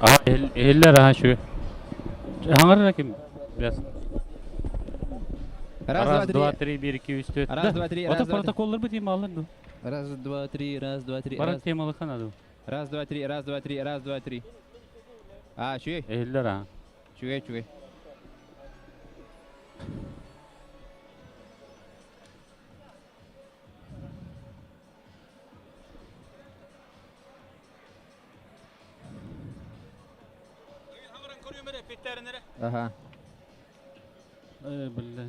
Aha eller aha şu. Hangar kim? Biraz. Раз, два, три, 1, 2, 3, 4. Раз, два, три, раз, Ota два, три. protokolları bir diyeyim alırdı. Раз, два, три, раз, два, три, Barak раз. temalı kanadı. Раз, два, три, раз, два, три, раз, два, три. Şuy, Eller aha. şuy. Aha. Billah.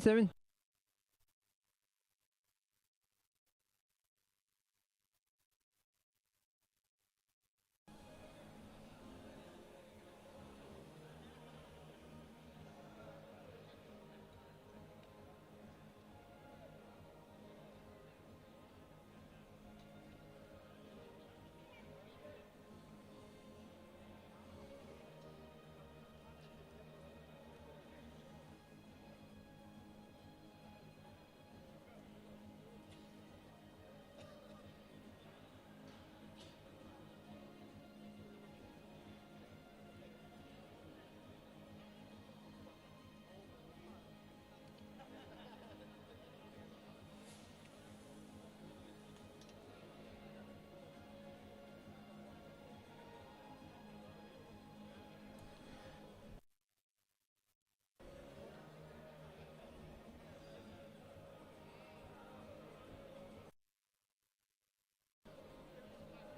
Sevin.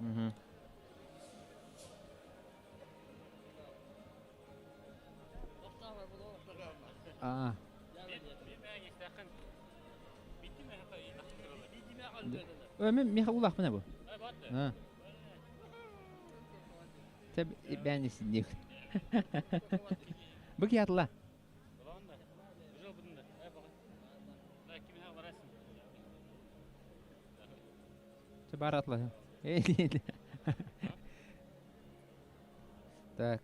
Mhm. Aa. Ömür miha ulak mı ne bu? Ha. Tabi ben isin diyor. Bu kıyatla. Baratla. Так,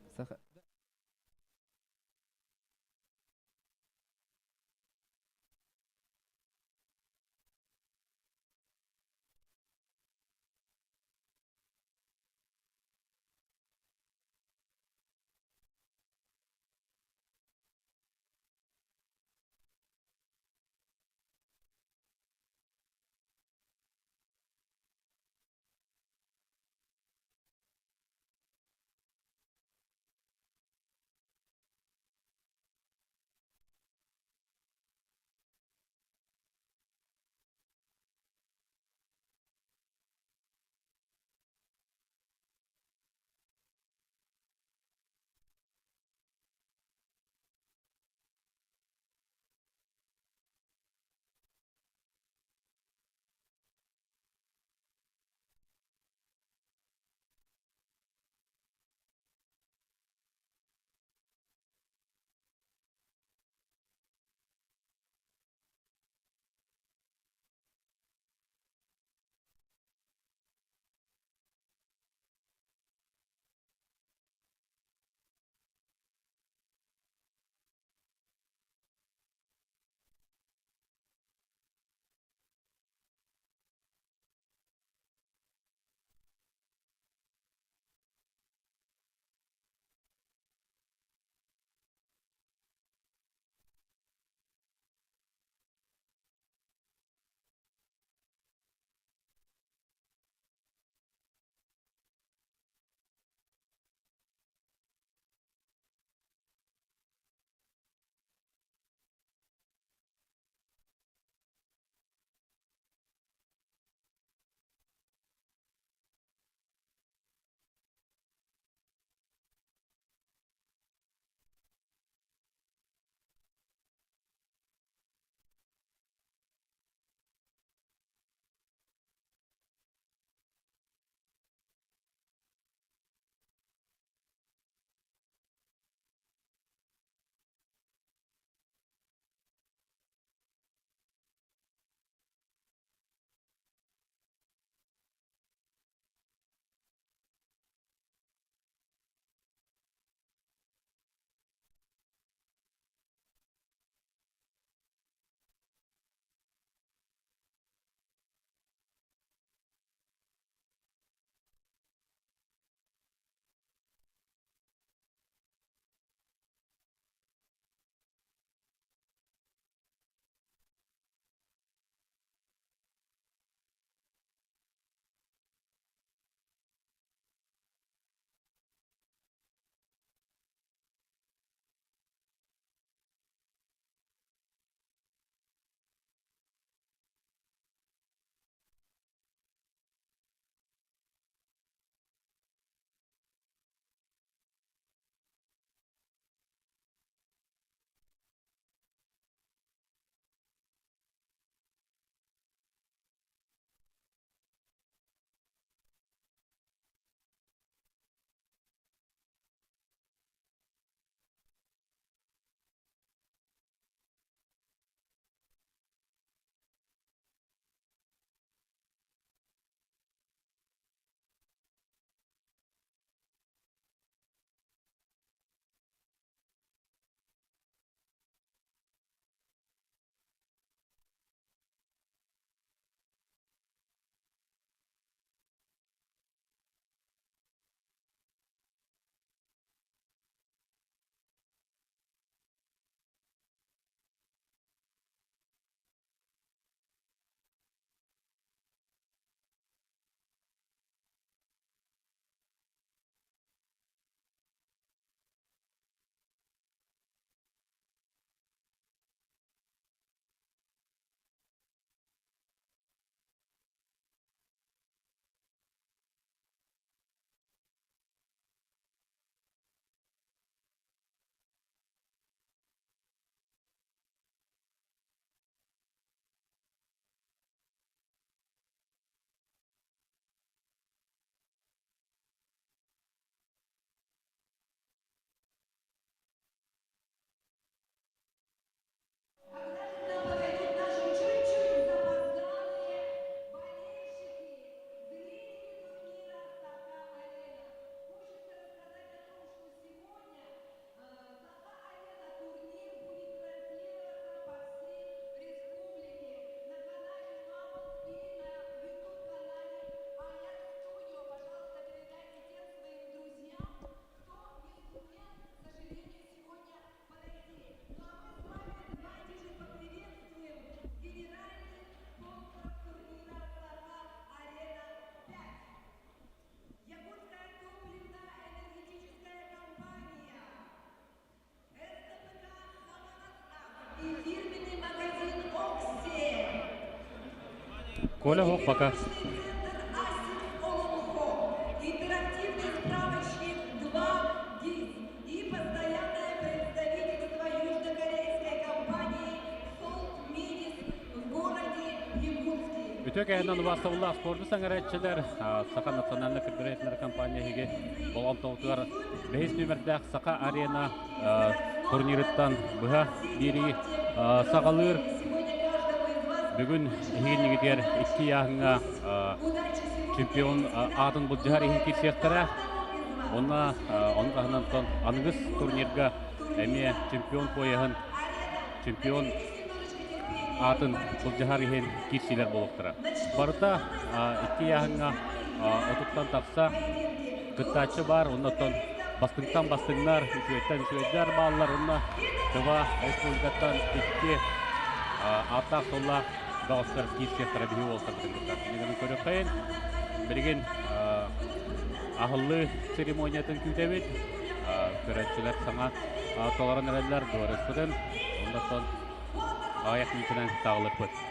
Коля Хок пока. Интерактивный справочник 2 и постоянное представительство южнокорейской компании Salt Minis в городе Якутске. Ütök ayından vasıflar spordu sangaratçılar Saka Nasyonalny Federasyonlar компанияһиге болгон тоғутугар 5 нөмердәк Saka Arena турнирыттан быһа бири сагалыр бүгүн хигиннигидер 2 яһыңа чемпион атын булжар ихин кирсектара онна онтахынан тон аныгыс турнирга эме чемпион кояһын чемпион атын булжар ихин кирсилер болуктара. Барыта 2 яһыңа отуттан тапса кыттачы бар, оннотон бастыңтан бастыңнар, үчөйттен балалар, онна Тыва республикаттан 2 атақ солла гаустар кирсектара бихи болса бүтүнкүттар. Негенин көрөп кайын, билген ахыллы церемониятын күтебит, көрөтчүлөр саңа толарын эрелер, дуарыспытын, оннотон аяк мүмкүнен тағылып бұд.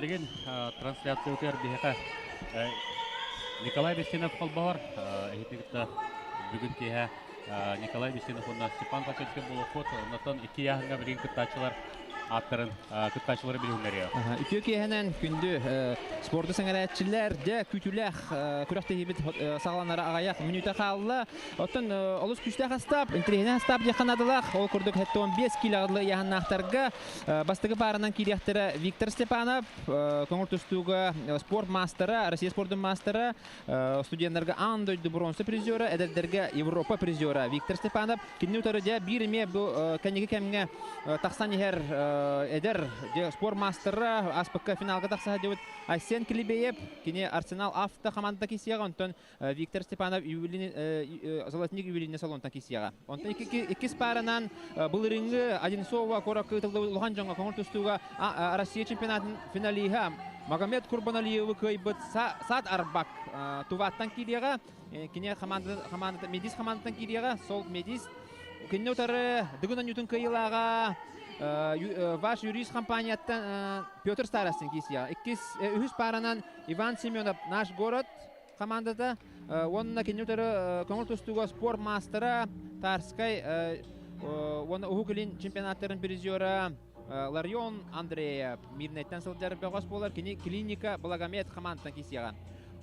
Билген трансляция өтер бихека Николай Бестенов қолбағар. Эхетігітті бүгін кейі Николай Бестенов онна Степан Пачетке болу қот. Оннатан 2 яғынға білген күттачылар аттырын күттачылары білуңдер. Үтіе кейінен күнді спорты саңарайатчылар де күтіләқ күрәқті ебет сағаланары ағаяқ минута қалылы. Оттан олыс күштәқ астап, интерегіне астап жақанадылақ. Ол күрдік әтті 15 килағылы яғын ақтарға. Бастығы барынан кейлектері Виктор Степанов, көңір түстуғы спорт мастері, Россия спорты мастері, студенттарға андойды бронзы призері, әдәлдерге Европа призері Виктор Степанов. Кенне ұтары де біріме бұл кәнеге кәмге тақсан егер эдер спорт мастері аспыққа финалға тақсаға деуіт Айсен Килибеев, кене Арсенал авто командада кесияға, онтан Виктор Степанов Золотник ювелиріне салонтан кесияға. Онтан 2 спарынан бұл рингі Одинцова қорақы ұтылды Лухан жаңға көңір түстуға Россия чемпионатын финалиға Магомед Курбаналиевы көйбіт Сад Арбак туваттан кирияға, кене Медис командатан кирияға, сол Медис. Кене ұтары дүгінен ютын көйілаға ваш юрист компанияттан Петр Старостин кисия. 2 паранан Иван Семенов наш город командада. Онна кенютары көңіл түстуға спорт мастера Тарскай. Онна ұхукілін чемпионаттарын призері Ларион Андрея. Мирнеттен сылдары бәғас болар. Клиника Благомед командатан кисияған.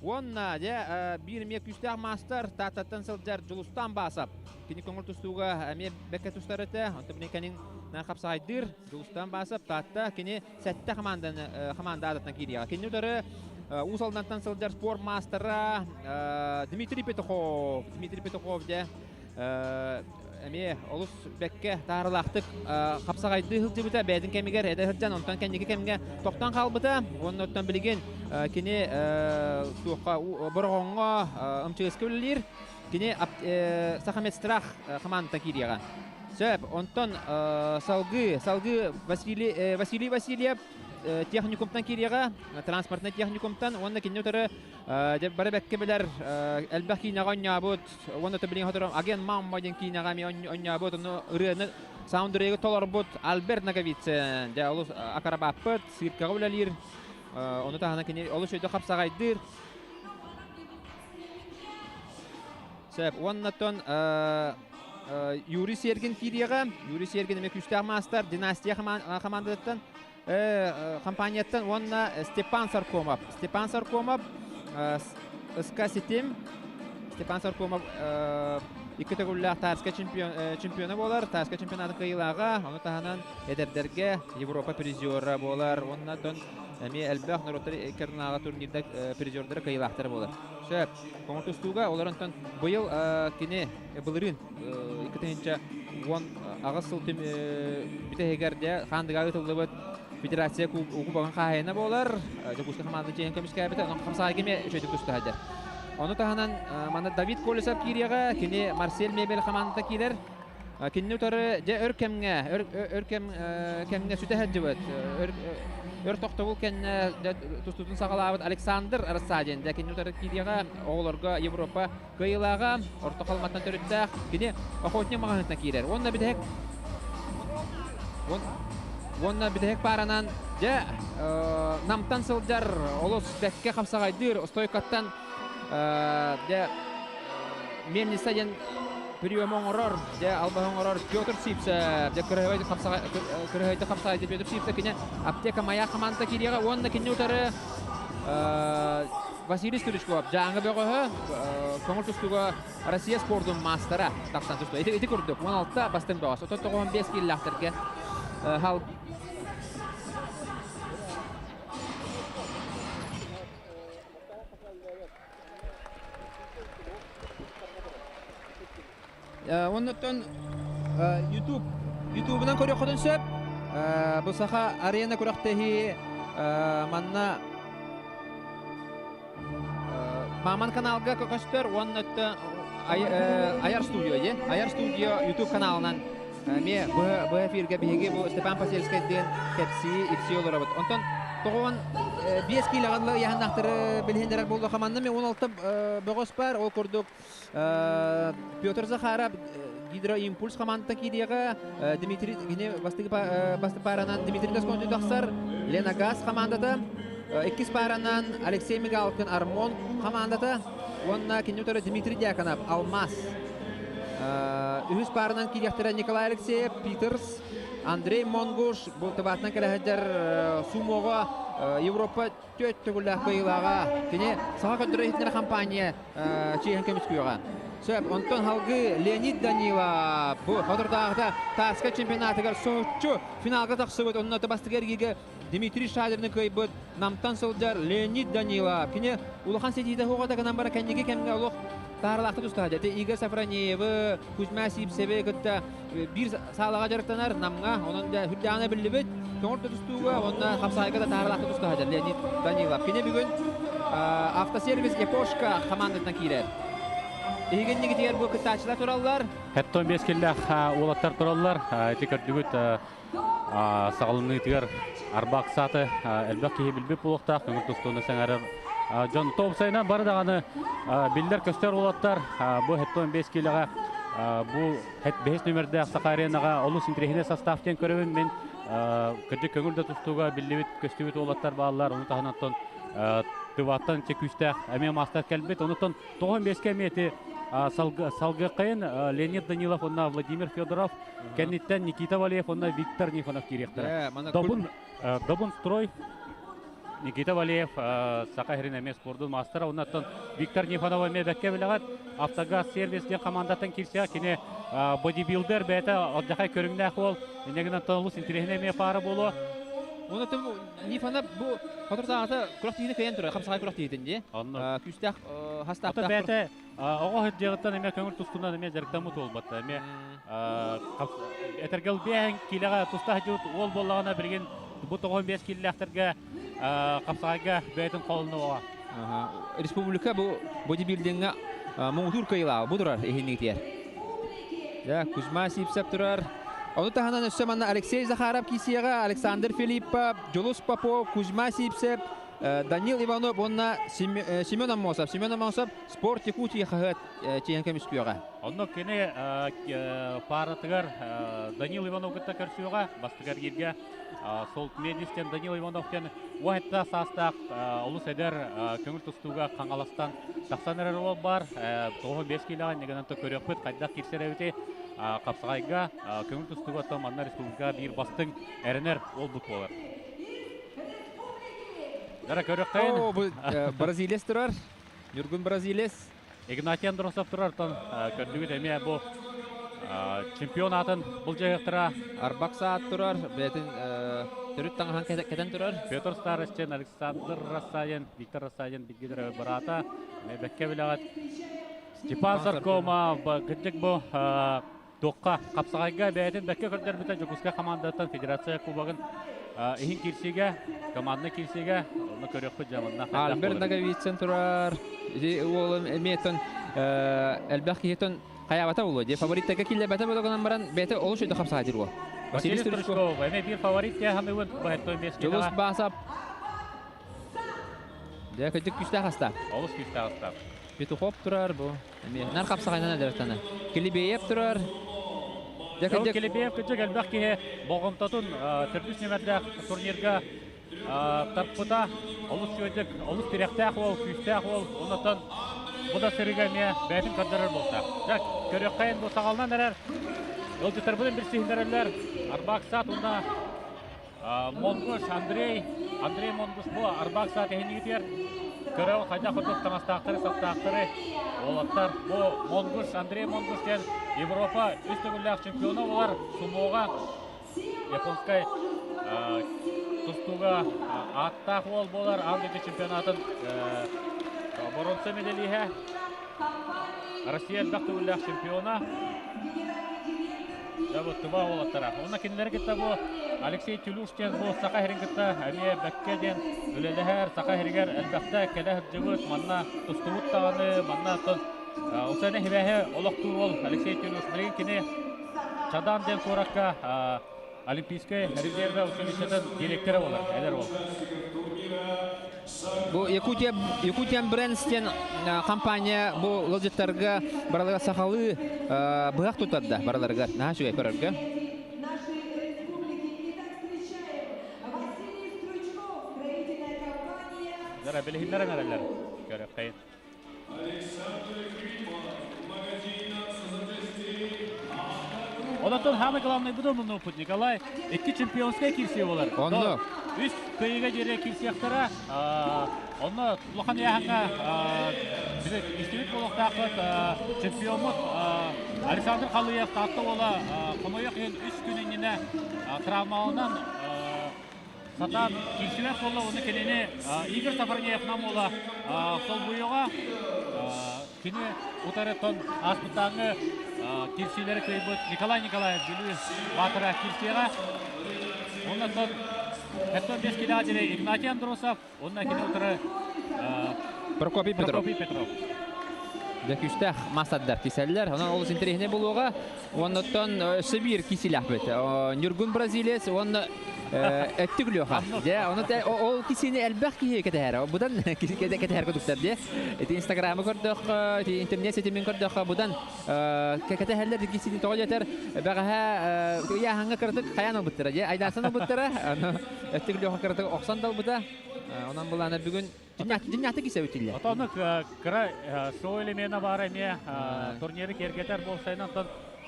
Онна бір мек үстәқ мастер таттаттан сылдар Жұлыстан басып. Кені көңіл түстуға әме бәкке түстарыты. Онта білен кәнің Нақапсайдыр, Жұлыстан басып, татта кені сәтті команда адатына кейдеға. Кені ұтары Усалдантан сылдар спорт мастера Дмитрий Петухов де әме олыс бәкке тағырылақтық қапсағайды ғылды бұта бәйдің кәмегер әді ғылдан, онтан кәнеге кәмге тоқтан қалбыта. Оның оттан білген кені бұрғонға ұмчығыз көлілер, кені Сахамет Страх командатан кейдеға. Сөп, онтон салгы Василий Васильев техникумтан кирияға, транспортный техникумтан, онна кенне өтірі бары бәкке білер әлбәқ кейінеға оннябыд, онна төбілген ғатырым аген маммайден кейінеға ме оннябыд, оны ұрыны саундырегі толар бұд Альберт Наговицин, олыс акарабаппыд, сыртқаға өлелер, оны тағына кенне олыс өйді қапсағайдыр. Сөп, оннатон Юрий Сергин кирияға, Юрий Сергин емек үштәқ мастер, династия командаттан, компанияттан, онна Степан Саркомов, СК Сетим, Степан Саркомов екі төгілләқ Тарска чемпионы болар, Тарска чемпионатын қиылаға, оны тағынан әдердерге Европа призері болар, онна дон әме әлбәқ нұроттары кернаға турнирда призердері қиылақтары болар. Шөп, көңіл түстуға, оларынтан бұйыл кене бұлырын, екі тәйінчә ағыз сыл біті егерде қандыға ұтылды бұд федерация ұғы бағын қағайына болар, жабушқа қаманды жейін көмішке әбіті, оның қамсаға кеме үшөйді күсті әлдер. Onu tahanan mana David Kolisov kiriyaga kini Marcel Mebel komandada kiler. Kinni utarı je örkemge süte hajjıbat. Ör toqtobul kenne tustutun saqalabıt Alexander Arsajen de kinni utarı kiriyaga oğlarga Европа kıyılaga orta kalmattan törüttaq kini охотня магнитна kiler. Вonna бидек паранан же намтан сылдар олос бекке қапсағайдыр стойкаттан же меннисайын приемон орор же албаһон орор Петр Сипса же кырыйды қапсағайды Петр Сипса кине аптека мая команда кирига онна кине утары Василий Стуричков жаңы бөгөһө көңүл тустуга Россия спортун мастера тапсан тусту эти көрдүк 16 бастын бөгөс 15 киллахтырга хал оннотон YouTube'dan көрөк көтөн сөп бу саха арена көрөктеги манна Маман каналга көкөстөр оннотто Аяр студио Аяр студио YouTube каналынан ме бу эфирге биги бу Степан Пасельский ден кепси ипсиолор бут. Онтон тогон 5 килограммлы яһандактыр билһендер болду команда ме 16 бөгөс бар ол көрдүк Петр Захаров гидроимпульс команда кидига Дмитрий гине басты паранан Дмитрий Досконды тахсар Лена Газ командада эккис паранан Алексей Мигалкин Армон командада онна кинютер Дмитрий Дьяконов Алмаз Үз парынан кидиктер Николай Алексеев Питерс Андрей Монгуш бул табатынан келеһәдер сумога Европа төттөгүлләр кыйлага кине сага көндөрөйтнер компания чейен кемискүйга сөп онтон халгы Леонид Данила бу хатырдагы таска чемпионатыга соочу финалга таксыбыт онна табастыгерге Дмитрий Шадырны кыйбыт намтан сылдар Леонид Данила кине улахан сетиде хогада гана бара кенеге кемге улук тарлакты тустады те Игорь Сафронеев Кузьма Сипсебе кытта бир салага жарыктанар намга онун да хүддана билибит көңүл тустууга онна хапсайга да тарлакты тустады Леонид Данила кине бүгүн автосервис Эпошка командасынан кирер Игеннеги тигер бу кытачылар тураллар. Хәтта 15 киллах улаттар тураллар. Тикер дүгүт сагалны тигер арбак саты элбак ки билбеп булыкта көңүл тустуны саңары Жон Томсайна бар даганы билдер көстөр улаттар. Бу хәтта 15 киллага бу 5 номерде Сакаренага олус интерехине составтен көрөбүн мен көдө көңүлдө тустууга билбет көстөбүт улаттар баалар уну таханаттан тываттан чекүстә әме мастер келбет онутон 95 кемети салгы кайын Леонид Данилов онна Владимир Федоров кенниттен Никита Валеев онна Виктор Нихонов киректер. Добун строй Никита Валеев Сакахрин әме спортун мастера оннан Виктор Нихонов әме бәкке билегат автогаз сервисте командатын кирсе кине бодибилдер бәте отжакай көрүнгнә хол негенен тонлус интерехне әме пары болу. Онотон Нифана бу хатырдагы күрәктегене кыйын турар, хапсагай күрәктегеден ди. Күстәк хастакта. Ата бәте ого җыгыттан эме көңүл тускундан эме жәрктәмү толбатта. Эме этергел бәң киләгә туста җут ол боллагына билген бу 95 килләхтәргә хапсагайга бәйтен калыны ага. Республика бу бодибилдингә моңдур кыйла бу турар эхиннектер. Я Кузьма Сипсеп турар. Onu tahanan össemanna Alexey Zakharov kisiyaga Alexander Filippov, Julius Popov, Kuzma Sipsev, Danil Ivanov, onna Semyon Amosov. Semyon Amosov sport Якутия хагат чейенке мискуяга. Онно кене паратыгар Данил Иванов гытта көрсүгө бастыгар гирге Солт Медистен Данил Ивановтен уайтта састак улус эдер көңүл тустууга каңаластан 90 рол бар 95 килога негенен көрөкпөт кайда кирсеребити Капсагайга көңүл тустууга Манна республика бир бастың эренер ол бут болар. Дара көрөккайын. О, бу бразилец турар. Юргун бразилец. Игнатий Андросов турар тон көрдүгү эме бу чемпионатын бул жайыктыра Арбак саат турар. Бетин төрүт таңхан кетен турар. Петр Старостен, Александр Рассаян, Виктор Рассаян билгидер барата. Бекке билегат Степан Саркома гыдык бу тоққа қапсағайға бәйтін бәкке көрдер біті Жокуска командатын федерация кубогын ихин кирсиге, командны кирсиге, оны көрек бұд жамынна қайдақ Альберт болыр. Наговицын тұрар. Ол метон әлбәқ кейтон қаябата болу. Фавориттегі келі бәті болуғынан баран бәті олы шөйді қапсаға дир ол. Василий Стручков, әме бір фаворит яғаны өт бұғайттойын бес Жылыс кедаға. басап. Көтік күшті қаста. Олыс күшті ағыстар. Петухов тұрар бұл. Нар қапсағайнан әдіріқтаны. Келебеев тұрар. Жау Келебеев күтік әлбәқ кейі боғымтатын түрдіс немәддәқ турнирға тарпыта. Олыс жөйдік, олыс теректәқ ол, күштәқ ол. Онытын бұда сіріге ме бәтін көндірір болса. Жақ, көрек қайын бұл сағалынан әрер. Өлдетір бұдың бір сихіндерілер. Арбақсат, онда Монгуш, Андрей Монгуш бұл Арбақсат ехін етер. Көрек қайда құрдық таңастақтыры, сақтақтыры. Олаттар бұл Монгуш, Андрей Монгуш кен Европа үстігілләқ чемпионы олар сумоға японскай тұстуға аттақ ол болар Андеті чемпионатын боронсы медалиге Россия әлбәқтігілләқ чемпиона Тұба олаттара. Оны кенелер кетті бұл Алексей Тюлюштен бұл сақа херін кетті әме бәккеден өлелігер, сақа хергер әлбәқті кәлі жығыт, манна тұстуғыт тағаны, манна тұн Осаны хебәһе олақтур ол Алексей Тюлюш. Білген кене Чадан ден Коракка Олимпийская резерві училищетін директері олар, әлер ол. Бұл Якутиян Брэнстен компания бұл лоджеттарға бараларға сақалы бұғақ тұтады бараларға. Наға шүгай көрерге? Нашей республики. Итак, встречаем Василий Стручков, строительная компания. Зара білігіндерін әрелер. Көрек қайын. Онаттан хамы главный бұдымын опыт, Николай. Екі чемпионская кирсе олар. Онны. Үст көйіге жере кирсияқтара. Онны тұлған яғанға истемет болуқтақыт чемпионмыт Александр Қалыев татты ола қомайық ең үст күнініне травмалынан сатан кирсилер қолы оны кенені Игорь Сафарнеев ола сол бұйыға кені ұтареттон аспытаңы кирсилері көйбіт Николай Николаев білі батыра кирсияға оннан Хэттон бес келі ажыры Игнатий Андросов, онна кені ұтыры Прокопий Петров. Дөкүштәх масаддар киселләр. Онан олыс интерехне булуга, оннан Сибир киселәх бит. Нюргун бразилец, онна әттүглөха. Я, онна ол кисене әлбәх кие кетәһәр. Будан кетәһәр көтүктәр ди. Инстаграмы көрдөх, интернет сетемен көрдөх, будан кетәһәрләр кисене тоҗатар. Багаһа я ханга кырдык каян буттыра. Я айдасына буттыра. Әттүглөха кырдык оксан дал буда. Онан буланы бүгүн Динятı кисе өтілі. Атаны кіра шоу элемені бар әме турнирі кергетер болсайынан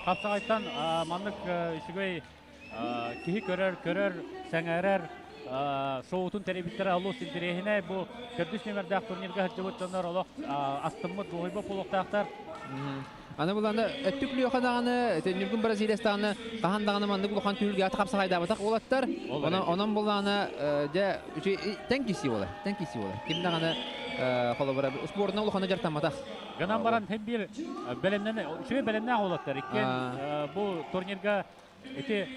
қапсағайттан маңдық үшігөй кихи көрер, сәңәрер шоутун теребиттері алу сілдерейіне бұл көрдіс немердәқ турнирға хүтчі бұттанар олық астымыт бұғайбы полықтақтар. Аны буланы өттүклү якадаганы, Нургун Бразилиястаганы, кахандаганы мандык булган түлгә атып сайда батак олаттар. Онан буланы дә тәнкиси була, тәнкиси була. Кимдаганы холобара спортны улханы жартан батак. Ганан баран һәм бир белемнәне, шуй белемнә олаттар икән. Бу турнирга эти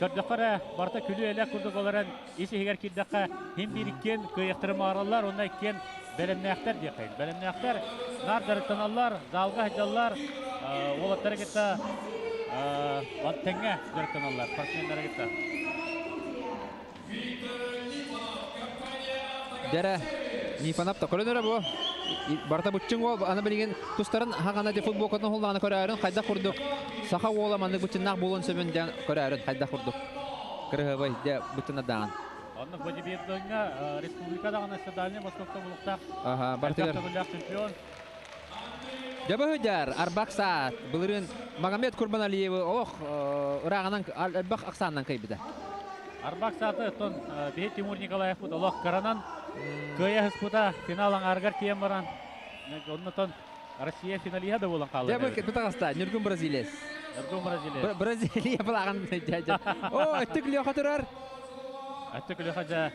көрдәкәре барта күлү элә күрдек оларан исе һәр киддәкә һәм бир икән көйәктәрмә аралар, онда икән белемнәктәр дикәй. Белемнәктәр нардар таналар, залга һәҗаллар олаттар гетә ваттәңгә дәрканалар, партнерлар гетә. Дәре Нифанап та көрөнөр бу. Барта бутчың ол аны билген тустарын хагана де футбол котны холланы көрәрен кайда курдук. Саха оламаны бутыннак болон сөбөндән көрәрен кайда курдук. Кыргыбай де бутынадан. Онны бодибилдингә республикада гына стадионы Москвада булыкта. Ага, бартыр. Чемпион. Дәбәһүдәр Арбаксат булырын Магомед Курбаналиев ох урагынан Арбак Аксаннан кайбыда. Арбаксаты тон Бейт Тимур Николаев бут Аллах каранан көяһис бута финалын аргар кием баран. Онны тон Россия финалия да булан калды. Дәбәк бутагаста Нургун Бразилияс. Нургун Бразилия. Бразилия булаган дәҗә. О, төкле хатырар. Аттыклы хаҗа.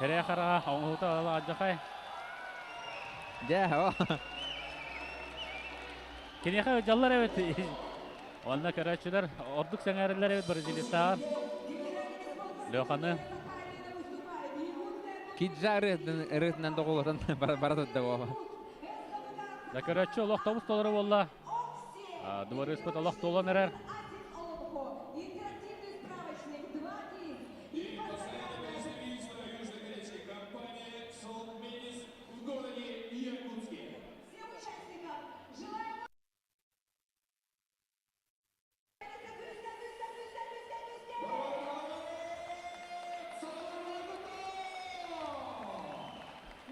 Кере харага аңгыта ала аҗахай. Дә, о. Кенеха жаллар эбет. Онна көрәчілер, ордық сәңәрілер ебет Бразилистағар. Леоханы. Киджа рытынан доғылатын баратыдды оға. Да көрәчі олақ табыс толары болла. Дворы спыт олақ толан әрер. Интерактивный справочник 2 Всем участникам желаем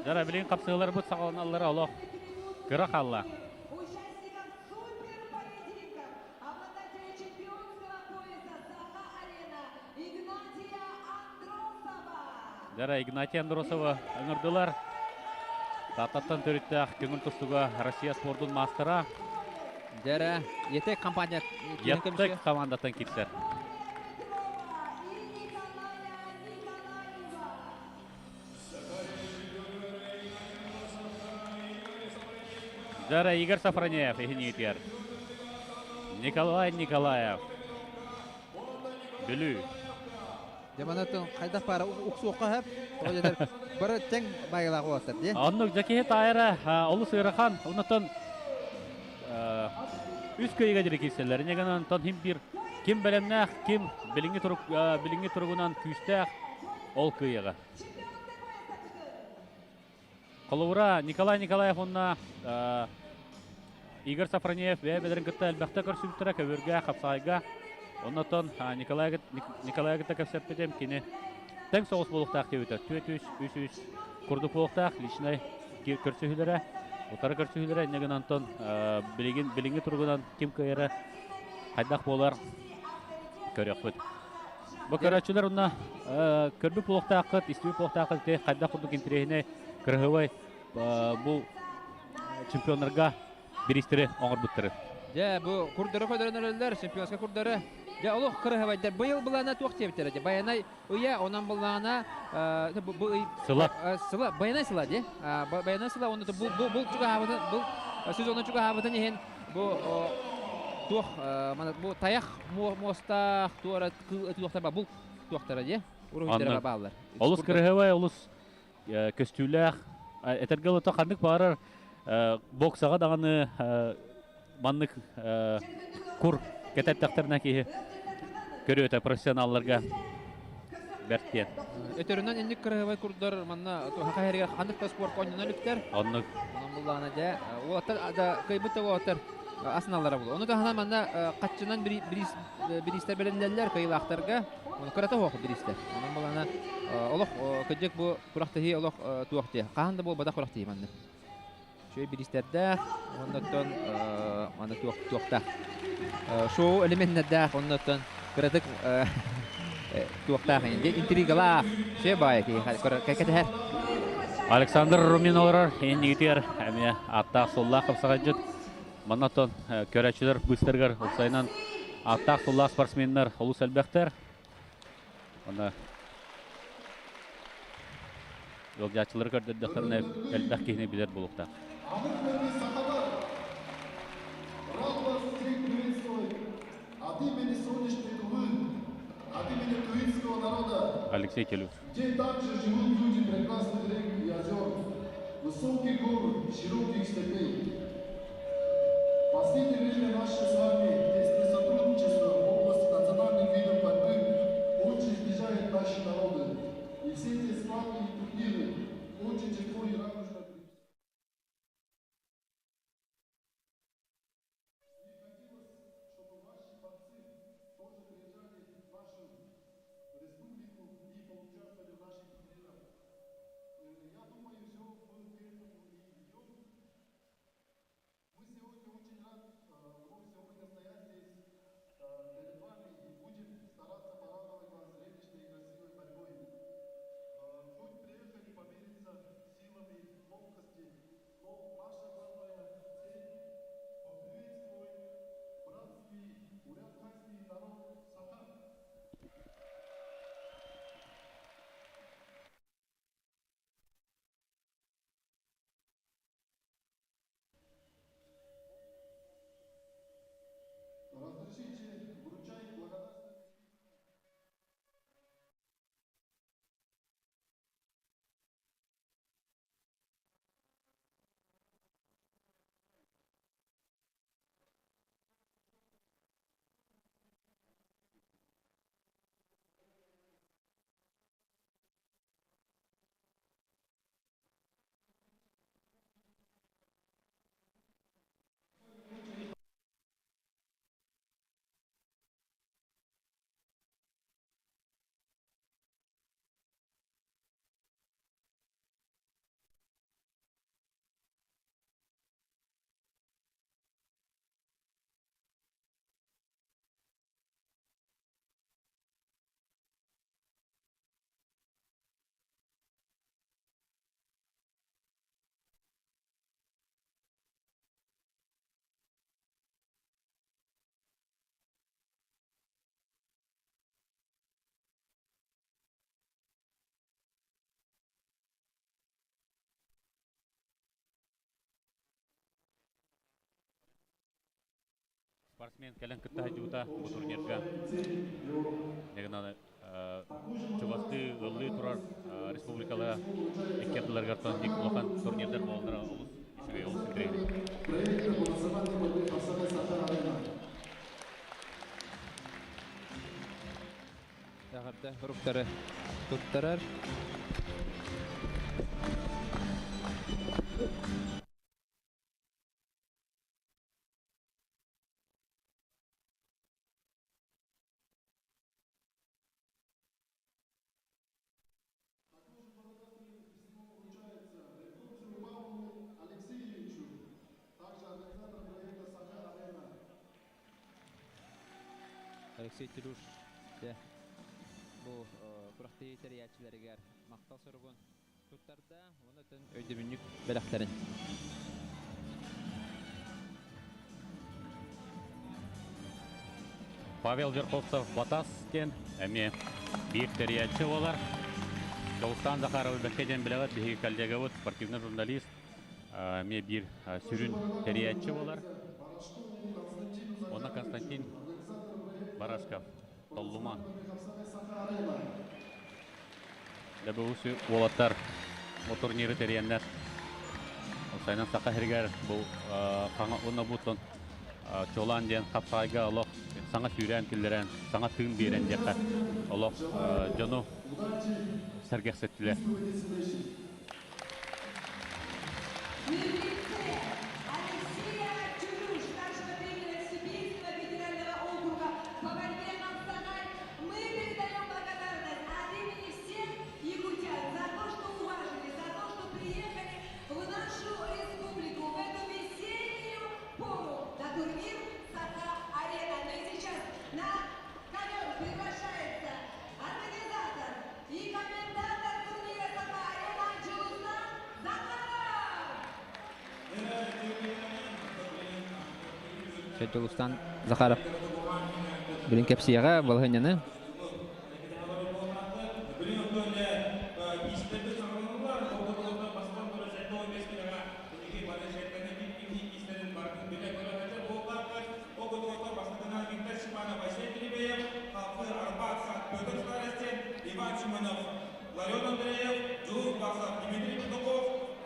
Жара білген қапсығылар бұт сағалан аллары олақ. Кырақ алла. участникам суперпоединка, обладателя чемпионского пояса Саха-Арена Игнатия Андросова. Жара Игнатия Андросова өңірділер. Таттаттан төріттіғ көңіл тұстыға Россия спордың мастера. Жәрі, етек компания... Еттік командатын кетсер. И Николая Николаева. Жара Игорь Сафронеев, ехінетер. Николай Николаев. Білу. Жаманатын қайдақ бары ұқсуққа әп, бары тәң байылағы оғастыр, де? Оннық жакеет айыры олы сыйрахан, ұнытын үз көйеге жүрі кеселер. Негенен тон ким бәлемнәқ, ким біліңгі тұрғынан күйістәқ ол көйеге. Қолуыра Николай Николаев онна Игорь Сафронеев бәдерін күтті әлбәқті көрсілттірі көверге, қапсайға. Оннатон Николай күтті көпсәппедем кені тәң соғыс болуқтақ деуді. Түет-үш күрді болуқтақ, личнай көрсігілері, отары көрсігілері, неген антон біліңгі тұрғынан кем көйері қайдақ болар көрек бұд. Бұл көрәтшілер онна көрбі болуқтақ қыт, істеуі болуқтақ қыт, қайдақ құрдық интерегіне кірғывай бұл чемпионларға берістері оңыр бұттыры. Жа, бұл күрдері көдерін өлілер, чемпионска күрдері. Жа, олық қырғывайдар, бұйыл бұлағына туақ тебітері. Баянай ұя, онан бұлағына Сыла. Баянай сыла, де? Баянай сыла, оны бұл чуға хабытын, бұл сөз оны чуға хабытын еген, бұл таяқ мостақ туара туақтар ба, бұл туақтары, де? Урухидерға бағылар. Олыс кірғывай, олыс көстүүләқ, әтергілі тоқандық барыр, боксаға дағаны маннык кур кететтақтарына кейі көрі өті профессионалларға бәрттен. Өтерінен ендік кірғывай күрдір, манна хақа әрге қандықта спорт ойнына үліктер. Онның Онан бұлағына жа, олаттар көйбітті олаттар асыналары бұл. Оны тағынан манна қатшынан бірістер біліндерлер көйлақтарға, оны көрәті оғы бірістер. Онан бұлағына олық көджек бұл құрақтығы олық туақты. Қағанды бұл бада құрақтығы манны. Шөй бірістерді, оннаттан туақта. Шоу элементнерді, оннаттан көрәтік туақта. Интригалар, шөй бай, кәкәті әр. Александр Румин оларар, ең егетер, әме аттақ соллақ қапсаға жүд. Маннаттан көрәтшілер бұстырғыр, ұлсайынан аттақ соллақ спортсменлер олыс әлбәқтер. Оны жолжатшылар көрдірдіқіріне әлбәқ кейіне білер болуқта. Алексей Келюс. Где также живут люди прекрасных рек и озер, высоких гор, широких степей. В последнее время наше с вами тесное сотрудничество в области национальных видов борьбы очень сближает наши народы. И все эти славные турниры очень тепло и радужно спортсмен кэлэн кытта жуута бу турнирга негана чубасты ыллы турар республикала эккердилерге ник улахан турнирдер болдыра улус ишиге улус кирейди. Проекты голосования борьбы Хасана Саха-Арена. Яғырда руктары туттарар. Алексеевичу, также организатор проекта Саха-Арена. Алексей Телюш бұл құрақты етер мақтал сұрығын туттарда оны түн өйдімінік бәліқтерін. Павел Верховцев Батас кен, әме бир тәриятчы олар. Дауыстан Захаров бәкеден біләват, бейгі коллегавыд, спортивный журналист, әме бир сүрін тәриятчы олар. Оны Константин Барашков, Толлуман. Дәбі өсі олаттар о турниры тәриеннәр. Осайнан сақа хергер бұл қаңа ұна бұтын чолан ден қапсайға олық саңа сүйрен кілдерен, саңа тыын берен деқа олық жону сәргексеттілер. Алексея Чулюш, старшего тренера Сибирского федерального округа по борьбе Махсагай. Мы передаем благодарность от имени всех якутян за то, что уважили, за то, что приехали в нашу республику в эту весеннюю пору на турнир Саха-Арена. Ну и сейчас на ковер приглашается организатор и комментатор турнира Саха-Арена Джулустан Захаров. Шәйдулустан Захаров білін кәпсияға балғыняны.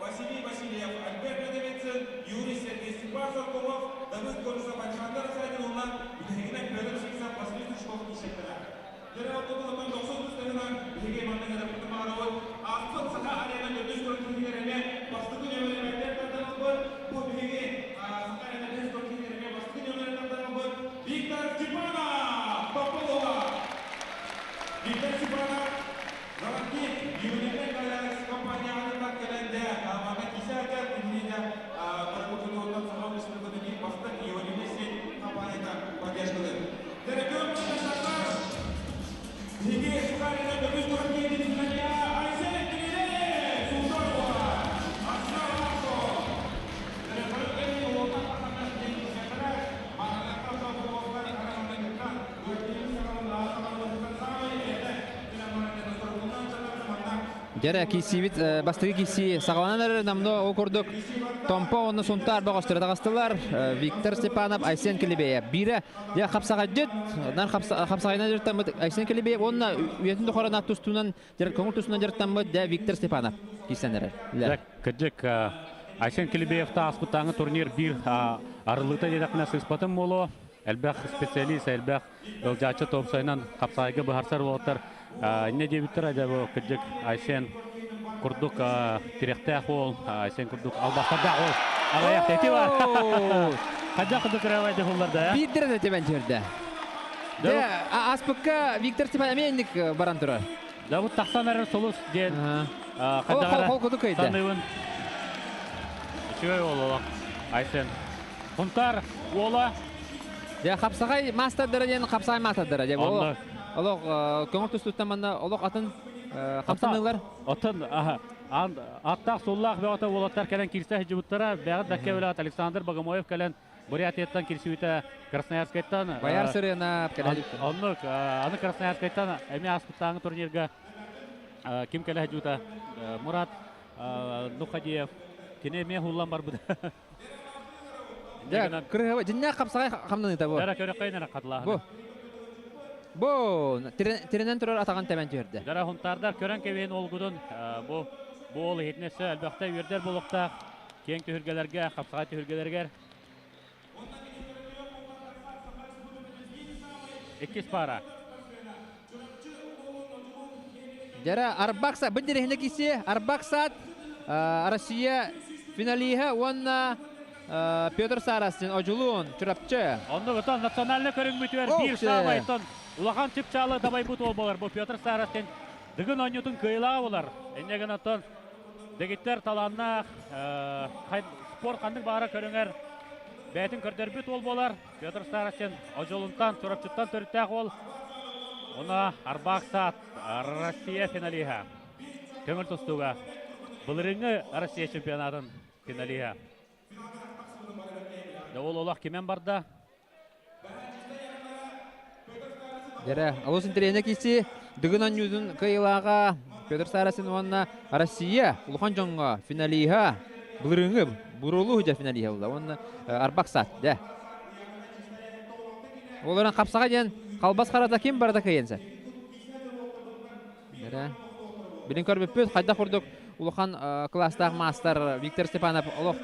Василий Васильев, Альберт Медовицын, Юрий Сергей Степасов, Давыд Горусов, Александр Садиловна, Бегенек Петр Шиксов, Василий Тушков, Ишектера. Дерев Тотолотан 90 тегінен Беге Мандагада Путамағарауы, Ақтық Саха-Арена өтіс көрінтігеріне бастығы нөмірі тартаныз бұл, бұл Беге Саха-Арена өтіс көрінтігеріне бастығы нөмірі тартаныз бұл, Виктор Степанов, Тополова. Виктор Степанов, Золотник, Юрий компанияның кәләнде, маңа кисәкер, күнінде Барбукыны ондан сағалышының күнінде бастық Ионимесі компанияда поддержкалы. Дәрекем Мандашақар, Беге Сухарина Бөбіз Көрінген Динания, Айсен Келере, Султанова, Асна Ларко. Дәрекем Олтан Қасанаш Денис Сәкірі, Мағанақтан Сауқылуқлар Қарамандан Күрқан, Өртінің Сағалында Асағалығын Сағалай Еді, Динамарының Сұрғылынан Жанарны Маңнан. Жара кисибит бастыгы киси сагаланар намно окурдук Томпо оны сунтар багыштыра тагыстылар. Виктор Степанов, Айсен Келебеев. Бире я хапсага жет, нар хапсагайна жертам Айсен Келебеев онна уятын дохорана тустунан жер көңүл тустунан жертам да Виктор Степанов кисенер. Кыджык Айсен Келебеев та аспытаңы турнир бир арылыта дедакна сыспатым болу. Әлбәқ специалист, әлбәқ ылжачы топсайнан қапсайғы бұхарсар болуттар. Не дебіттір әдәбі кіджік Айсен күрдік тиректәқ ол, Айсен күрдік албастарда ол. Ағаяқ тәті бар. Қаджа күрдік рәвайды оларда? Биддір әті бән жерді. Аспыққа Виктор Степанов менік баран тұрар. Да бұд тақсан әрі солыс ден. Қол күрдік өйді. Саныйын. Үшіғай ол Айсен. Құнтар ола. Я хапсагай мастадыр ден хапсагай мастадыр деп. Олог көңүл түстүттәмәндә олог атын хапсанылар. Атын аттак суллах бе ата волоттар калан кирсә җибуттара бәгъд дәкәвлат Александр Богомоев калан Бурятияттан кирсүтә Красноярскайдан. Бояр Сырына каләдик. Аны Красноярскайдан әми аспыттагы турнирга ким калә җута Мурат Нухадиев кине ме хуллан бар буда. Да, кырыгы жинна капсагай камданы та бу. Дара көрөк кайнара катлаһын. Бу. Бу теренен турар атаган темен жерде. Дара хунтардар көрөн кебен олгудун бу ол хетнесе албакта үрдер болукта кең төһүргелерге, капсагай төһүргелерге. Эккис пара. Жара Арбакса бендерехне кисе Арбаксат Россия финалиха онна Петр Сарасин ожулун чурапчы. Онда бутан национальный көрүнгүтөр бир саалайтын улахан чыпчалы табай бут ол болар. Бу Петр Сарасин дыгын онютун кыйла болар. Энеген атын дегиттер таланна спорт кандык бара көрүңөр. Бәтин көрдөрбүт ол болар. Петр Сарасин ожулунтан чурапчыттан төрүттәк ол. Она Арбаксат Россия финалиха. Көңүл тустуга. Былырыңы Россия чемпионатын финалиха. Ол олақ кемен барда? Жара алусын теренне кисе дыгынан юдун кыйлага Петр Сарасин онна Россия улхан жоңга финалиха. Былырыңы бурулу жа финалиха болда. Онна Арбаксат да. Олардан капсага ден калбас карата ким барда кыйынса. Жара билин көрбөппүт кайда курдук улхан класстаг мастер Виктор Степанов олох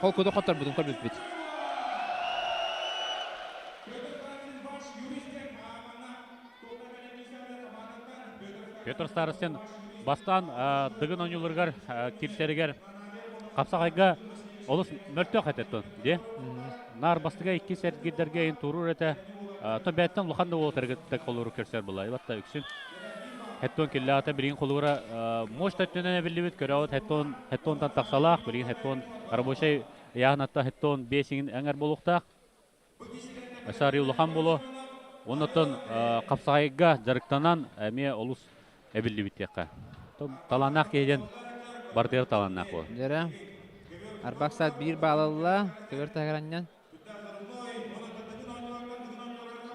Холкуда хоттар будун көрбөппүт. Петр Старостин бастан дыгын оңюлыргар кирсеригер капсагайга олус мөртө кайтеттон, де? Нар бастыга 2 сергидерге ин турур эте. То бәттен луханда ол тергеттек колуру керсер була. Илатта үксүн. Хеттон киллата билин колура моштаттыны билибит көрөт хеттонтан таксалак билин хеттон рабочий ягнатта хеттон бесин эңер болукта. Асари улахан боло. Онотон капсагайга жарыктанан эме олус эбилибит якка. Таланак кеден бартер таланак бу. Жара Арбаксат 1 балалла көгөртагыраннан.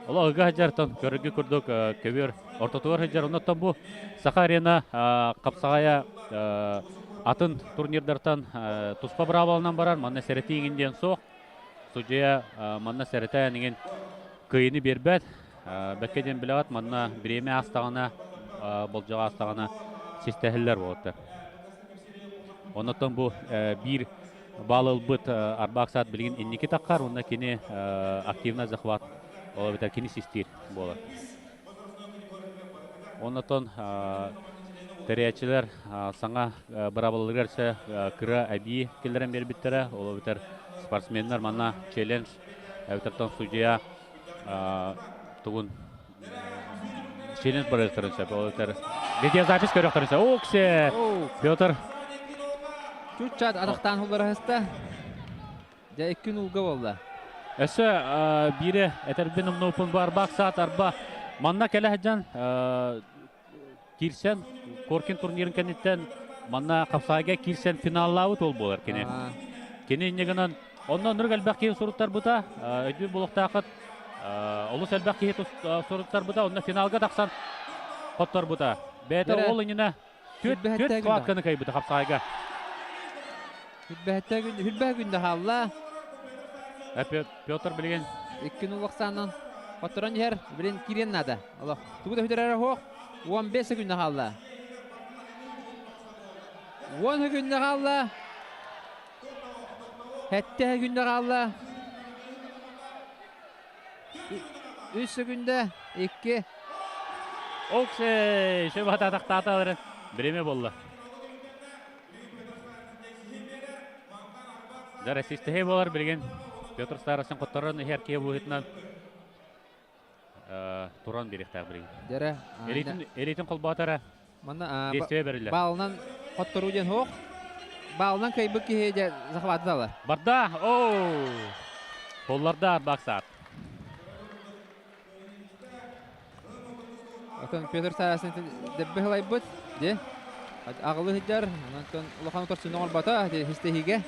Ола ыга жартан көрүгү курдук көбөр ортотуар жар онотон бу Сахарина капсагая атын турнирдартан туспа бравалынан барар манна серетиңинден соқ судья манна серетаянын кыйыны бербет беккеден билат манна биреме астагана болжага астагана систехиллер болот. Онотон бу бир балыл быт Арбаксат билген инники таккар онна кини активна захват ол битер кини систир болот. Онотон терячилер саңа бравалыргарса кыра аби келдерен бербиттере ол битер спортсменнер манна челлендж эвтертон судья тугун челлендж барыктырынча ол битер видеозапись көрөктөрүнча оксе Петр Чучат атактан хулларыста. Ja 2 улга болду. Эссе бире этербин умнопун бар Арбаксат арба манна келехжан кирсен коркин турнирин кенеттен манна капсага кирсен финаллабыт ол болар кене. Кене негенен оннан нур албакки суруттар бута өдү булуктакыт олус албакки суруттар бута онна финалга таксан коттор бута. Бетер ол инина төт кватканы кайбыта капсага. Хүлбә күндә халла. Петр билген 2 улаксаннан которан жер билен кирен нада. Аллах. Тугуда хүдәрәре хок 15 секундда халла. 10 секундда халла. 7 секундда халла. 3 секундда 2. Оксе шебата тактаталар биреме болду. Жара систехе болар билген Петр Старостин котторон херке буйтнан туран беректер билген. Жара Элитин колбатара мана действие берилер. балынан котторуден хок. Балынан кайбык кеже захваталар. Барда, колларда Арбаксат. Атын Петр Сарасин деббелай бут, де. Агылы хиджар, анан улахан торсын олбата, де хистехиге.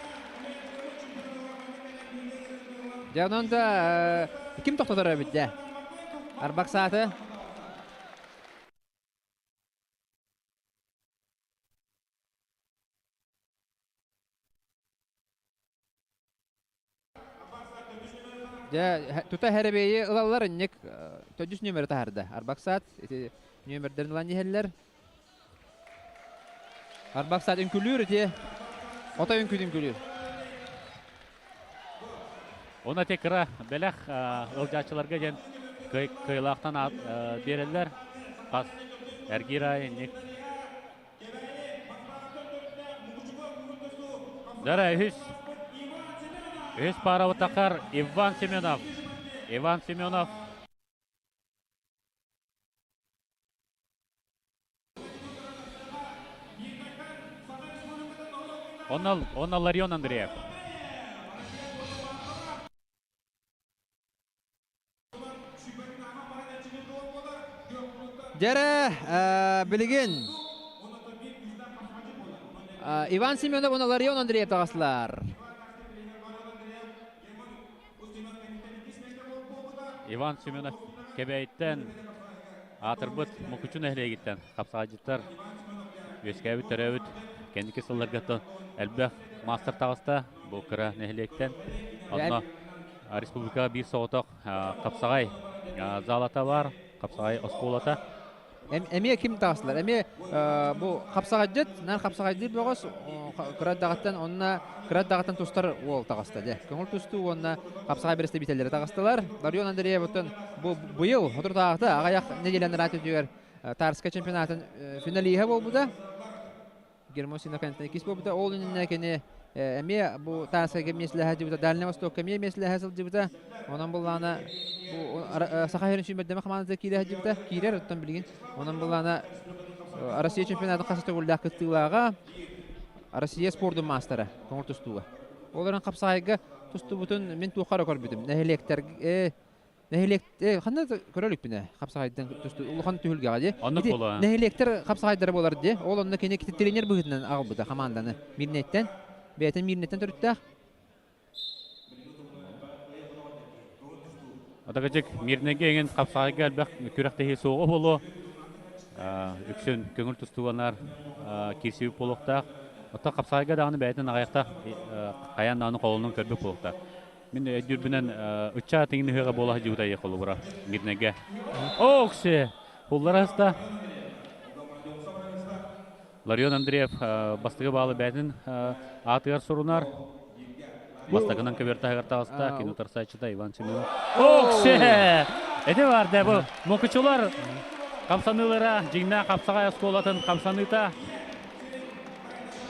Жанында ким тоқтатар бит, де. Арбаксаты Да тута хәрбейе ылалар иннек төдүс номер тахарда. Арбаксат номердерин улан дихеллер. Арбаксат үнкүлүр те. Ота үнкүдүн күлүр. Оны текра белах ылжачыларга ден кыйлактан берелер. Кас Эргирай ник. Дара Үс пара утакар Иван Семенов. Иван Семенов. Он Ларион Андреев. Жара билген. Иван Семенов оны Ларион Андреев тағасылар. Иван Семенов кебейттен атырбыт мукучун эхлегиттен капсагажыттар өскәбит төрөбүт кендики сылларгаттан әлбәх мастер тагыста бу кыра нехлектен онно республика бир сооток капсагай залата бар капсагай осколата Эме ким тағасылар? Эме бу капсагажыт, нар капсагаждыр богос кыраддагаттан онна кыраддагаттан тустар ол тағаста де. Көңүл тусту онна капсагай бересте бителлери тағастылар. Ларион Андреев оттон бу быйыл отур тагыта агаяк неделен рат өтүгөр Тарска чемпионатын финалиге болбуда. Гермосина кантен кис болбуда. Ол инне кене эме бу Тарскага меслеха дибута Дальний Востокка меслеха сыл дибута. Онан буллана бу Сахарин шимбедеме командада киле дибута. Кирер оттон билген. Онан буллана Россия чемпионаты касыты гулдак кыттылага Россия спорттун мастера көңүл тустууга. Оларын капсагайга тусту бутун мен туукара көрбүдүм. Нехелектер кандай көрөлүк бине капсагайдан тусту улхан түһүлгага же. Нехелектер капсагайдар болар же. Ол онда кене китеп тренер бүгүнөн агылбыда команданы Мирнеттен. Бетен Мирнеттен төрүттө. Атагачык Мирнеге еген капсагайга албак күрәктеги соого болу. Үксүн көңүл тустуганар кирсип болуктак. Ота капсагайга дагы бәйтен аякта каян аны колунун көрбөк болуктак. Мен дүрбүнөн үчча теңин хөөгө бола жуута яколу бура Мирнеге. Оксе буллараста Ларион Андреев бастыгы баалы бәйтен атыгар сурунар. Бастагынан кебертагар тагыста кинотар сайчыда Иван Семенов. Оксе! Эде бар да бу мокучулар камсанылара жигна капсагай осколатын камсаныта.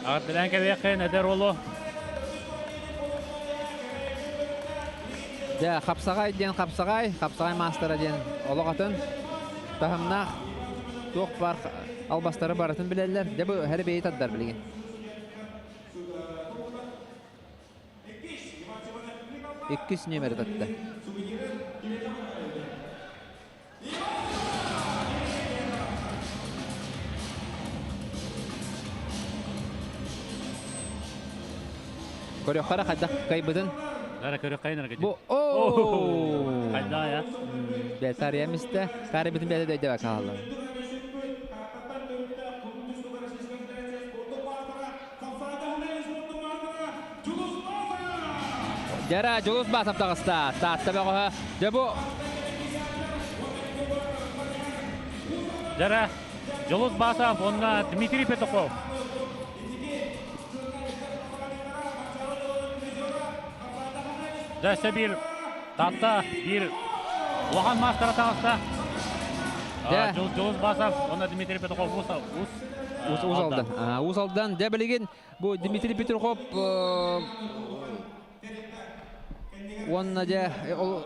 Артынан кебекен эдер олу. Да, капсагай мастера ден ологатын тахымнах тоқ бар албастары баратын билелер. Де бу хәрбей таддар билген. Эккис номер татты. Көрөккара кайда кайбыдын. Дара көрөк кайнар кетти. Бу Кайда я? Бетария мисте. Карыбытын беде дөйдө бакалды. Жара жолус басып тагыста. Татта багы. Дебу. Жара жолус басып онна Дмитрий Петухов. Дәсе бир татта бир Лохан мастера тагыста. Жолус басып онна Дмитрий Петухов Узалдан. Узалдан да билген бу Дмитрий Петухов онна да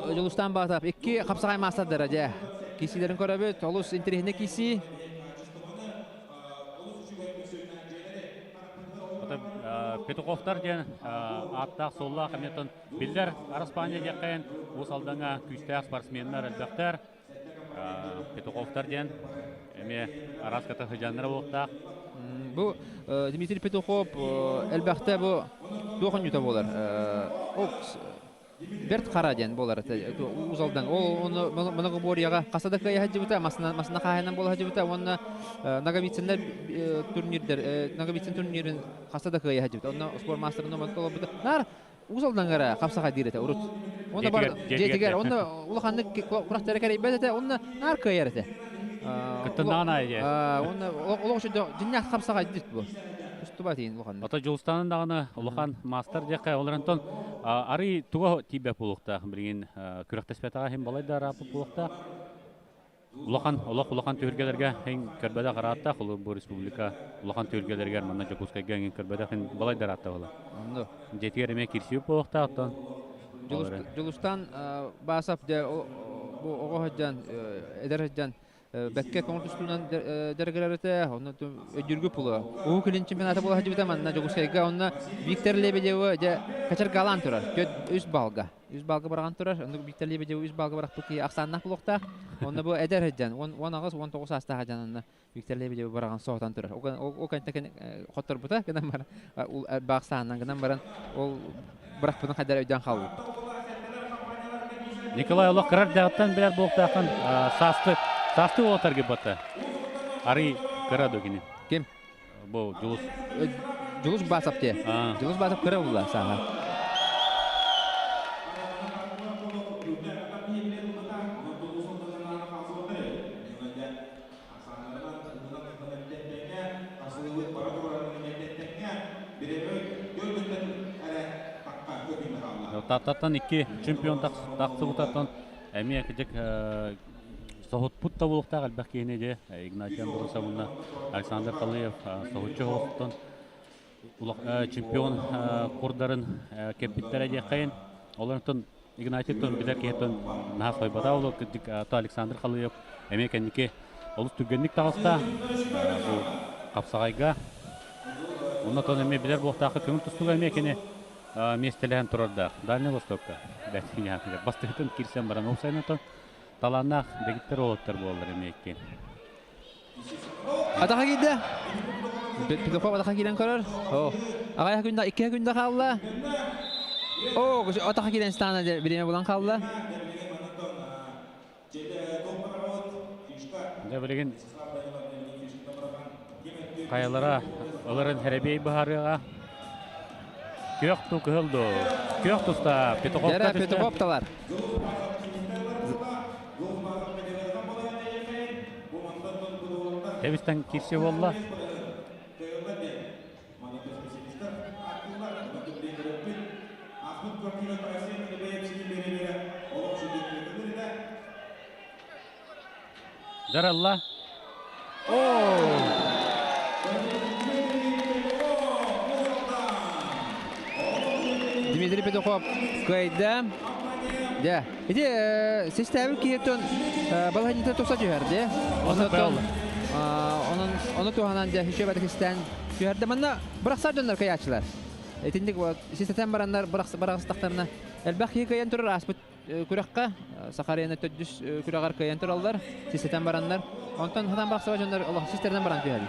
жолустан батап эки капсагай мастер да. Кисилерин көрөбөт, олус интерехне киси. Петуховтар ден аттақ солла қаметтен білдер Араспания жақайын осалдаңа күштәк спортсменлер әлбәқтер Петуховтар ден әме Араската хыжанлары болықтақ. Бу Дмитрий Петухов әлбәқті бу тоқын юта болар. Берт Қараден болар узалдан. Ол мұнығы борияға қасада кайы хаджибыта, масына қайынан бол хаджибыта, оны Нагавицинлер турнирдер, Нагавицин турнирін қасада кайы хаджибыта. Оны спорт мастерын оман толы бұда. Нар узалдан гара капсага дирете урут. Онда бар жетигер, онда улаханны курактары керебете, онда нарка ярете. Кыттынан айде. Онда улошу динья капсага дирет бу. Устубатин улаханны. Ата Жулстанын даганы улахан мастер жакка оларантон ары туга тибе булукта билген күрәктәспәтәгә һәм балайда рапы булукта. Улахан төргәләргә һәм кәрбәдә каратта хулы бу республика улахан төргәләргә монда Жакускайга һәм кәрбәдә һәм балайда ратта була. Онда Жетигереме кирсип булукта аттан. Жулустан басап де бу огоһдан эдерҗан бәккә конкурстунан дәргәрәтә, онда өҗүргү пулы. У килин чемпионаты була һәҗибә манна Жакускайга, онда Виктор Лебедев де качар галан турар. Үз балга. Үз балга барган турар. Онда Виктор Лебедев үз балга барак бу Аксаннак булукта. Онда бу эдерҗан 19 астага жанында Виктор Лебедев барган соғдан турар. О кантакен хоттор бута, гынан бар. Ул Баксаннан гынан баран ол бірақ бұның қадар өйден қалу. Николай Олақ қырар дағыттан білер болықтақын састы олатарға бата. Ары қырад өгені. Кем? Бұл Жұлыс. Жұлыс басап те. Жұлыс басап қыра ұлла саға. Таттан 2 чемпион тақсы бұтаттан әме әкедек соғыт бұтта болықтақ әлбәқ кейіне де Игнатий Андросовна, Александр Қалыев соғытчы олықтан чемпион құрдарын кемпеттер әде қайын. Оларынтын Игнатийтон білер кейттен нағас ойбада олы Александр Қалыев әме кәнеке олыс түгенлік тағыста бұл қапсағайға. Оннан әме білер болықтақы көңіл тұстығы әме кене местелен турарда Дальний Востокка бәтсине бастыртын кирсен баран олсайнатон таланнақ бегиттер олаттар болалар емекке. Атақа кейді? Педофоб атақа кейден көрір? Ағая күнді, 2 күнді қалды. Атақа кейден станы біреме болан қалды. Білеген қайалара оларын әребей бұхарыға Көқту көлді. Көқтуста Петуховта Жәрі Петуховталар. Әбістен кирсе болла. Жаралла. Дмитрий Петухов көйді. Эти системы кейтон балханитер тоса жөһәрде. Оны туганан да хишебат хистан жөһәрде. Мында бирақсар дөннәр каячылар. Этиндик систем барандар бирақстактарына элбәк кайын турар аспыт күрәккә Сахарияны төдүс күрәгәр кайын туралар. Систем барандар. Онтан хадан бирақсар жөннәр Аллах системнән баран жөһәрде.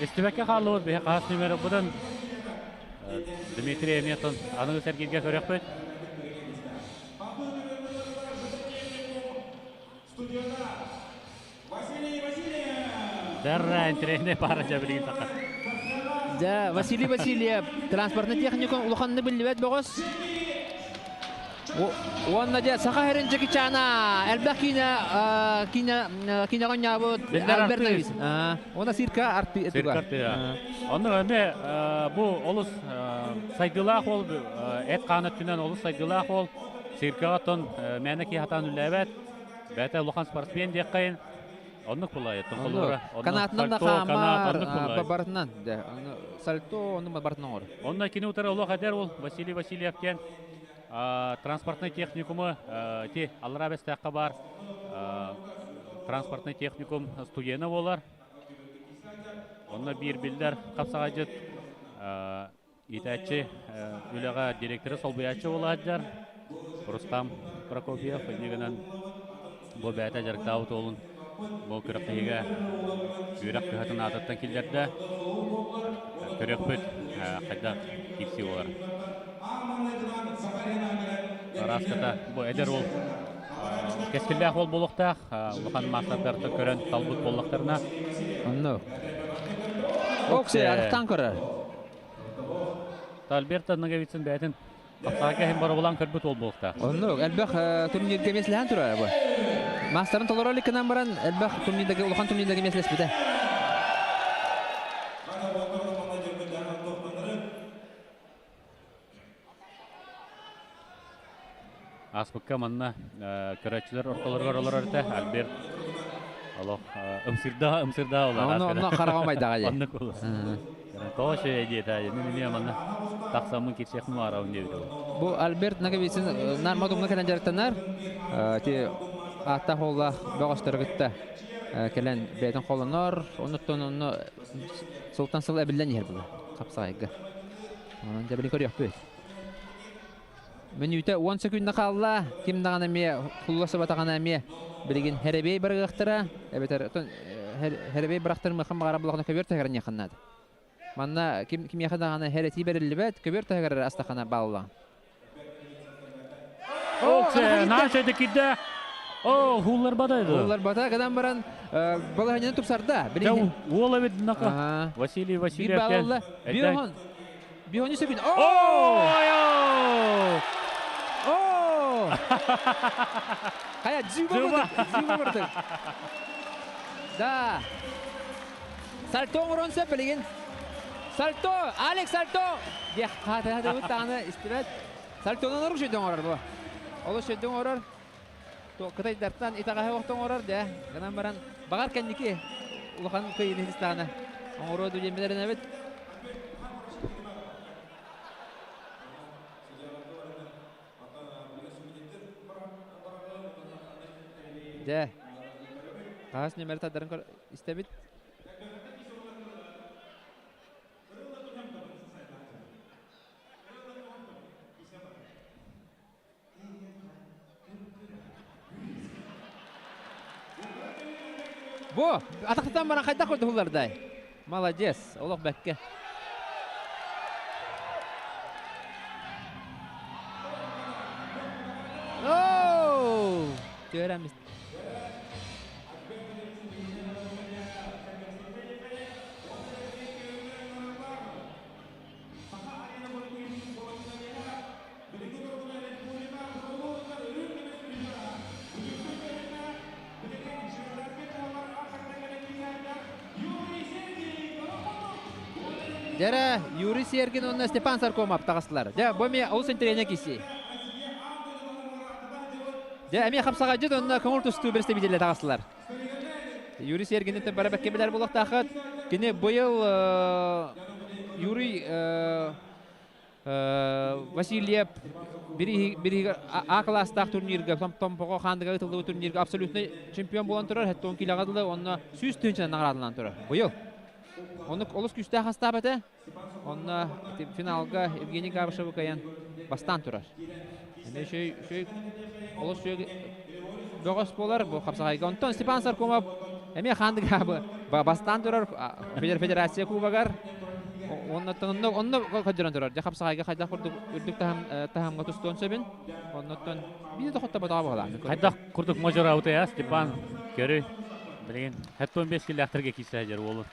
Истебәккә халлы бе кас номер будан Дмитрий Метон аны Сергейге көрәк бит. Дарра интерне пара жабилин така. Да, Василий Васильев транспортный техникум улаханны билбет богос. Онда да Сахарин Джекичана, Элбакина, Кина Ганябут, Альберт Левис. Онда сирка арты этуга. Онда эме бу олус сайдылах ол эт канатынан олус сайдылах ол сиркатон менеки хатан үләбәт. Бәтә улахан спортсмен дек кайын. Онны кулай тонколора. Канатынан да хама бартынан да. Сальто онны бартынан ор. Онда кине утара улах адер ол Василий Васильев кен. Транспортный техникумы те Алрабестаққа бар. Транспортный техникум студияны болар. Онда бир билдер қапсаға жет. Итәтші үліға директоры солбыячы оладжар. Рустам Прокопьев. Негінен бұл бәті жарықтауыт олын. Бұл күріқтігі үйрек күхатын атыттан келдерді. Күрек бүт қайда кепсі олар. Раската бу эдер ол кескеллях ол болуктак улахан мақсаттарды көрөн талбут болуктарына Оксе арттан көрөр. Альберто Наговицын бәтін қапсаға hem бар болан көрбіт ол болықта. Оннук, әлбәқ турнирге месләһән тұра бұл. Мастарын толыр оликінен баран, әлбәқ турнирдегі, улахан турнирдегі месләс біді. Аспыққа манна көрәтшілер орталарға оралар әрті. Альберт ұмсырда олар. Онны қарағамайдағы де. Онны қолы. Тошы әдеті. Мен манна тақсамын кетсек мұны арауын деуді. Бұл Альберт Наговицын нармадуңға кәлен жарықтанар. Атта қола бағаштары күтті. Кәлен бәйтін қолынар. Онныттан онны сұлтан сыл әбілден ер бұл. Қапсағайғы. Онын жәбілі көрек бөйт. Минута 10 секундна қалла. Ким дағана ме, құлласы батағана ме білген хәребей бірғықтыра. Хәребей бірақтыр мұқым бағара бұлағына көбер тәгәрін яқыннады. Манна ким яқындағана хәрети берілі бәт, көбер тәгәрі астақана балылаған. Нашайды кидді. Хуллар батайды. Хуллар бата, қадан баран балағанені тұпсарда. Ол әбет нақа. Василий Васильев. Бихони секунд. Кая дзюба бұрды. Да. Сальто ұрын сөп білеген. Сальто, Алекс Сальто. Дек қаты ұттағаны істебет. Сальтоның ұрық жөйдің орар бұл. Олы жөйдің орар. Қытайдартан итағағы оқтың орар. Ғынан баран бағар кәндеке. Ұлыған көйін істағаны. Оңыру өдемелерін әбет. Де. Қағас нөмері тадарын көр істебет. Бұ, атақтан баран қайда көрді ұлардай. Молодец, олық бәкке. Görəmiz. Дәрі Юрий Сергин онына Степан Саркомап тағыстылар. Дә, бұме аусын трене кесі. Дә, әме қапсаға жүд онына көңіл тұсту бірісті беделі тағыстылар. Юрий Сергиннен бәрі бәкке білер болық тақыт. Кені бұйыл Юрий Васильев бір А-кластақ турнирге, Томпоға қандыға ұтылды турнирге абсолютный чемпион болан тұрар. Хәтті 10 килағадылы, онына сүйіз түнчінен нағырадылан тұрар. Бұйыл. Оны олыс күшті қастап әті. Оны финалға Евгений Габышевы қаян бастан тұрар. Олыс шөй бөғыс болар бұл қапсағайға. Онтан Степан Саркомов әме қандыға бастан тұрар. Федерация кубағар. Онны қадыран тұрар. Қапсағайға қайдақ құрдық үрдік тахамға тұстуын сөбін. Оннан бейді тұқытта бұтаға бұғалар. Қайдақ құрдық мажора ауты Степан көрі. Білген, әтті 15 келі әқтірге кейсі әжер олы.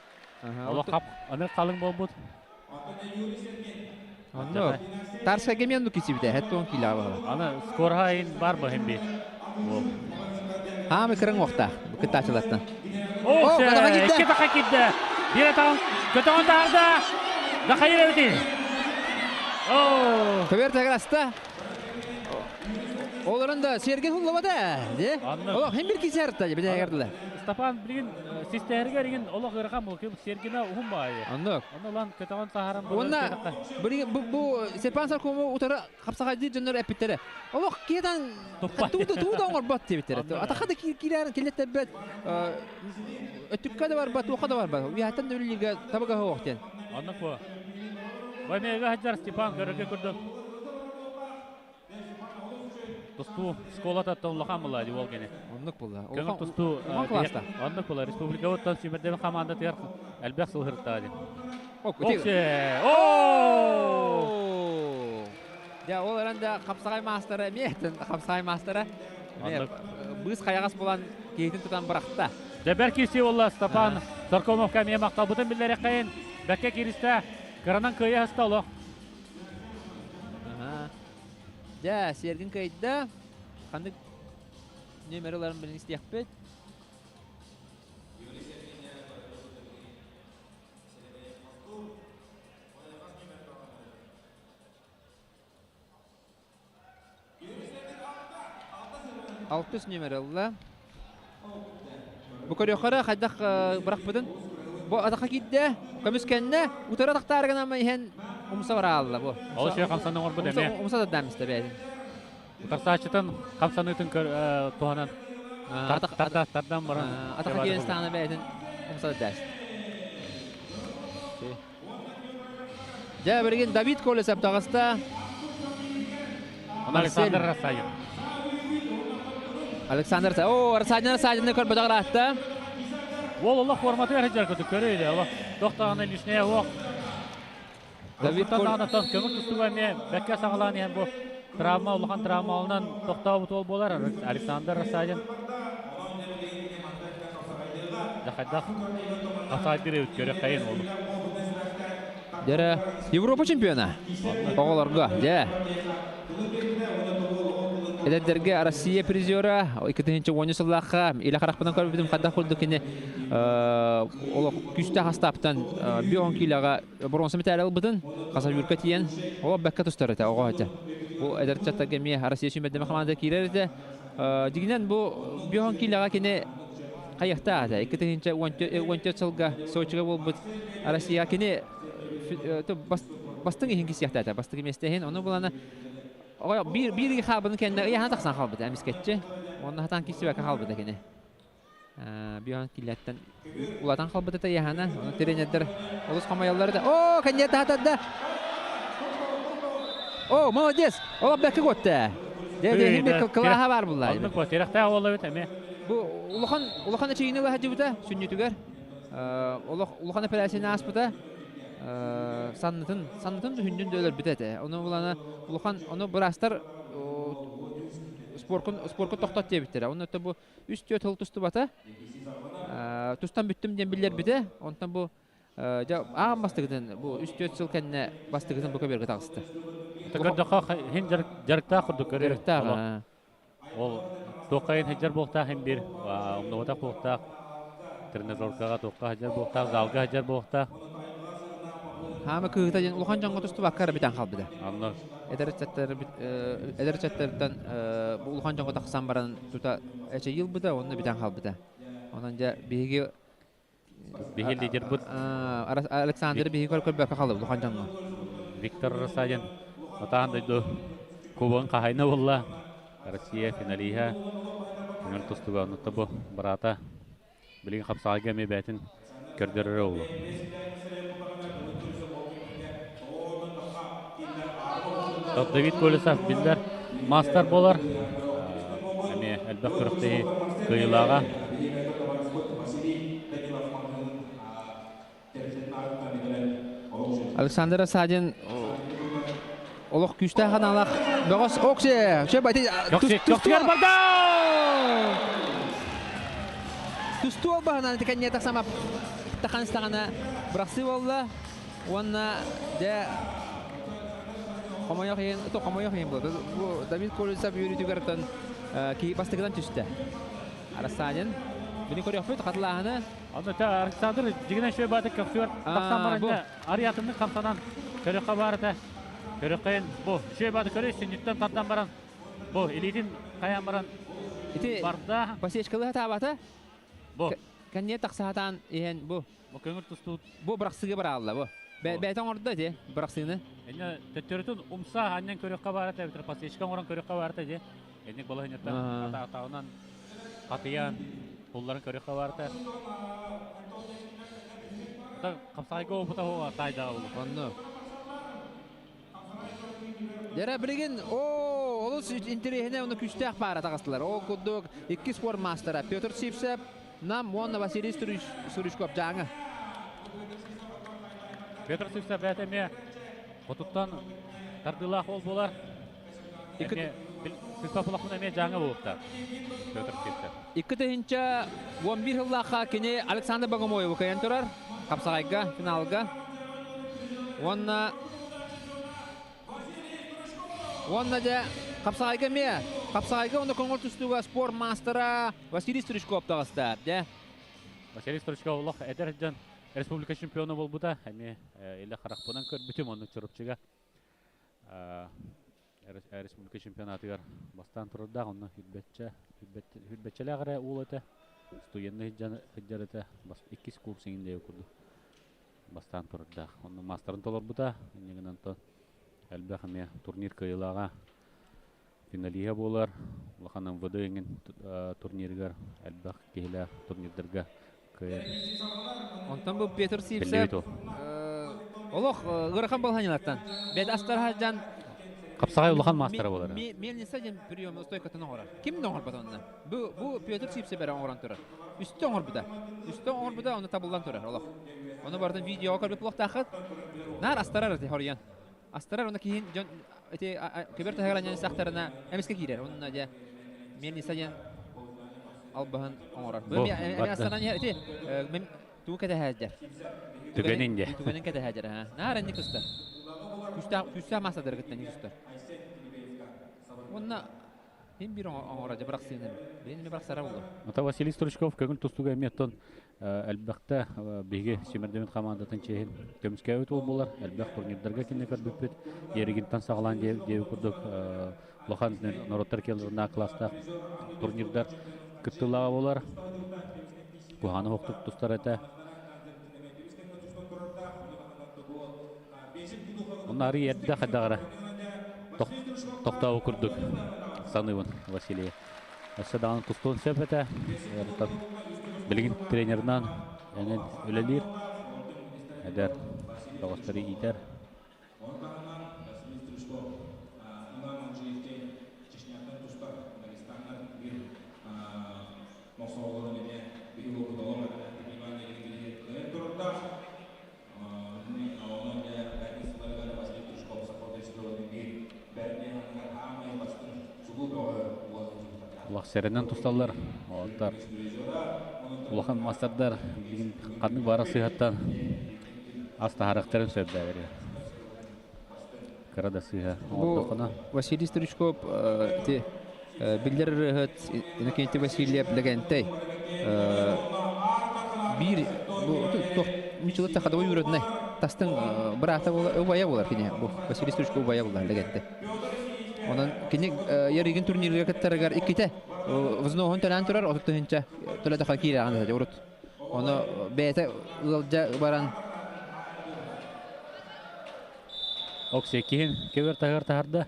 Ола қап, аны қалың бол бұд. Тарсқа кеменді кесі біде, әтті 10 келі ағылы. Аны скорға айын бар бұ хембе. Хамы кірің оқта, күтті açылаттан. Екі тақа кетті. Bir atağın, kötü onda arda. Daha yere bitti. Köver tağır asıda. Oğların da Sergen Hullaba'da. Oğlak hem bir kişi arıtta. Bir de ağırdılar. Stefan bilgin sisterge bilgin olaq ırqam ol ki Sergen'e uhum bayı. Anlık. Onu lan kötü onda haram. Onda bu Stepan Sarkomu utarı kapsağa değil canları epitleri. Olaq kiyeden tuğda onlar bat diye bitir. Atağa da kilerin kilette bet. Ötükka da var bat, oqa da var bat. Uyahtan da ölüge tabağa hoqten. Anlık bu. Vay mega hajar Stepan görge kurdum. Тусту школата тонлахамла дивол гене. Оннук булла. Көңүл тусту оннук булла республика оттан симерден команда тер албак сылгыртады. Я оларанда капсагай мастера мехтен капсагай мастера. Быз каягас булан кейтин тутан бракта. Дебер киси олла Степан Саркомов каме мактабытын билдере кайын. Бәкке киристә. Кыранан кыя хастало. Ja, Sergin kayda. Kandık numaraların birini isteyecek. Altız numaralı. Bu koryokara haydak bırakmadın. Bu ataka gitti. Komiskenine utara taktargan ama ihan umsa var Allah bu. Ол шеге қамсанның орбы деме. Umsa da demişti be. Утарсачытын қамсанытын туғанан. Тардан баран. Ataka Kyrgyzstan'a be. Umsa da demişti. Ja birgin David Kolesap tağısta. Александр Расайын. Alexander Sa. O Rasajin'e kör bacak rahatta. Ол Allah форматы әржер көтіп көрейді. Тоқтағаны лишнее оқ. David Тоқтағаны көмір тұстуға ме бәкке сағаланы ем бұл травма, ұлған травмалынан тоқтау бұт ол болар. Александр Расайын. Жақайдақ қасайды өт көрек қайын олы. Jere Европа чемпиона. Oğlarga, ja. Эдерге Россия призера, икенче ойнашыларга иле каракпынан көрүп бидим кадда кылдык кене ол күстә хастаптан бион килага бронза медаль албыдын. Каза юрка тиен, ол бакка тустары та ого ата. Бу эдерчатта геме Россия чемпионы команда кирерде. Дигинен бу бион килага кене каякта ата. Икенче ойнчылга Сочига болбут. Россия кене бастың ихин кисяхта ата. Бастыгы местехин, оны буланы bir halbını kendine yahan taksan halbıdı emisketçi. Onun hatan kisi baka halbıdı gene. Bir an killetten ulatan halbıdı da yahana. Onu trenerler oluz kamayalları da. Oo kanyata hatada. Oo молодец. Ola baka gotta. Dedi bir klaha var bunlar. Onu koterekte ola öteme. Bu ulukan içine var hacıbıda sünnetüger. Ulukan pelasini aspıda. Sanatın hündün döler bitete. Onu bulana ulukan onu burastar sporku toxtat diye bitir. Onu da bu üst yöt hıl tustu bata. Tustan bittim diyen biller bite. Ondan bu ağam bastıgıdan bu üst yöt sılkenine bastıgıdan bu kabirge tağısты. Тагаддака хин жарыкта курдук көрөр. Жарыкта. Ол токайын хаҗар болта һәм бир умнавата болта. Тренажеркага токка хаҗар болта, залга хаҗар болта. Hama kığıta ulukan jango tustu bakkara bitan halbıda. Anlar. Ederçatlardan bu ulukan jango taksan baran tuta eçe yıl bıda onunla bitan halbıda. Onunca bihigi Bihil lider bud. Alexander bihigi kol baka halbı ulukan jango. Виктор Расайын. Атаан дойду. Кубан кахайна болла. Россия финалиха. Финал тустуга онутта бу барата. Билин капсаага мебетин көрдөрөр болду. Давид Колесов билдер мастер болар. Эми элбек кырыкты кыйлага. Alexander Rasajin Олық күшті қаналақ Бөгіс Оксе Шөп айты Көктер барда! Түсті ол бағынан текенне тақсамап Тақаныстағана бірақсы болды Онна де Қомайық ең болды Давид Колесов үйретігерден бастығыдан түсті Расajin Beni koruyor pek katılağını. Anlatta Alexander jigine şöyle batık köktür. Taksan barınca ariyatımın kamsanan körüqqa barıda. Körüqqayın bu şöyle batık körüyorsun yütten tattan baran. Bu elitin kayan baran. Barda. Pasiyečkalı hata batı. Bu. Kanniye taksahatan ihen bu. Bu köngür tustu. Bu bıraksıgı baralla bu. Beytan orada diye bıraksığını. Enne töttürütün umsa annen körüqqa barıda bitir pasiyečkan oran körüqqa barıda diye. Ennek balı hünnettan atağından katıyan. Pulların körüqqa barıda. Kapsayga oputa hoğa tayda olur. Onu. Yara bilgin olus interihine onu küçte akbara tağıstılar. O kudduk iki spor mastera Pyotr Sivsev nam Monna Vasiliy Surishkov жаңы. Pyotr Sivsev бәтеме Құтықтан тардылақ ол болар. Сыспапылақпын әме жаңы болыпта. Pyotr Sivsev. İki təhинча 11 yıllaqa kene Alexander Bogomolov kayan turar. Kapsağayga, finalga. Onna da Капсайга ме. Капсайга онда коңгол түстүгө спорт мастера Василий Стручков тагыстап, да. Василий Стручков улах эдерден республика чемпионы болбута. Эми эле харакпынан көрбүтүм onu чурупчуга. Республика чемпионатыгар бастан турда, оны хүлбетчелегере ул эте. Студентный хиджарыта бас 2 клуб сеңинде окурду. Бастан турда. Оны мастерын толор бута. Негенен то әлбәхме турнир кыйлага финалия болар. Улаханын ВД-ңин турниргар әлбәх кейле турнирдерге кыйыр. Онтан бу Петр Сипсеп. Олох гырхан балханилаттан. Бет астар хаджан Капсагай улахан мастера болар. Мен не саден прием стойкатын оңор. Ким оңор батонна? Бу Петр Сипсеп бер оңоран турар. Үстө оңор буда. Үстө оңор буда, аны табылдан турар. Олох. Оны бардан видео көрүп булак тахат. Нар астарар те хорян. Астарар оны кийин жон эти кеберте хагалан сактарына эмеске кирер. Онна же мен не саден албахан оңорар. Бу мен астаран эти мен тукете хаджар. Түгенинде. Түгенин кете хаджар, ха. Нар энди кыстар. Күстә масадыр гыттан күстәр. Онна Мен бир оңора жабырак сенем. Мен бирак сара болду. Ата Василий Стручков көгүл тустуга эметтон әлбәттә биге Семердемет командатын чейин көмскә өт болар. Әлбәт турнирдерге кине көрбүппет. Еригинтан саглан деп курдук. Лохан народтар келдирна класста турнирдар кыттылага болар. Куханы хоктуп тустар эте. Оннары ердә хадагара. Токтау курдук. Санывын Василий. Ассадан тустон сепете. Билгин тренернан энен өлелир. Эдер дагыстары итер. Серенен тусталар, олар улахан мастердар билгин кадны бара сыйхаттан аста характерин сөйбәдер. Карада сыйха. Василий Стручков те билдер хат инкенте Василий легентэй. Бир бу мичилата хадой үрөднай. Тастын брата убая болар кине. Бу Василий Стручков убая болар легентэй. Онан кине ярыгын турнирге каттаргар икките. Вознохон талан турар, ототынча төлөдө хакира анда урут. Оны бете ылжа баран. Оксе кин кевер тагырда.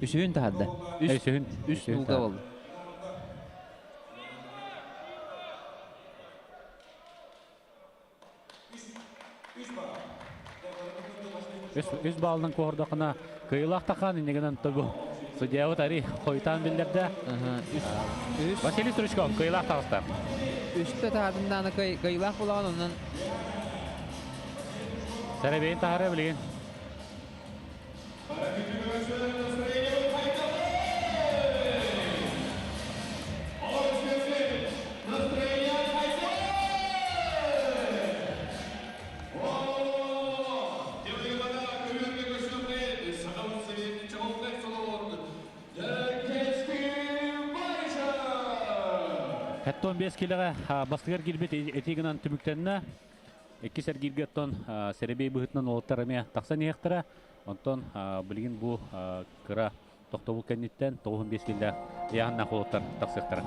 Үсүн тагырда. Үс булга болду. Үс балдын кордакына кыйлак такан инегенен тогу. Судья тари хойтан билдерде. Василий Стручков кыйлак тагыста. Үстө тагындан кыйлак булаган ондан Сәрәбейин тагыра билген. Хәттон 5 килога бастыгар килбет этигенен түмүктенне 2 сәр килгеттон Сәрәбей быһытнан олтарыма таксан яктыра. Онтон билген бу кыра токтобул кеннеттен 95 килда ягына холоттар таксыктыра.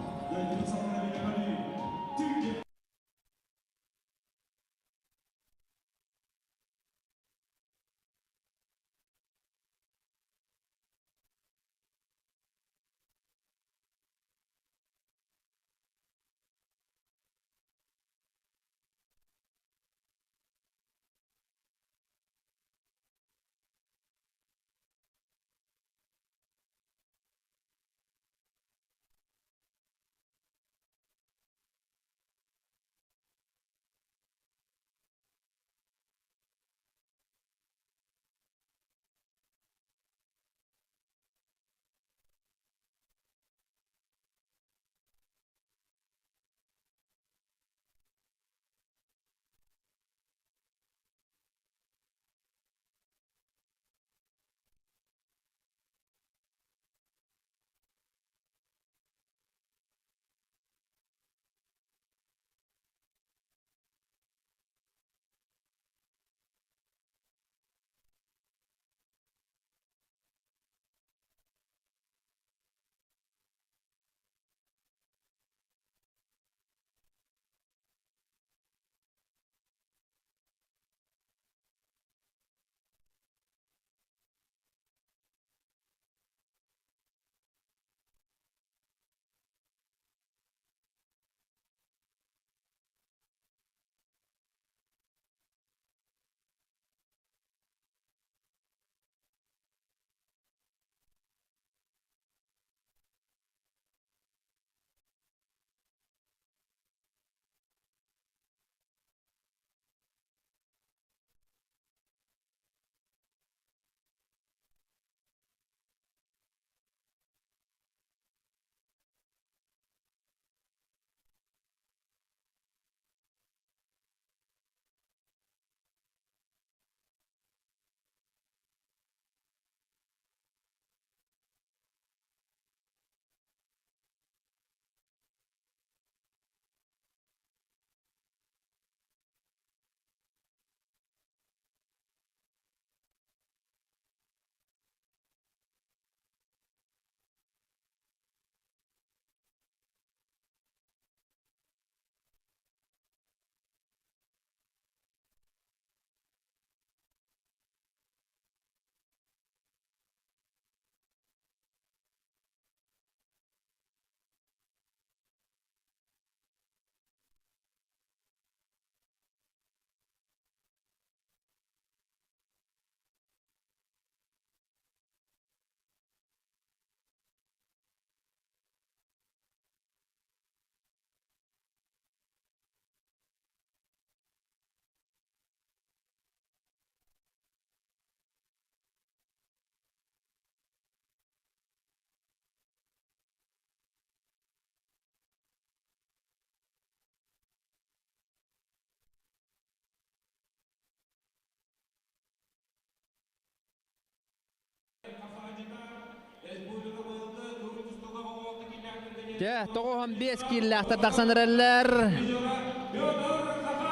Же 95 киллахтар тақсаныралар.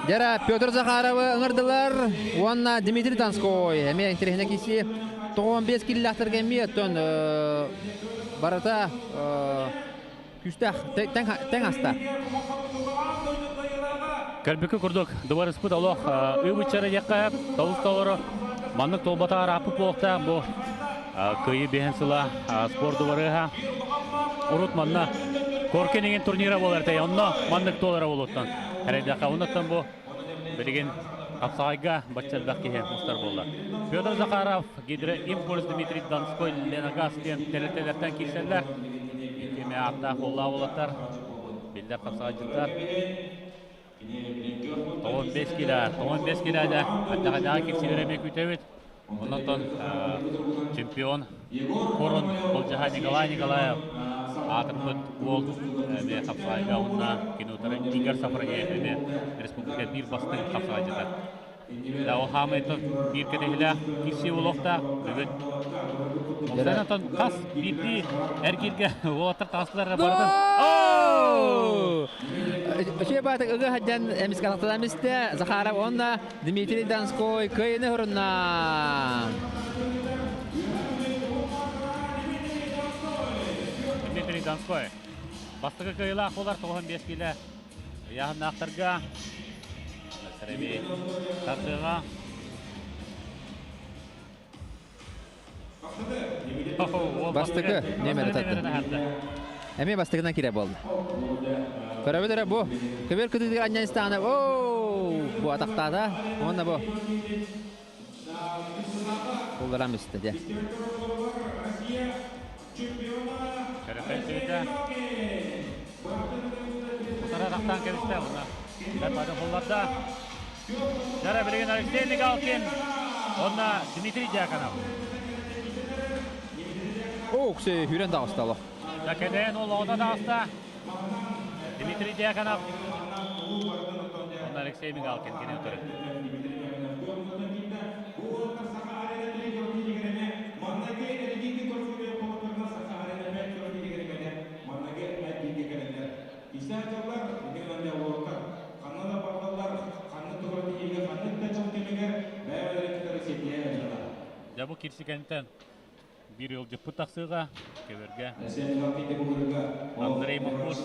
Жара Петр Захаровы ыңырдылар. Уанна Дмитрий Донской. Әме интерехіне кесі 95 киллахтар кәмей. Тон барата күстақ тәң аста. Кәрбікі күрдік. Дұбар ұспыт олық үбітчәрі еққа тауыз тауыры. Маннық толбатағар апып болықта. Бұл көйі бейін сыла спорт дұбарыға. Урут манна Коркенеген турнира болар тәй. Онна маннық толары болуттан. Әрейдіға ұнаттан бұл білген қапсағайға батчарбақ кейі мұстар болар. Петр Захаров, Гидре Импульс, Дмитрий Донской, Ленагас ден тәлі-тәлерден келсәлер. Екеме ағда қолла болаттар. Белдер қапсағайжылдар. 95 килада аттағадағы кепсілеріме күтәует. Оннан чемпион Корон Болжаға Николаев Атырпыт ол қапсағайға онна кинотары Игар Сафрage республика бір бастың қапсағайжыда. Дауы хамайтын бір кәдегілі кепсі олықта бүгін. Осынатын қас бірді әркелге олаттыр тағысыларға бардың. Шей батык ыгы хаджан эмис калактыдан мисте Захаров онна Дмитрий Донской кыйыны хурунна. Дмитрий Донской. Бастығы кыйыла қолар 95 келі. Яғын ақтырға. Сәрәбей тартыға. Бастығы немері татты. Әме бастығынан кере болды. Көрәбедері бұ. Көбер күтідігі Аньянистаны. Бұ атақтада. Онна бұ. Бұлдырам үсті де. Кәріпен сөйді. Бұтара рақтан кәбісті бұна. Бәтмады қолларда. Жара білген Алексей Николкин. Онна Дмитрий Дьяконов. Күсі хүрен дағысталы. Жәкеден ол ода дағыста. Дмитрий Дьяконов. Онна Алексей Мигалкин кене өтірі. Жабу кирси кәнттен bir yıl cıppı taksıға көберге Андрей Махмуд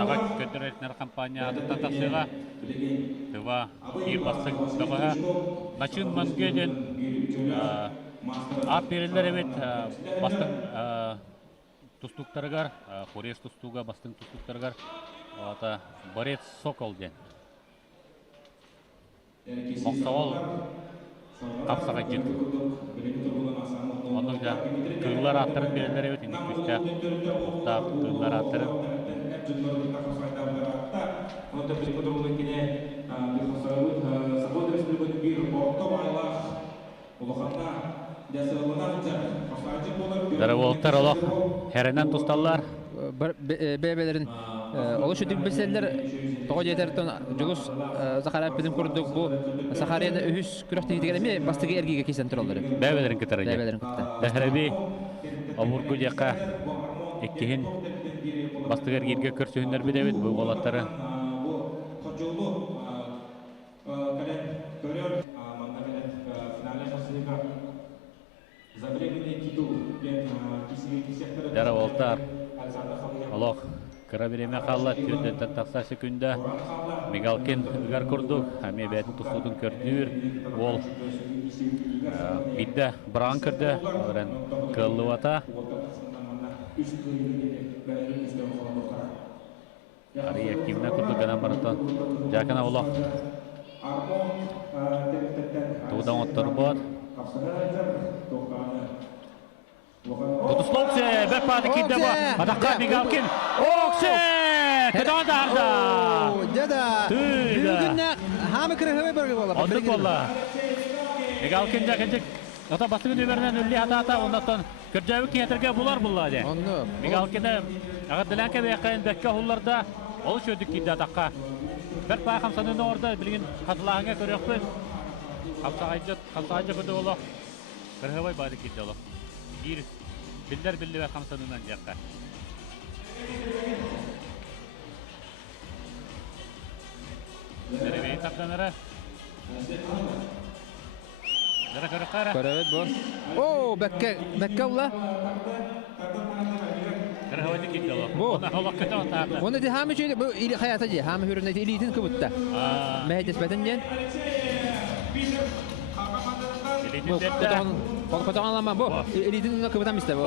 сағат көндірелтінер компания адыттан таксыға тыва бір бастың дұғыға начин мангеден ап берілер емет бастың тұстуқтарығар Қореш тұстуға бастың тұстуқтарығар борец Сокол ден Моқсавал қапсаға жетті. Оның да кыйлар аттырын берілер өт, енді күшті ұқтап кыйлар аттырын. Дары болықтар олық әрінен тұсталар. Бәбелерін олышы дүк білселдер тоғы жетерден жүліс Захаров біздің көрдік бұл Сахарияны үхіс күріқтен етеген әме бастығы әргеге кесен тұралары. Бәбелерін күтір өне. Бәбелерін күтті. Дәхірәбей Абургу дияқа еккеген бастығы әргеге көрсігіндер бедәбет бұл болаттары. Дәрі болттар. Олық кыра береме қалла түрден тақсасы күнді Мигалкин үгар күрдік. Әме бәтін тұстудың көрдір. Ол бидді біран күрді. Оларен қылы вата. Ари активна күрдік ғана барытан. Жақына олық. Туғдан оттыр бұд. Тұтыслоқсы бәк бады кенді ба. Адаққа Мигалкин. Оқсы! Күдан дағырда! Деді, бүгінне хамы кіріғі бөргі болар. Ондық болла. Мигалкин жәкенжік. Ота бастығын өберінен үлі ата-ата. Ондақтан күржәуі кейтерге бұлар бұлла. Мигалкинді ағаддыланке бәйқайын бәкке ғулларда ол шөдік кейді адаққа. Бір пай қамсанын орда білген қатылағыңа көрек бөл. Қамсағайжы күрді олық. Кіріғі бай бады кейді олық. bir biller billi ve kamsanından jakka. Nereye tapdanara? Jara körökkara. Көрөбөт бу. О, бәккә ула. Jara havacı gitti o. Bu. Ona hava kötü atardı. Оны де хамы жүйде, бу или хаята же, хамы хүрүнө илитин кыбытта. Мәһәдес бәтен ден. Бу котоңлама бу. Илитин кыбытан бисте бу.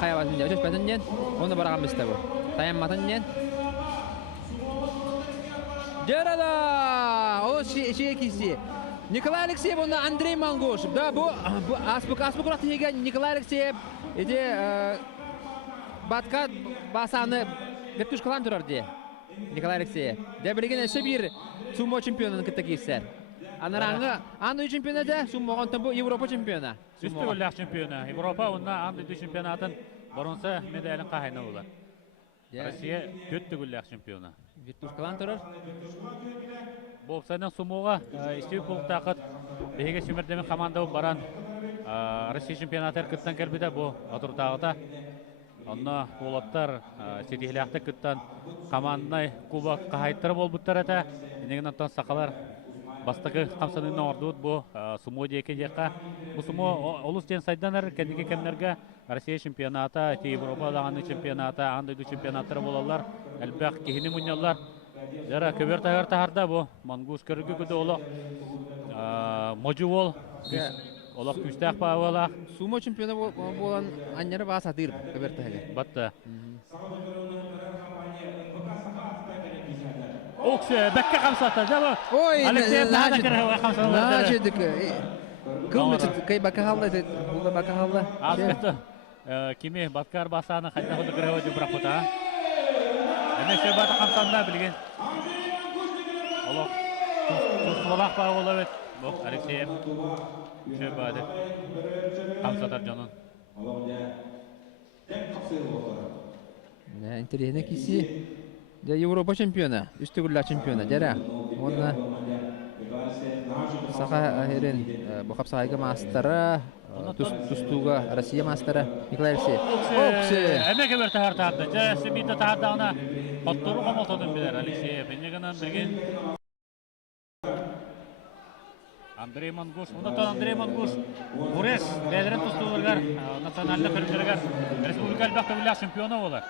Хаябат ден, өчөс бәтен ден. Оны бараган бисте бу. Таянматын ден. Жарада! О, шекиси. Николай Алексеев, он Андрей Мангуш. Да, бу аспык рахты еген Николай Алексеев. Эти батка басаны бептушкалан турар де. Николай Алексеев. Да билген эше бир сумо чемпионын кытта кийсер. Анараңы анды чемпионада сумогонтон бу Европа чемпиона. Үстүгүллак чемпиона. Европа онна анды чемпионатын боронса медалын кайна була. Россия көттүгүллак чемпиона. Бептушкалан турар. Бопсайдан сумуға истеу полктақыт беге шемердемен команда баран Россия чемпионатыр кыттан келбиде бу отуртағыта. Онна олаттар сетихляқты кыттан командный кубок қағайттыры болбуттар әті. Енеген антон сақалар бастықы қамсанының ордуыд бу сумо дейке дейқа. Бу сумо олус ден сайданар кәдеге кәмнерге Россия чемпионата, Европа дағаны чемпионата, андайду чемпионаттары болалар. Әлбәқ кейіні мұнялар. Жара көбер тағыр тағырда бұ. Мангуш көрігі күді олық. Моджу ол. Олық күстәқ бағы олақ. Сумо чемпиона болан аннары баса дыр көбер тағыр. Батты. Оксы, бәкке қамсатты. Жабы. Ой, Алексеев нағада кірі қамсатты. Нажедік. Кылмычы кай бака халды, бұл бака халды. Азбетті. Кеме баткар басаны қайта құды кірі өді бұрақ бұта. Әне шөбаты қамсанда білген. Олық. Тұсылақ бағы ола өт. Бұл Алексеев. Шөбаты. Қамсатар жанын. Интересно киси. Европа чемпиона, үстігүлі чемпиона. Жара. Онна сақа ерен бұқап сағайғы мастары, тұстуға Россия мастары Николай Алексеев. Оксы! Әмеке бір тағар тағарды. Жәсі бейді тағардағына қоттыру қомалтадың білер Алексеев. Енегінен білген. Андрей Мангуш. Онытан Андрей Мангуш. Бурес. Бәдірін тұстуылырғар. Национальны көрімдерігер. Республика әлбәқті білер чемпиона олар.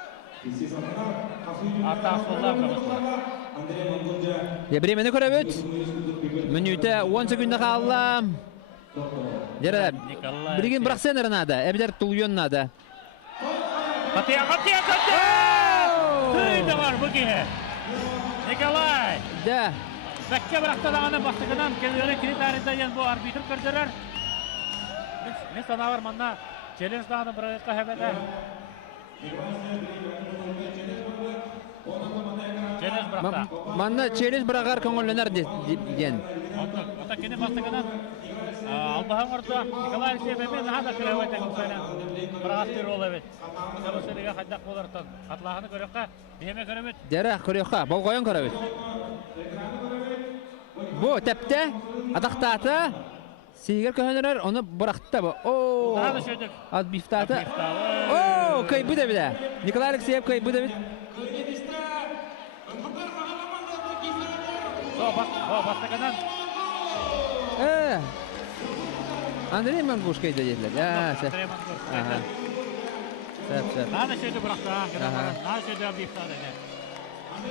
Ата солдар қабысылар. Ебремені көрәбіт. Минута 10 секунда қалла. Жара, білген бірақ сен ұрынады. Әбілер тұлуен нады. Қатия! Түйді бар бұге. Николай! Да. Бәкке бірақтадағаны бастығынан келері келет аридайын бұл арбитр көрдірер. Мен санавар манна челлендж дағаны біраққа әбәді. Челлендж бірақта. Манна челлендж бірағар көңілінер ден. Ота кені бастығынан албаған орта Николай Алексеев әмен наға да кірі өйті көмсайынан бірағастыр ол әбет. Сәбісеріге қайдақ болардан қатлағаны көрекқа бейме көрімет. Жара, көрекқа, бол қойын көрәбіт. Бұ, тәпті, адақтаты, сейгер көхенерер, оны бірақта бұ. Нағады шөйдік. Ад бифтаты. О, кай бұда біда. Николай Алексеев кай бұда бід. Бастығынан. Андрей Мангуш кайда деділер. Андрей Мангуш. Сәп. Нағады шөйді бірақта. Нағады шөйді бифтады.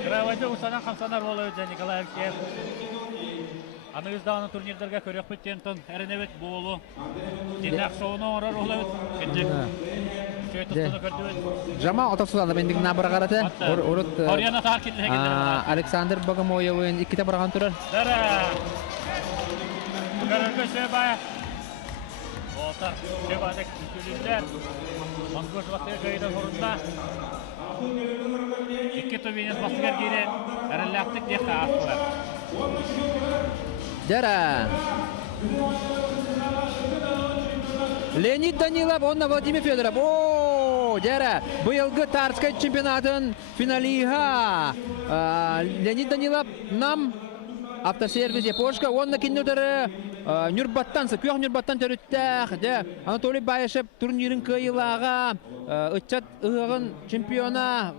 Кіравайды ұсанан қамсанар болы өте Николай Алексеев. Аны үздағаны турнирдерге көрек біттен тұн әрінебет болу. Дендақ шоуыны орар олы өт. Кенжек. Шөй тұстыны көрді өт. Жама отасыланды бендік набырға қараты. Орияна тағар кетілі кендері. Александр Богомоевын иккіте барған тұрар. Дәрі. Көрерге шөй бай. Отар. Шөй байдық күтілілдер. Мангуш бастығы көйді ғұрында. Икки төбенес бастығар кейді әрілләқтік деққа ақтылар. Дара. Леонид Данилов, онна Владимир Федоров. О, Дара. Бұйылғы Тарскай чемпионатын финалиға. Леонид Данилов нам автосервис Япошка. Онна кеннудары Нюрбаттан, Күйөх Нюрбаттан төрүттәк, де, Анатолий Баешев турнирин кыйылага, ытчат ыгын чемпиона,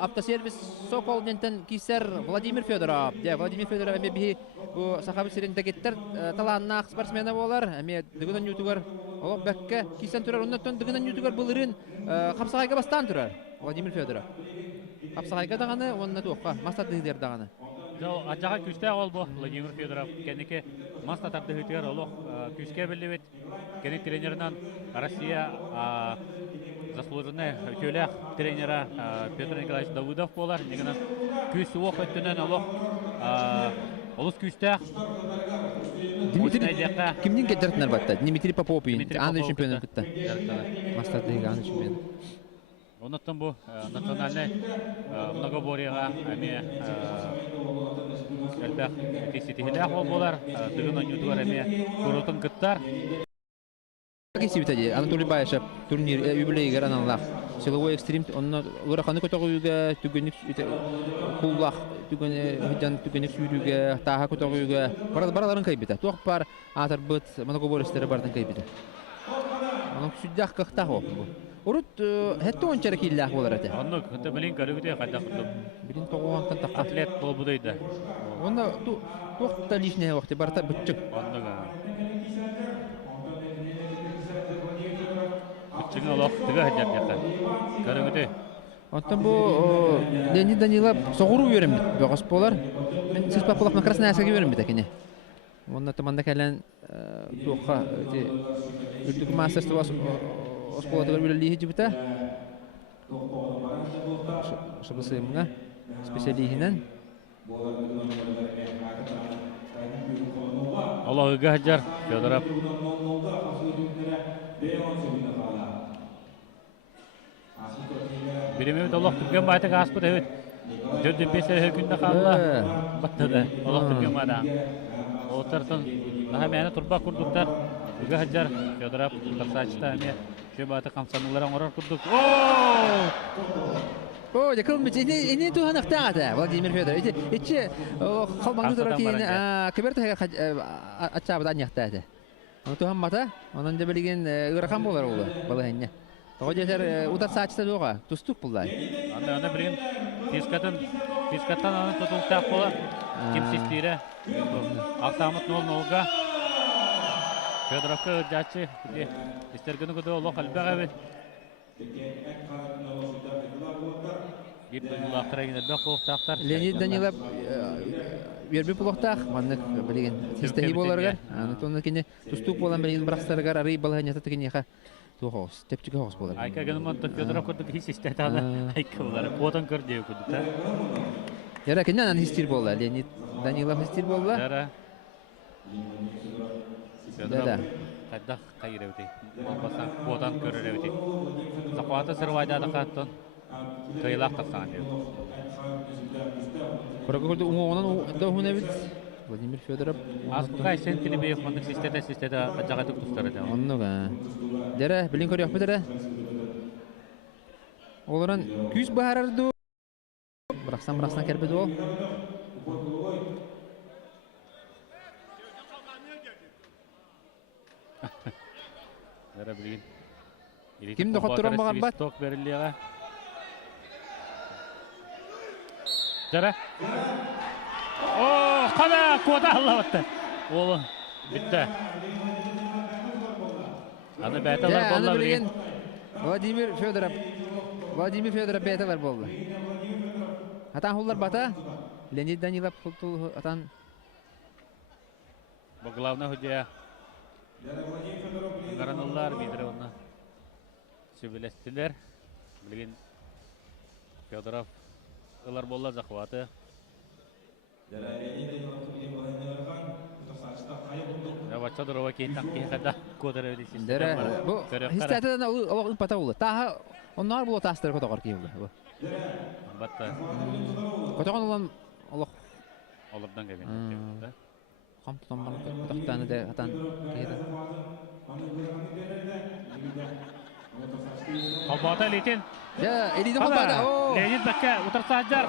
автосервис Сокол дентен кисер Владимир Федоров. Де, Владимир Федоров эме бихи сахабы сирендегеттер таланнақ спортсмена болар, эме дыгынан ютугар, олық бәкке кисен турар, оннаттан дыгынан ютугар былырын қапсағайға бастан турар, Владимир Федоров. Қапсағайға дағаны, онна туаққа, мастар дыгдер дағаны. Ажаға күшті ол бұл Владимир Федоров. Кәнеке маста тапты хүтігер олық күшке білі бет. Кәнек тренерінен Россия заслуженный көләқ тренера Петр Николаевич Давыдов болар. Негінен күш оқ өттінен олық олыс күшті. Кімден кәдіртінер батта? Дмитрий Попов, аңды чемпионы күтті. Мастар дыгы аңды чемпионы. Оннан бұл национальный многоборьеға әме әлбәқ тесетихіләқ ол болар. Дығынан ютуар әме көрілтін күттар. Кесі бітәді, Анатолий Баешев турнир юбилейгер аналақ. Силовой экстрим, онна ұрақаны көтіғуға, түгенік құллақ, түгенік сүйріге, таға көтіғуға. Бараларын кайбеті. Тоқ бар, атыр бұт, многоборьестері бардың кайбеті. Оның сүддәқ қықтақ ол. Урут хетто ончара киллах болар эте. Онны хытты билин көрүгүдө кайда кылдым. Билин тогугантан такка. Атлет болбудойда. Онда туакта лишнее вакыты барта бүтчүк. Онда. Бүтчүк олох тыга хажап жакка. Көрүгүдө. Онтан бу Леонид Данилов согуру берем бит. Богос болар. Мен сиз папалак на красная асага берем бит экене. Онда таманда калан туакка үлдүк мастерство Осколата вербили хижибита. Шабасымга специалистинен. Аллах гахжар Федоров. Биремет Аллах түгөн байты гаспыт эбит. Жөдү песе күндө калды. Баттады. Аллах түгөн байда. Отартын нахамяны турба курдуктар. Гахжар Федоров красавчта эме Шебаты камсаныларың орар күрдік. О, jakılmış. Ne tuhan aktağı Vladimir Fedorov. İçi kalmanı durar ki kiberte açabadan yaktağı. Onu tuhan mata. Onun da bilgin ırakan bolar oldu. Balahenne. Toğa jeter utar saçta doğa. Tustuk bullay. Anda bilgin fiskatan onu tutuktaq bolar. Kimsistire. Aksamut nol-nolga. Fedorovka jaçı. İstergini kudu Allah kalbağa evet. Bir laqtara gine baq boqtaqtar. Leonid Danilov verbi pulaqtaq. Mannak bilgin. Sistemi bolarga. Anatonni kine tustuk bolan bilgin braqstargar arı balanya tatkini ха. Туғыз, тепчігі ғыз болар. Айка генмантық Федоров күрдік хис істетады. Айка болар. Потан көрдеу күрді. Яра кенен аны хистир болла. Леонид Данилов хистир болла. Яра. Федоров қайдақ қайыр өте. Болбасан потан көрір өте. Зақуаты сырвайдады қаттын. Қайлақ тақсан өте. Құрағы көрді ұңуғынан да ұңын әбіт. Владимир Федоров. Асқай сен тілібе қондық систеті ажағатық тұстары да. Оннуға. Дәрі, білін көрі өкпі дәрі. Оларан күз бағарарды. Бірақсан кәрбеді ол. Дәрі білген. Кімді қоттырын бағар бат? Свисток беріліға. Дәрі. О, қана кода алла батты. Олы бітті. Аны бәйталар болла білген. Владимир Федоров бәйталар болла. Атан хуллар бата. Леонид Данилов хултул атан. Бұл главна худия. Гарануллар бейдірі оны. Сөбелестілер. Білген Федоров. Олар болла зақуаты. Вача дорога кейтак кейхада кодары өдесін. Дәрі, бұл хистәтідан олық ұпата олы. Тағы онлар бұл отастыры көтіғар кейілді. Батта. Көтіған олан олық Олардан кәбен. қам тұтан бар көтіқтаны да атан кейді. Қалбата лейтен. Элиді қолбада. Леонид бәкке ұтырса ажар.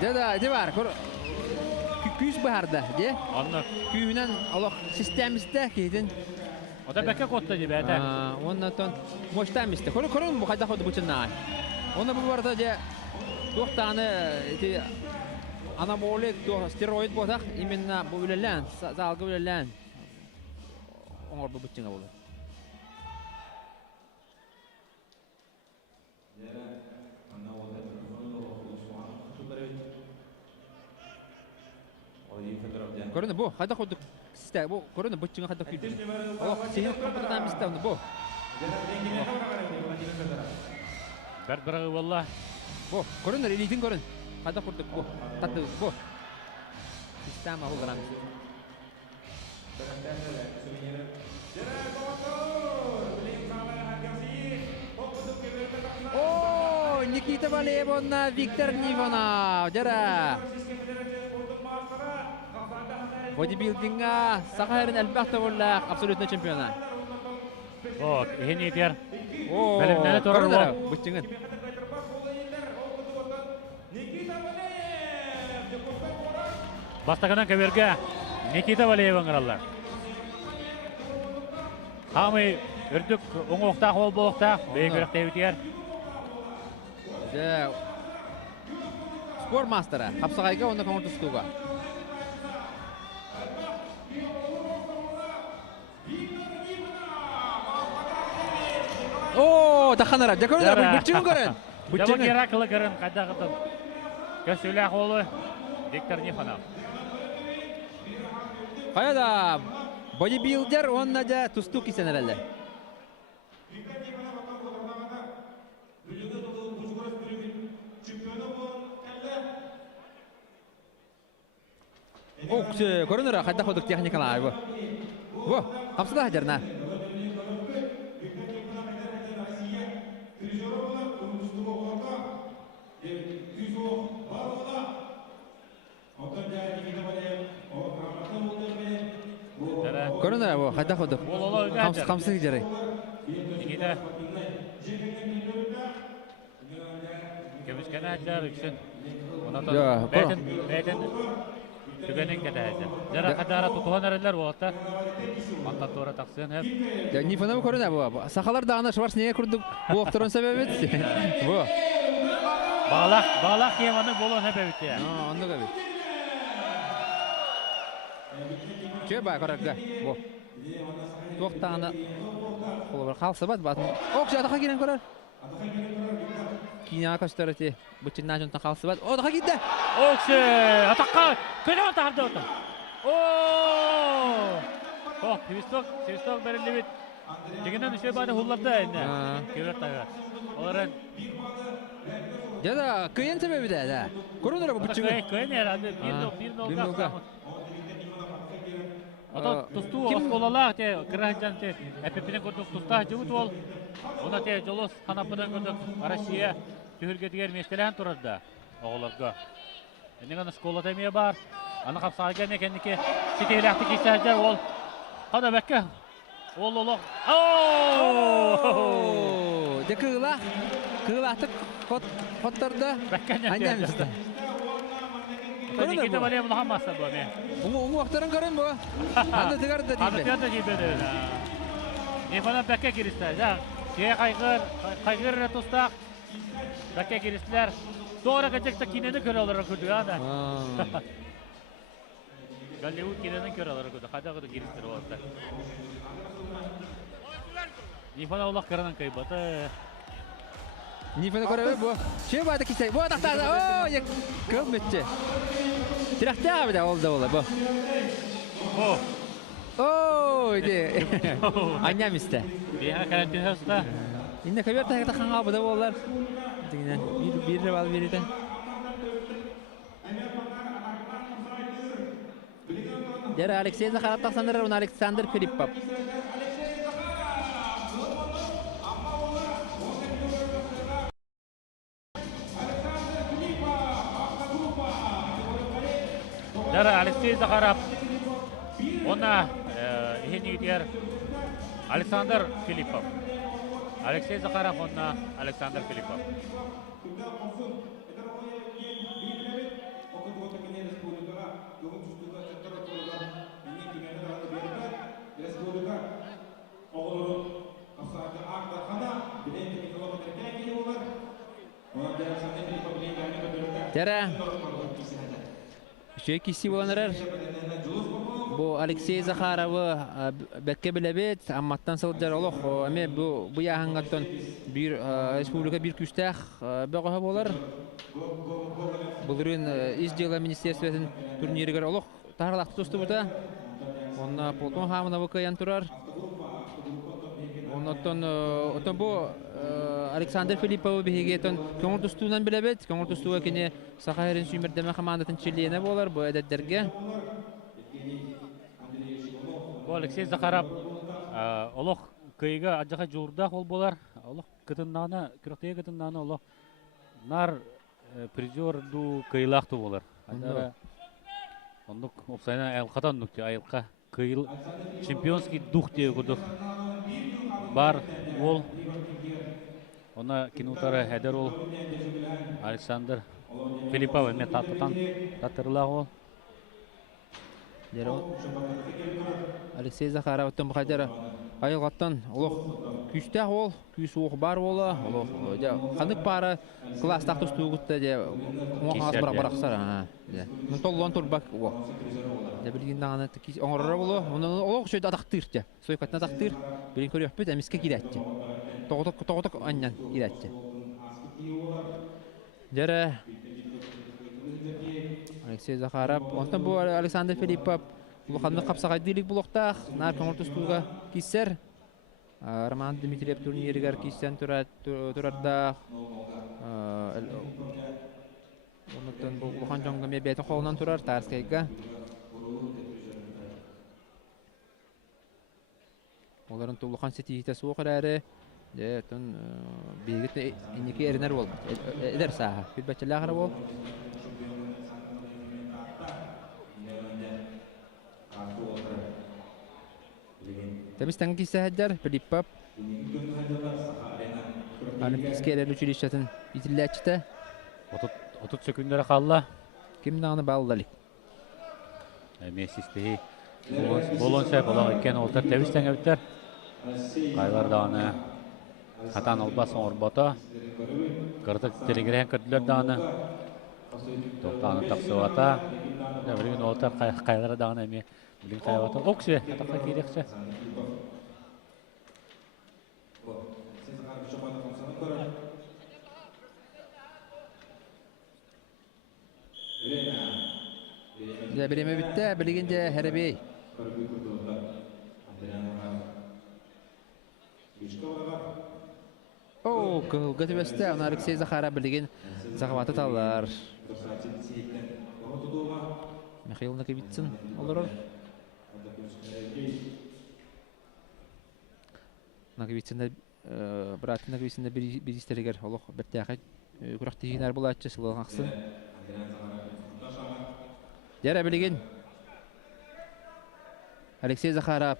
Deda, de var. Küs baharda, de. Anlık. Küyünen Allah sistemizde keydin. O da bekke kotta gibi ete. Ondan ton moştamiste. Korun bu kadar bu çınay. Ona bu varda de tohtаны anabolik steroid botak именно bu bilen zalgı bilen. Onlar bu bütçene olur. Korun bu hada koduk sistem bu korun bu çınga hada küldü. Allah senin kapıdan mistan bu. Bırağı valla. Bu korun elitin korun. Hada koduk bu. Tatlı bu. Sistem ahul garam. Oh, Nikita Valevonna, Viktor Nivanov, jara. Bodybuilding'a Sakar'ın elbette bolla absolutna çempiyona. O, ihin yeter. Oo, Belimleri torur bu. Bıçыңın. Бастагынан көберге Никита Валеевың ыраллар. Хамы үрдік оңоқтақ ол болықтақ, бейгірік тәуітер. Spor mastera, Kapsagayga onda komut tutuğa. Oo, taxanara, jakonlar bıçığın görün. Бычыңын. Керақылы көрін, қайда қытым. Көсілі қолы Виктор Ниханов. Qayada bodybuilder onna da tustu kisen herhalde. Okçu, korunura kadda koduk teknikalar bu. Bu, kapsada hajarna. Korunura bu, kadda koduk. Kamsı hicari. Nikita. Kömüşkene hajar üçün. Beytin tügenin kede hajar. Jara kadara tutuğan erler bu hatta. Mantat doğru taksın hep. Nifanov koruna bu. Sakalar dağına Schwarzenegger kurduk. Bu aktorun sebebi. Bu. Bağlak yemanı bolon hep evitti ya. Onda gibi. Çöba karakda bu. Tohtağını olur kalsa bat batın. Okşa daha giren karar. Kina kaçtırıtı. Bütün najontan kalsa bat. O daha gitti. Okşa atakka. Köne atardı otu. Oo. Oh, Sivstok belirli bit. Diginden düşe bana hullarda indi. Kıvret tağı. Oların. Ya da kıyın sebebi de da. Korunur bu bütçünü. Kıyın herhalde. Bir nolga. Ata tustu oskolalar te kırahancan te. Epepine kurduk tusta cıvıt ol. Ona te jolos hanapıdan kurduk. Arasıya tühürge diğer meştelen turardı. Oğullarga. Endiğen skola temeye bar. Ana kapsağa gelme kendiki. Siteylakti kisahcar ol. Hadi bekke. Ol. De kığılahtı kotlarda. Annem işte. Nikita Valev'in hamasa bu ne? Onu aktarın karın bu. Anda tıgardı da değil. Anda tıgardı gibi de. Ne bana bekke girişler. Ya, kaygır tostak. Bekke girişler. Doğru kaçacaksa kineni kör olarak kurdu ya da. Gallewood kineni kör olarak kurdu. Hadi kurdu girişler o orta. Nifana Allah karanan kaybatı. Nifana karanan bu. Şey vardı ki bu atakta. Oo, ya kılmışçı. Tirakta abi de oldu bu. Oo, de. Annem iste. Bir karantin hasta. İnne kabir takta kanka bu da bollar. Dinen bir rival biriden. Dere Alexey Zakharov taksanlar on Alexander Filipov. Dere Alexey Zakharov. Ona ihini diğer Alexander Filipov. Alexey Zakharov ona Alexander Filipov. Тәрі. Үші кесі боланырар. Бұл Алексей Захаровы бәкке білебет, амматтан сылджар олық. Әме бұл яғыңғаттан республика бір күстәқ бәғаға болар. Бұлырын із дела министерстветін турнирігер олық тағылақты тұсты бұта. Онна Полтон Хамына бұқаян тұрар. Оттан бұл Александр Филипповы бігегетін көңір тұстуынан білебет. Көңір тұстуға кене Сақайрын сүймірдеме қамандатын чилейіне болар бұл әдеттерге. Алексей Захаров олох кыйга аджаха журдах ол болар. Олох кытыннаны, кырыктыга кытыннаны олох нар призер ду кыйлахты болар. Андара ондук опсайна айылкатан нукти айылка кыйл чемпионский дух дей курдук. Бар ол она кинутары хедер ол Александр Филиппов эме таттан татырлах ол. Алексей Захаров өттен бұқайдары айылғаттан олық күстәқ ол, күс оғы бар олы, қандық бары класстақ тұстығы күтті де оңағыз бірақ-барақсар. Толуан тұрбақ ол. Білгендағаны оңырыра болы, олық сөйді атақтыр. Сойқатына атақтыр, білін көрі өкпет әмеске керетті. Тоғытық аннан керетті. Дәрі Алексей Захаров. Онтан бұл Александр Филиппов бұл қанды қапсағай дейлік бұл оқтақ. Нар көңір тұстуға кейсер. Роман Дмитриев турнирігер кейсен тұрардақ. Онтан бұл қан жоңға ме бәйті қолынан тұрар тарскайға. Оларын тұлыған сетихитесі оқыр әрі. Бейгітті енеке әрінер бол. Әдер саға. Күлбәтчілі ағыры бол. Тәміз тәңгі кейсәхәддер, Филиппов. Олимпийский әрәлі училищетін итілі әтчіті. 30 секундері қалла. Кім нағыны балдалик? Месистігі болон сәп олағы екен олтар тәвіз тәңі өттер. Қайлардағыны қатан албасын орбата. Қыртық телегірен көрділер дағыны. Тоқтағыны тақсывата. Білген олтар қайлардағыны әме білген қайвата. Оқсы, атаққа керексе. Біреме бітті, білгенде әребей. Оу, көті бәсті, оны Алексей Захаров білген Захаваты талар. Михаил Наковицын олырыр. Наковицында, браты Наковицында бір істерігер олық бәрттәқі күрақты жинар бұл әтші сылығын ақсын. Дәрі білген Алексей Захаров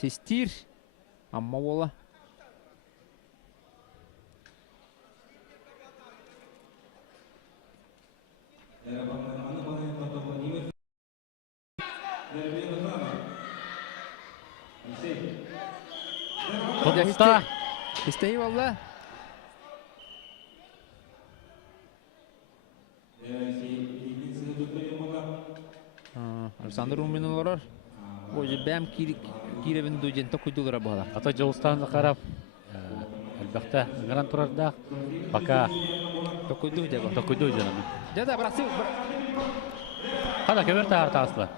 сестир, амма ола. Тоқыста. Істейі болла. Александр Румин олар. Ой, бәм киребін дөйден тоқыдылыра бағалар. Ата Жылыстан Захаров әлбәқті ғыран тұрарда. Бака Тоқыды деп. тоқыды өйденімі. Дәді, бірақсы. Қада көбір тағар тағысылар.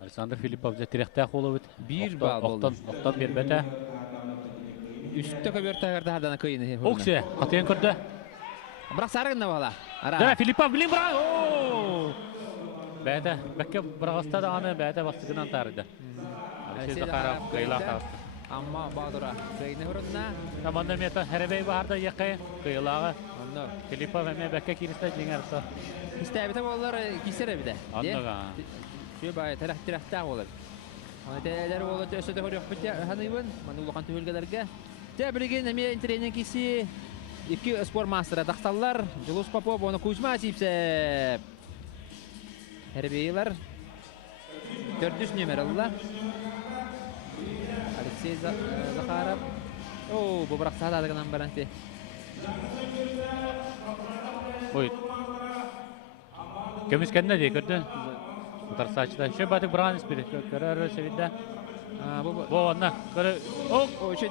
Александр Филиппов тиректәк олы өт. Bir bal oldu. Оқтан бер бәті. Üstte köbür tağırda hadana kıyını. Оқсы, қатайын көрді. Бірақ сарығында бала. Да, Филиппов білін бұра. Бәті, бәкке бірағыста да аны бәті бастығынан тарыды. Алексей Захаров қиылақ тағысты. Amma Bağdura kıyını hırında. Таманда мета әребей бағарда еқи қиылағы. Филиппов әме бәкке керісті жеңерді. İstəyəbətə bollar kisər əbidə. Anlağa. Şöyle bay tərəf olur. Ona təyələr olur, ösədə hörüq bitə hanıyın. Mana ulaqan tövəlgələrgə. Təbrigin əmə trenin kisi iki spor mastera daqtallar. Julus Popov onu Kuzma Asipsev. Hərbeylər 400 nömrəli. Алексей Захаров. О, бу бирок саадагынан баранти. Ой. Көмүскенне де көрдү. Тарсачта. Ше батык бранис бир. Көрөр себидде. Бу анна. Көрө. О,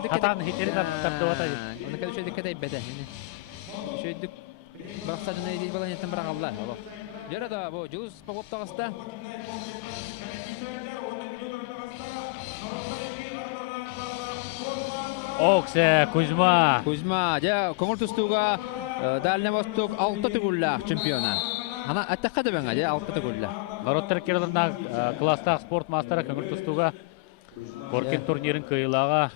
хатан хитери таптап атады. Оны кәдү шөйдік кәдәй бәді. Шөйдік бақса жүні едей балан еттен бірақ алла. Жері да бұл жылыз спағып тағыста. Оксе, Кузьма. Кузьма, жа көңіл тұстуға Дальний Восток 6 түгілләқ чемпиона. Ана әттәққа да бәңі, 6 түгілләқ. Народтар керілінна класстағы спорт мастера көңіл тұстуға Коркин турнирин кыйлага.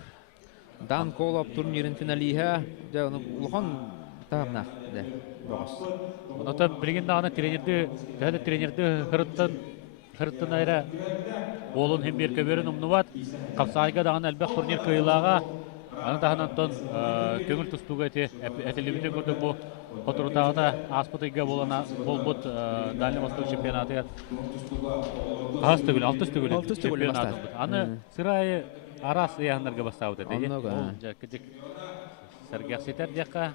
Дан Колоп турнирин финалиха. Жа улхан тағымнақ. Оната білген дағына тренерді хырыттын айра олын hem bir көберін ұмнуат. Қапсайға дағына әлбәқ турнир кыйлага. Аны дағынан тон көңіл тұстуға әтелебінде көрді бұл Қотырутағына аспытыға болбұт Дальний Восток чемпионаты. Ағыз түгіл, 6 түгіл чемпионаты. Аны сырайы арас яғынларға бастауды деді. Ол жәкедік сәргәқсетер дияққа.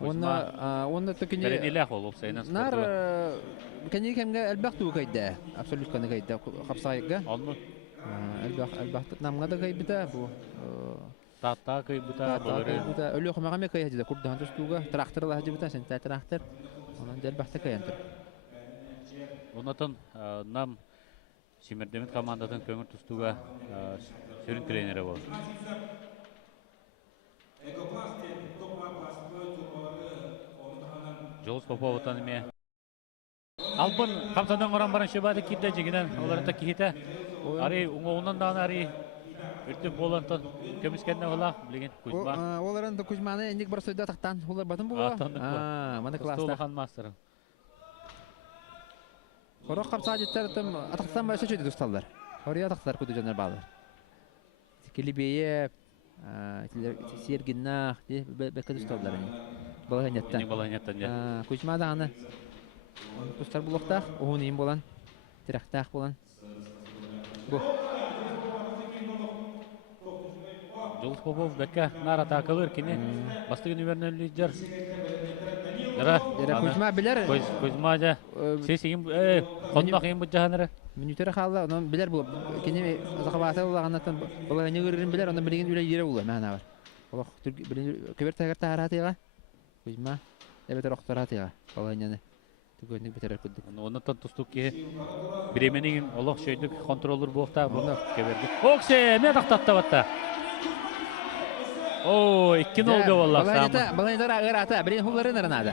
Онда токене Беренилах ол опсайнан спортуга. Нар кәне кемгә әлбәқ туу кайда. Абсолют кәне кайда Қапсайға. Алны. Әлбәқ намга да кайбыта бу. Тата кайбыта болары. Өлө хомагаме кайда курдан тустуга тракторла хажыбыта сен трактор. Онан әлбәқта каянтыр. Онатын нам Симердемет командатын көңір тустуга сөрін тренері бол. Жолыз Поповатан ме. Алпын қамсандан оран баран шебады кирді жегінен оларында кейті. Ари оңуынан дағын ари үртіп болантын көміскенне ола білген Кузьма. Оларында Кузьманы ендік бір сөйді атақтан. Олар батын бұл? Маны класста. Столахан мастыры. Қорық қапса жеттер атақтан бәсі жөйді тұсталдар. Ория атақтар көді жанар бағылар. Келебейе, Сергиннақ, бәкі тұсталдар. Балағанеттан. Кузьма дағаны тұстар бұлықтақ, оғын ең болан, тірақтақ болан. Жолыз Попов бәкке нар атақылыр кене. Бастығын үйерін өлейдер. Кузьма білер. Кузьма жа. Сес ең қонмақ ең бұд жағаныры. Минутері қалды, онын білер бұл. Кене зақабаты олағаннаттан балағаны көрерін білер, онын білеген үлі ері олы мәғана бар. Көбер тағырта аратыға. Кузьма, әбетер оқтар аратыға. Балағаны түгөнік бетерер күддік. Оннан тұстық ке біременеген олық шөйдік контролыр бұлықта көберді. Оксе, мен тақтатта батта. О, 2-0 боллақ самы. Балағандар ағыр ата, бірен хулларын арынады.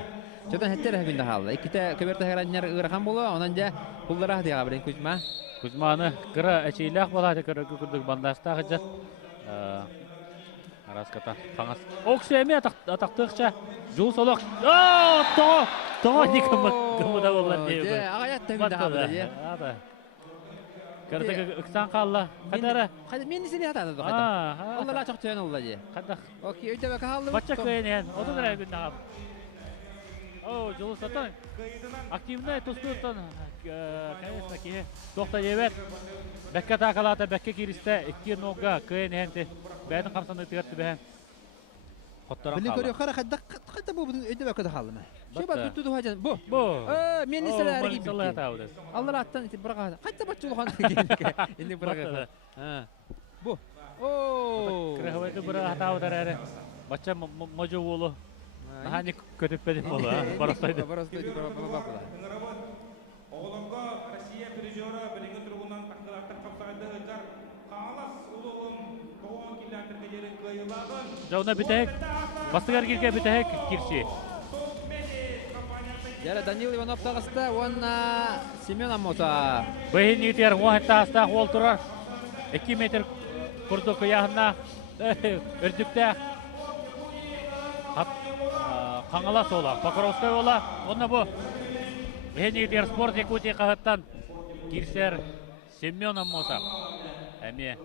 Жодан әттер әкінде қалды. Екіті көберті ағыраннар ұрған болу, онан жа хуллары ағдыға бірен Кузьма. Кузьманы қыра әчейләқ болады көрігі күрдік бандастағы жат. Араската қаңас. Оксе, мен атақтықша. Жол солық. Тоғы не кіміда болар дейі. Ағаят тәгінде қалды. Кірдігі үксан қалла. Қадары? Мен несіне атады қайда? Оларға çox түйен олда де. Қадақ. Окей, өйді бәкі қалды. Батча көйінен. Оты дұрай күнді қап. Жолы сатан. Активный тұстуыттан. Конечно, кейі. Тоқта жебет. Бәкке тақалата, бәкке керісті. 2-0-ға көйінен. Бәйдің қамсаны өтігерді бәйін. Білін көрі қара қайда бұл өйді бәкі де қалды ма? Ше бар күтті дұға жан. Бұ? Мен несілі әрі кейбі. Аллар аттан бір қағады. Қайда бәтчі ұлған енді бір қағады. Бұ? Кіріғавайды бір атауыдар әрі. Бача мұжу олу. Наханы көтіп бәдім олу. Барастайды. Барастайды. Оғылымға Россия пережора біліңі тұрғынан таққылақтар қапсағайды ғылдар қағалас ұлығым тоғын келі жерін қойылағын. Жауына бітәйік. Бастығар келге бітәйік кирші. Жәрі Данил Иванов тағысты, онна Семен Амоса. Бәйін етер, оғытта астақ ол тұрар. 2 метр күрді қияғына үрдікті. Қаңалас ола, Покровскай ола. Онна бұл. Бәйін етер спорт екуте қағыттан кирсер Семен Амоса. Әме.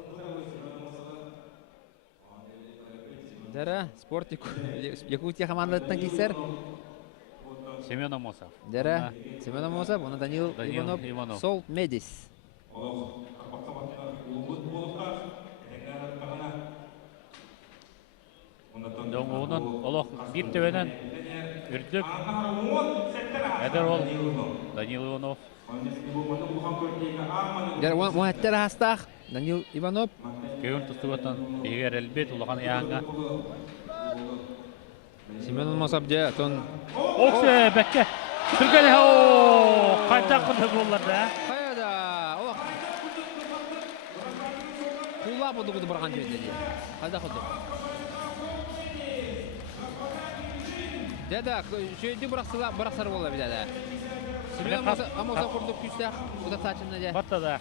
Дәрі спорт Якутия командаттан кирсер. Семен Амосов. Дәрі Семен Амосов, оны Данил Иванов. Сол Медис. Доңуунун олох бир төбөнөн үрдүк. Эдер ол Данил Иванов. Жер уаттер хастах Данил Иванов. Күйін тұстығытын егер әлбет ұлған яңға. Семен Мосабже тон Оксы бәкке. Түргелі қайта құны болларды. қайда? Ох. Кулла бұды барған жерде. Қайда құды? Дәді, шөйді бұрақсар бола бідәді. Семен Мосаб құрдық күштәқ, бұда сачынна де. Батта да.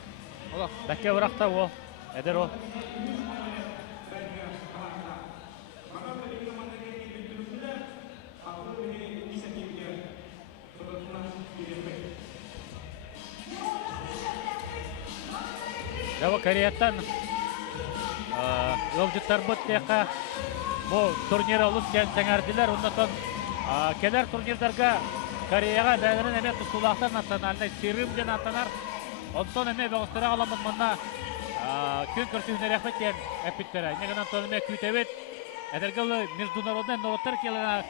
Олақ. Бәкке бұрақта ол. Әдер ол. Жауы Кореяттан өлжіттар бұд тейқа бұл турнира ұлыс кен сәңәрділер. Ондан келер турнирдарға Кореяға бәлірін әме тұсулақтар национальный сирым ден атанар. Ондан әме бәғыстыра қаламыз мұнда күн көрсігіне рәхмет кен әпіттері. Негін Антон әме күйтәвет әдіргілі международный ноғыттар келіна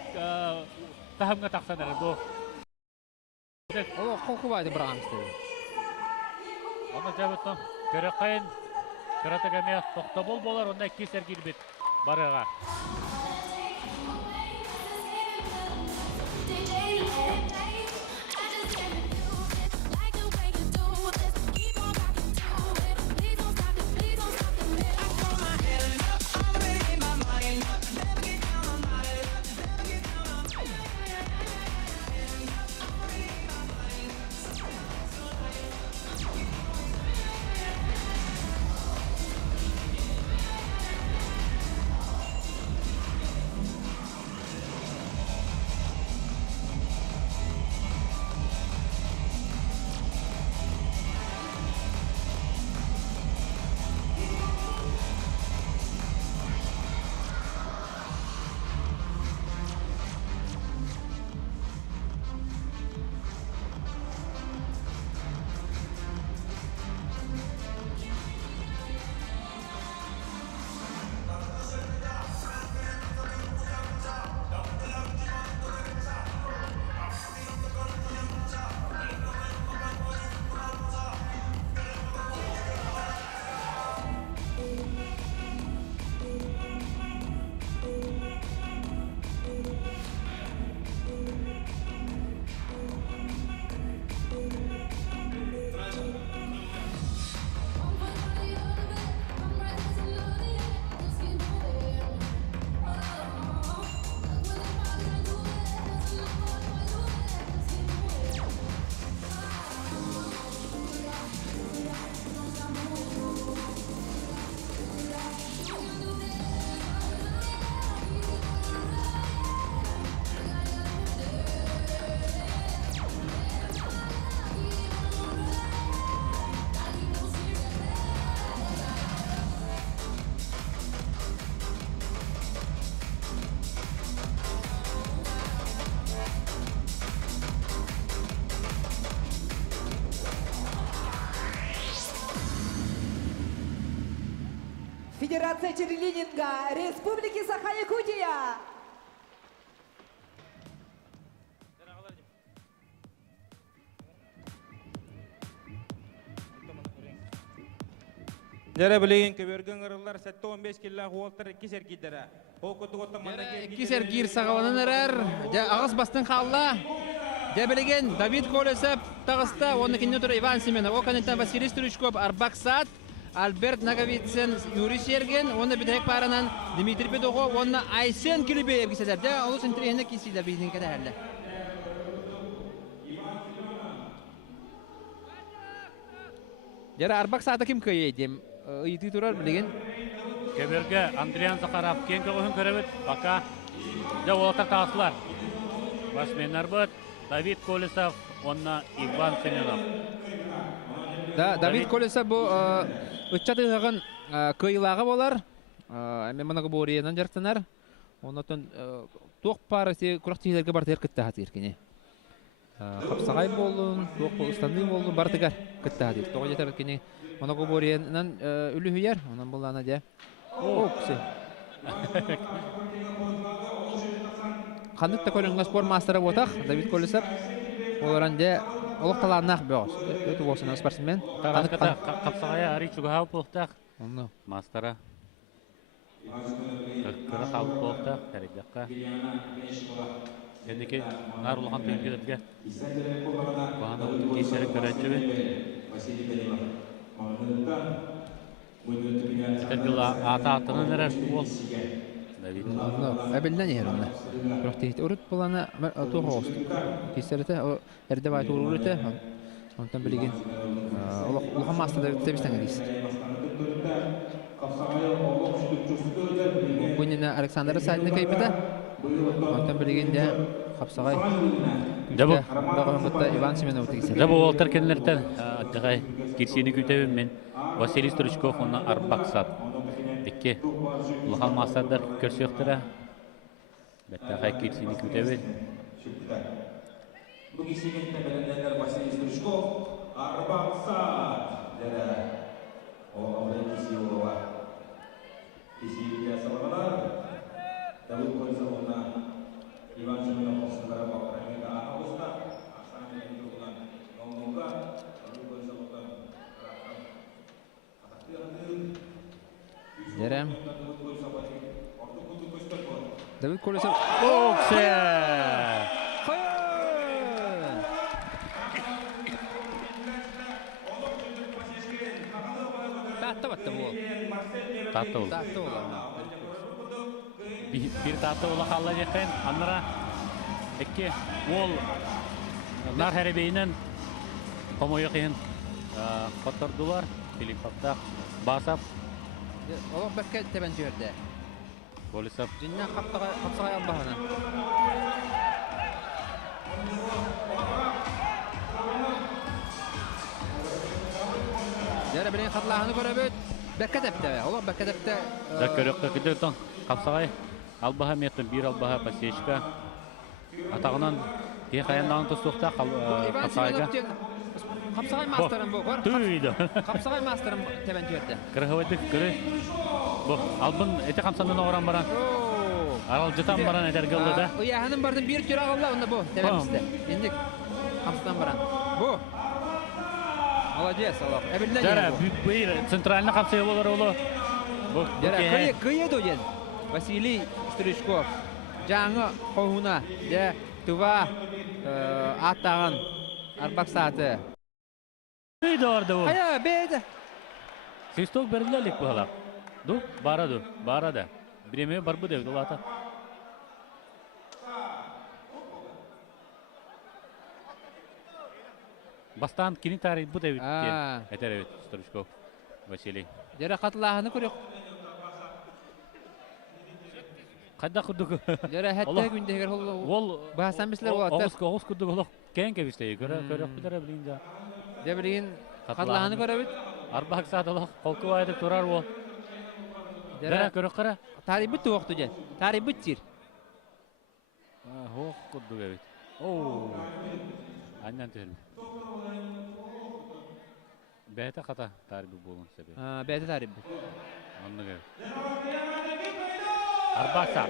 тахымға тақсанар. Олақ қолқы байды бұрағамызды. Оны жәбіттім. Көрі қайын көрәтігіме тоқта бол болар, онда кесер келбет барыға. Федерация черлидинга Республики Саха-Якутия. Дәрі білеген көберген ғырылар сәтті 15 келі ғуалтыр кесер кейдері. Кесер гир сағаланын әрәр. Ағыз бастың қалла. Дәбілеген Давид Колесеп тағыста. Оны кенде тұр Иван Семенов. О канеттен Василий Стручков Арбаксат. Альберт Наговицын Юрий Серген. Оны бітірек парынан Дмитрий Педухов. Оны Айсен Килибеев кеселер. Олыс интерегені кесілер бейден кәді әлі. Дәрі Арбаксаты кім көй едем? Үйті тұрар білеген? Көберге Андриан Захаров кен көғын көребет. Бака олатар тағысылар. Басменлер бұд. Давид Колесов, онна Иван Семенов. Давид Колесов бұл үтчаты ғығын көйлағы болар. Әмен мұнағы бориядан жарқтанар. Онатын тоқ пары күрақ тегелерге бар тәр күтті хаты еркене. Қапсағай болуын, тоқ бұл ұстанды болуын бар тігар күтті хаты. Тоғы жетер еркене. Мұнағы бориядан үлі хүйер. Онан бұл ана де. О, күсі. Ханытта көрүнгө спор мастера ботак Давид Колесов. Оларан де олық таланнақ бөғыз. Өті болсын спортсмен. Тараската қапсағая ари чугау болтақ. Онно. Мастера. Кыры қалып болтақ. Кәрібдаққа. Ендеке нар ұлған түйінкелерге. Бағана өтіп кейсері көрәтші бе. Әтергіл ата аттының әрәр бол. Давид. Онно. Әбілден ерінна. Бірақ тегіт ұрыт боланы туға оғысты. Кейсеріті әрді байты ұрыты. Онтан білеген ұлған мастада өттебістен әрейсі. Бұнына Александр Садина кайпыда. Онтан білеген де қапсағай. Дабу. Бағымытта Иван Семенов тегісер. Дабу олтар кенлерден аттығай керсені күйтебім мен. Василий Стручков оны арбақсат. Икке ұлған мастардар көрсөқтіра. Бәттағай керсені күйтебім. Бүгін сегентті білімдендер Василий Стручков, Арбақсат деді. Оғылды кесеуі бар. Кесеуі асылығалар. Давид Колесовна Иван Семенов қосындары бақыраңында ағылыста. Астан келген тұрғынан оңғылға. Давид Колесовна Дерем. Давид Колесов. Оксе! Татты батты бұл. Татты ол. Татты ол. Bir tatlı ola kalla jeqen, anlara ekki ol nar herbeynен komoyu qıyın qotordular, Filippovda basap Олық бәкке тебен жөрді. Колесов Жүннен қапсағай албағына. Жәрі білен қатылағыны көрі бөт. Бәкке тәпті. Олық бәкке тәпті. да көрөкті күдіртін қапсағай албаға меттін бір албаға пасешка атағынан кей қаянлағын тұстықта Иван қапсағайға Семеновтен қапсағай мастерын бұл қор. түйді Қапсағай мастерын тебен жөрді. кірғывайдық көрі албын әте қамсандың оғыран баран арал жытан баран әдерге олды да Ұяғының бардың бір түр ағылда онда бұл тебеністі. Ендік қамсыдан баран. Бұл. Молодец, Аллах. Әбілден жара ері бұл. бір центральны қапсайы болар олы Жара күйе дөген. Василий Стручков. Жаңы қоғуна. Туға аттағын арбақсаты. Үйді орды ол. Қая, бейді. Свисток берілелік бұғалақ. Ду, бара да. Біреме бар бұ девді ол ата. Бастан кені тарih бұ девді. Әтер әвет, Стручков, Василий. Жара қатылағыны көрек. Қайда құдық? Жара әтті күндегер Ол бағасан бісілер олаттар. оғыз құдық олық кән кәбістей. Көрек бұдара білейін да. Жабілген қатылағыны көрі біт. Арбақ саат олық қолқы байды тұрар ол. Жара көрек қара. Тарih біт оқты жен. Тарih біт жер. Оқ құдық әвет. Оу. Аннан түйін. Бәйті қата тарихы болын себе. Бәйті тарih біт. Онны кәвет. Арбақ саат.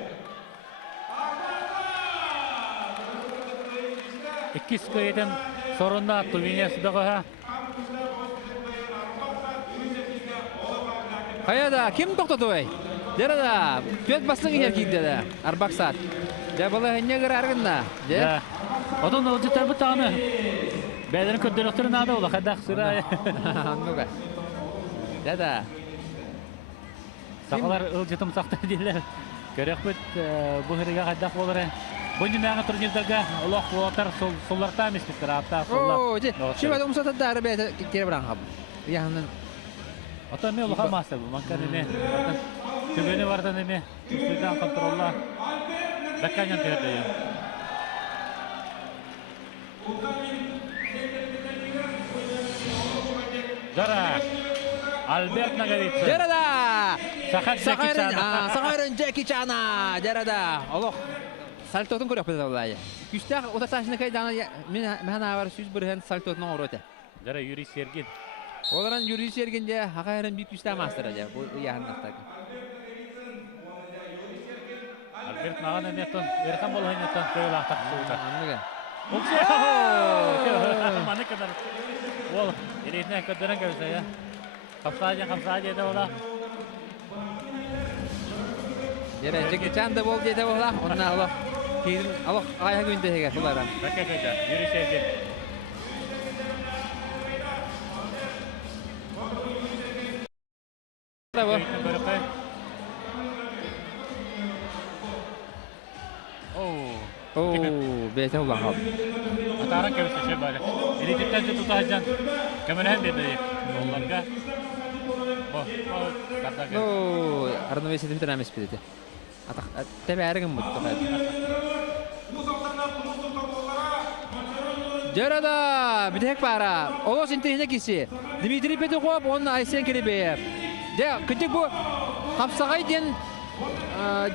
İkis köyden sorunla Tuvinias dağı. Қаяда, кем тоқтады ой? Жарада, төт баслық енер кейді да, арбақ саат. Жабылы әне кір арғынна. Одан ұлжытар бұт тағыны. Бәдінің көдділіктірін ады олы, қайдақ сұрай. Аннуға. Жада. Сақалар ұлжытым сақты дейлер. Көрек бұт бұғырыға қайдақ болыр. Бұнын мәңі турнирдерге ұлақ болатар соларта емеспеттір, атта солар. О, же, шебәді ұмсатады да әрі бәйті кері біран қабы. Яғынан. Ата мен ұлға мастер бұл, маңқан еме. Түгені бардан еме. Үстейден контролла. Бәкканен түйерді ем. Жара. Альберт Наговицын. Жарада! Сақайрын Джеки Чана! Жарада! Олық. Сальтотын көрек беді олай. Күштақ отасашыны қайданы мен авар сүз бірген сальтотын оңыр өте. Жара Юрий Сергин. Оларан Юрий Сергин де ағайрын бүй күштақ мастыры де. Бұл яғын ақтағы. Наган энеттен эрхан болганнан көйла тақсууда. Анныга. Маны кадар. Ол элетне кадаран кебесе я. Капсаажа да ола. Дере жеке чанда бол дейде бола. Онна алып. Кейин алып ая күндө хеге буларам. Баккайда юрисеге. Браво. Бете улан калды. Атаран кебесе şey бар. Элетиттен тутажан. Кемелен деди. Оларга. Кадага. Арновесе битер эмес бити. Атак тебәргем мутты. Жарада битек бара. Олос интернетке киси. Дмитрий Петухов он Айсен Келебеев. Де күтүк бу Капсагай ден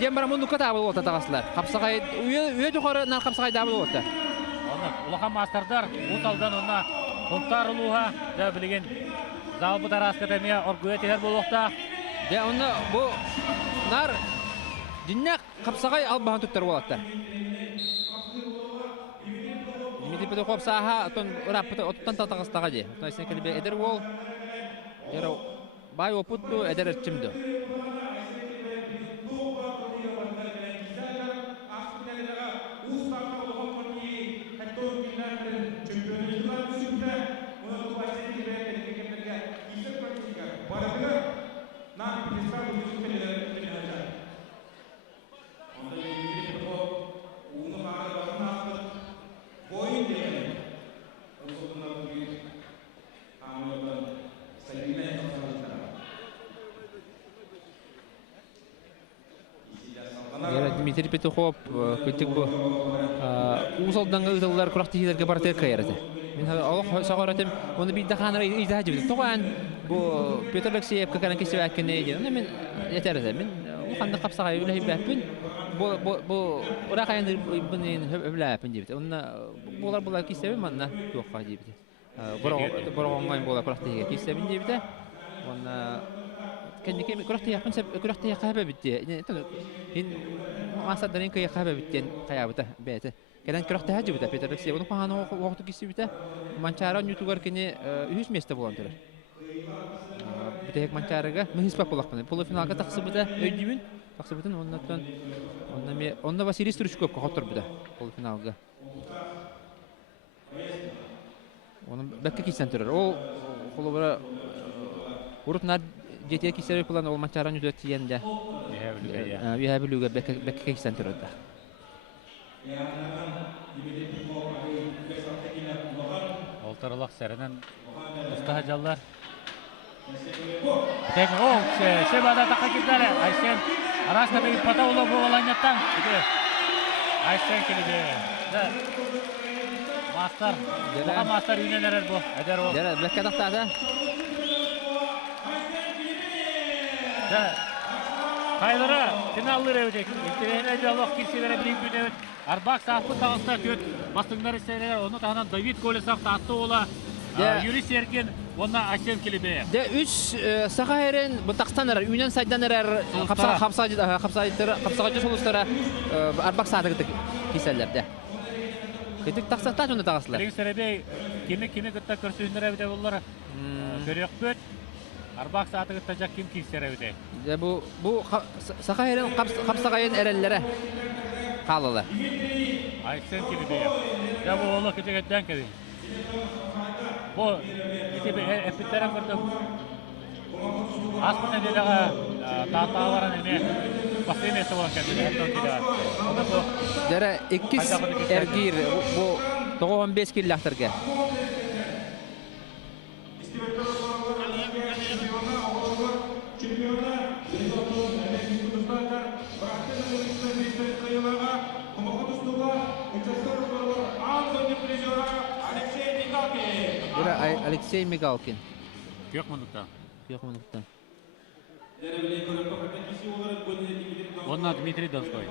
Дембарамунду катабыл болот атагаслар. Капсагай үе жогору нар Капсагай дабыл болот. Оны улаха мастардар уталдан онна контарулуга да билген залбы тараска демия оргуетер болокта. Де оны бу нар диннек Капсагай албахан туттар болот. Дмитрий Петухов саха отон рапты оттан татагастага же. Айсен Келебеев эдер бол. Жара бай опутту эдер чимди. Дмитрий Петухов күтүк бу усалданга ытыллар курактыйларга бартер кайраты. Мен алып сагаратым, оны бит даханара ыйда жибди. Тоган бу Петр Алексеев какан кесе акне же. Мен етерде. Мен уханда капсага үлеп бәппин. Бу уракайны бунин өбләпин жибди. Онна булар кисебе манна жокка жибди. Борогонгай була курактыйга кисебин жибди. Онна кенеке курактыйга кабы битти. Ин масадарин кая кабы биттен каябыта бете. Кедан курактыйга жибди Петр Алексеев. Оны паханы вакыты кисебите. Манчара нютугар кене 100 месте болантыр. Битек манчарага мехиспак болакпын. Полуфиналга таксыбыта өйдүбүн. Таксыбытын онна Василий Стручков котурбута полуфиналга. Оны бекке кисен турар. Ол колубара урутнар жетек кисер план ол манчара нютугар тиенде. Я билуга бекке кисен турар. Олтарлак сәренен устаха жаллар. Тек ол шебада тақа киттәре. Айсен араска бей патаулы болаланьяттан. Айсен Келебеев. Мастар. Буга мастар үйнелер бу. Әдер ол. Дәре бекке тактада. Кайлары финаллы рәүдек. Интерене жалок кирселәре билек бүдәвет. Арбак сафы тагыста көт. Бастыңнары сәйләр оны тагынан Давид Колесов татты ола. Юрий Сергин, онна Айсен Келебеев. Де 3 сахайрен бу такстанар үйнен сайданар капсага солустара арбак садыгы киселлерде. Кетик таксакта жонда тагыслар. Рин Серебей кими гытта көрсүнөр әбде буллар. Көрөкпөт. Арбак садыгы тажак ким кисер әбде. Де бу сахайрен капсагайын эреллере калылы. Айсен Келебеев. Я бу олы кетегеттен кеди. Бу итебе эпиттерен көрдүм. Аспына дедага таталарын эме басемесе болон келди. Дәре 2 эргир бу 95 киллахтарга. Алексей Мигалкин. Кök минутта. Онна Дмитрий Донской.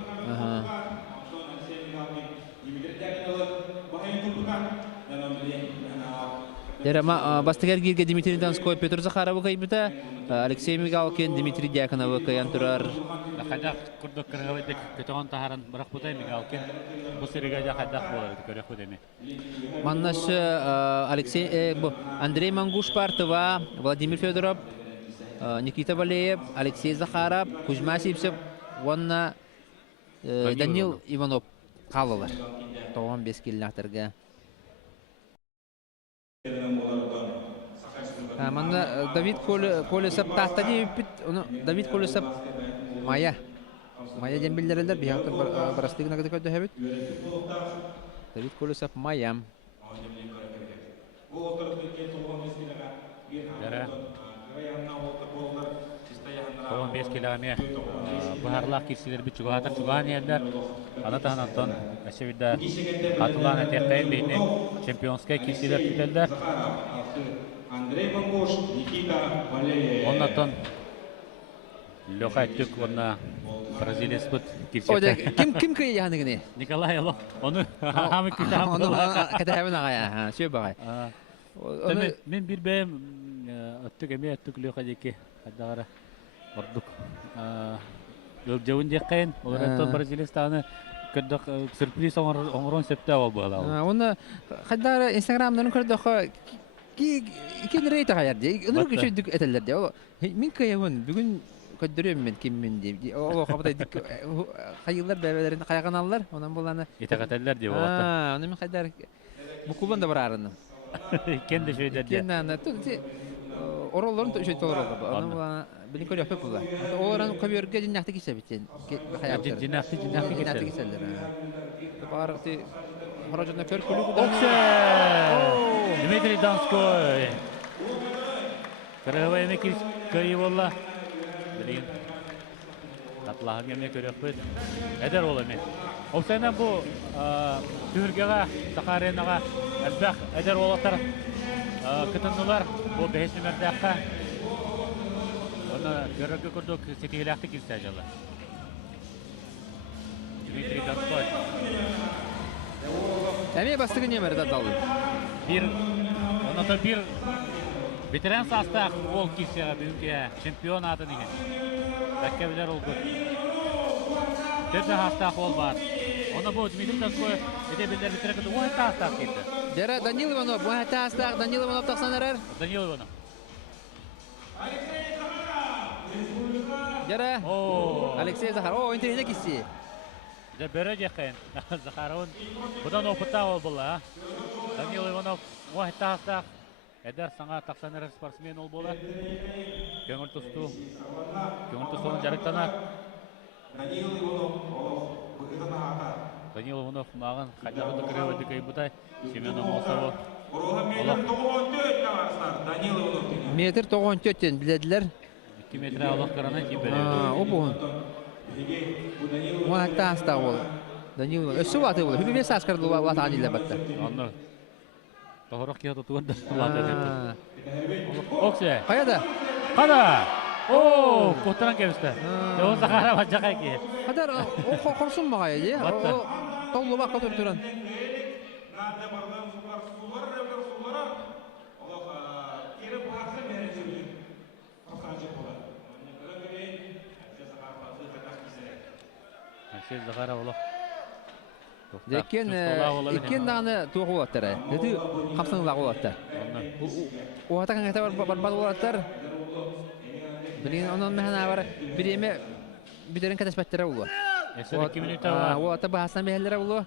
Дерема бастыгар гирге Дмитрий Донской, Петр Захаров кайбыта, Алексей Мигалкин, Дмитрий Дьяконов каян турар. Хадак курдук кыргабыдык көтөгөн тахарын бирок бутай Мигалкин бу сериге хадак болор көрөк будеме. Маннаш Алексей Андрей Мангуш-Партова, Владимир Федоров, Никита Валеев, Алексей Захаров, Кузьма Сипсев, Ванна Данил Иванов қалалар. 95 келлахтарга. Манна Давид Колесап тахтани бит, Давид Колесап Майя дембиллерелер бияктыр барастыгына көтө хэбит. Давид Колесап Майя. Дара. 15 километр. Бахарлах кирсилер бит чугатар чуган елдер. Анатан Антон Ашевида Атлана Техтайм бейне чемпионская кирсилер күтелдер. Андрей Мангуш, Никита Валеев. Оннатон Лёхайтюк, онна бразилиец бут Ода кирсилер. ким кый яныгыны? Николай Алло, оны хамы күтәм. Оны катабын агая, сөй багай. Мен бир бәм өттүк эме өттүк Лёхадеке хадагара ордук. Жауын деккен, олар бразилиец таны кырдык сюрприз оңрон септе ол була. Оны хадагара Инстаграмдан көрдөх Кен рейта каярды. Оны көчөдүк этелерде. Мен кайын бүгүн көддөрөм мен киммен деп. О, кабытай дик кайылар бәбелерин кайганалар. Онан буланы Итакателлер деп болот. Аны мен кайдар бу кубанда барарын. Кен де шөйдер де. Кеннан ороллорун төшөйт олорго. Онан буланы билин көрөп булар. Олардан көбөргө жинакты кисебитен. Жинакты киселер. Барыкты Хорожна көркүлүгү. Дмитрий Донской. Кыргыбай эмекис көйү болла. Билин. Атлага кеме көрөк бит. Эдер ол эме. Опсайна бу Түргага, Сахаренага, Элбах эдер олоттар кытындылар. Бу 5 номердакка. Оны көрөккө көрдүк сетигилакты килсе жала. Дмитрий Донской. Эме бастыгы немерде далы. Онда бир ветеран состав ол кисега бүгүнкү чемпион атын экен. Баккебилер ол көп. Төртө состав ол бар. Онда бу Дмитрий Донской эдебилер битеректи он состав кетти. Дера Данил Иванов, бу состав Данил Иванов таксанарар. Данил Иванов. Дера Алексей Захар. О, интернет кисси. Да бере жакын. Захаров. Будан опытта ол була. Данил Иванов он состав. Эдер саңа таксанар спортсмен ол бола. Көңүл тусту жарыктана. Данил Иванов, Данил Иванов маған қайдағыды кірі өді бұтай. Семенов Мосово. метр 94 тағарсыздар. Данил Иванов. Метр 94-тен біледілер. 2 метр алақ қырана кейбірі. О бұғын. Оны тағыста ол. Данил Иванов. Өсі ваты ол. Хүбі бес аскарды ваты анилі бәтті. Оны тоғырық кейті тұғырды ваты бәтті. Оксе. Қаяда? Қада? О, құттыран кемісті. Оң Захара бәтчі қайки. Қадар, о қорсын мағай еді. Батты. Толы баққа тұр тұран. Надо барған сулар. Кері бағасы бәрі жүрген. Қасқанчы болады. Әсел Захара олық. Екен дағыны туғы олаттар. Өті қапсының лағы олаттар. Оғата қаңғайта бар олаттар. Білген оның мәхана бар. Біреме бүдерін кәтәспәттері олу. Әсел 2 минута бар. Оғата бағасынан бәхелері олу.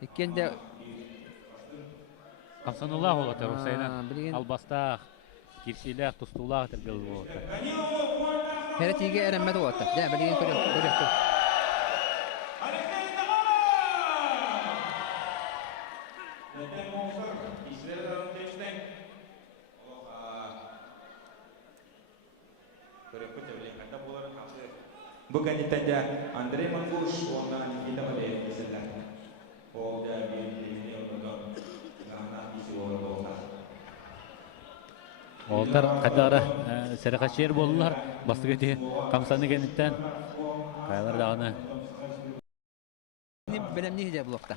Екен де... Қапсанулақ олатыр Усайнан. Албастақ, кирсилақ, тұстулақ тәргіл олатыр. Хәрі тиге әрәммәді олаттар. Дә, білген көректі. Bukan ditanya Andre Manggush, orang Nikita Valev kesedah. Oh, dia ini orang karena isi orang orang. Олтар қадағыра сәріға шер болылар. Басты көте қамсаны кенеттен. Қайлар дағыны. Білем не де бұлықта.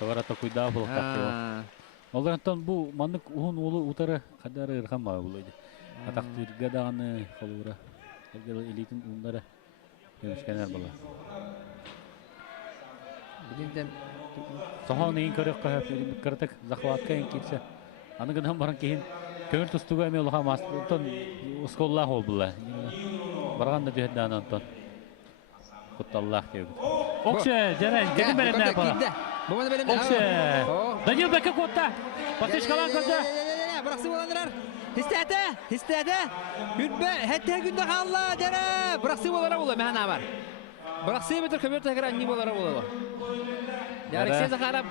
Товарата құйдағы бұлықтақ. Олардан бу маннык уун улу утары кадары ырхан баа булайды. Атактырга даганы холура. Элгел элитин ундары эмишкенер була. Билиндем Сохон ин көрөк кахап кыртык захватка ин китсе. Аны гынан баран кейін көңүл тустуга эме улаха мастон сколла хол була. Барганда дүйөдөн антон. Кутталлах кеп. Окше, жарай, деди берем не бала. Буманы берем. Окше. Данил Бекке котта. Батыш калан кылды. Быраксы боландырар. Хистәте. Күнбе, хәтта күндә халла дәре. Быраксы болара була, мәһәнә бар. Быраксы битер көмөр тәгәрән ни болара була. Ярык сезә карап.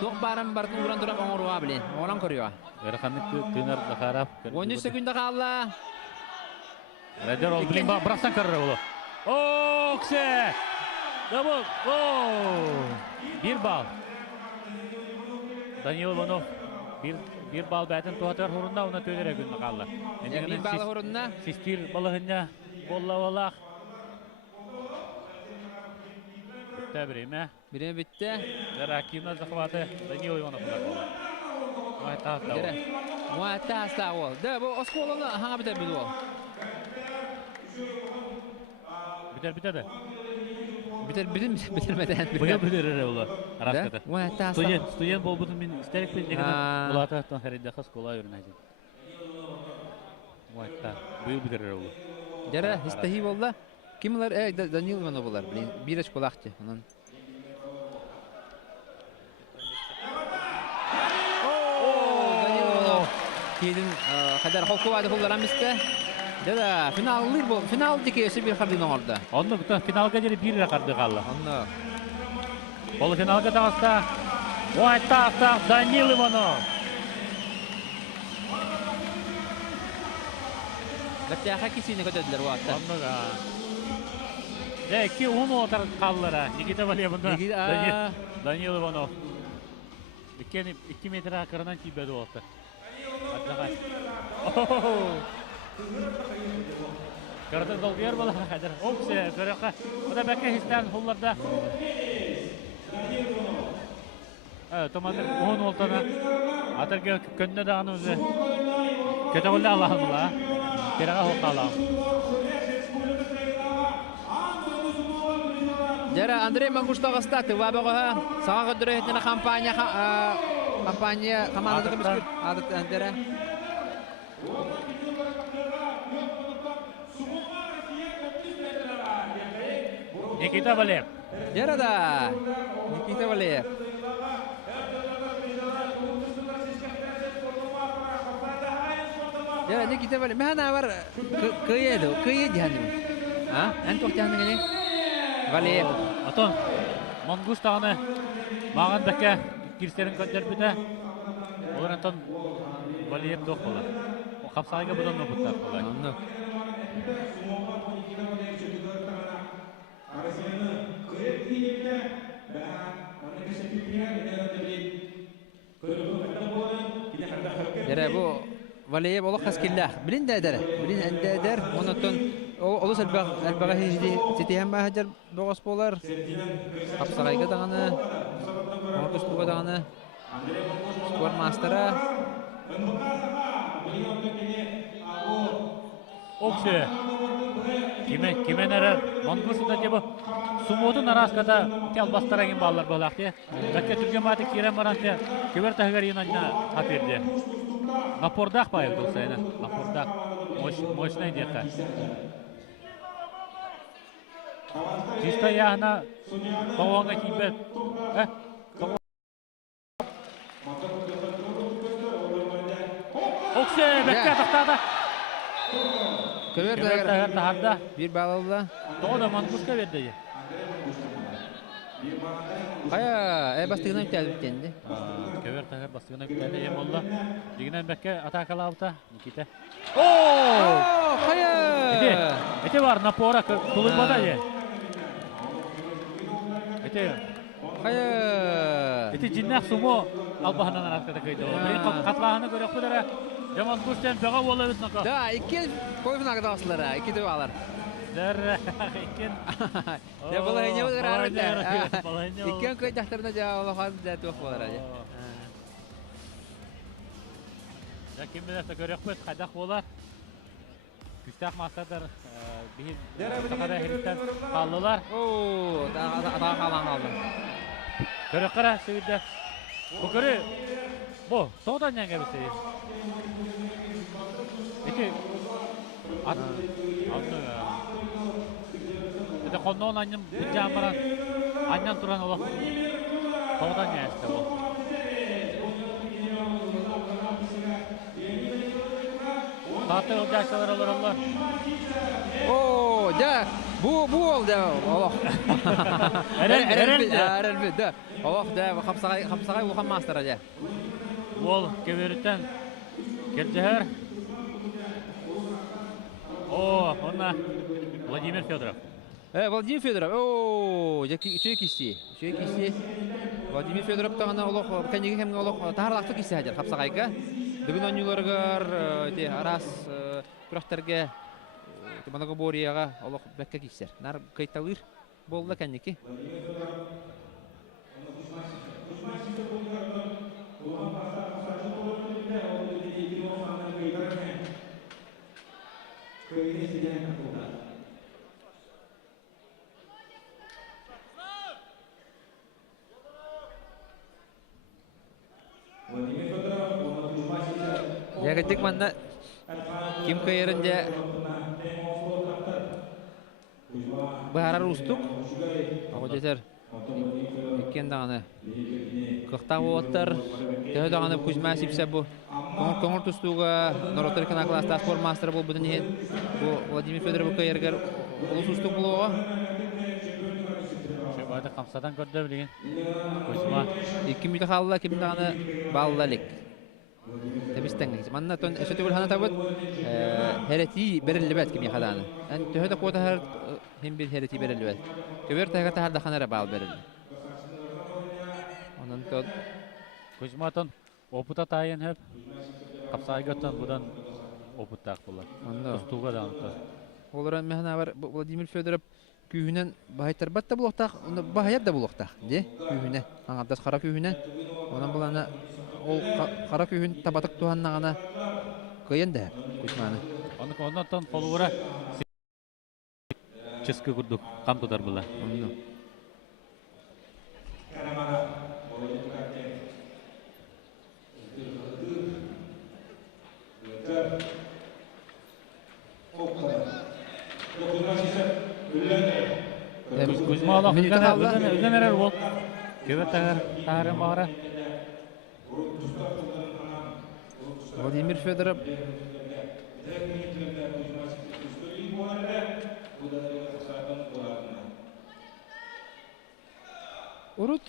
Ток барам бартын уран турап оңоруа билен. Оран көрүя. Эрханны төнөр захарап. 13 секундда халла. Радер ол билин быраксан көрөр боло. Окше. Дабыл. Bir bal. Данил Иванов bir bal бәтін туатар хурунда уна төдере күнді қалды. Bir bal хурунда. Систир балығында болла-болақ. Бітті біреме. Биреме битте. Ракимна захваты Данил Иванов болды. Муатта аста ол. Да, бұл осколаны хаңа бітер біл ол. Бітер. Bitirmeden. Бұя бітер олы. Раската. Муатта аста. Студент бол бұтын мен істерік бен дегені бұлатақтан хәрінде қыз қолай өрін әжен. Муатта. Бұя бітер олы. Жара, истахи болды. Кимлер? Данил Иванов болар. Bir aç kolaqtı. Onun. Данил Иванов. Kedin kadar Холковады қолдаран бісті. Дада, финал декесі bir қардың оңырды. Онды бұтын финалға жері бір рақарды қалды. Онды. Бұл финалға тағыста. Муатта Данил Иванов. Бәттәқі кесіне көтөділер уақытта. Онды Ки он отар қаллара. Никита Валевында Данил Иванов. 2 метр ақырынан тибеді олды. Кырдың долгер бола қадыр. Оксе, көріққа. Ода бәкке хистен қолларда. Томадыр 10 олтана. Атырге көнне дағаны өзі. Көті қолы Аллахымыла. Кераға қолға Аллахым. Жара, Андрей Мангуштағыста тывабығы саға қыдыры етіне компания командады көмескер. Адыт әндері. Никита Валев. Жара да. Никита Валев. Жара, Никита Валев. Мәна бар көйеді жәнім. Ән тоқ жәнім гене? Валев. Атон, Мангустағыны маған бәкке кирстерін көндер бүді. Олар Антон Валев доқ болар. Қапсағыға бұдан мұбыттар болар. Дәрі бұл Валев олық қаскелләқ. Білін дәдәрі. Білін әндәдәр. Онытын олыс әлбәға хежді сетейін мәхәдер боғас болар. Қапсағайға дағаны. Мордыстуға дағаны. Скор мастера. Оксе. Кемен әрі Мангусуда дебі Сумудың араскада тел бастарағын балалар болақты. Бәкке түрген маты керен баранты кебер тағығар енайына қаперді. Ғапордақ байы бұл сайына. Ғапордақ. Мощный деқа. Чисто яғына тоғанға кейбет. Оксе, бәкке атақтады. Көвер тағарда. Bir балалда. Тоғда Мангушқа берді. Қая, бастығынан өтті әлбіттенді. Көвер тағар бастығынан өтті ем олда. Дегінен бәкке атақалы алды. Никита. Қая! Эте бар, напора тұлынбада де. Қая! Эте жиннақ сұмы албағынан араққада көйді ол. Бірін қатлағаны көрек бұдары. Жаман күштен бәға болы өтіні. Да, икен койфын ағыда асылары, икен дөй алар. Дәрі, икен. Я балайне өдір арында. Икен көй дақтарына жа олақаны дәті өқ болар. Ya kim bilir görüyoruz kaydak bolar. Küstah masadır bir takada heriften kaldılar. Oo, daha kalan kaldı. Körü kara sevdi. Bu körü bu soğudan yenge bir şey. Peki at aldı. Bir de konduğun annem bıçağım baran annem duran olur. Soğudan yenge bu. Tahta olacaklar olur Allah. Oo, ja bu oldu Allah. Erel de. Allah da kapsagay ulkan master ja. Wol keberitten gelceher. Ona Vladimir Fedorov. Владимир Федоров. О, чөй кисти. Владимир Федоров тагына олох кенеге хемге олох тахарлакты кисти хадер капсагайга. Бүгүн онюларгар те арас күрәхтәргә Моногоборияга олох бәккә кистер. Нар кайталыр болла кенеке. Ягатик манда ким кайрынжа баарар устук агыжер экен даганы кыхта оттар төө даганы Кузьма сипсе бу коңор тустуга Норотеркана класста спорт мастер бол будун ен бу Владимир Федоров кайргар улус устук болуга Şöyle kamsadan gördü bilgin. Kuzma. 2 минут халла ким даганы баллалык Табистен. Манна тон эшетүгүл хана табыт. Херети берилбет ким яхаданы. Ан төһөдө кота хар хем бир херети берилбет. Көбөр тага тахарда ханара бал берил. Онан тон Kuzma ton oputa tayin hep. Kapsay götön budan oputtak bular. Анда. Tustuga da antar. Олар механа бар Владимир Федоров күйүнен байтар батта булактак, баһаяр да булактак, де күйүнө. Аңадас кара күйүнө. Онан булана ол кара күйүн табатык туганна гана кыйында Кузманы. Ondan ton folura чески курдук кам тутар була. Онно. Kuzma Allah üzden erer bol. Követ taharın bağıra. Владимир Федоров Урут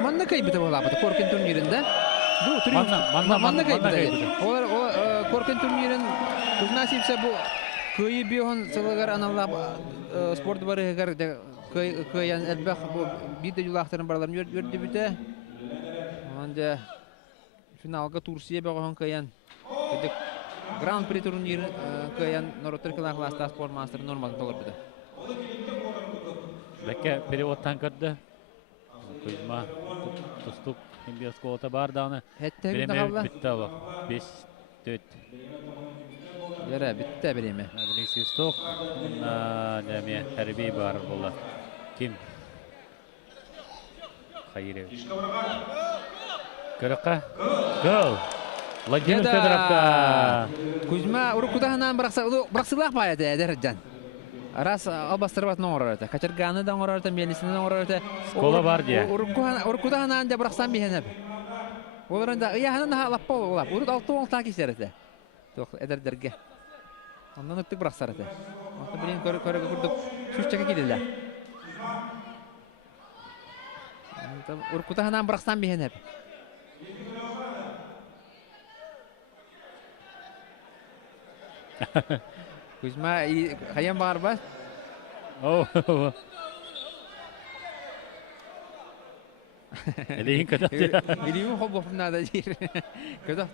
манна кайбыта була бата Коркен турниринде. Бу манна кайбыта. Олар Коркен турнирин Кузьма сипсе бу кыйы бион сылыгар аналлап спорт барыгар кыян элбах бу биде юлактарын барларын өрдү бите. Анда финалга Турция баган кыян. Гран-при турнир кыян Норотеркана класста спорт мастер нормал толор бите. Bekke переводтан кырды. Kuzma tustuk imbios kota бар даны. Bileме bitті ала. 5-4. Яра битте биреме. Bileksi stok. Дәме хәрби бар була. Ким? Хайревич. Көрөккө. Гол. Владимир Федоровка. Кузьма урукудаханан браксылак баяды дәрҗан. Арас албастырбат ноңората. Качырганы да ноңората, мелисине ноңората. Школа бар дия. Урукудаханан да браксан бихенеп. Оларында яһанан халап болап, урут алты оңтан кисерете. Тох эдердерге. Ондан өттүк браксарата. Ата билен көрө күрдүк. Шушчага киделе. Урукудаханан браксан бихенеп. Kuzma kayam var bas. Elihin kadar. Elihin hobo nada dir. Kadar.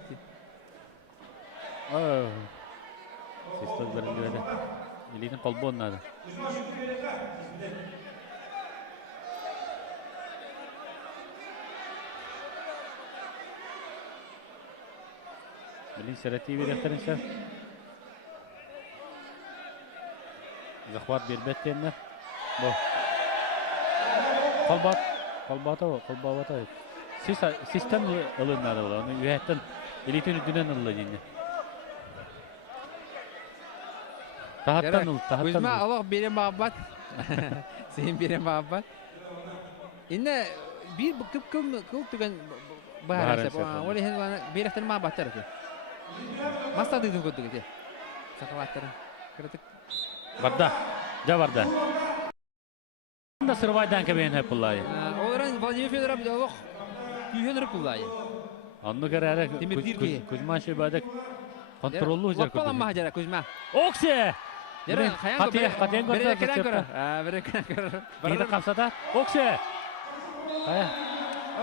Sistol berende. Elihin kolbon nada. Блин, сәрәти беректерінше. Захват бербеттенler. Бұл. Қолбата. Систем ылынады бұл. Оны үйәттен елейтін үдінен ылы дейіне. Тағаттан ыл. Көзіме алақ берем бағбат. Сен берем бағбат. Инне bir kıl tüken baharasap. Oli hen bana berekten ma batar ki. Masta dıydın koyduk ki. Sakalatların. Kritik. Barda. Ja barda. Da sırvaydan kebeyin hep bulayı. Oran Vladimir Fedorov yok. Yühenir bulayı. Anlı kararı Kuzma şebadak kontrollü hüzer koydu. Bakmalan mahcara Kuzma. Okse. Katiyen gördü. Yine kapsada. Okse. Haya.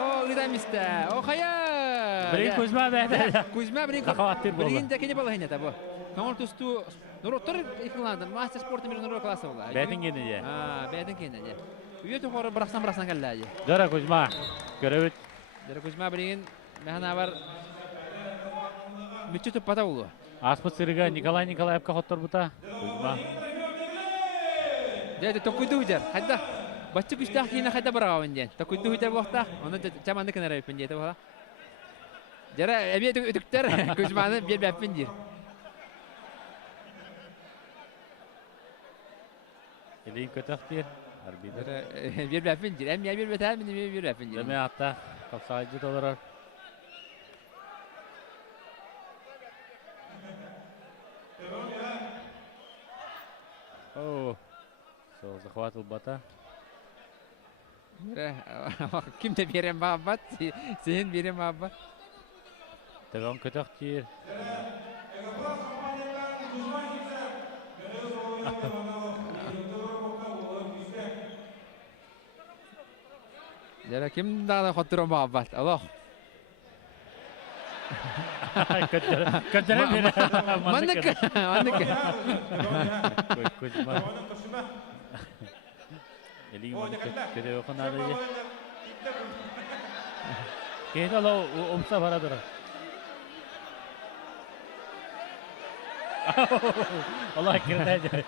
O gidemiste. O haya. Birin Kuzma beyde. Kuzma birin. Zakavattir bu. Birin tekini balı hene tabu. Kanal tustu. Nurotlar iklandı. Master Sport'un bir nurot klası oldu. Beytin gene ya. Beytin gene ya. Üye tohuru bıraksan geldi. Dara Kuzma. Görevit. Dara Kuzma birin. Mehana var. Bütçe topata oldu. Aspıt sırıga Nikolay Nikolayevka hottor buta. Kuzma. Dedi tokuydu hücer. Hadi. Başçı güçlük yine hadi bravo indiyen. Tokuydu hücer bu vakta. Onu çamandı kenara yapın diye tabi. Jara ebi ötükler Kuzma'nı bir yapın diye. Eleyin kötük diye. Harbiden. Bir yapın diye. Hem ya bir beter mi bir yapın diye. Deme hatta kapsayıcı dolar. Oh. Захват бата. Kim de birem babat, sen birem babat. Devam kötü diye. Jara kim daha hatırım babat. Allah. Kötüre bile. Mandık. Kuzma. Elin kötü yok anadaki. Kehde la omsa paradır. Allah kirde.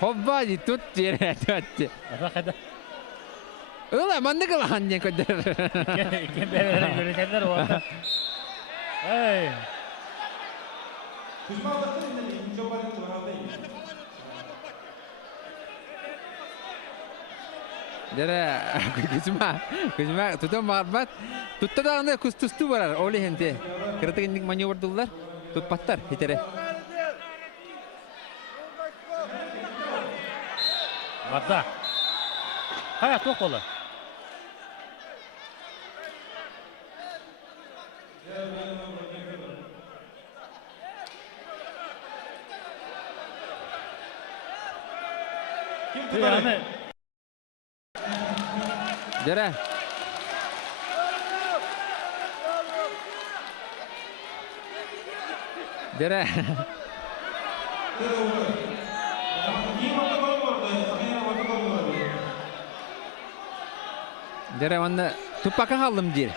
Hobbadi tut yere tut. Hadi. Ulan mandık lan diye kadar. Kim böyle görecekler o anda. Hey. Jara Kuzma tutam marbat. Tutta da anda kustustu var. Oli hente. Kritik indik manyoverdular. Tut pattar hitere. Hatta. Hayat yok ola. Yani Jara. Jara. Jara onda tupaka halım diye.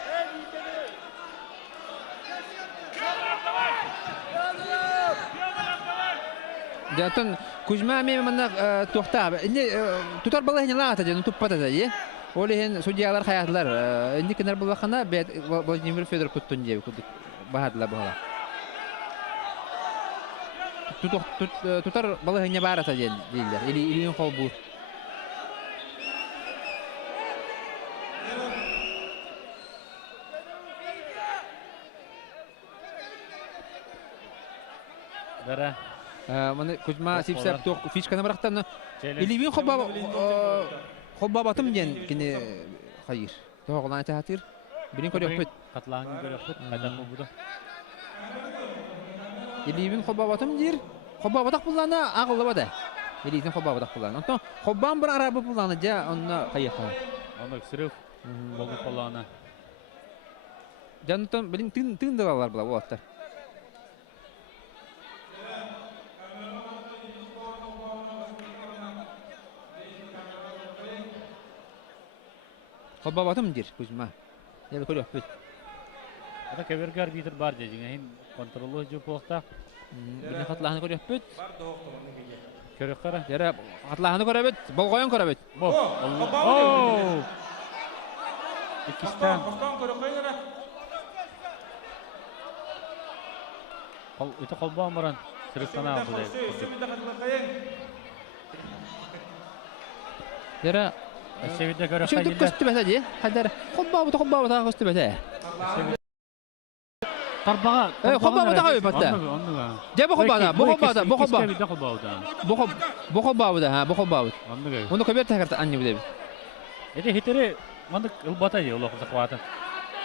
Jatun Kuzma memanda tohta. Indi tutar balı hene lağata canım tupata da ye. Oli hen sudiyalar hayatlar. Indi kenar bu vakana Vladimir Fedorov kuttun diye kuduk. Bahadla bahala. Tutar balı hene barata değiller. Elin kol bu. Dara. Mana Kuzma sipsap tok fiskana bıraktı. Elin Hobba batım diyen kine hayır. Toğlan tahatır. Birin koyuyor püt. Katlağını böyle püt. Kadan bu da. Elin hobba batım diyor. Hobba batak bullana ağıllı bada. Elin hobba batak bullana. Ondan hobban bir araba bullanıca onunla hayır. Onu sırf bolu polana. Canıtan bilin tın dağlar bula bu atlar. Hobba batım diyor Kuzma. Ya koyuyor püt. Ата кеверге арбитр бар дежиңе хин контролу жу полта. Біне қатлағаны көрөппүт. Бар доқтығын неге. Көрөк кара. Жара қатлағаны көрөбүт. Болғойын көрөбүт. Бо. О, Икистан. Қостан көрі қойдыра. Кол үтө колбан баран. Сырыстана алды. Өсімді қатылы қайын. Жара Севиде көрөк Шөйдік кайдылар. көсті бәті де. Қайдар қолбауыта көсті бәті. Тарбага. Колбауыта қой бәтті. Де бұқылбауыта. Бұқылбауыта. Оны көбер тәкірті анне бұдай. Эти хитери мандык ылбата же улох заквата.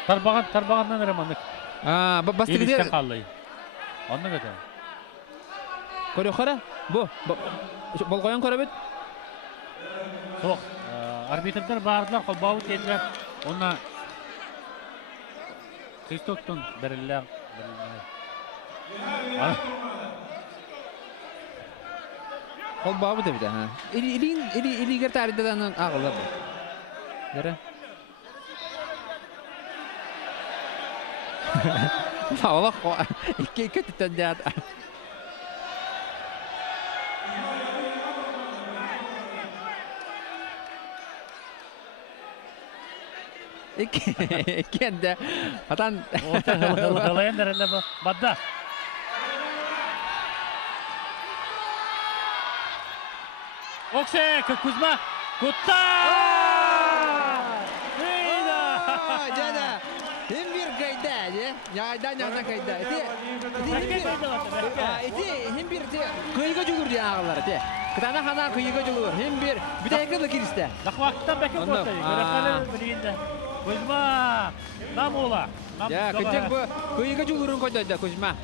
Тарбагандан эре мандык. Бастыгидер қаллай. Онны көтө. көрі қара. Болғойын көрі бөт. Соқ. Арбитрдар бардылар, қолбауы тетілер. Онна Кристоктун берілер. Қолбауы да біді. Илигер таридедан ағылы бұл. Жара. Олақ екі түттен де аты. Ikende atan Hılayan derinde bu. Badda. Okse, Kuzma. Kutta! Jada hem bir kayda ya dan kayda iti hem bir kıyıga julur diye ağlar iti kitana hana kıyıga julur hem bir dakika kiriste Lakvaktan bekle kotta. Görekale bilginde. Kuzma. Namola. ya küçük bu kıyıga julurun koyda Kuzma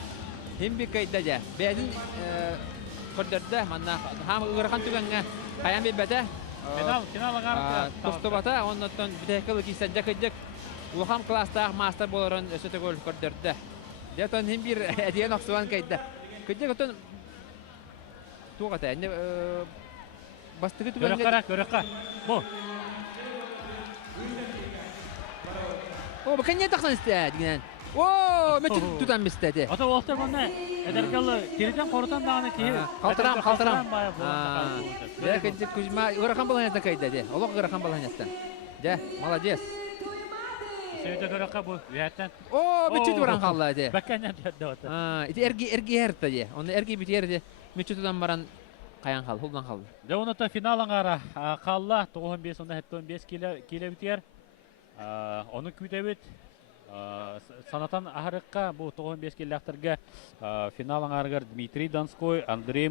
hem bir kayda ya bezin koyda manna ham ıgırkan tügenge kayan bir bete Final agar. Dostobata ondan bir dakika kiriste kayda Улхам класстағы мастер боларын өсөтө көл көрдөрдө. Дэтон хим бир эдиен оксуан кайда. Көдө көтөн тугата. Эне бастыгы түгөн. Көрөкка. Бу. О, баканья таксан исте деген. О, мечи тутан бистеди. Ата Уолтер мында эдеркалы териден корутан даганы ки. Калтырам. Я кенде Кузьма ыракан баланята кайда де. Олок ыракан баланята. Да, молодец. Sevde görökka bu üyetten. О, мечи туран калла де. Bakkanyan diyadda ota. Ити эрги эрта де. Оны эрги битерди. Мечи тутан баран каян кал, хулдан кал. De onu da final angara kalla 95 onda hep 15 kile biter. Onu kütebit. Sanatan ahırıkka bu 95 kilometrega final angargar Dmitriy Donskoy, Andrei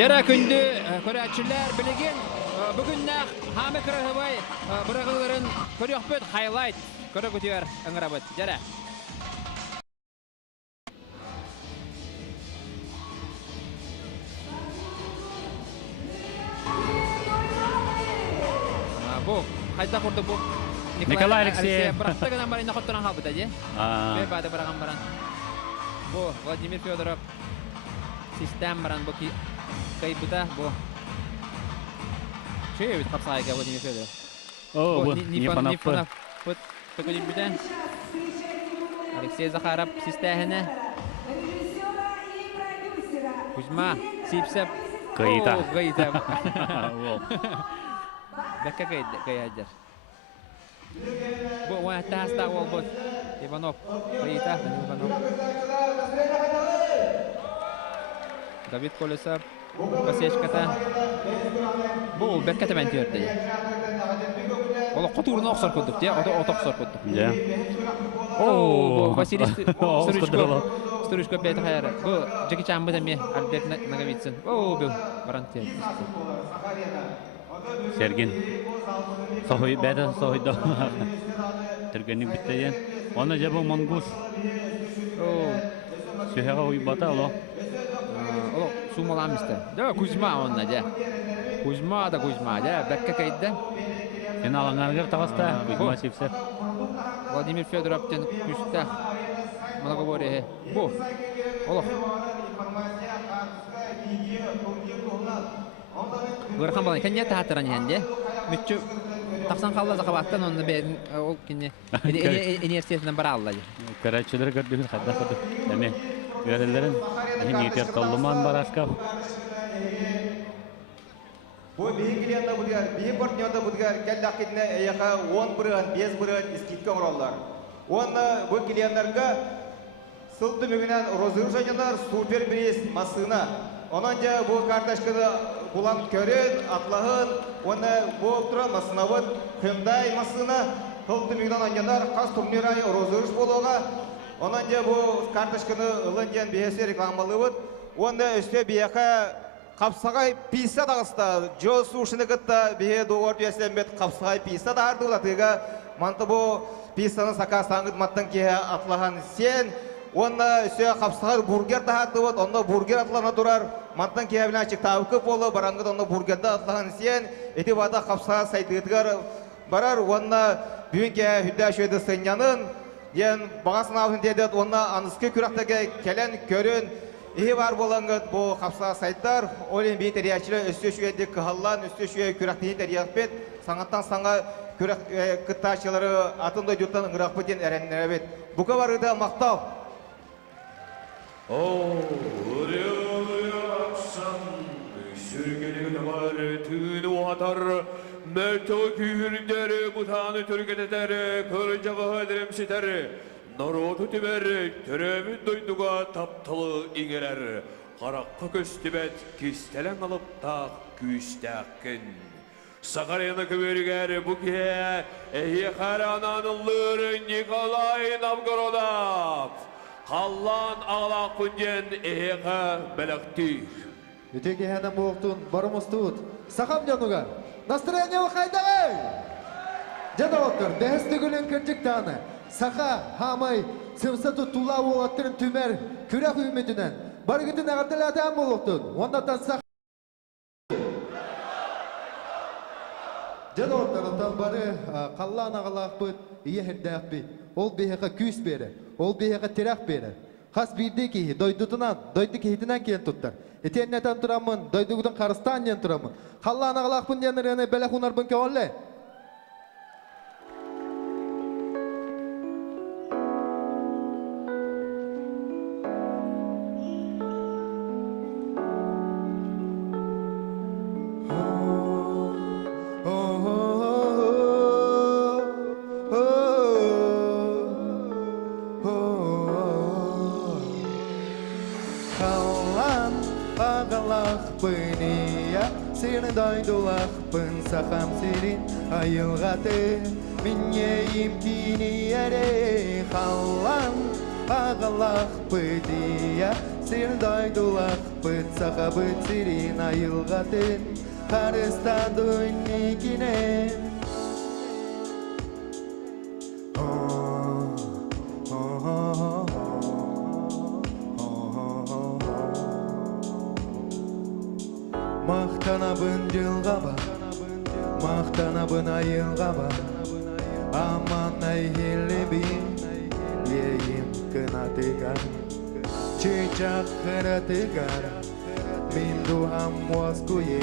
Jara kündü көрәчілер білеген бүгіннәқ хамы кірігібай бұрағыларын көрек бөт хайлайт көрек өтер ыңыра бөт. Жара. Бұл қайда құрды бұл? Николай Алексеев. Бұрақта ғынан барайна құттыран қалбыт әде? Бер бады бұраған баран. Бұл Владимир Федоров систем баран бұл кайбыта бұл. Че өт қапсағайға Владимир Федоров? Бұл Нифонов. Бұт көкөден бүтен. Алексей Захаров систәхіне. Кузьма Сипсеп. Кайыта. Кайыта. Бәкке кайыдыр. Бұл уәтті аста ол бұд. Иванов. Кайыта. Иванов. Давид Колесов. Басешката. Бұл бәккеті мән түйерді. Ол құтырын оқсар көдіп, де? Оты оқсар көдіп. Бұл Василий Сturishko бәйті қайары. Бұл Джеки Чан бұд әме Альберт Наговицын. Бұл баран түйерді. Сергин. Соғой бәді соғойды. Түргенік біттейен. Оны жабы Монгус. Сүйеға ойбата олы. Олы сумаламысты. Да, Кузьма онна, да. Кузьма, да. Бәкке кайдды. Сен алаңарғыр тағаста. Кузьма Сипсеп. Владимир Федоровтен күшті. Многоборие. Бұл. Олы. Көрхан балан, кәне тағаттыран енде? Мүтчі тақсан қалла зақабаттан оны бәрін ол кене университетінен бара аллады. Көрәтшілер көрдігін қадда қадды. Әме, өрелерін ниетер толлыман бар ашқап. Бұл бейін келенді бұдығар, бейін партнерді бұдығар, кәлді ақытына әйеқа 10 бұрыған, 5 бұрыған ескеткен ұралар. Оны бұл келендерге сылды мүгінен розыры жанылар супер бірес масына. Онан жа бұл карташқыды бұлан көрін, атлағын, оны бұл тұран масынавыд, Hyundai масына, сылды мүгінен анжанар қас турнирай розырыш болуға. Онан жа бұл карташқыны ұлын жан бейесі рекламалывыд. Оны өсте бейеқа Қапсағай писа дағыста, жо сушыны күтті бейе доғыр бейесілен бет қапсағай писа дағырдығыла тыға. Манты бұл писаны сақа саңғыд маттың кеге атлаған сен. Онна өсе қапсағай бургер дағырды бұд, онна бургер атлағына тұрар. Маттың кеге білен шық тауы көп болы, бараңғыд онна бургерді атлаған сен. Эти бада қапсағай сайдығыдығар барар, онна бүйін кеге хүдді шөйді сынянын. Ен бағасын ауын дедет, онна анысқы күрақтығы келен көрін. Ихи бар болаңыз бұл қапсаға сайттар, олен бейт әрияшылы өсті шүйенде қығалан, өсті шүйе күрақтейін әрияқ бет, саңаттан саңа күтташылары атындай дүттан ұңырақ бөтен әрәнін әрәбет. Бұқа барыда мақтау. Өлі ақсан, сүргелігіні бар түні уатар, мәлтіғі күйіріндері, бұтаны түргететері, көрінжағы өдірімсетері, Народу тибер, төрөмін дойдуға таптылы иңерер. Қараққы көстібет, кестелен алып тақ күстәккін. Сақарыны көбергер бұке, әйе қарананылыр Николай Новгородов. Қаллан ағлақ күнден әйеға бәліқтір. Үтеге әнім оқтың барымыз тұғыт. Сақам жануға, настроение қайдағай! Жада отыр, дәсті күлін кірчік таны. Саха, хамай, сымсату тула олаттырын түмер, күрек үмітінен. Бар күтін ағыртылы атам болуқтын. Ондаттан саха. Жада оттарынан бары қаллан ағалақ бұд, ие хірдәқ бі. Ол бейхеға күс бері, ол бейхеға терек бері. Қас бірді кейі, дойдытынан, дойды кейтінен кейін тұттар. Етеннетен тұрамын, дойдығыдың қарыстан ен тұрамын. Қаллан ағалақ бұн деніріне бәлі құнар бұн ке олы. Seni doydulaq pın saxam serin ayılğatı Minye imkini yere Xallan ағалақ бөдия сен дайдулақ бұд сақа бұд сирин айылғатын қарыста дөнігінен Мақтанабын жылға ба, мақтанабын айылға ба, аман айхелебін, ейім кынатыгар, чечақ қыратыгар, мен дуам уаскуе,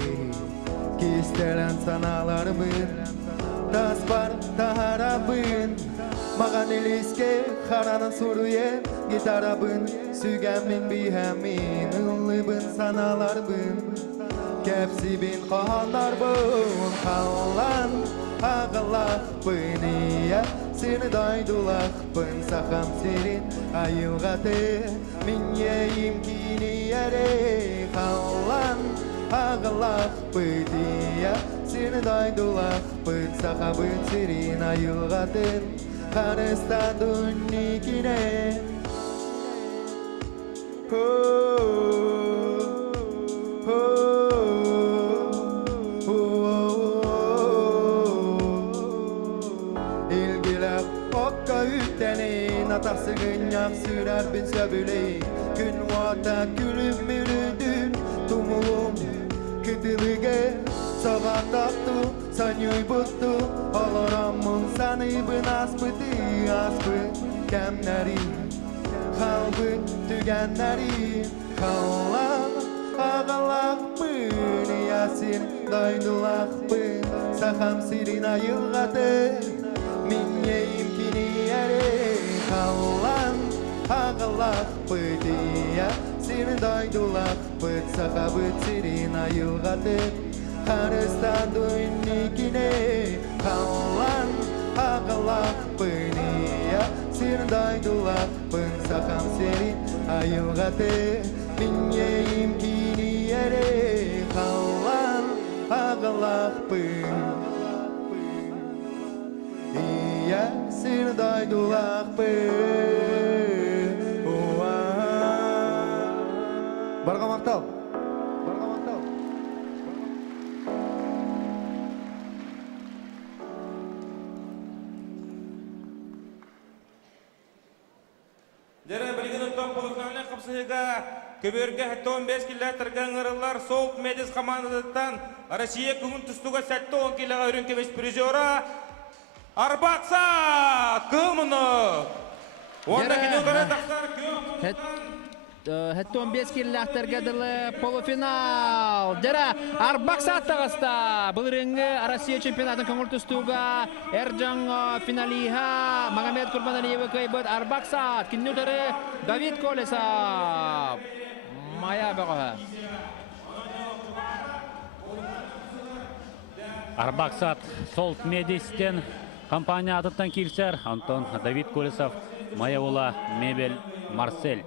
кестелен саналарбын, таспар тахарабын, маған елеске қаранын сұруен, гитарабын, сүйгәмін бейхәмін, ұлыбын саналарбын, Кәпсибин қанарбын қалан ағылақпын ия сені дайдулақпын сақам серин айылғаты мен ейім кini әре қалан ағылақпын ия сені дайдулақпын сақабын серин айылғатын қарыста дүнігіне Atarsın yak sürer bin söbüleyin Gün vata gülüm mürüdün Tumulum kütülüge Sağa taktı Sanyuy buttu Alaramın sanıybın aspıtı Aspı kemleri Kalbın tügenleri Kalla ağalakpın Yasin daydulakpın Sakam sirin ayılgatı Min yeyim kini yere Kallan ağalakpın ya Seni daydulakpın Sakabın sirin ayılgatı Karısta dönükine Kallan ağalakpın ya Seni daydulakpın Sakam sirin ayılgatı Min yeyim kini yere Kallan ağalakpın Ya seni daydulakpın Barga maqtal Дәрі білген ұттан полықнауына қапсығыға көберге 15 келі тұрған ғырылар Солт Медис командадықтан Россия күмін тұстуға сәтті 10 келіға өрін кемес призера Арбақса күміні. Онда кеден ғыры тақсар күміні. Хәтті 15 келіліқтарға дылы полуфинал. Дәрі Арбақса аттағыста. Бұл реңі Россия чемпионатын көңіл тұстуға Эрджан финалиға Магомед Курбаналиеві көйбіт Арбақса. Кенді өтірі Давид Колесов. Мая бұғы. Арбақсат Солт Медистен компания атыттан келсер. Антон Давид Колесов, Майаула Мебель Марсель.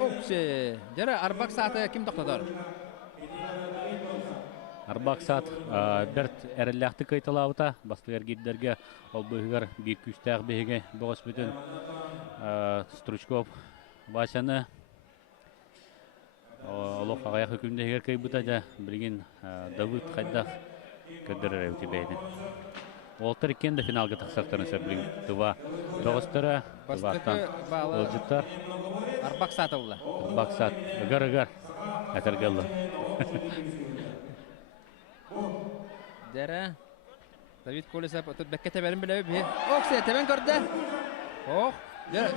Оксе, дәрі Арбақсаты кім тоқтадыр? Арбақсат бірт әрілләқті қайталауыта. Бастығар гейдерге ол бұғығар бейк күстәғ бейге бұғыс бүтін Стручков Васяны олық ағаяқ үкімдегер кей бұта да білген Давыд қайдақ көдірір өте бәйді. Олтыр екенді финалға тақсақтарын сөбілген. Тұва бұғыстыры, тұвақтан ұлжыттар. Арбақсат олы. Арбақсат, ұғар-ұғар, әтіргелі. Дәрі Давид Колесов бәкке тәбәрін білі өбі. Оксе, тәбән көрді. Оқ, дәрі.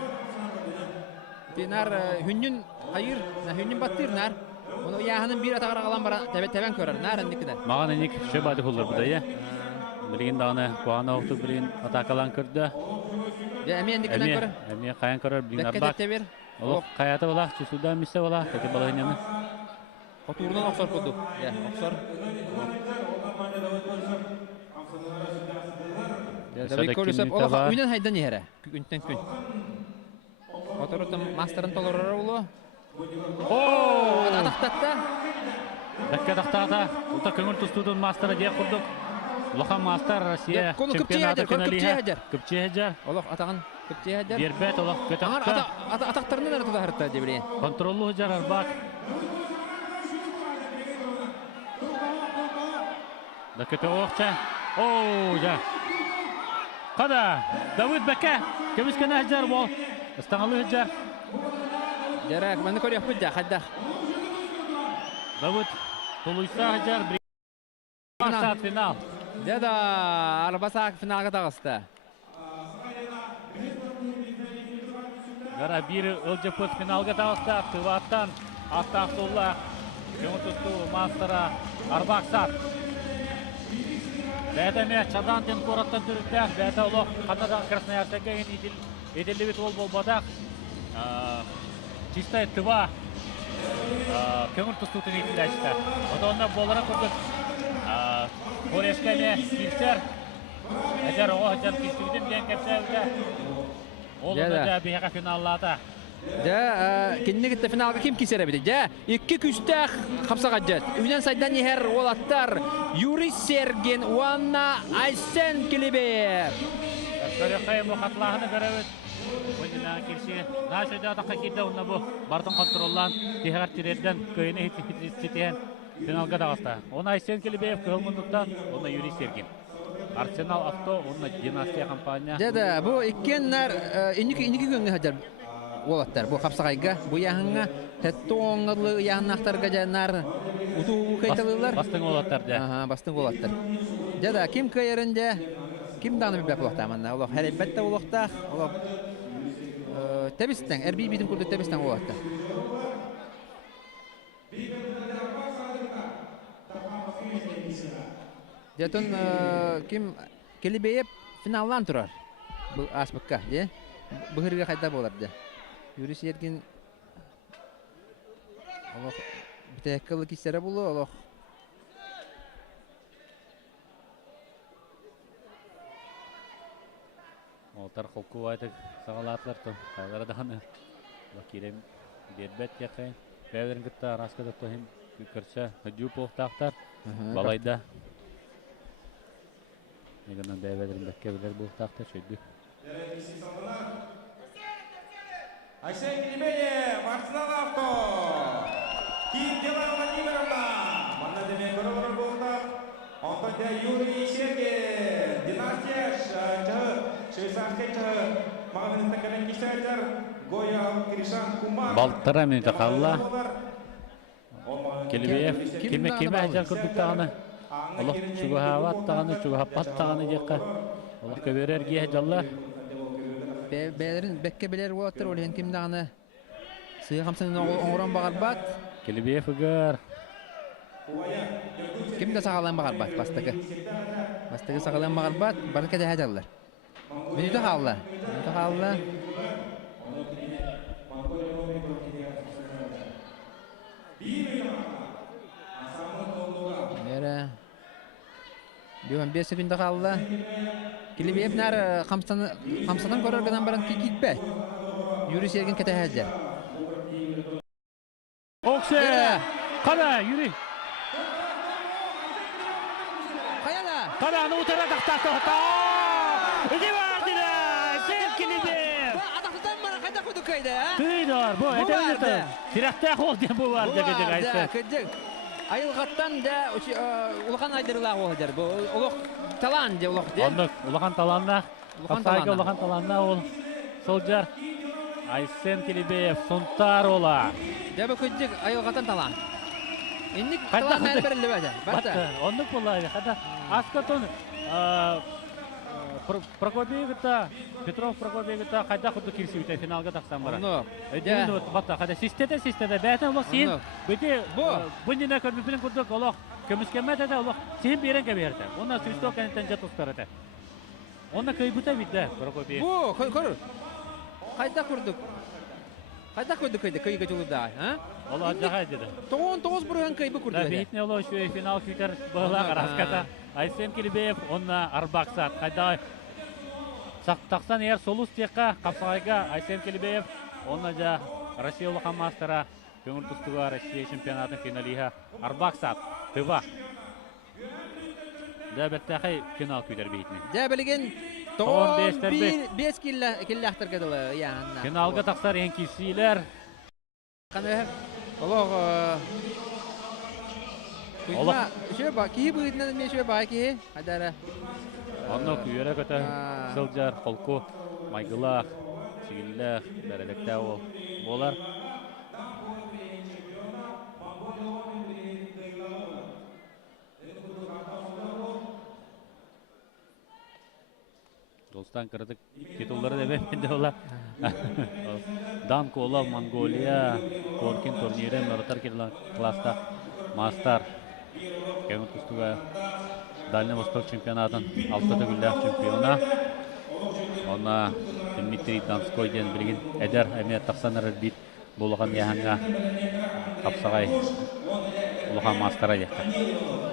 Нар хүннің айыр, хүннің баттыр, нар. Оны яғының бір атағар ағалан бара тәбән көрір, нар әндікті. Маған әнек шөбады құлыр бұда, е? Білген дағаны қуағына оқты білген атақалан көрді. Әме әндікті көрір? Әме қаян көрір, білген Бәкке арбақ. тәбер. Олық қаята болақ, чүсуда месе болақ, кәте балағынені. Отуырынан оқсар көдік. Оқсар. Давид Колесов, олық үйнен хайдан ехері, күнтен күн. Отурытым мастерын толырыр олы. Атақтатта. Бәкке тақтағыда, ұлта көңіл тұстудың мастері де құрдық. Лоха мастер Россия чемпионаты финалиға. Көпче әдер. Олық атағын Көптеһәдер. Дербет олақ Аңар көтөккө. атақтарынан ары тұларытта дебілейін. Контроллу жар Арбак. Да көтө оқча. Оу, да. Қада, Давыд Бәкә. Көміскені жар бол. Стаңылы жар. Жарак, мәні көрек бүдді, қаддақ. Давыд Тулуйса жар. Саат финал. Деда, арбасақ финалға тағысты. Гара бир ылжыпыт финалга тағыста. Тываттан Астахтулла. Көңітісті мастера Арбак Саат. Бәдәме Чадантин кораттан түріктәк. Бәді олық қанада Красноярсәге еделі бет ол болбадақ. Чистай тыва көңіл тұстутын етіләшті. Одонна болара күрдік. Корешкәне килсер. Әжер оға жан кестігіден ден кәпсәуді. Ол да бейға финаллады. Кеннегітті финалға кем кесері біді? Екі күштәқ қапсаға жет. Үйден сайдан ехер олаттар Юрий Серген, Уанна Айсен Келебе. Көрекай мұқатлағыны көрәуіт. Өндінен келсе, нашыда атаққа келді онына бұл бардың контроллан тегар тиредден көйіне хитетен финалға дағыста. Оны Айсен Келебеев көлмұндықтан, оны Юрий Серген. Арсенал авто, оны династия компания. Деді, бұл еккенлер үнікі көнгі хаджар олаттар. Бұл қапсағайға, бұл яғыңа тәтті оңғырлы яғынақтарға жанар ұту қайталылар. Бастың олаттар да. Бастың олаттар. Деді, кем көйерінде, кем дағыны білбәк олақтаманна? Олақ әрәббәтті олақтақ, олақ тәбістен, әрбей бейдің көрді тәбістен олақтақ. Жетон кем Келебеев финалдан тұрар. Бұл аспыққа, де? Бұғырға қайда боларды. Юрий Серген олақ бітәккілі кестері болу, олақ. Олтар қолқу айтық сағалатылар тұм. Қайдарадағаны керем дербет яқайын. Бәуірін күтті арасқы тұттығын көрсе үдю полықтақтар. Балайда. Егінен бәуірін бәккебілер болықтақтар шөйді. Айсен Келебеев, Арсенал авто. Киевтела Владимировна. Манда деме көрі болықтақ. Онтонда Юрий Серген. Династия швейцарский мағынында кәлен кештердер. Гоя Кришан Кумар. Балтыра минута қалла. Келебеев кеме әжар көрдік тағаны. Олық чуғават тағаны, чуғапат тағаны деққа. Олық көберер гейе жалла. Бәлерін бәкке білер олаттыр, олеген кем дағаны сыйы қамсының оңыран бағар бат. Келебеев үгір. Кем де сағалайын бағар бат, бастығы. Бастығы сағалайын бағар бат, барды кәді әжалылар. Минута қалды. Мәрі. 5 секунда қалды. Келебеев нәрі қамсадан көрергенен баран кетпе. Юрий Серген кәті әждер. Оқсы! Қада, Юрий! Қада, аны ұтара тақтақты ұта! Үзе бардыда! Сен Келебеев! Атақтыдан бара қайда құды көйді, а? Түйдір, бұл әтәуірді. Сирақтақ ол ден бұл бар жеге айсы. Айылғаттан да ұлған айдырылақ олдар. Ұлық талан де ұлық де. Ұлған таланна. Қапсайға ұлған таланна ол. Солжар. Айсен Келебеев, Сонтар ола. Дәбі көйдік айылғаттан талан. Инник талан әрі бірілі бәді. Батты, ондық болай. Аскатон Прокопиевita, Петров Прокопиевita қайда құдды келсі өте финалға тақсан бара. Өйден батта қайда систеде бәтін олық сен өте бұндина көрбіпілін күрдік олық көміскемет әді олық сен берен кәберді. Онна сүрісток кәнеттен жат ұстар әді. Онна көйбіта бітті Прокопиев. Бұ, көр. Қайда күрдік? Қайда көрдік көйге жылыда? Олық жағай деді. 9 бұрған көйбі күрді. Бейтіне олық үші финал күйтер бұғылақ араската. Айсен Келебеев, онна Арбак Саат. Қайда тақсан ер солус текқа қапсағайға Айсен Келебеев, онна жа Россия ұлыған мастера көңіл тұстыға Россия чемпионатын финалиға Арбак Саат. Тыва. Дә бәттәқай финал көйдер бейтіне. Дә білген Тоон бештер 5 киллахтар кедалы яанна. Финалга тақсар ең кисилер. Қандай олог Кузьма шөба ки быдынан мен шөба ки адара. Онно күйері көті сылжар, қолку, майгылақ, сигиллах, бәрелікті ол болар. Достан кірдік титуллары да бәмінде ола. Данко ола Монголия, Коркин турнирі, Нұрытар класста Мастар. Кемін күстіға Дальний Восток чемпионатын алтыты күлләк чемпиона. Она Дмитрий Донской ден білген әдер әмет тақсаныр бит болған яғанға қапсағай ұлыған мастара декті.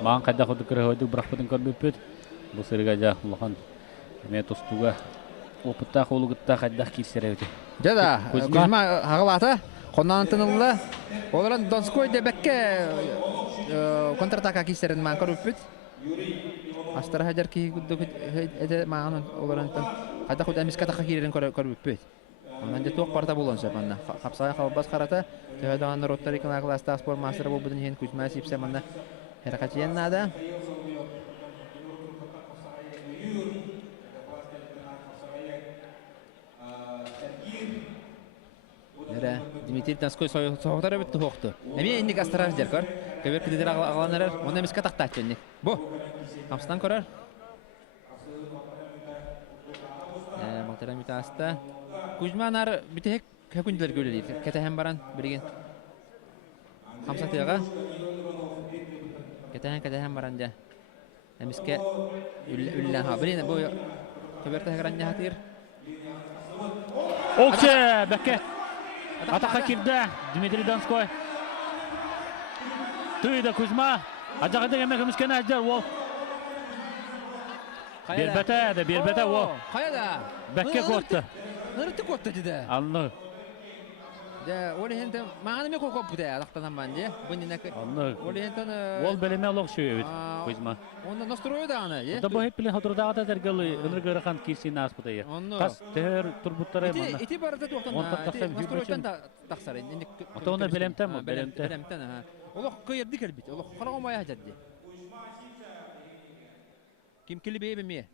Маған қайда құды кірі өйді бұрақ бұдың көрбіп өт. Бұл сырға жа ұлыған әмет ұстуға опыттақ олығыттақ қайдақ келсері өте. Жада, Кузьма ағылаты, қоннан тынылы. Оларан Донской де бәкке контратака келсерін маған көріп өт. Астар хаjar ки гудду эде маанын оларантан кайда куда эмиске така кирерин көрүппөт. Анан же ток парта болонса манна капсага калбас карата төдөгөн роттар икана класста спорт мастер болбудун ен Кузьма сипсе манна herkatien nada. Nere Dimitrий Донской соғытар өтті хоқты. Әме ендік астарар жер көр. Көбер кедедер ағаланарар, оны әмеске тақтат жөнне. Бұ, қамсынан көрір. Малтара мүтаста. Кузьман ары бүтек көкүнділер көлелейді. Кетәхен баран бірген. Қамсатыға. Кетәхен баран жа. Әмеске үлілен ха. Бірген бұ көберті ғыран жағатыр. Олче, бәкке. Атақа кирді Дмитрий Донской. Түйді Кузьма. Ажағыды кәмек өміскен әждер ол. Бербәті ол. Қайда? Бәкке қотты. Нұрытты қотты деді. Анны. Олы хенті мағаны ме қоқып бұдай ақтанан бән де. Анны. Ол бәлеме олық шөй өйді Кузьма. Оны настрою да аны. Ода бұл хеппілі қадырдағы да дәргілі ұнырғыры қан керсейін ас бұдай. Қас тәр тұрбұттары мұнда. Ити барды тоқтан. Настройдан тақсары. Ота оны бәлемтен мұ? Бәлемтен. Олық көйерді кәлбет. Олық қарағымая жадды. Кем келі бейбі ме?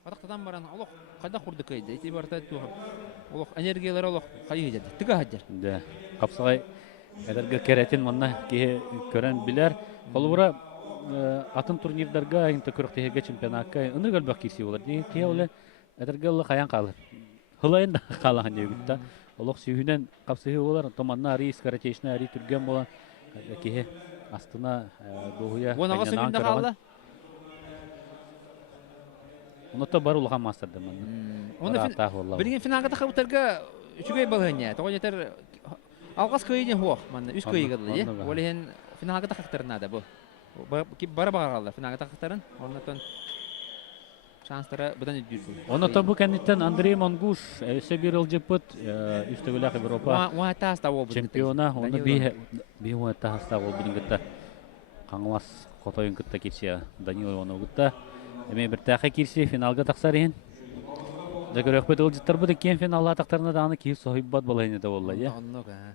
Атақтадан баран олық қайда құрды көйді. Ити барды туғып. Олық энергиялары олық қайы жадды. Тігі хаджар. Да. Қапсағай әдәргі кәрәтін мұнна көрен білер. Қолуыра атын турнирдарға айынты көріктегі чемпионатқа ұны көлбәк керсей олар. Тие олы әдәргі олы қаян қалыр. Хылайын да қалаған дегітті. Олық сүйінен қапсығы олар. Томанна ари скоротечна ари түрген болан. Кеге астына доғуя. Онаға сөйінде қалды? Онытта бар ұлған мастарды мұнда. Бірген финалға тақы бұтарға үшігей балғыне. Тоғын етер алғас көйден хуақ. Үз көйі қылды. Олеген финалға тақықтарын ады бұл. Бары бағар қалды финалға тақықтарын. Онытын шанстары бұдан үддірді. Онытта бұл кәнеттен Андрей Монгуш өсі бір ұлжепіт үстігілі Европа чемпиона. Оны бей оңатта хаста ол бұдың күтті қаңылас қотойын күтті кетсе Данил оны күтті. Әме бір тәқі керсе финалға тақсар ең. Жәкір өкпет ұлжыттар бұды кен финалға тақтарына да аны кейіп соғиббат болайын еді олай.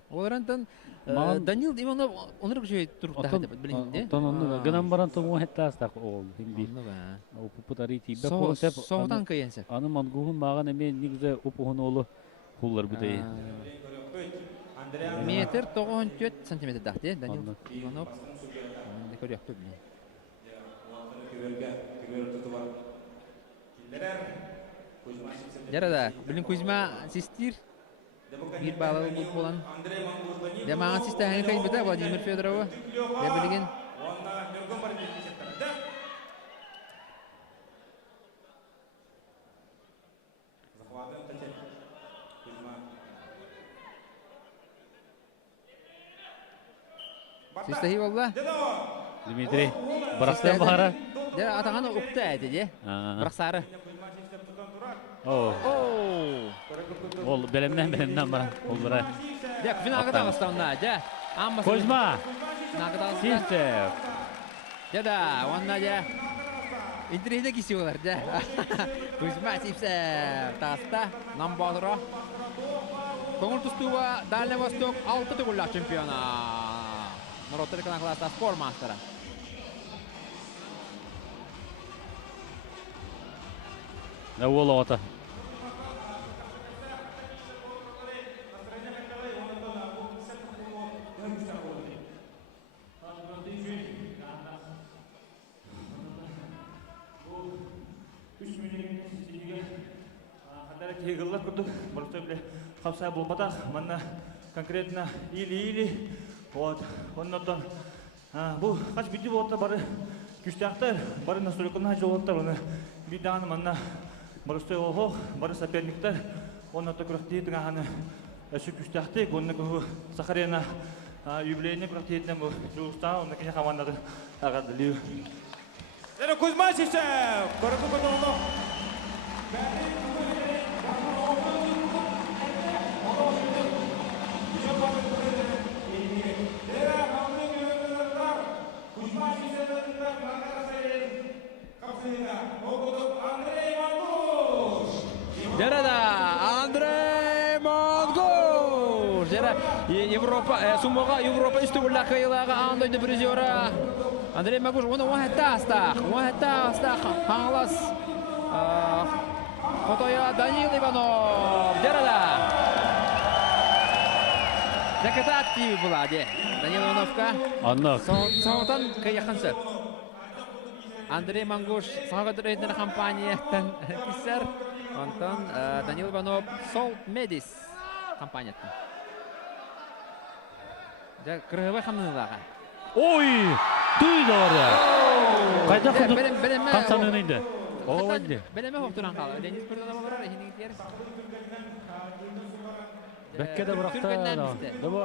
Оларантан Данил Иванов оныр күшей тұрықтағы біліңді. Гынан баран тұң оңетті астақ ол. Опыпытары тейбек болсап. Соғытан көйенсіп. Аны мангуғын маған әме негізі опығын олы құллар бұдай. Метр 94 сантиметр дақты, Данил Иванов. Көрек төбіне. Жарада, білін Кузьма систер. Bir bağlı bu olan. Demağın sistemi kaybeder Vladimir Fedorov. Ve bilgin. Sistemi valla. Dmitri, bıraksana bahara. Ya atağını ukta edi de. Bıraksarı. Ol belemden bana olduray. Ya finalga da bastanda ja. Kuzma. Finalga da Sister. Ya da onda ja. Интернетте кисиyorlar да. Кузьма Сипсе таста Намбадро. Коңыр тұстуға Дальний Восток 6 түгіллақ чемпиона. Нұротты рекана класста спор мастера. Да ол оғата. Егіллар күрдік, бұрысты біле қапсай болмадақ, манна конкретно или. Оннан бұл қаш бүйті болытта бары күштіқтар, бары настройканы хажы болыттар, оны бүйдағаны манна бұрысты оғы, бары соперниктар, оннан күріқті етіңағаны әші күштіқті, онны күні Сахарена юбилейіне күріқті етінен бұл жұғыстағы, онны кене қамандағы ағадылығы. Дәрі Кузьма Сипсев, көрікі көтіғылы. Жарада Андрей Монгуш. Жара Европа суммаға Европа үстігілі қайылағы андойды призері. Андрей Монгуш оны уағаттастақ. Қаңылас Фотоя Данил Иванов. Жарада. Закатат тиви бұлады. Данил Ивановқа. Аннақ. Сауытан қайықынсы. Андрей Монгуш сағадыр өйдері компанияттан кесер. Антон Данил Иванов Солт Медис компанияттан. Кырғыбай қамнылаға. Ой! Түйді орда! Қайда құдық? Білеме Қамсанын үйді? Оғы өйді? Білеме хоқтыран қалы. Ленис көрді адамы барар, ехініңіздер. Бәкке де бұрақта. Дұбы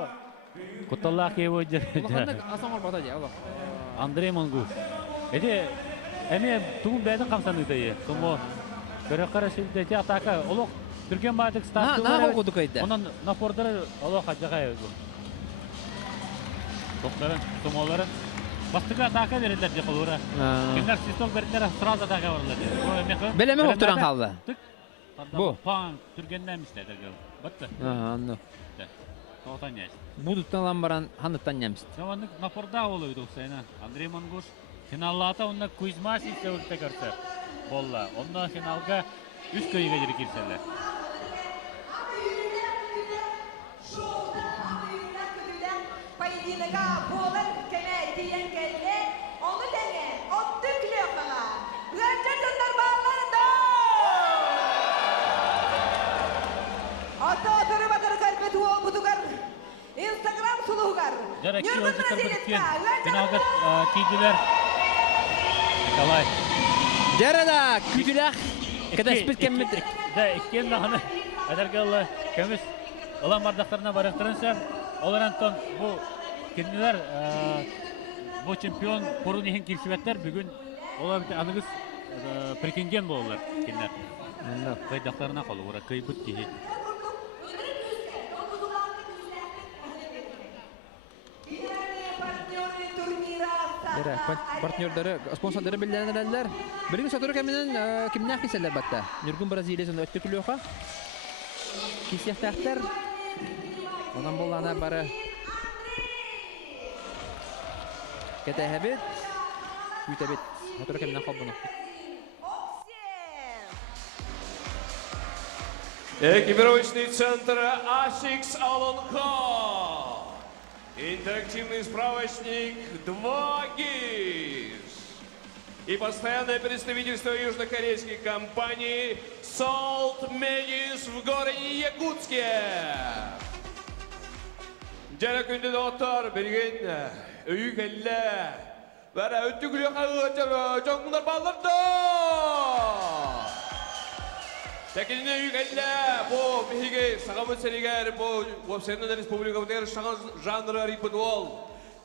құтталлақ ев өйді. Ұлыққандық асан ор бата де, ұлық. Андрей Монгуш. Әде, әме тұғын бәді қамсанын үйді. Тұмы көріққара шелдеті атақа. Ұлық Түркен байтық старты Наға құдық өйді? Онан напордары ұлық ажаға өйді. Тоқтарын, тұмалары. Бастығы атақа берілдер де қылуыра. Кеңдер систок берілдер сразу атақа барылады. Білеме хоқтыран қалды? Бұ? Паң, Түркеннен містеді. Бітті. Анну. Тоқтан ешті. Будуттан ламбаран ханныттан неміст. Саваннык напорда олы өйді ұқсайна. Андрей Монгуш финаллата онна Кузьма Сипсевті көрсі. Болла. Онна финалға үш көйге жері керселі. Поединка болын кеме дейін келді. Оны дәне, отты күлеқіға. Ғанчатындар бағларында! Отты отырып атыр кәрбеті ол бұтығар. Инстаграм сұлуғар. Жаректі олжықтар біткен. Финалға кейділер. Николай. Жарада күтіләқ. Кәдәс біт кәмметрік. Да, ikkiyen nahını Adargalı kömüş olan bardaklarına barıktırınsa Olur Anton bu kendiler bu çempiyon korun ihin kilsibetler bugün ola bir anıgız prekingen bu olurlar kendiler. Kaydaklarına kolu ora kıybıt kihi. Партнердары, спонсордары белгіленерler. Бірігін сатыры кәмінен кіміне ақиселер бәтті? Нүргін Бразилиясын өтті күліоқа. Кесияқтақтар. Онан болғана бары кәтәйәбет, күйтәбет. Сатыры кәмінен қол бұны. Экипировочный центр Асикс Алонко. Интерактивный справочник 2 ГИС. И постоянное представительство южнокорейской компании Salt Medis в городе Якутске. Жара күнді доктор берген өйі кәлі. Бәрі өтті күлі қағылы жоңғындар балырды. Тәкеліне өйі кәлі. Бұл мехеге сағамын сәрігер, бұл Вапсернен республика бұтығыр шағын жанры рипін ол.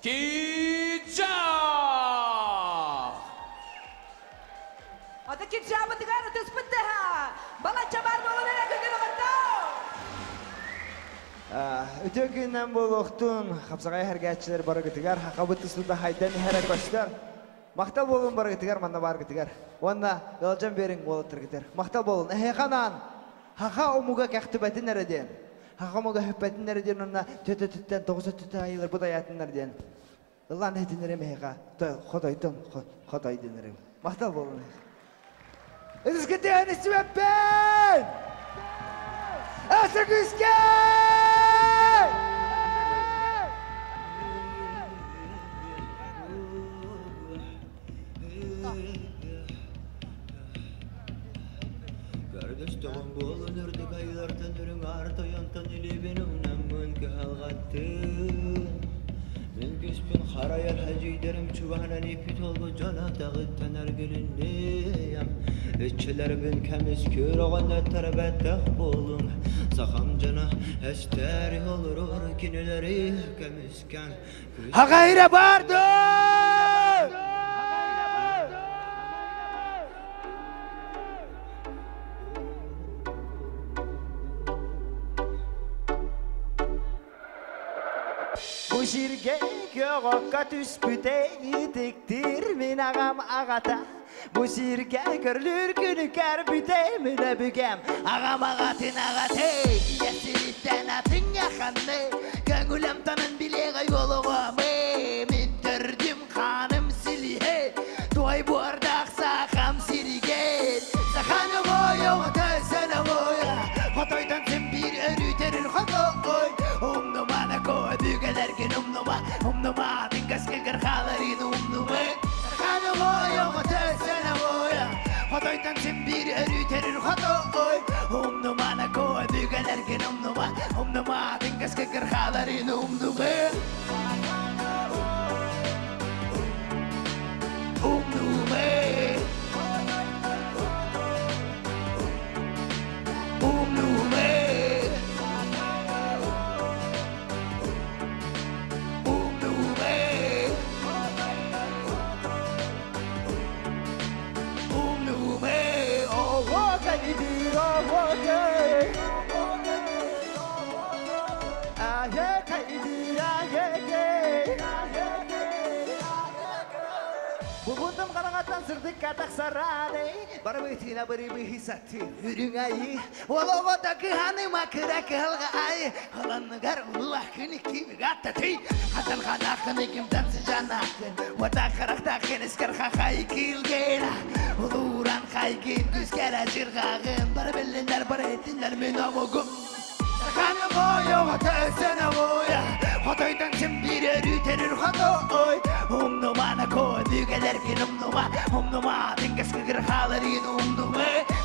Кича! Аты Кича бұтығар ұтыс бұтты ха. Бала чабар болын әлі күнген оғытты. Өте күннен бұл оқтың қапсағай әргәтшілер бары күтігер. Хақабыты сұлда хайдан әрі көштер. Мақтал болуын бар кетігер, манна бар кетігер. Онна ғалжан берің болытыр кетер. Мақтал болуын. Әйқанан, хақа омуға кәқті бәтін әрден. Хақа омуға хөппәтін әрден, онна төті-төттен, 9-төті айылар бұд аятын әрден. Ұлан әйтінерім әйқа. Қодайдың, қодайдынерім. Мақтал болуын. Үзгіден істімеппен! Әсі күзген! Kardeşlerim bolun ördük aylardan ürün artoyantan ilibinin namın kalgattın. Ben küspün harayal hacıyderim çuvanan ipit oldu cana dağıttan ergilindeyim. İççiler bin kemiz kör oğanlar tarabettah bolun. Sakam cana esteri olur kineleri kemizken. Ha gayre bardı! Bu şirke göğokka tüspüte yitiktir min ağam ağata. Bu şirke görülür günü kerbüte müne bügem ağam ağatın ağate. Yesiritten atın yakanne gönülem tanın bileğe yoluğamı. Min tördüm kanım silihe Duay bu ardak sakam sirigen. Sakanım oyo tözene oya Hotoydan sen bir örüterir hotoy. Umnumana koy bügelerken umnuma dingas ke gerhalarin umnuma. Sakanım oyo tözene oya Hotoydan sen bir örüterir hotoy. Umnumana koy bügelerken umnuma dingas ke gerhalarin umnuma. Bubundum karangatan sırdık katak sarane. Bara betina bari behisati ürüngayi. Walawa takı hanıma kıra kılga ay. Halan negar ullah kini kimi gattati. Hatan kanakını kimden sıcanakın. Wata karaktakin iskar kakay kilgena. Uluran kaygin güskera çırgağın. Bara bellinler bara etinler minamugum. Sakanım oyo ötesene oya. Hotoydan sen bir erüterir hotoy. Umnumana koy bügelerken umnuma dingas kıgır halarin umnuma.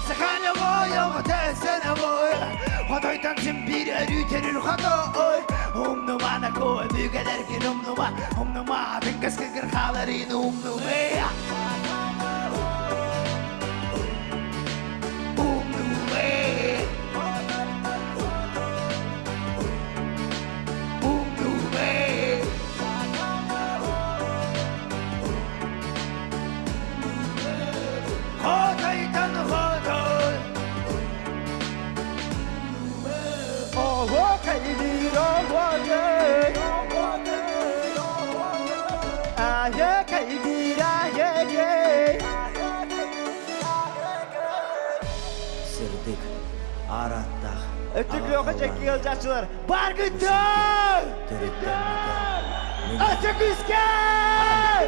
Sakanım oyo ötesene oya. Hotoydan sen bir erüterir hotoy. Umnumana koy bügelerken umnuma dingas kıgır halarin umnuma. Sırdık, arattah. Ötük loka çekiyor caççılar. Var güttür! Açık üsker!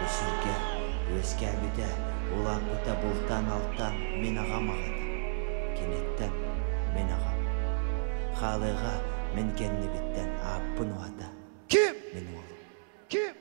Bu şirke, öskebide, ulakıta bultan alttan men ağam ağadım. Kenetten men ağam. Halığa men kenni bitten apın oğada. Kim? Men oğlum. Kim?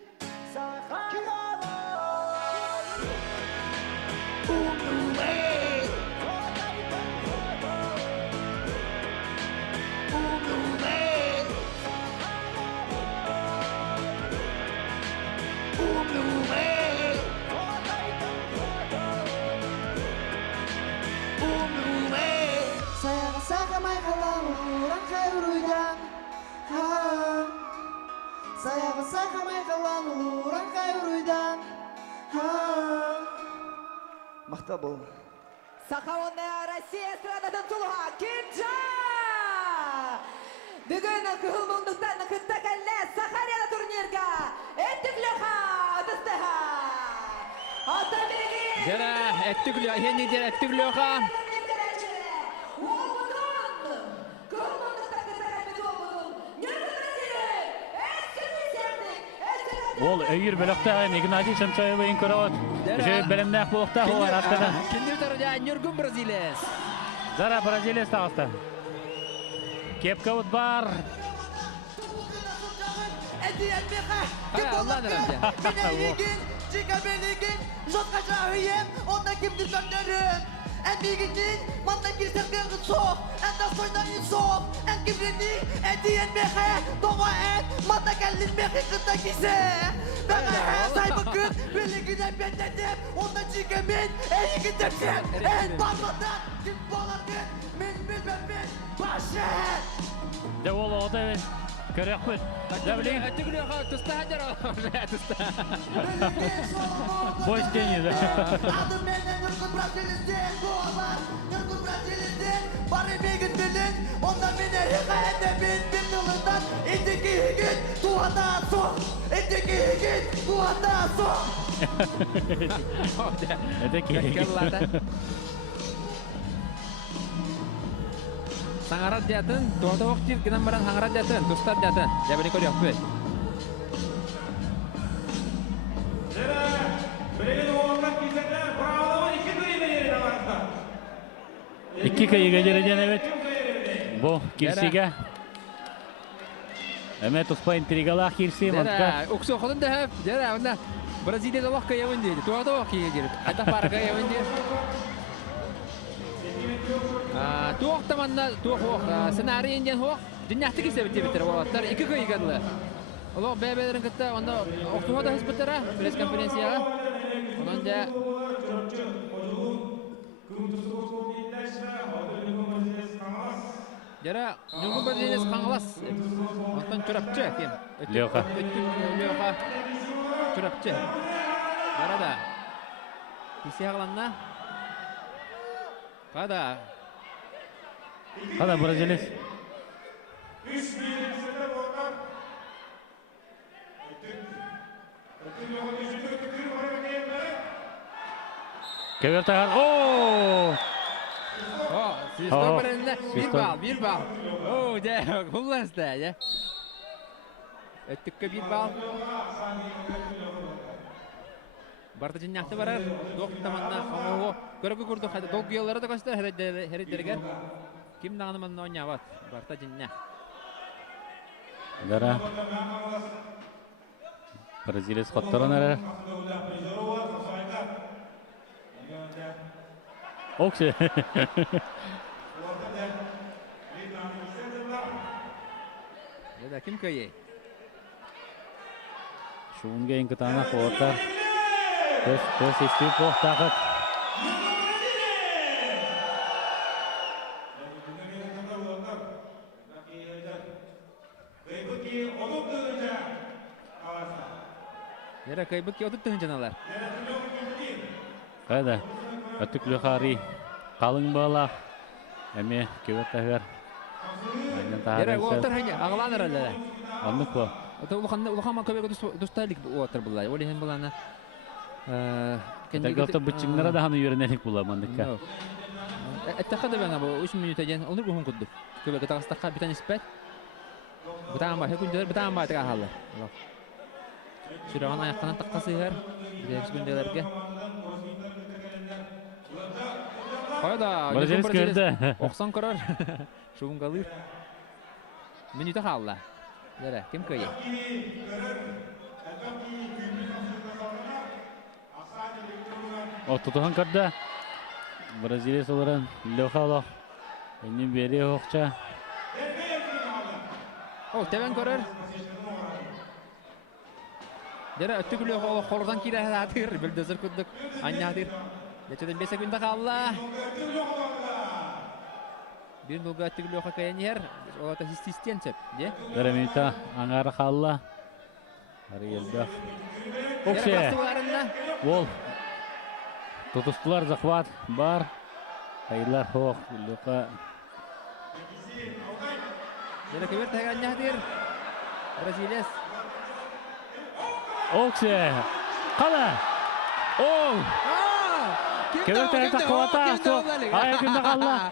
Мақтал болу. Сахавонная Россия эстрадатын тұлға Кенжа! Бүгін күхіл мұңдықтан күтті кәлі Сахарияда турнирға әттікліға Атабеги! Жара әттүглө, хеннидер әттүглөха. Ол өйір бөліқті Игнатий Шамшаевын көріот. Жөй білімдәк болықта олар аттадан. Киндер тарыда Нюргун Бразилес. Зара Бразилия тағысты. Кепка ұт бар. Allah nerede? Beneligin, Ciga Beneligin, Jotka Jahiyem, onda kimdir gönderim. En bilginin, manda girsen gırgın soğuk, en de soydan soğuk, en kimrini, ediyen mehe, doğa et, manda gelin mehe kıta gise. Ben he say bakın, Beneligine ben dedim, onda Ciga'min, en gidepsin, en parmadan, kim bolar gün, min bilmem min, başet. De ol oğda evet. Körek bül. Devlin. Әттүглөха туста хадер. Туста. Boş deniyor. Adım benden Nurkut Brazilis'ten bu olan Nurkut Brazilis'ten bari bir gün bilin ondan beni hikayede bin yılından İndiki higit duada son İndiki higit duada son Öteki. Sangarat jatın, tuğda vakti giden baran sangarat jatın, tusta jatın. Jabani koruyor bu. Біреген оғылған кездерде бұрауылығы 2 күйіне ереді барында. 2 kıyıga jereden evet. Bu kirsiga. Emet Uspay intrigalar kirsi mantıka. Jara, uksu okudun da hep. Jara, onda Brezilya'da vakka yavun dedi. Tuğda vakti gelir. Hatta paraka yavun dedi. Tuğ tamanda tuğ hoq, senaryo ingen hoq. Dünyakta kese bitir olatlar 2 kıyıgadılar. Ola bebelerin kıtta onda oktuğa da hizmetara press konferansiyaga. Ondan Jara, Nurgul Brazilies Kanglas. Ondan çorapçı kim? Lyoka. Lyoka. Çorapçı. Jara da. Kisi ağlanna. Kada. Hadi Brazilias. 3 birlikte bolgan. Kevertagar. Oo! Siz stoperinde bir bal. Oo, de kullanısta ya. Öttükke bir bal. Barda jinnaқты барар. Доқ таманна хамоо. Көрөбү көрдү хада дол гыялары да каста хередерге. Ким нагынымын ойнабат. Барда жинна. Дара. Бразилиас хоттарынар. Оксе. Ya kim kayı? Şunga inkitana qotar. Tös istip qoqtaqıp. Yara kaybık ya tuttuğun canalar. Kayda. Ötüklü xari. Qalın bala. Әме көбөттәгәр. Yara otur hangi? Ağlanır hala. Anlık bu. Улахама көбөк достайлык отыр булай. Олеген буланы. Тәгәлтә бычыңнара да ханы йөренәлек була мандыкка. Әттәхәдә бана бу 3 минут әҗән. Олар бу кудды. Көбөк тагыстакка битән испәт. Бутан бар, һәкүндәр бутан бар тәгә халы. Шураган аяктан таккасыгар. Бирәс гүндәләргә. Кайда? Бразилия көлдә. 90 карар. Шугын калыр. Минута халла. Yara, kim kayı? O tutuhan karda. Braziliya soların loxalo. Enin beri hoqça. O teven karar. Yara öttükülü xordan kira hatir. Bildezer kudduk. Anya hatir. Geçeden 5 sekunda kalla. Bir nolga öttükülü kayan yer. O da hissisten çöp. Dara minuta angar xalla. Hari geldi. Okse. Vol. Tutustular захват бар. Hayırlar hoq. Loqa. Yara kıvır tegan hatir. Brasiles. Okse. Qala. Оу! Кебек тарихта қуата соқ. Ай, күнді қалла.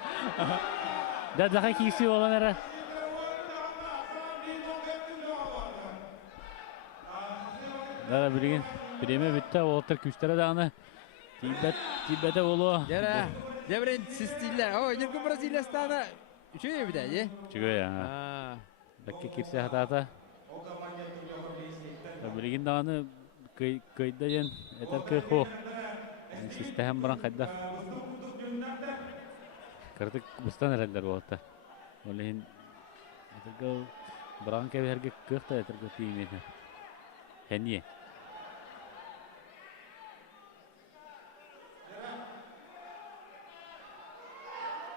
Дәдіға кейсі olan әрі. Дара білген. Біреме бітті, олтыр күштері дағыны. Тибәті олуы. Жара, дәбірін сістейлер. Ой, Нүргін Бразилиястаны үшөй біді, е? Чүгөй, Бәкке керсе хатата. Білген дағыны көйді жен әтір көйқо. Систем баран қайда. Кырдык бұстан әрәлдер болатта. Олейін әтіргі баран кәберге көйқті әтіргі теймені. Хәние.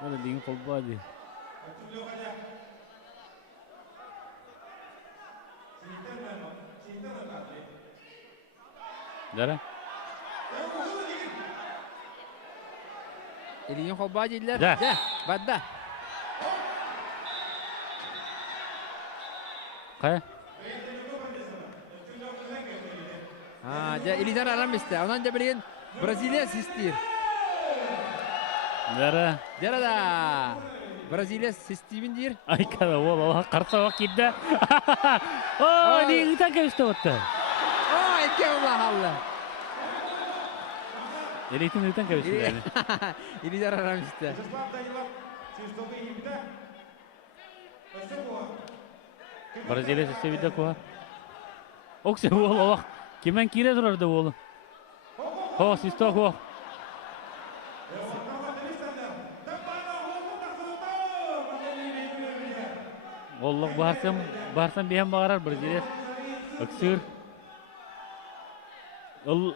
Öyle değil kolba hadi. Dara. Elini kolba dediler. Da. Badda. Kaya? Ja Elizar aramiste. Ondan da bilin Brezilya sistir. Dara. Jara da. Brezilya sistimin dir. Ay kada ola qarsa vaq kidda. Oo, ni utan köşte otta. Aa, etke Allah Allah. Elitin utan köşte yani. Elizar aramiste. Вячеслав Данилов, Сюстовы Египта. Спасибо. Brazilya sevdi ko. Okse ola vaq. Kimen kire durardı oğlum. Ho, siz tok o. Oğlum bağırsam bir hem bağırar Brezilya. Öksür. Ol.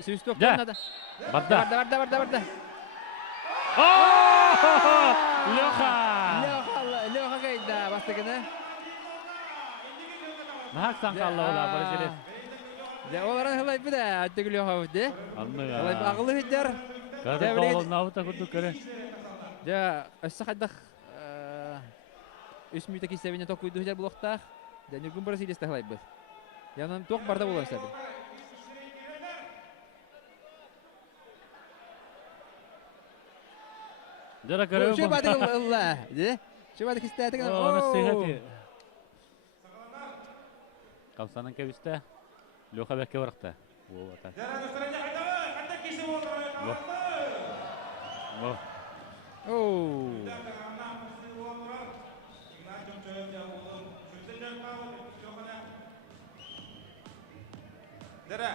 Sivstok Da. nada. Barda. Barda. Oh! Loha. Loha kayda bastıkını. Mahak sankallı ola Brezilya. Ya olaran halay bir de attık loha oldu. Anlıyor. Halay bağlı hidder. Karı oğlum navuta kutu kere. Ya asakaddak 3 minutaki seviyene tok koydu hidder blokta. Da Nürgün Brasilya'sta halay bir. Yanın tok barda bulan sabi. Dara kere. Şu badık Allah. Şu badık istedik. Ona sıhhati. Kalsanın keviste. Loha bekke varıqta. O vatan. Oh. Oo. Dara.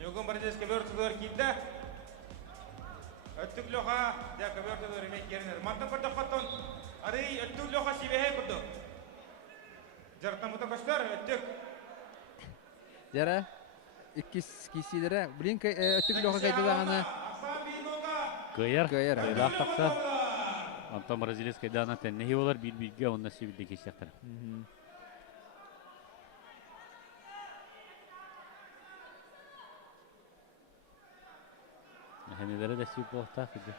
Nürgün Brazilya kebörtüler kidda. Öttük loha da kebörtüler emek yerine. Mantık kurdu fatton. Arı öttük loha sibehe kurdu. Jartan muta koştar öttük. Jara ikkisilere bilin öttük loha kaydı dağını. Kıyar. Kıyar. Kıyar taksa. Antam Brezilya kaydı tennehi olar bir onun nasibi geçecekler. Henelere de sip orta kıydı.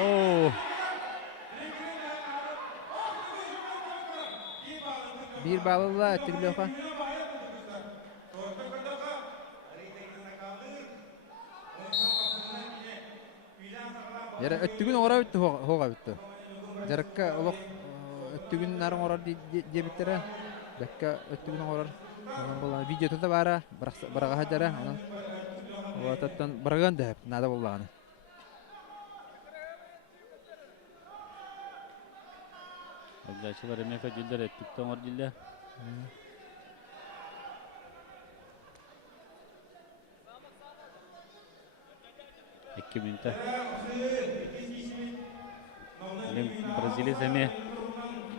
Oh. Bir bağlıla öttük loha. Jara öttügün ora bitti hoga bitti. Jarakka olok öttügün narın orar diye bittere. Bekka öttügün orar. Ondan bolan videoda da bara baraga hajara. Ondan otattan baragan da nada bollany. Abdaşlar emefe güller ettikten or güller. İki minute. Brezilya semi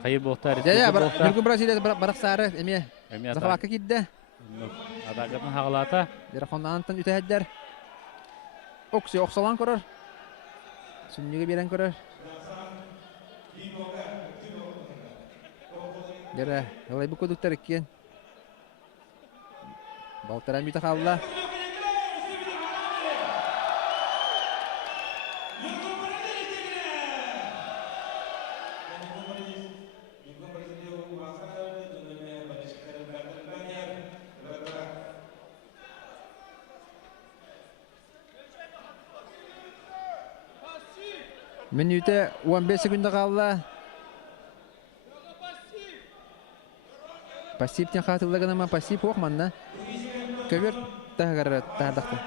kayıp bohtar. Ya Nürgün Brasilya'da barak sarı emi. Zakavaka kidde. Adakatın hağlata. Jara kondantan üte hajjar. Oksi oksalan korar. Sünnüge bilen korar. Jara halay bu koduktar ikken. Baltaran büte kalla. Минута 15 секунда қалла. Пассивтен қатылығынама пассив оқманна. Көвер тағардақтан.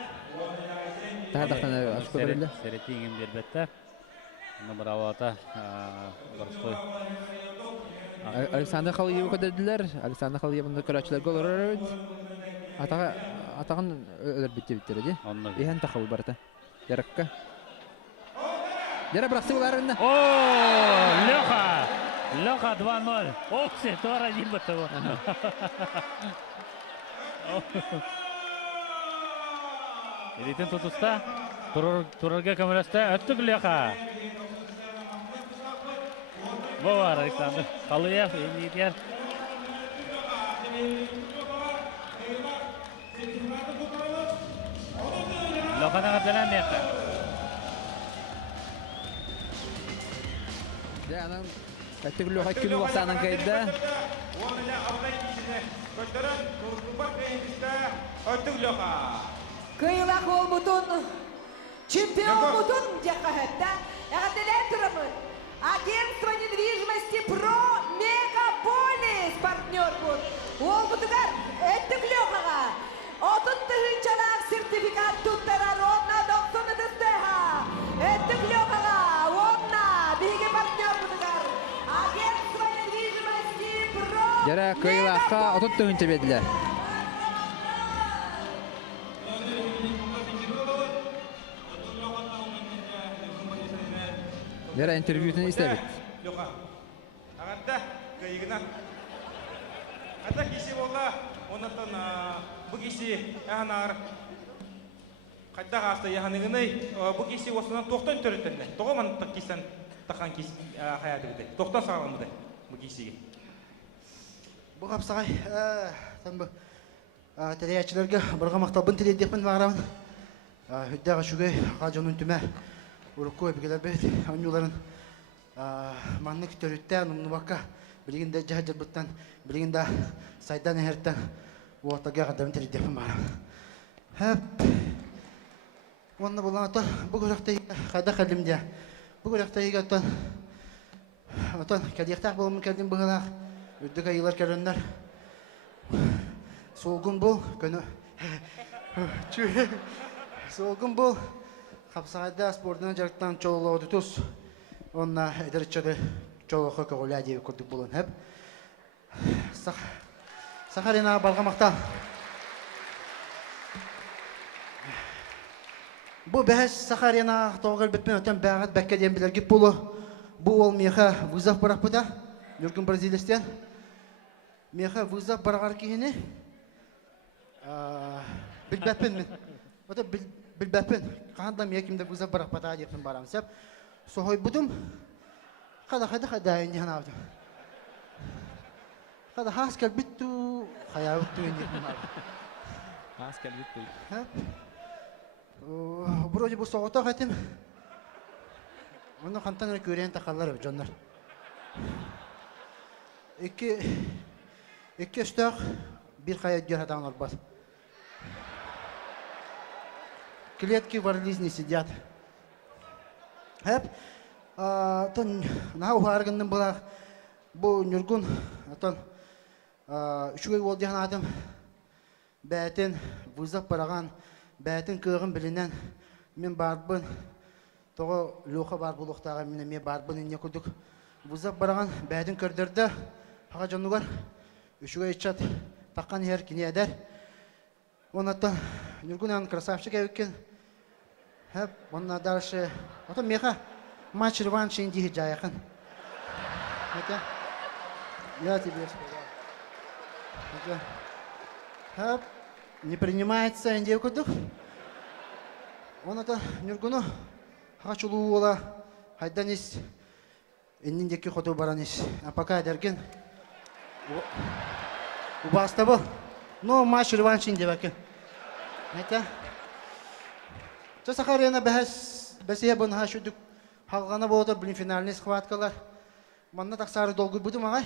Тағардақтан ашқы көрілді. Серетиңін бербетті. Номер алата Горской. Александр Халиев көдеділер. Александр Халиев'ın көрәтшілер гол ұрыр. Атағын өлір бітті-біттері де. Ехен тақыл барыта. Ярыққа. Яра бұрақсы оларында. О, Леха! Леха 2-0. Окси, туара не бітті. Елейтін тұтыста. Турарға көміресті. Өттік Леха. Бовар Александр Халиев, Емиетер. Леханың әділен меқі. Анан өттік Леха күні вақтанын қайда. Кыйлақ ол бұтын, чемпион бұтын жаққа хәтті. Әғателер тұрымын. Агентство недвижимости ПРО Мегаполис партнер бұл. Ол бұтығар өттік Лехаға. Отын тұхынчалақ сертификат тұттарар онна 90 дұстыға. Өттік Лехаға онна бігі партнер бұтығар. Агентство недвижимости ПРО Яра көйлаққа отын тұхынча беділер. Яра интервьюсін істебет. Леха. Ағатта кайығынан. Ата кеші болға, онаттан бұл кеші әғанағыр. Қайда қасты яғанығыны бұл кеші осынан тоқтан түріттінді. Тоғаман кесен таққан кеш қаяды бұды. Тоқтан сағалым бұды бұл кешіге. Бұл қапсағай, тәрейәтшілерге бірға мақтабын тіледепін бағырамын. Үддәға шүгей қажының түмә ұрыққой бігелер бәйт. Өңілерін маңны күтөріттен, ұмны баққа білігінде жағыр бұттан, білігінде сайдан әйірттен оғаттаға қадамын тіледепін бағырамын. Онны болған отан, бұл көріқтегі қайда қалдымде. Бұл көріқтегі отан кәдектақ болымын кәдім бұғылақ. Үддік айылар кәрінлер. Солғын бұл, көні... Солғын бұл, қапсағайда спортынан жарықтан чолылауды тұс. Онна әдірітшігі чолықы көғілі әдейі көрдік болын әп. Сақарина балғамақтан. Бұл бәс Сақарина тоғыл бітмен өтен бәғат бәккеден білерге болу. Бұл ол меха вызов бұрақ бұда. Нүргін Бразилистен. Меха вызов барағар кейіні. Білбәппен мен. Ота білбәппен. Қағанда мекімді вызов барақ батаға депін барам. Сәп, соғой бұдым. Қада әйінді ғана аудым. Қада хас кәлбітту. Қая өтту өндепін барам. Хас кәлбітту. Бұроди бұл соғыта қайтым. Оны қантан өрі көрейін тақалар өй, жонлар. Екі үстіғ бір қая өдгер адамлар бар. Клетки в орлизне сидят. Нау арғынның бұлақ бұл нүргін үшігей ол деген адам бәтін вызап бараған, бәтін көғін білінен мен барбын, тоғы лөқа бар бұлықтаға мен барбын үйне күдік. Вызап бараған бәтін көрдірді, аға жонуғар үшігей чат таққан ер кіне әдер. Онаттан нүргін красавчик әуіккен. Онна дальше... Ото меха матч реванш инди жаяқын. Я тебе сказал. Не принимается инди күдік. Онната нүргіні хачулу ола хайданес инниндекі қоты баранес. Пока әдерген. Убаста бұл. Но матч реванш инди бәкен. Сахарина бәсеге бұны шүдік халғаны болдыр, білін финаліне сқываткалар. Манна тақсары долғы бұдым ағай.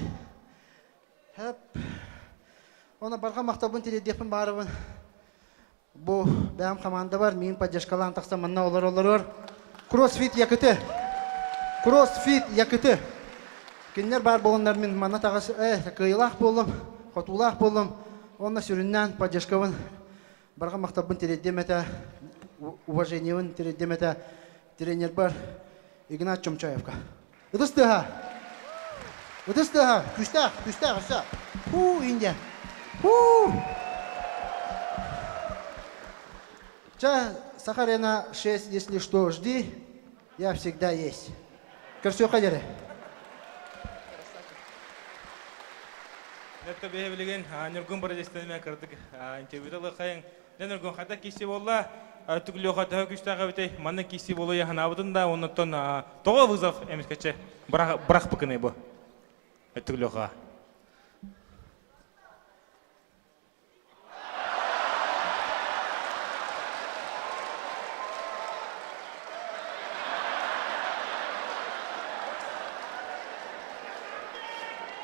Оны барға мақтабын теледепін барыбын. Бұл бәм команда бар, мен паддержкалан тақса манна олар. Кроссфит якыты. Кроссфит якыты. Кинлер бар болындар мен мана тағыз кыйлақ болым, хотулақ болым. Онна сүріннен поддержкавын барға мақтабын тереддемета, уважениевын тереддемета тренер бар Игнат Чомчаевка. Ыдыстыға. Ыдыстыға. Күштақ, күштақ. Инде. Сахарина 6, если что, жди. Я всегда есть. Көрсеу қадері. Нетті бейе білеген Нұргын бір жестеніме кірдік. Интервьюдалы қайын. Нұргын қата кесі болла. Түгілі оқатығы күштағы бітей. Манның кесі болу яғын абыдың да. Оныттан тоға вызов әмескәтші. Бірақ бұкыны бұл. Түгілі оқа.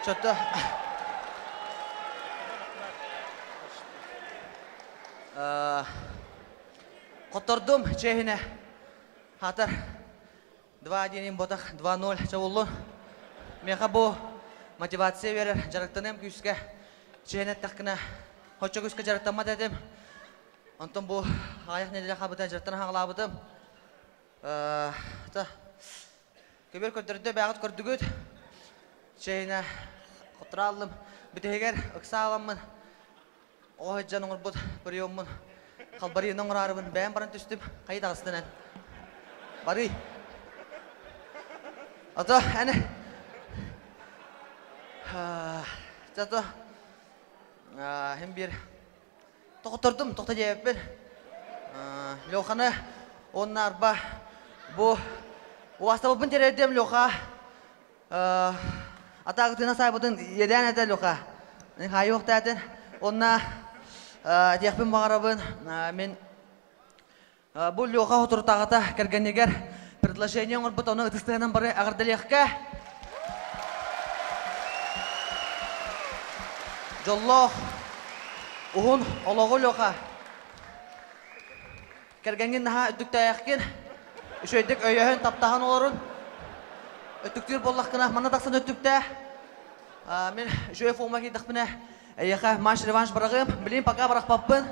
Что-то... Қоттырдым чехіне. Хатыр 2-1 ботақ 2-0 чауылын. Меға бұл мотивация верер. Жарықтанем күшке. Чехіне тәқкіні. Хоча күшке жарықтанма дедім. Онтын бұл аяқ неделі қабыдан жарықтан хаңылабыдым. Көбер көтірді бәғыт көрдігіт. Чехіне қоттыра алдым. Бітегер ұқса аламын. Оғы жан оңыр бұд приеммын. Қалбарыйын оңыр арыбын бәйін барын түстім. Қайы дағыстынан. Бары. Ото, әні. Жато. Хем бір. Тоқтырдым, тоқта жайаппен. Леоханы, оның арба. Бұ. Уаста бұпын терердем Леоха. Атағы тына сай бұдың еден әді Леоха. Қайы оқты әдін. Онна дияқпен мағарабын. Мен бұл Леоха отыртағыта кәргенегер предложение оңыр бұт оны ұтыстығынан бары ағырдалиаққа. Жоллоқ ұғын олығы Леоха. Кәргенген наға үттікті аяқкен. Үш өйдік өйеуін таптаған оларын. Өттіктер боллаққына мана тақсан өттікті. Мен үш өй фолма кейдіқ біні. Аяқа матч реванш барағым. Білейін пақа барақ паппын.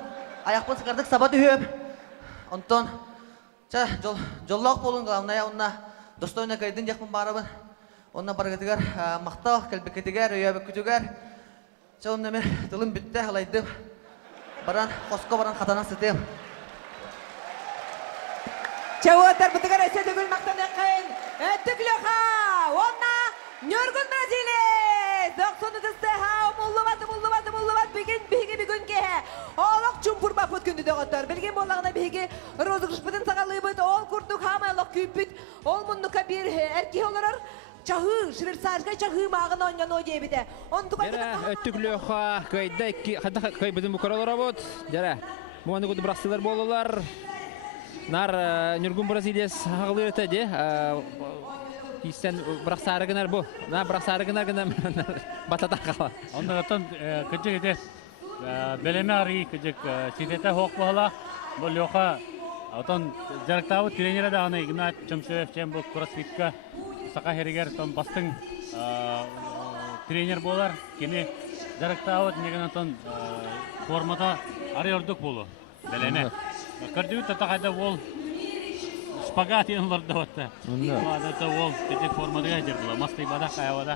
Аяқпын сықардық сабат үйіп. Онтон, жоллақ болын ғалымная онна достойна кайдын яқпын барабын. Онна барғатығар мақтау, кәлбекетігер, өйәбік күтігер. Онна мен тылым бүтті алайдым. Баран, қосқа баран қатана сетем. Чауаттар бұтығар әсе түгіл мақтаны қайын. Әттік Леоха! Онна Нұргын Бразилия! Доқсоны тұсты ха, мұллыбат, бүгін ке. Олық чүмпұрба бұт күнді доғаттар. Білген болағына бейге розығыш бұтын сағалы бұт, ол күрдік хамайлық күйпіт, ол мұннуқа бір әрке оларар. Чахы, шырыр саржға чахы мағын оньян о дебіді. Өттік Леоха, қай бұдың бұқаралар абыд. Жара, мұғаны көді бірақсылар болылар. Нар Нұргын Бразилияс ағылыр өтәде. Кистен бірақ сарығынар бұл. Бірақ сарығынар гына батата қала. Онда ғаттан күджік еде бәлеме арғы күджік сететі хоқ бағыла. Бұл Леоха отан жарықтауы тренері дағаны Игнат Чомчаев чен бұл кроссфитка сақа херігер бастың тренер болар. Кені жарықтауы неген отан формата ары өрдік болу. Бәлеме. Көрді өтті тақайда ол шпагат енларды өтті. Ол күджік формадыға жерділа. Мастай бада қайавада.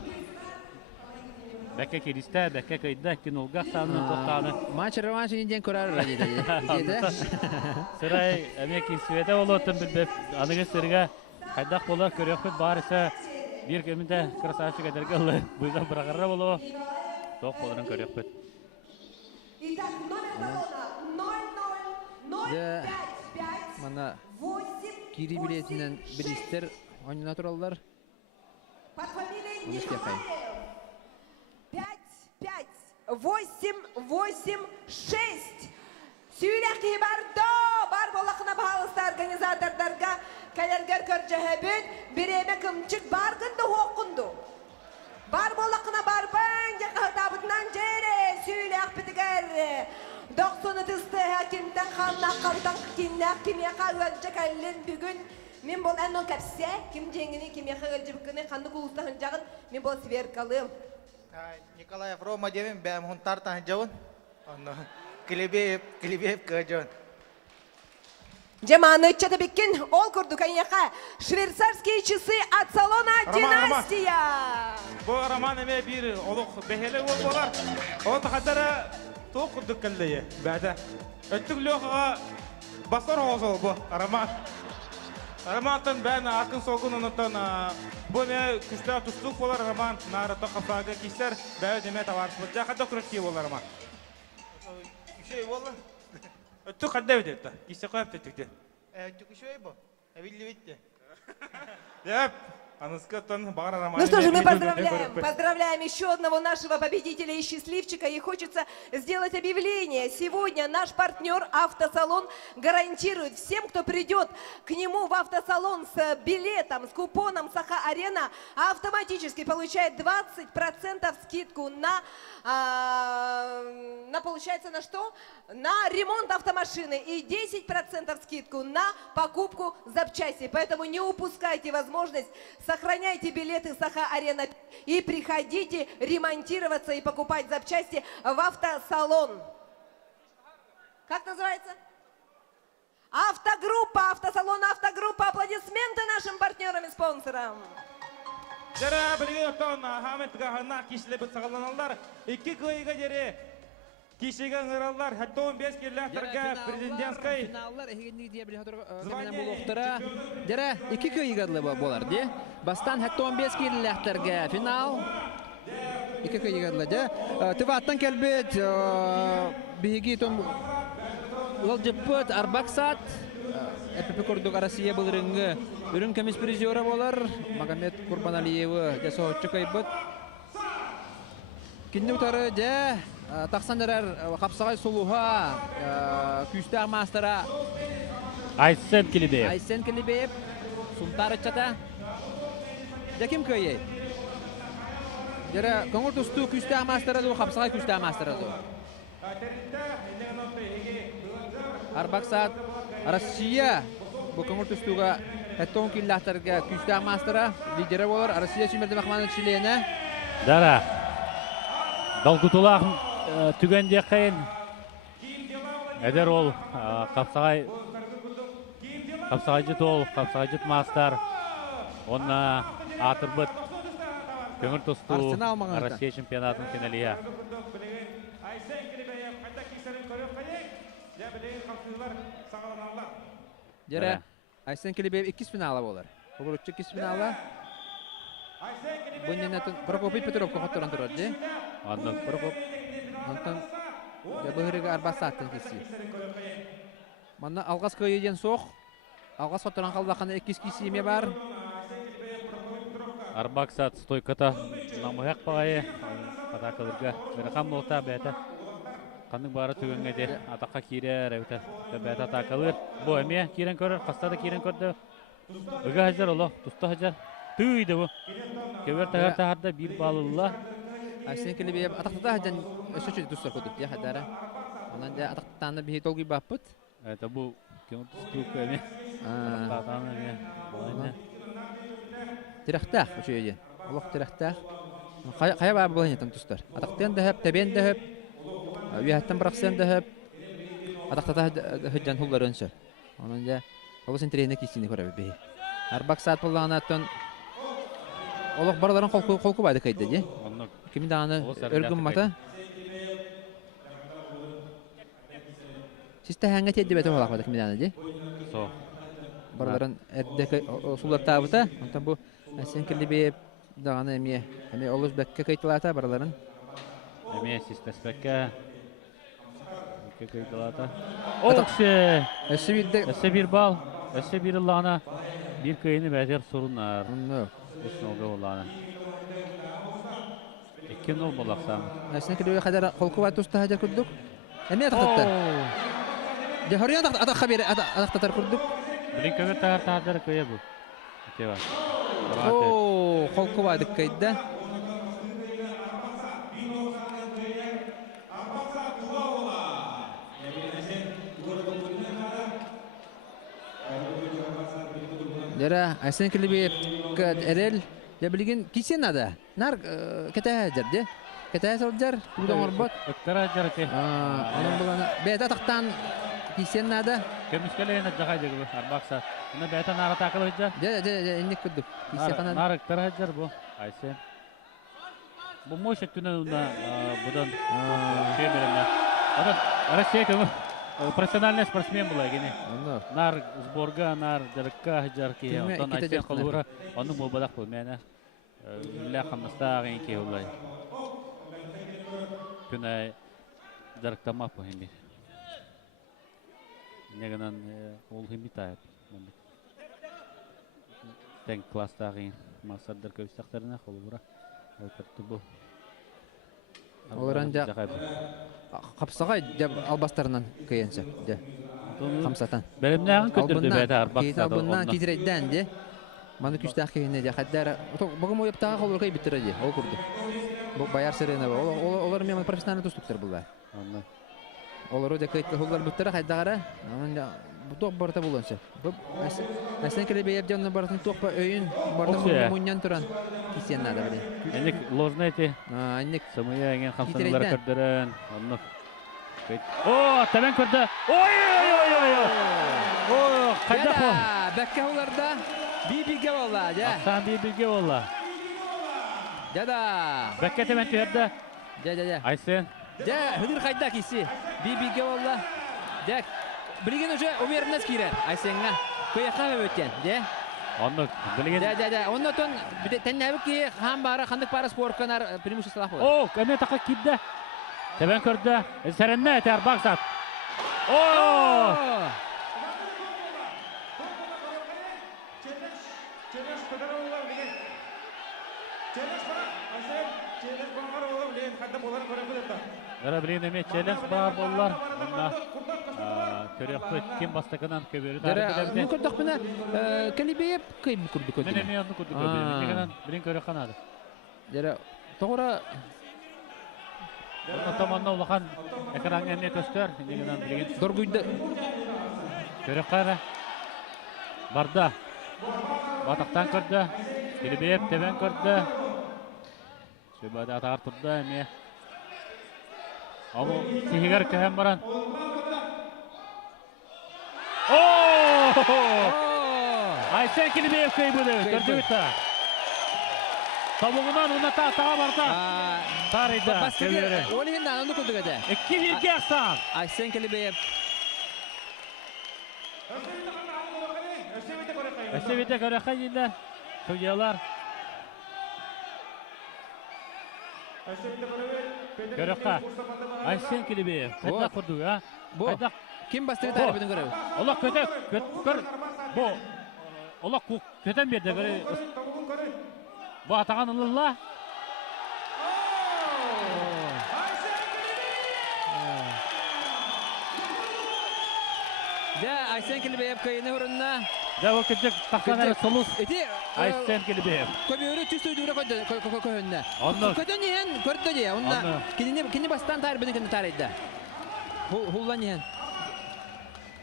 Бәкке керісті, бәкке көйді, кинолға сағының тоқтағыны. Матч реванш еден көрар радида. Сырай, әмекін сөйді ол өттім білбеп. Анығы сырға қайдақ болу, көрекпіт барысы. Bir көмінде красавчик әдерге ұлы бұйда бірағырра болу. Тоқ болырын көрекпіт. Мана кири билетінен білістер ойнына тұралдар. Оны істе қайын. 5-5-8-8-6 Сүйрәқи бар болақына бағалысты организатордарға кәлергер көржәхебін біреме кімчік барғынды хоқынды. Бар болақына барбын, яқығытабытынан жере сүйрәқ бітігер. 90 тысты әкімден қаннақ қабытан кеннәқ кемеқа өңчі кәлін бүгін Мен бол аннон капсе, ким жеңини, ким яхагал жибкыны, ханны кулустахын жағын, мен бол сверкалым. Николаев Рома демем, бәм хун тартан жауын. Клебеев көжөн. Жаманы Чатабеккин, ол курду каньяха, швейцарские часы от салона «Династия». Бұл роман еме бір олық бәхелі болар. Ол тақадары тоқ күрдік кәлдейі бәді. Өттік лөқіға басар оғыз ол бұл роман. Романтын бән ақын солғын ұнытын бұл не күшті тұстық болар роман. Нары тоқафағы кесер бәді деме таварыс бұл. Жақада күрекке болар роман. Үшей болы? Өттік қадда өтетті. Кесе қойып төттікті. Өттік үшей бұл? Әвілі бетті. Деп. Ну что же, мы поздравляем еще одного нашего победителя и счастливчика. И хочется сделать объявление. Сегодня наш партнер «Автосалон» гарантирует всем, кто придет к нему в автосалон с билетом, с купоном «Саха-Арена», автоматически получает 20% скидку получается на что? На ремонт автомашины и 10% скидку на покупку запчастей. Поэтому не упускайте возможность, сохраняйте билеты Саха-Арена и приходите ремонтироваться и покупать запчасти в автосалон. Как называется? Автогруппа, автосалон «Автогруппа». Аплодисменты нашим партнерам и спонсорам. Жара білген оттан Хамедға ғана кешілі бұт сағаланалар. 2 көйіға жере кешеге ғыралар. Хәтті 15 керләқтарға президентскай. Финаллар егенлігі дия білі ғатырға бұл оқтыра. Жара 2 көйіға ғылы болар, де? Бастан хәтті 15 керләқтарға финал. 2 көйіға ғылы, Тываттан кәлбет бігі том ұлал жіппіт Арбаксат. Эппе көрдік Россия бұл ріңгі. Үрін көмес призиора болар. Магомед Курбаналиевы жасауытшы қайбыт. Кенде ұтары де тақсандырар қапсағай сұлуға күйістер мастера Айсен Келебеев. Айсен Келебеев. Сунтар ұтчата. Дәкім көйе? Дәрі көңір тұсту күйістер мастера ду, қапсағай күйістер мастера ду. Арбаксат Россия бұл көңір тұстуға әттоң келләқтарға күйістер мастера лидері болар. Россия Сүймерді Махманы Чилені. Дара. Далгутулағын түгенде қайын. Әдер ол қапсағай жыт ол, қапсағай жыт мастар. Онна атыр бұд көңір тұсту Россия чемпионатын финалия. Жара Айсен Келебеев 2 финала болар. Огуруччу 2 финала. Бұннен Прокопий Петровка қоттыран тұрар, де? Прокоп. Онтан бұғырыға Арбасаттың кесі. Манна алғас көйеден соқ. Алғас қоттыран қалдақаны 2 кесі еме бар. Арбаксат стойката намыяқ бағайы. Қатақылырға біріқан болта бәті. Қандың бары түгенге де атаққа кирер, бәті атақылыр. Бұл әме кирен көрір, қастады кирен көрді. Үгі хажар олы, тұсты хажар. Түйді бұл. Көвер тағар-тағарда бір балылыла. Айсен Келебеев атақтата хажан өсөчі тұстар көдіп, де хадары. Онан де атақтатаны бейт олғый баппыт. Это бұл кемір тұстық әме. Атақтатаны әме. Тирақтақ, үші еде. Олық тирақтақ. Қая бабы болын етін тұстар. Атақтен дәхіп, тәбен дәхіп. Вияттан бірақсен дәхіп. Атақтата хыджан хуллар өнсі. Онан де олыс интерейіне кестені көрәбі бей. Арбаксат болағын аттын олық бараларын қолқы байды қайды, де? Кемі дағаны өргін мата? Сесті әңгі теді бәті олақ бады кемі дағаны, де? Со. Бараларын әрдегі сұлар табыта. Онтан бұл Айсен Келебеев дағаны әме олыс бәкке қайтылата бараларын. Әме сестес бәкке қайтылата. Оқшы! Әсі бір бал. Әсі бір ұлағына бір көйіні бәдер сұрынар. Үсін олғы олағына. 2-0 болақсам. Айсен Келебеев қадар қолқы бәті ұсты хажар күрдік. Әме атақтатты? Дехориян атаққа бері атақтатар күрдік. Білін көмір тағар-тағар көйе бұл. Қолқы бәдік қайды. Дара Айсен Килибиев эрел я билген кисен ада. Нар кетәҗәр де. Кетәҗәр бүген орбот. Өктәрәҗәр те. Аның булана бәдә тактан кисен ада. Кемискелене җагайдыгы Арбакса. Уны бәтә нара такылыҗа. Де инник күдүк. Кисен канат. Нар өктәрәҗәр бу. Айсен. Бу мошет түнә будан шебелме. Ада Россия кем профессиональный спортсмен була гене. Нар сборга, нар дәркә җарки. Онтан Айсен калура. Аны бу бадак бу менә. Ля хамнастагы ки улай. Күнә дәрктама по хими. Негенан ул химитает. Тен класстагы масадыр көстәкләренә калура. Алтыртыбу. Оларан жа капсагай деп албастарынан кыйынча. Де. Хамсатан. Белемнәгән көтөрдө бәдә Арбакса. Албаннан кидерәдән де. Маны күчтәк кыйны де хәддәр. Бүгән моеп тагы калыр кай битерде. Ол күрде. Бу Баяр Сырына олар мен профессиональ тустыктыр булар. Анна. Олар да кайт холлар битерә хәддәгәре. Анда бу ток барта булганча. Бу Айсен Килибиев җанны бартын ток өйүн барда муннан туран. Кисен нада беле. Эник ложнете. Эник самыя ген хамсанлар көрдөрөн. Анны. О, табан көрдө. Ой! О, кайда бу? Бәккә уларда бибиге валла, ja. Асан бибиге валла. Дада. Бәккә табан төрдө. Ja. Айсен. Ja, хәдер кайда киси. Бибиге валла. Ja. Билген уже умернәс кирәр. Айсенга. Көяка өткән, ja. Анны билген. Ja. Оннан тәннәбе ки һәм бара хандык пара спортканар преимущество лафы. О, кәме така кидде. Табан көрдө. Сәрәннә тәр баксат. О! Ара билген эме челленж бар боллар. Онда көрөкпөт ким бастыкынан көбөрү да. Мен көрдүк менә Килибиев кыйм күрдүк. Мен эме аны күрдүк. Билген билген көрөк канады. Дәре тогра Онда таманна улахан экранга эме көстөр. Билген билген. Доргуйда. Көрөк кара. Барда. Батактан көрдө. Килибиев табан көрдө. Шөбәдә тартырды эме. Алу сихигер кәһәм баран. Айсен Килибиев көйбүлү. Көрдүктә. Табугунан уна тага барта. Тарыйда. Олигендан аны күрдүк әдә. 2-2 асан. Айсен Килибиев. Әсәбетә көрәккә инде. Судьялар. Көрәккә. Айсен Килибиев. Кайда курду, а? Кайда ким бастырды тарбыны көрәбез? Алла көтә, көр. Бу. Алла көтән берде göre. Бу атаган улла. Да, Айсен Килибиев кайны урынна. Да, вакытчык тахтана солус. Айсен Килибиев. Көбөрү түстүдүрө көйнө. Онда көтөнен көрдө де. Онда кине бастан тарбыны кине тарыйда. Хулланен.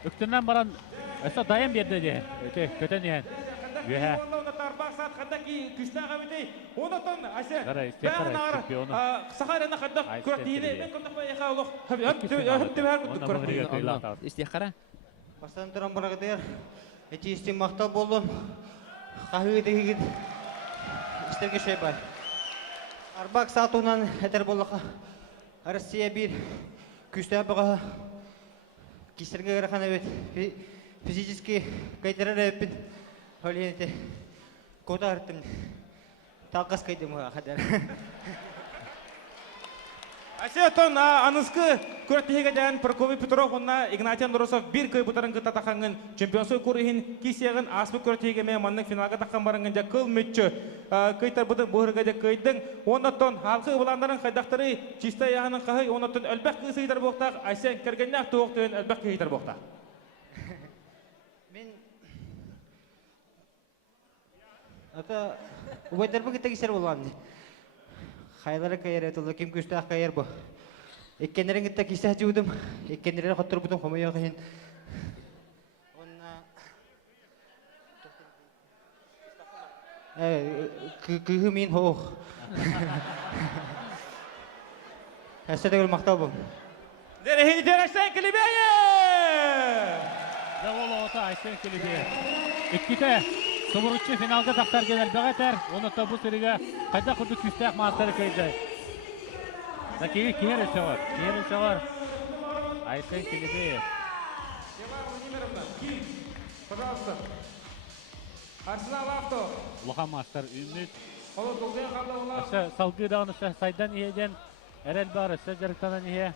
Өктөннән баран эсә дайым берде де. Өте көтөнен. Юха. Хандaki күстәгә бите. Онотон Айсен. Гара чемпионы. Сахараны хадак көртине мен кондак яха улук. Истихара. Бастан туран барагыдыр. Эти истем мактал болдум. Кахы дегит. Истерге шей бар. Арбак сатунан этер боллака. Россия 1 күстә бага. Кисерге гарахана бит. Физически кайтарып бит. Холиете. Котартым. Талкас кайдым хадер. Асетон аныскы көртегеден Прокопий Петров онна Игнатий Андросов bir көй бутарын кыта тахангын чемпионсу көрүхин кисегин аспы көртегеме манның финалга таккан барынгын жа кыл мүччө кыйтар бутын бухырга жа кыйдың оннотон халкы буландарын кайдактары чиста ягынын кахы оннотон элбек кысыйдар боктак Айсен кергеннак токтөн элбек кыйдар боктак. Мен ата убайдарбы кыта кисер болган. Хайлары кайыр этолы ким күстәк кайыр бу. Эккенерин гитте кисә жудым. Эккенерин хаттыр бутун хомой ягын. Онна Кыгы мин хоқ. Әсі дегіл мақтау бұл. Дәрехи Терәштен Кілібейі! Завола ота Айсен Келебе. Икките Субуруччы финалга тақтар келер бәғәтер. Оны табу сіріге қайда құды күстәк мастары көйді. Закеви кері шағар. Айсен Келебе. Пожалуйста. Арсенал авто. Луха мастар үміт. Олы тұлден қалды олар. Аша салғы дағын аша сайдан иеден әрәл бар аша жарықтанан ие.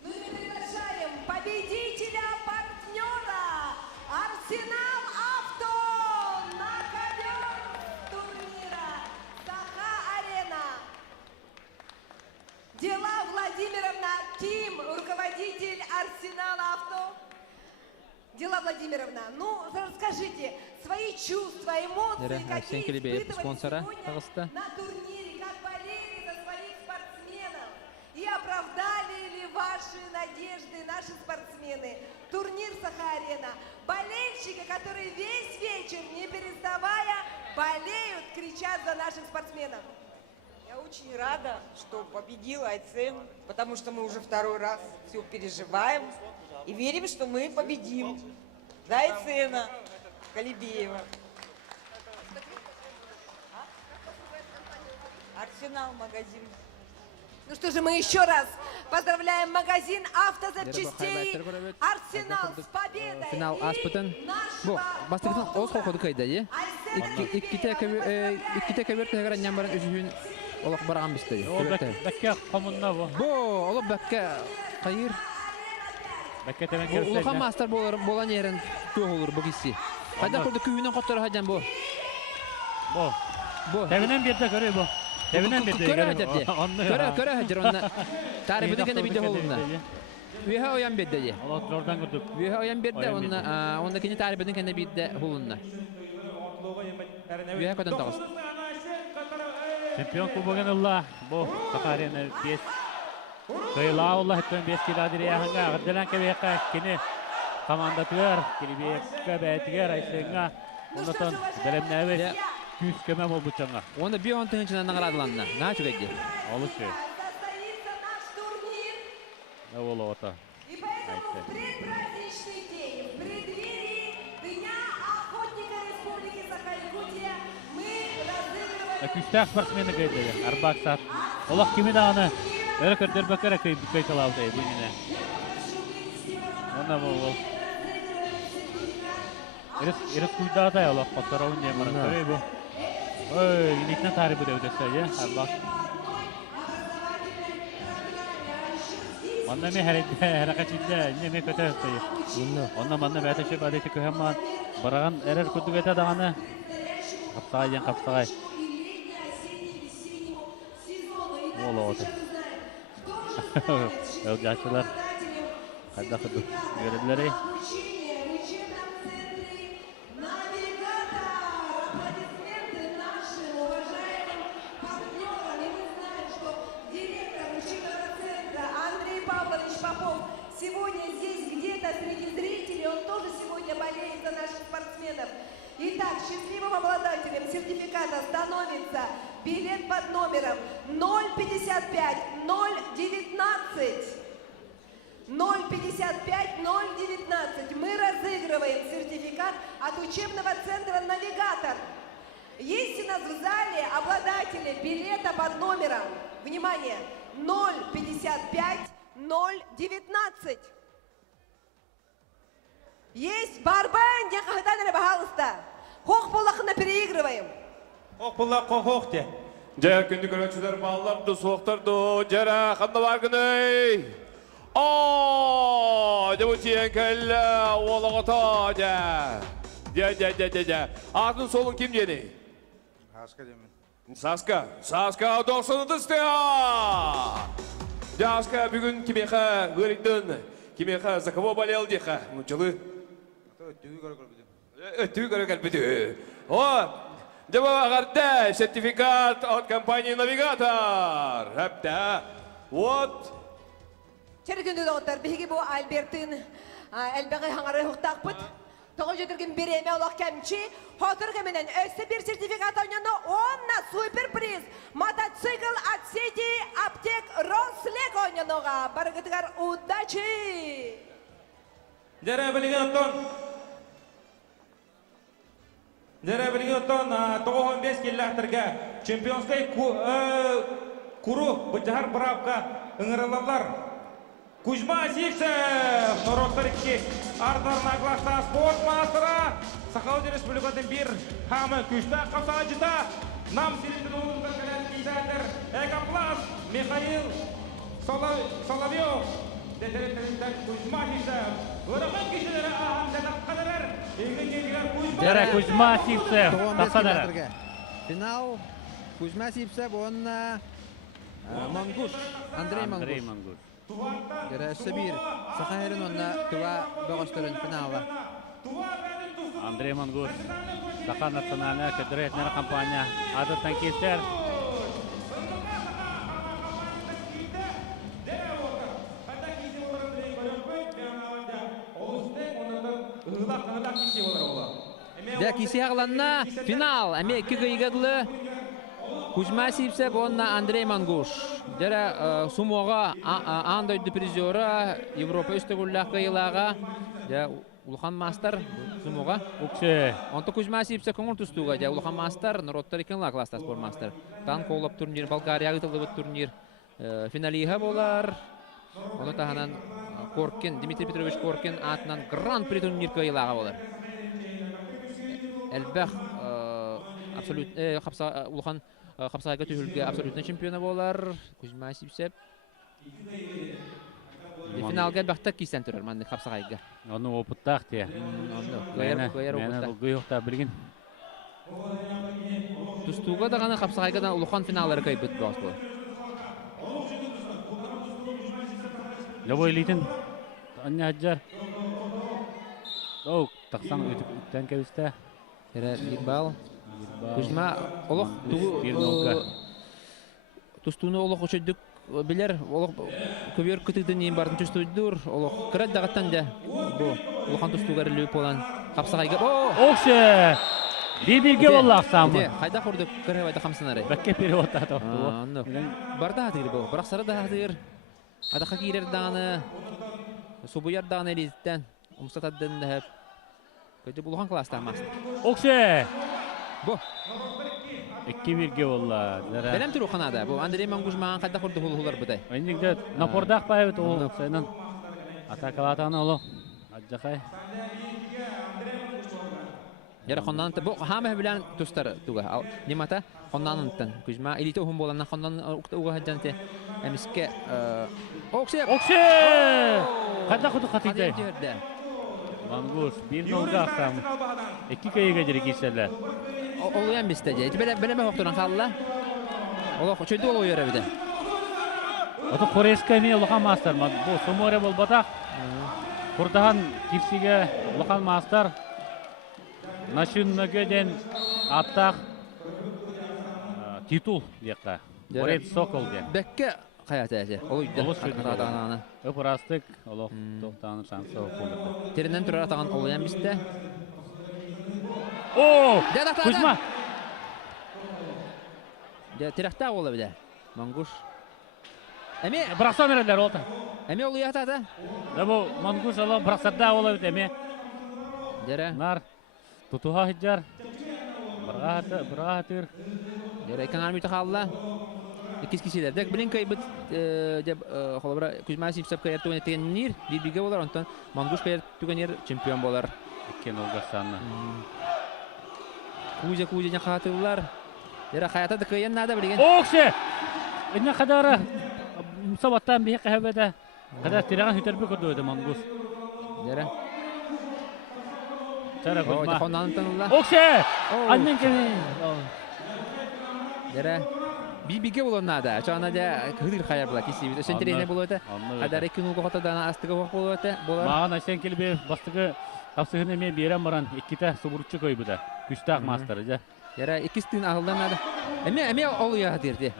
Ну и приглашаем победителя партнера Арсенал Авто на ковер турнира Саха-Арена. Дела Владимировна Ким, руководитель Арсенал Авто. Дела Владимировна, ну расскажите свои чувства, эмоции, какие испытывали сегодня на турнире, как болели за своих спортсменов и оправдали ли ваши надежды наши спортсмены. Турнир Саха-Арена. Болельщики, которые весь вечер, не переставая, болеют, кричат за наших спортсменов. Я очень рада, что победил Айцен, потому что мы уже второй раз все переживаем и верим, что мы победим. За Айцена Колебеева. Арсенал магазин. Ну что же, мы еще раз поздравляем магазин автозапчастей Арсенал с победой. Финал аспытын. Бу, бастыгытын оз холкоду кайда, е? Икките кабер тегерен ямбарын үзүн олақ барған бісті. Ол бәкке қомынна бұл. Бу, олық бәкке қайыр. Бәкке темен керсен. Улуға мастар болан ерін көк olur bu кесі. Қайда құрды күйінен қоттары қайдан бұл? Бұл. Тәбінен берді көрі бұл. Тәбінен берді. Көрі әдер. Тарифіді кәне биді қолында. Үйе оян берді де. Жордан күрдік. Үйе оян берді, онда кені тарифідің кәне биді қолында. Үйе көтен тағыз. Чемпион кубогын ұлла. Бұл Саха-Арена 5. Кайла Алла хеттен 5 киладыр яғынға. Ғырдылан кәбеққа кені команда түгер. Келебеққа бәйтігер Айсенға. Онытын дәлемні әвет. Күз көмә бол бұчанға. Онда bir 10 тыңын чынан аңырадыланына. Наға чүгәді? Алышы. Ne oldu ota? И поэтому предпраздничный день, в преддверии Дня охотника Республики Саха-Якутия мы разыгрываем... Күстәк спортсмені көйдеді, Арбак сат. Олақ кемі дағыны өрі-көрдер бөкірі көйтілауды бұйніне. Онна бұл. Иріс күйді атай олақ қоттарауын демірін көрей бұл. Ой, инекнен тарихы дөудесі, Арбак. Онна мен әрәқачында неме көті өттейі. Онна манна бәтіші бәдеті көйемман. Бараған әрір күдік өті дағаны. Қапсағай ден қапсағай. Ола оты. Өлгашылар. Қайда құдық көрілері. Сегодня здесь где-то среди зрителей, он тоже сегодня болеет за наших спортсменов. Итак, счастливым обладателем сертификата становится билет под номером 055 019. 055 019. Мы разыгрываем сертификат от учебного центра «Навигатор». Есть у нас в зале обладатели билета под номером, внимание, 055 019. Есть Барбен, я когда-то пожалуйста. Хох полахна переигрываем. Хох полах хох те. Жа күнді көрәтшілер балаларды соқтырды. Жара қанды бар күней. Деп өтейін кәлі олығыта де. Атын солын кім жені? Саска демен. Саска 90-ды стеа. Jaska bugün kimeha görüldün, kimeha zakavo balel diha, munculu. Ötüğü görüldü bütün. O, cevap agarda sertifikat от компании Navigator. Hepte, вот. Çerkündü doktor, bihi bu Albert'in elbette hangarı huktakpıt. Тоғы жетірген береме олақ кәмчі, хотырғы менен өсі бір сертификат ойнаны онна суперприз мотоцикл от сети аптек Рослек ойнаныға. Барғытығар удачи! Дәрі білген оттон 95 келләқтірге чемпионской куру бұтығар бұрапқа ұңырылалар. Кузьма Сивцев, Нұротыр 2, артарына класста спорт мастера, Сахалды Республикатын бір хамы күшті қапсаға жыта, нам сиренді олыңғы кәлән кейдәдір, Экопласт, Михаил Соловьев, дәтіреттірінден Кузьма Сивцев, ұрығын кешелері ағамдана қадырыр, еңін еңгілер Дәрі Кузьма Сивцев, тақадыры. Финал Кузьма Сивцев, онна Мангуш, Андрей Мангуш. Дәрі Сабир, Сахайрын онна туа бағыстырын финала. Андрей Мангуш, Саха национальная кадретная компания, адыттан кестер. Дә кисе ағыланна финал. Әме 2 ғайғадылы Кузьма Сивцев, онна Андрей Мангуш. Дәрі сумоға андойды призера Европа үстігілләқ ғайылаға. Дә Улхан Мастер сумоға. Онты Кузьма Сивцев көңір тұстуға. Дә Улхан Мастер, Нұроттар екенлі класста спорт мастер. Тан қолып турнир, Болгария ғытылы бұд турнир. Финалиға болар. Оны тағынан Коркин, Дмитрий Петрович Коркин атынан гран-при турнир ғайылаға болар. Әлбәқ Улхан Қапсағайға түйілге абсолютный чемпионы болар. Кузьма Сивцев. Финалға әлбәқті кейстен түрір, мәнді Қапсағайға. Оны опыттақ те. Мәні ғойықта білген. Тұстуға дағаны Қапсағайғадан Улхан финалары қайбыт бағыз болар. Ләбой лейтін. Анне Аджар. Тақсан өттен кәуісті. Бирбал. Кузьма олық тұстуыны олық үшөйдік білер, олық көбер күтігдің ең бардың түстуйдыр, олық кірәд дағаттан да олыққан тұстуғар үліп olan Қапсағайға. Оқшы! Bir-birге болақ самы. Қайда құрдық кірі байды қамсынары? Бәкке переводта тоқты. Барда хатығыр бұл, бірақ сары да хатығыр. Адаққа кейлер дағаны, субуяр дағаны әлеттен, ұмсатаддың дәп. Көйді бұлған класста мастыр. Оқшы! Бу. 2-1-ге болла. Белем түру қанада. Бу Андрей Мангуш маған қайда құрды хулар бұдай. Айнегде напордақ байбыт ол сайынан. Атакалатаны олу. Аджақай. Яра қоннан бу хамы білән тұстары туға. Немата қоннан ұнттан. Кузьма элиті ұхым боланна қоннан ұға хаджанте. Әміске Оқшы! Оқшы! Қайда құды қатыйдай? Мангуш, 1-0-ға ақсамы. 2 көйеге жүрі кесерлі. Олуян бісті де. Білеме хоқтырын қалла. Олық чөйді ол ойыры біді. Оты Қорескі ме Лұқан Мастар. Бұл Суморе бол батақ. Құрдаған кепсіге Лұқан Мастар. Нашын мөгеден аттақ титул деққа. Қорет Сокол де. Бәкке қаят әзі. Ол үйді қатағаны. Өп ұрастық. Олық тоқтағаны шансы оқылды. Терінен тұрар атаған олуян бісті. Кузьма! Теректа олы біде. Мангуш. Бірақса мерелер олды. Әме олы ятады? Бұл Мангуш олы бірақсарда олы біде әме. Дәрі. Нар. Тұтуға хиджар. Бірға хатыр. Дәрі әкін армейті қалыла. Екіз кеселер. Дәк білін кайбыт Кузьма Сивцев кайыр түген еттеген нер. Бейбеге болар. Онтан Мангуш кайыр түген ер чемпион болар. Еккен олға санны. Кузя қатылар. Дәрі қаятады кайын нада білген. Оқшы! Әне қадары мұсабаттан бейі қәбеді. Қадар тираған хүтербі күрді өді Мангуш. Дәрі. Сәрі Кузьма. Қонанын Оқшы! Аннен кеме. Дәрі. Бейбеге болу нада. Чағына да күдір қайар бұла кесі. Өсен терейне болу өті. Қадар екі нұлғы қотадана астығы оқ болу өті. Маған әсен келбе бастығы қапсығын әме берен баран. Еккеті сұбұрытшы көй бұда. Күштақ мастары жа. Яра ikisinin ağıldan adı. Eme oluyor derdi.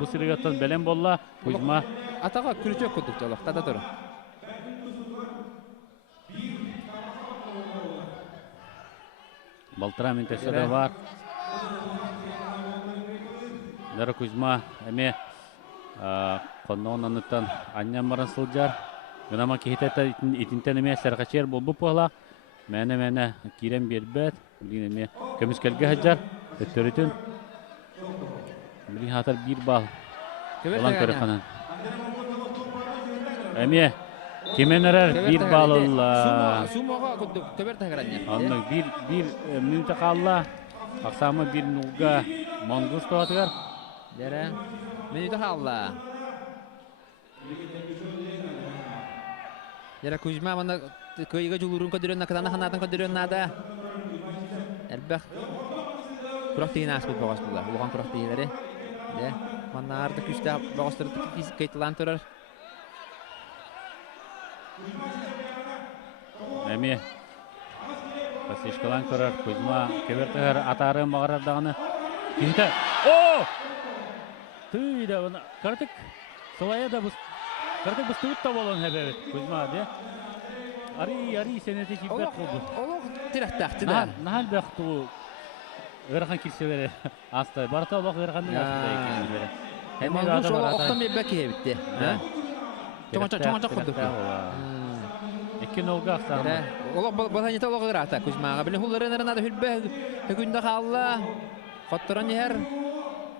Bu sırıgattan belen bolla Kuzma. Atağa külçe kurduk çalak. Tada durun. Балтыра минтесі де бар. Дәрі Кузьма әме қонуын аныттан аннан барын сылжар. Гынама кейтетті итінтен әме сәрғачер бұл бұпығылақ. Мәне кирен бербәт. Білген әме көміскелге хаджар. Өттөрітін. Білген хатар бір бал. Олан көрі қанан. Әме Кеменерер bir balıl. Sumoga kudu köber tagaranya. Anlık bir minute kalla. Aksamı bir nuga Mongus toğatıgar. Dere minute kalla. Dere Kuzma bana köyge julurun ködürün nakadana hanatın ködürün nada. Elbek. Kurak tiğin asbet bağıştılar. Uğan kurak tiğileri. De. Bana artık üstte bağıştırdık kayıtlan törür. Әме Пасешкалан көрір Кузьма кебертігер атарын бағырардағыны кейті. О! Түйді бұны. Картық солая да картық бұс тұғыт та болуын әбәбет Кузьма де. Ари сенеті чипет қолды. Олық тирақтақты да. Нахал бәқ тұғы ғырған кирселері астай. Барта олық ғырғанның астай екенін бері. Мангус олық оқтан бәбәкі әбітті. Чоңа құдық. Ekin olga aksanı. Ola batanita ola gırata Kuzmaga. Bilin hulların arasında hülbe hükünde kalla. Kattıran yer.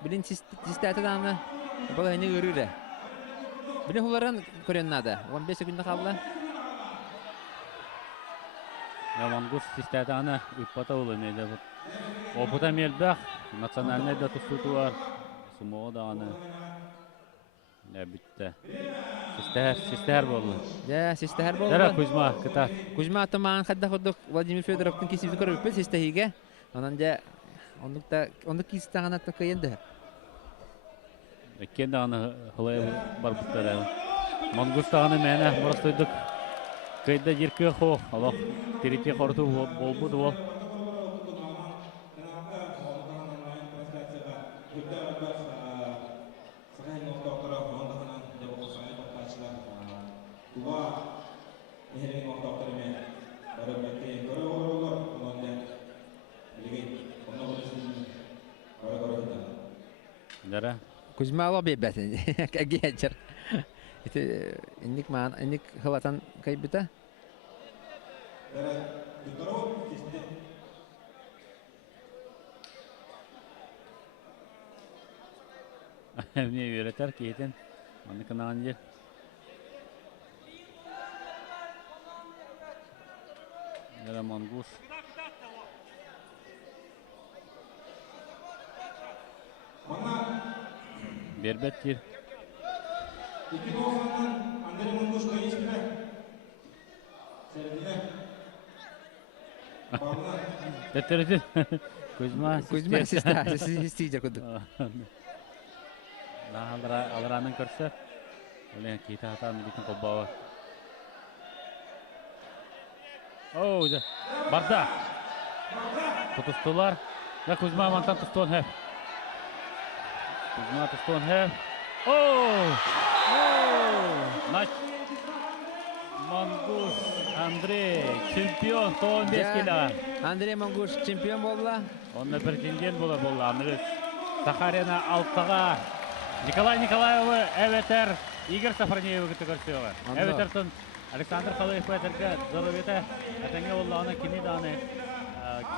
Bilin sistati damı. Bala hani gırırı. Bilin hulların körüyen nada. 15 hükünde kalla. Yamangus sistati ana üppata olu neyde bu. Oputa melbaq. Naциональный da tututu var. Sumoğu da ana. Ne bitti. Sister boldu. Ya, sister boldu. Dara Kuzma, kıta. Kuzma ataman kadda kuduk Vladimir Fedorov'un kesibini körüp bir sistehiga. Ondan onda kistağına takayındı. Kendi anı hılaya barbutları. Mangustağını mene burasıydık. Kayda jirkü ho. Allah teriti kortu bolbudu bol. Dara Kuzma Allah bebetin. Kagecer. Itu indik halatan kaybita. Ne öğreter ki yetin. Onu kınancı. Dara Mongus. Berbet gir. Teteretin. Kuzma sisteyecek olduk. Alranın körse. Öyle kita hatan bitin kolbağı. Oh, barda. Tutustular. Ya Kuzma mantan tustuğun hep. Kuzma tustuğun hep. Oh! Maç. Mongus Andrei çempion 15 kilo. Andrei Mongus çempion oldu. Onunla pretendent boldu Andrei. Sakharina alttaga. Nikolay Nikolayev Eveter Игорь Сафронеев götürüyor. Eveter'ton Alexander Khalayev Peter'ga zaruriyete atenge olağına kimi dağını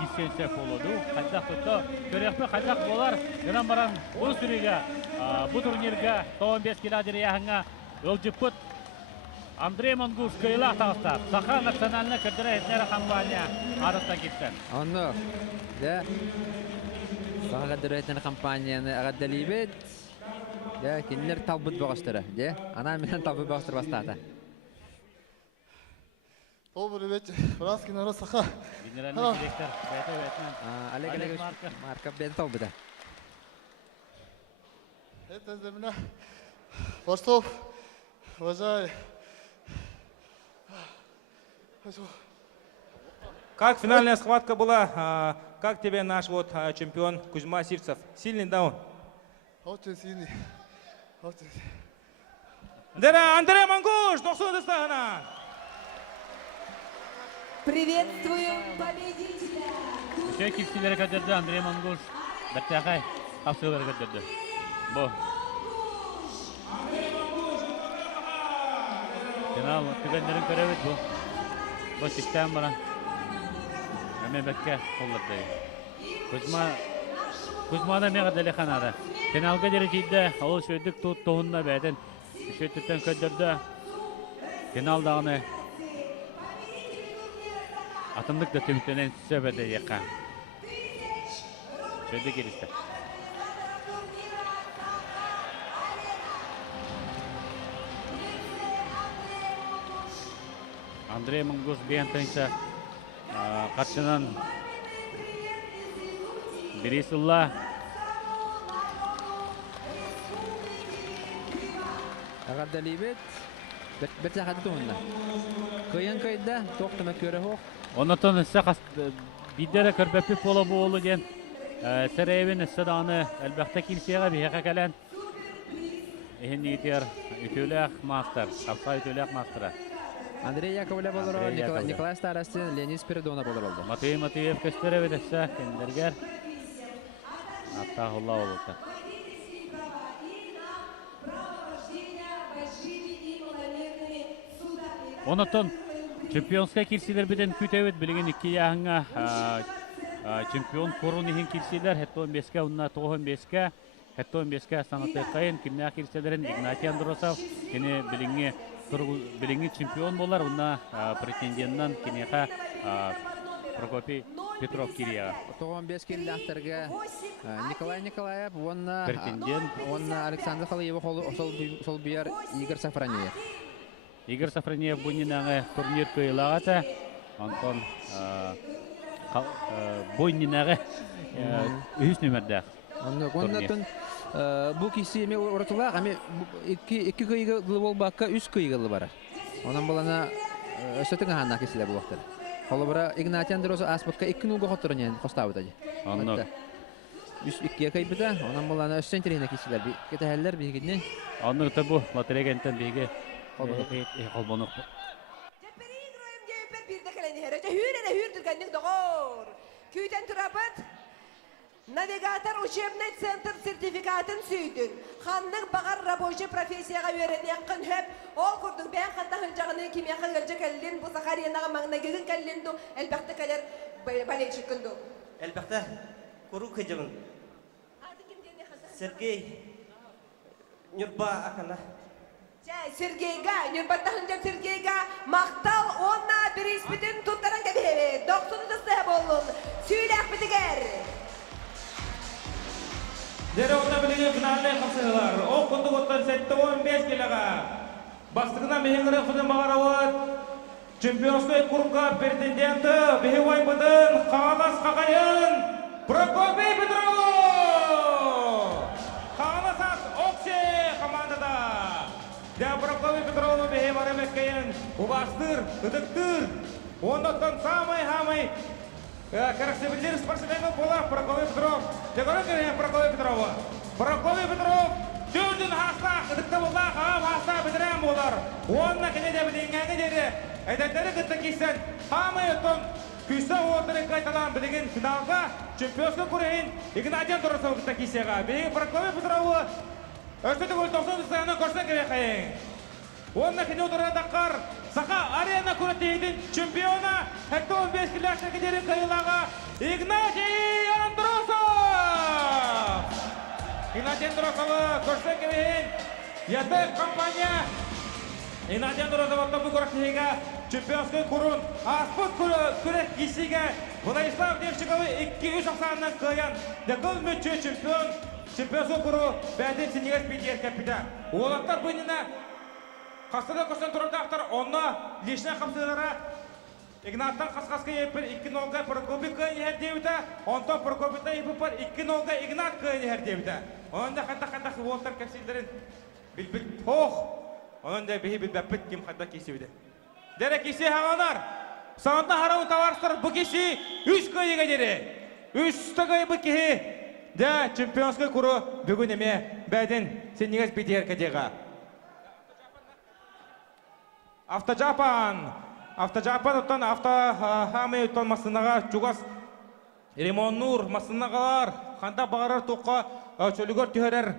kissensef oldu. Hatta tuttu. Görüyorsun hatta bolar. Gelen baran bu sürüge bu turnirge 15 kilo diriyahına yolcuput Andrei Mongus kıyıla tağısta. Sakha nasyonalına kırdırı etnere kampanya arasında gitsen. Onu da Sakha kırdırı etnere kampanyanı ağaddalibet. Ya kimler talbut bağıştırı. Ya ana menen talbut bağıştırı bastata. Добрый вечер. Братский народ Саха. Генеральный директор Бета Ветнам. Олег Олегович Марков бен талбыта. Это за меня. Борцов, уважаю. Как финальная схватка была? Как тебе наш чемпион Кузьма Сивцев? Сильный, да он? Очень сильный. Очень сильный. Дера Андрей Мангуш, 90 стагана. Приветствуем победителя! Üçe kilsilere kadardı Andrei Mangul. Bertakay kapsıları kadardı. Bu. Final tükenlerin görevi bu. Bu sistem bana. Hemen bekke kolladı. Kuzma'da mega deli kanada. Finalga derecede ol şöydük tut tohunna beden. Şöydükten kadardı. Finaldağını atımlık da tümütlenen söbede yaka. Şöyle gelişti. Andrei Manguz beyantansa karşıdan Birisullah Agar dalibet berta hadu tumunna. Kıyan kayda toktama köre hoq. ondan ise bidere körbepi polo boğulu den serevin ise dağını elbette kilseye bir heka kalen ehin niyetiyer ütülek master kapsa ütülek master'a Andrei Yakovlev olur, Nikolay Starostin, Leonid Spiridonov olur oldu. Matei Mateyev kösterevi ise kendilerger hatta Allah olursa ondan Çempiyonska kilsiler biden kütevet bilgin iki yağına çempiyon korunihin kilsiler hatta 15'ke unna 15'ke hatta 15'ke sanatı kayın kimya kilsilerin Ignatiy Androsov kini bilingi çempiyon bolar unna pretendendan kineka Prokopy Petrov kiriya. 15 killatlarga Nikolay Nikolayev, Претендент. Onna Александр Халиев сол бияр Игорь Сафрониев. Игорь Сафрониев буйнинага турнир кыйлагата. Антон буйнинага 3 нөмердә. Оннан бу кисеме оратыла, ами 2 кыйгы болбакка 3 кыйгы бар. Онан балана өсөтүн ханна киселе бу вакытта. Холобра Игнатий Андросов аспатка 2 нуга хоттырын костабыта. Оннан 3-2 кайбыта, онан балана өссен терена киселер. Кетәһәлләр бигидне. Оннан табу лотерегентен биге колбонук. Навигатор учебный центр сертификатын сүйдін. Ханның бағар рабочий профессияға өрен яқын хөп. Ол күрдің бән қаттағын жағыны кемияқы өлжі кәлілін, бұл сақариянаға маңнагігін кәлілінді, әлбәқті кәлер балет шыққынды. Әлбәқті, көру көжімін. Сергей Нюрба ақына. Сергейға, Нюрбаттағын жан Сергейға мақтал онна бір іспетін тұттаран кәбе. 90-ды болуын. Сөйләқ бітігер. Дері онда білеген финаліне қапсығылар. О құнды қоттан сәтті 15 келіға. Бастығына мехеңгірі құдын бағарауыд. Чемпионской курка претенденті Бехевай бұдын қағалас қағайын Прокопий Петров! Қағалас ас Оксе командада. Дә Прокопий Петровны Бехевары мәккейін ұбастыр, үдіктір. Ондықтан самай-хамай Караксебелдер спортсмены бола Прокопий Петров. Дегоры көрген Прокопий Петрова. Прокопий Петров Дөрдің хастақ, үдікті болда қағам хастақ бітірен болар. Онына кене де біленгені деді. Әйдәттері күтті кейсен. Хамай өттін күсті оғытырын қайталан білеген финалға чемпионсқа көрейін Игнатий Андросов күтті кейсеға. Білеген Прокопий Петровы өстіді көл 90 сағынан көрсен кебе қайын. Онына кене отырған даққар Сақа арена көреттейдің чемпиона әтті 15 кілашты кедерін қайылаға Игнатий Андросов! Игнатий Андросовы көрсен кебейін еті компания Игнатий Андросов оттан бұл көреттейға чемпионской құрын аспыт көрет кесіге Владислав Девчиковы 2-3 ақсанынан қойын декіл мүтчі чемпионской құры бәден сенегіз бейдер кәпіті. Олаттар бұйнына Қастыда көстен тұрдақтар, онна лешіне қапсылары Игнаттан қасқасқа епір 2-0-ға Прокопий көйін әрдеуді, онтан Прокопийта епіпір 2-0-ға Игнат көйін әрдеуді. Онында қанда-қандақы олтар кәпсілдерін білбіл тоқ, онында бейі білбәппіт кем қанда кесеуді. Дәрі кесе хағанар, сағында харауын таварыстар бұл кесе 3 көйіге дәрі. 3-ті көйі бұл кеге, дә чемпионской құры бүгін еме бәдін сен негіз бейдер кәдеға. Автожапан оттан автохамы өттан масынаға чугас Ремон Нур, Масынағалар, қанда бағарар тоққа чөлігер түйерер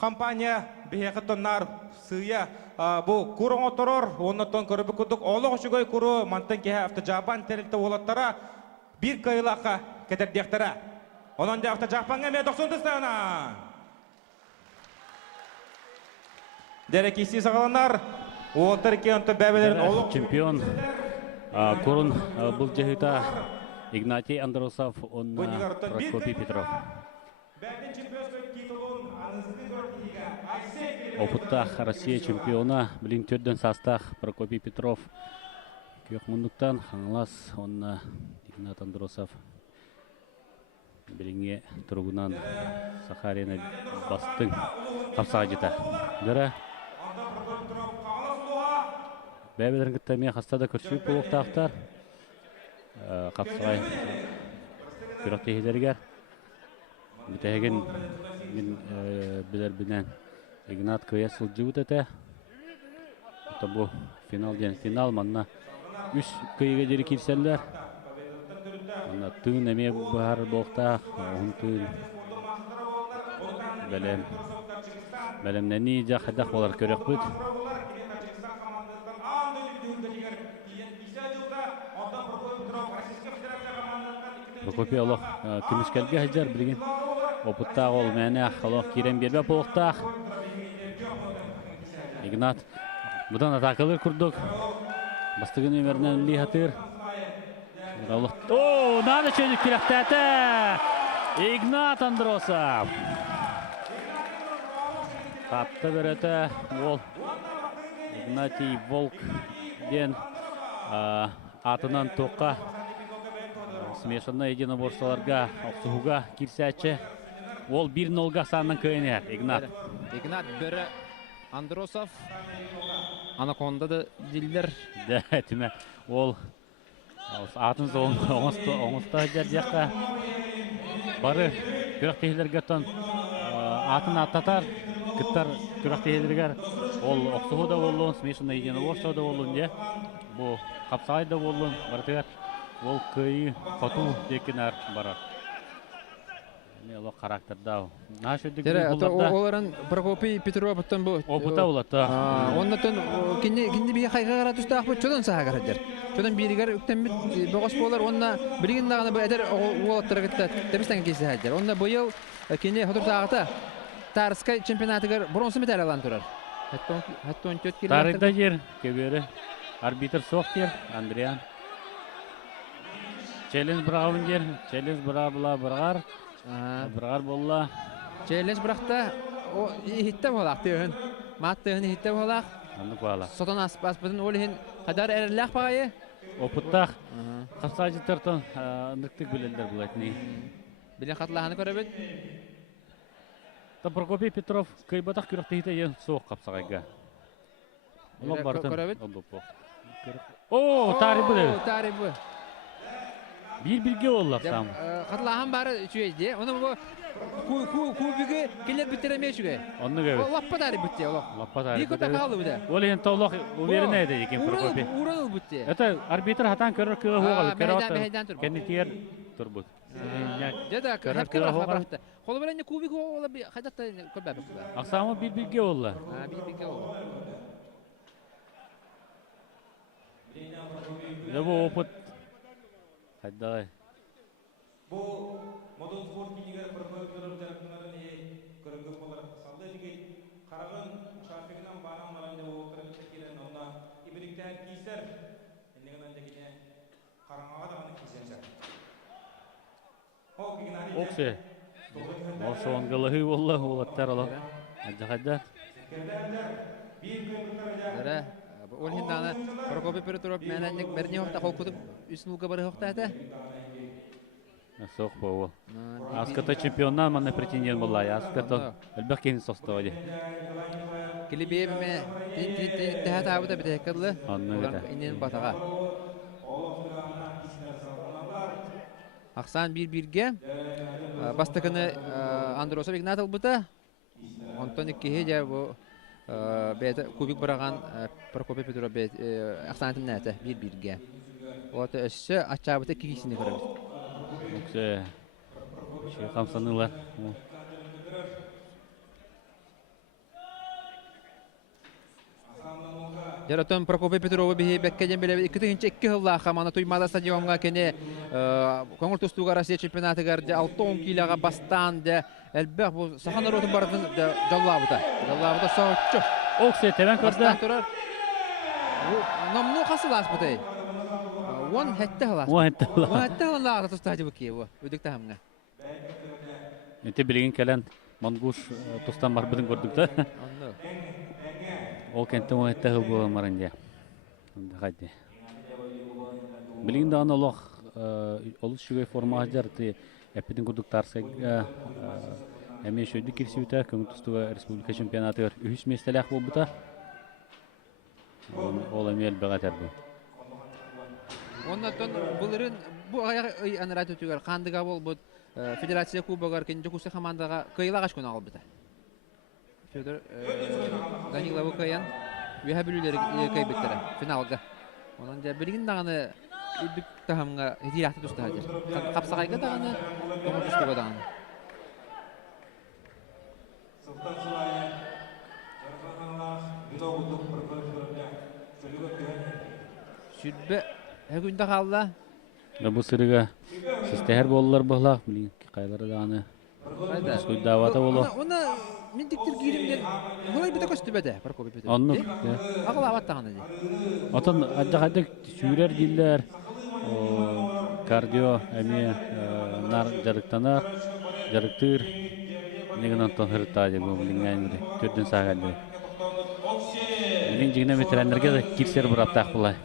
компания бейеқі тоннар сыя. Бұл күрің отырыр, оннаттан көрібі күдік олық үшігой күрі мантан кеге автожапан тәрілті олаттара бір кайылаққа кетердектара. Онан да автожапанға ме 90-тыстағына. Дәрекесі сағаланар, олтыр кеонты бәбелерін олық. Чемпион Курун бұл жахыта Игнатий Андросов, он Прокопий Петров. Опыттах Россия чемпиона, білін төрден састах Прокопий Петров. Күйек мұндықтан қаңылас, он Игнат Андросов. Білінге тұрғынан Сахарина бастың қапсаға жета. Дәрі бәбелерін күттәме қастада көршіп болуқтақтар. Қапсағай күректе хедергер. Бүтәген мен білер бінен Игнат Каяс ұлжығыт әті. Бұл финал ден финал манна үш көйеге дері келселер. Тың әме бағар болуқтақ. Оғын тың бәлемнәні жақадақ болар көрек бұд. Прокопий олық күміскәлге әжер білген. Опыттақ ол мәне олық керен бербе болуқтақ. Игнат бұдан атақылыр күрдік. Бастығын өмірінен үлі хатыр. Наны чөнік керектәті. Игнат Андросов. Тапты бірәті ол. Игнатий Волк ден атынан тоққа. Смешанна единоборстволарға оқсуға кирсәтші. Ол 1-0-ға санның көйінер, Игнат. Игнат бірі Андросов. Анаконда да дилдер. Да, әтіме. Ол атыныз оңыста жердеққа. Бары күректейлерге тон атын аттатар. Күттар күректейлергер. Ол оқсуғы да болуын, смешанна единоборство да болуын де. Бұл қапсағай да болуын. Бартығар. Ол көйі қоту декінар барар. Ол характердау. Оларын Прокопий Петров бұттан бұл. Опыта олатта. Оннатын кенде бейе қайға қара тұстақ бұл чодан саға қарадыр. Чодан берігер үктен біт боғас болар. Онна білген нағына бұл әдер олаттары кітті дәбістен кейсі әдер. Онна бұйыл кенде құтыр тағыта Тарскай чемпионатығыр бронсы металь алан тұрар. Тарыда жер көбері. Арбитр соқ жер. Андриан. Челленж бұрағын жер. Челленж бұрағар. Бұрағар болла. Челленж бұрақта хитті болақ дейін. Маттығын хитті болақ. Анық бала. Сотан аспаспыдың олығын қадар әріліғ бағайы? Опыттақ. Қапса жеттіртін нүктік білелдер бұлайтын. Білен қатылағаны көрі бет? Прокопий Петров көйбатақ күріқті хиті ең соқ қапсағайға. Олан бартын. О, тарибы дәу. Тарибы. Bir-birge ollar sam. Қатылаған бары үшуейді. Оны бұл кубигі келер біттеремей үшуге. Onu göbet. Лаппа тариб бітте. Лаппа тариб. Bir kötü қалды бұда. Ол ең таулақ уверен әйді екен Прокопий. Ураныл бітте. Это арбитр хатан көрір күйі оға. Мәйдан тұр. Кәнетер тұр бұд. Деда, хәткер бақта. Қолы біләне кубик ола қайдатта көрбәбі бұда. Ақсамы bir-birge ollar. Bir-birге олар. Bu опыт. Haydi. Bu model sport kiniger profesörler tarafından görüntü olarak saldı ki karagın şafiğinden bağlanmalarında o oturup çekilen ona ibirlikten kiyser endiğinden tekine karangağa da onu kiysenler. O kiginari. Okse. O son galahı vallahi olatlar ala. Haydi. Dere. Ол хинданы Прокопий Петров мәнәнек берне вакытта калкытып үснүгә бары вакытта әтә. Соқ бұл. Аската чемпионнан мана претендент болла. Аската әлбәк кені составады. Келебеме тәһә табыда битәкәлле. Инен батага. Аксан 1-1-ге бастыкны Андросов Игнатов бута. Антоник кеһе бу бәйті кубик бұраған Прокопий Петров бәйті ақсанатын нәті 1-1-ге. Оты өсі атчабыты кегесіне көріміз. Оксе. Şey kamsanılar. Жаратон Прокопий Петрову бихи беккеден беле 2-2 хылла хамана туймада стадионга кене коңур тустуга Россия чемпионатыгар 6-10 килага бастан де элбек бу сахана ротун бардын жаллабыта сооччу Оксе тевен көрдө. турар номну хасылас бутай вон хетте халас Вон хетте халас. вон хетте халас тустажы буки бу үдүктө хамга Эте билген келен Мангуш тустан бар бидин көрдүк да. Ол кенттен он хетте хыл болан марынде. Хайды. Билген да аны олох олус шугай форма жарты эпидин көрдүк тарсага эме шөйдү кирсибите көң тустуга республика чемпионаты бар. 3 местелек болбута. Ол эмел бегатер бу. Оннан булырын бу аяк анрат өтүгөр кандыга болбут федерация кубогар кенже кусы командага кыйлагаш күн албыта. Федор Данилов каян веха бүлүлөр кайбеттер финалга. Онан да билгин даганы үдүк тахамга хидиятты тустадыр. Капсагайга даганы комур тустуга даганы. Сүрбе күндө калды. Бу сырыга систер боллар булак билин кайлары даганы. Кайда? Суйдавата боло. Уна мен диктер киримден булай бите көстүбөдө Прокопий Петрович. Онну. Аглават даганы ди. Отон аддагадык сүйрер диллер. Кардио эми нар жарыктанар, жарыктыр. Негенен тон хыртаҗы бу билгән иде. Төрдөн сагады. Билин жигне ветеринарга да кирсер бураттак булай.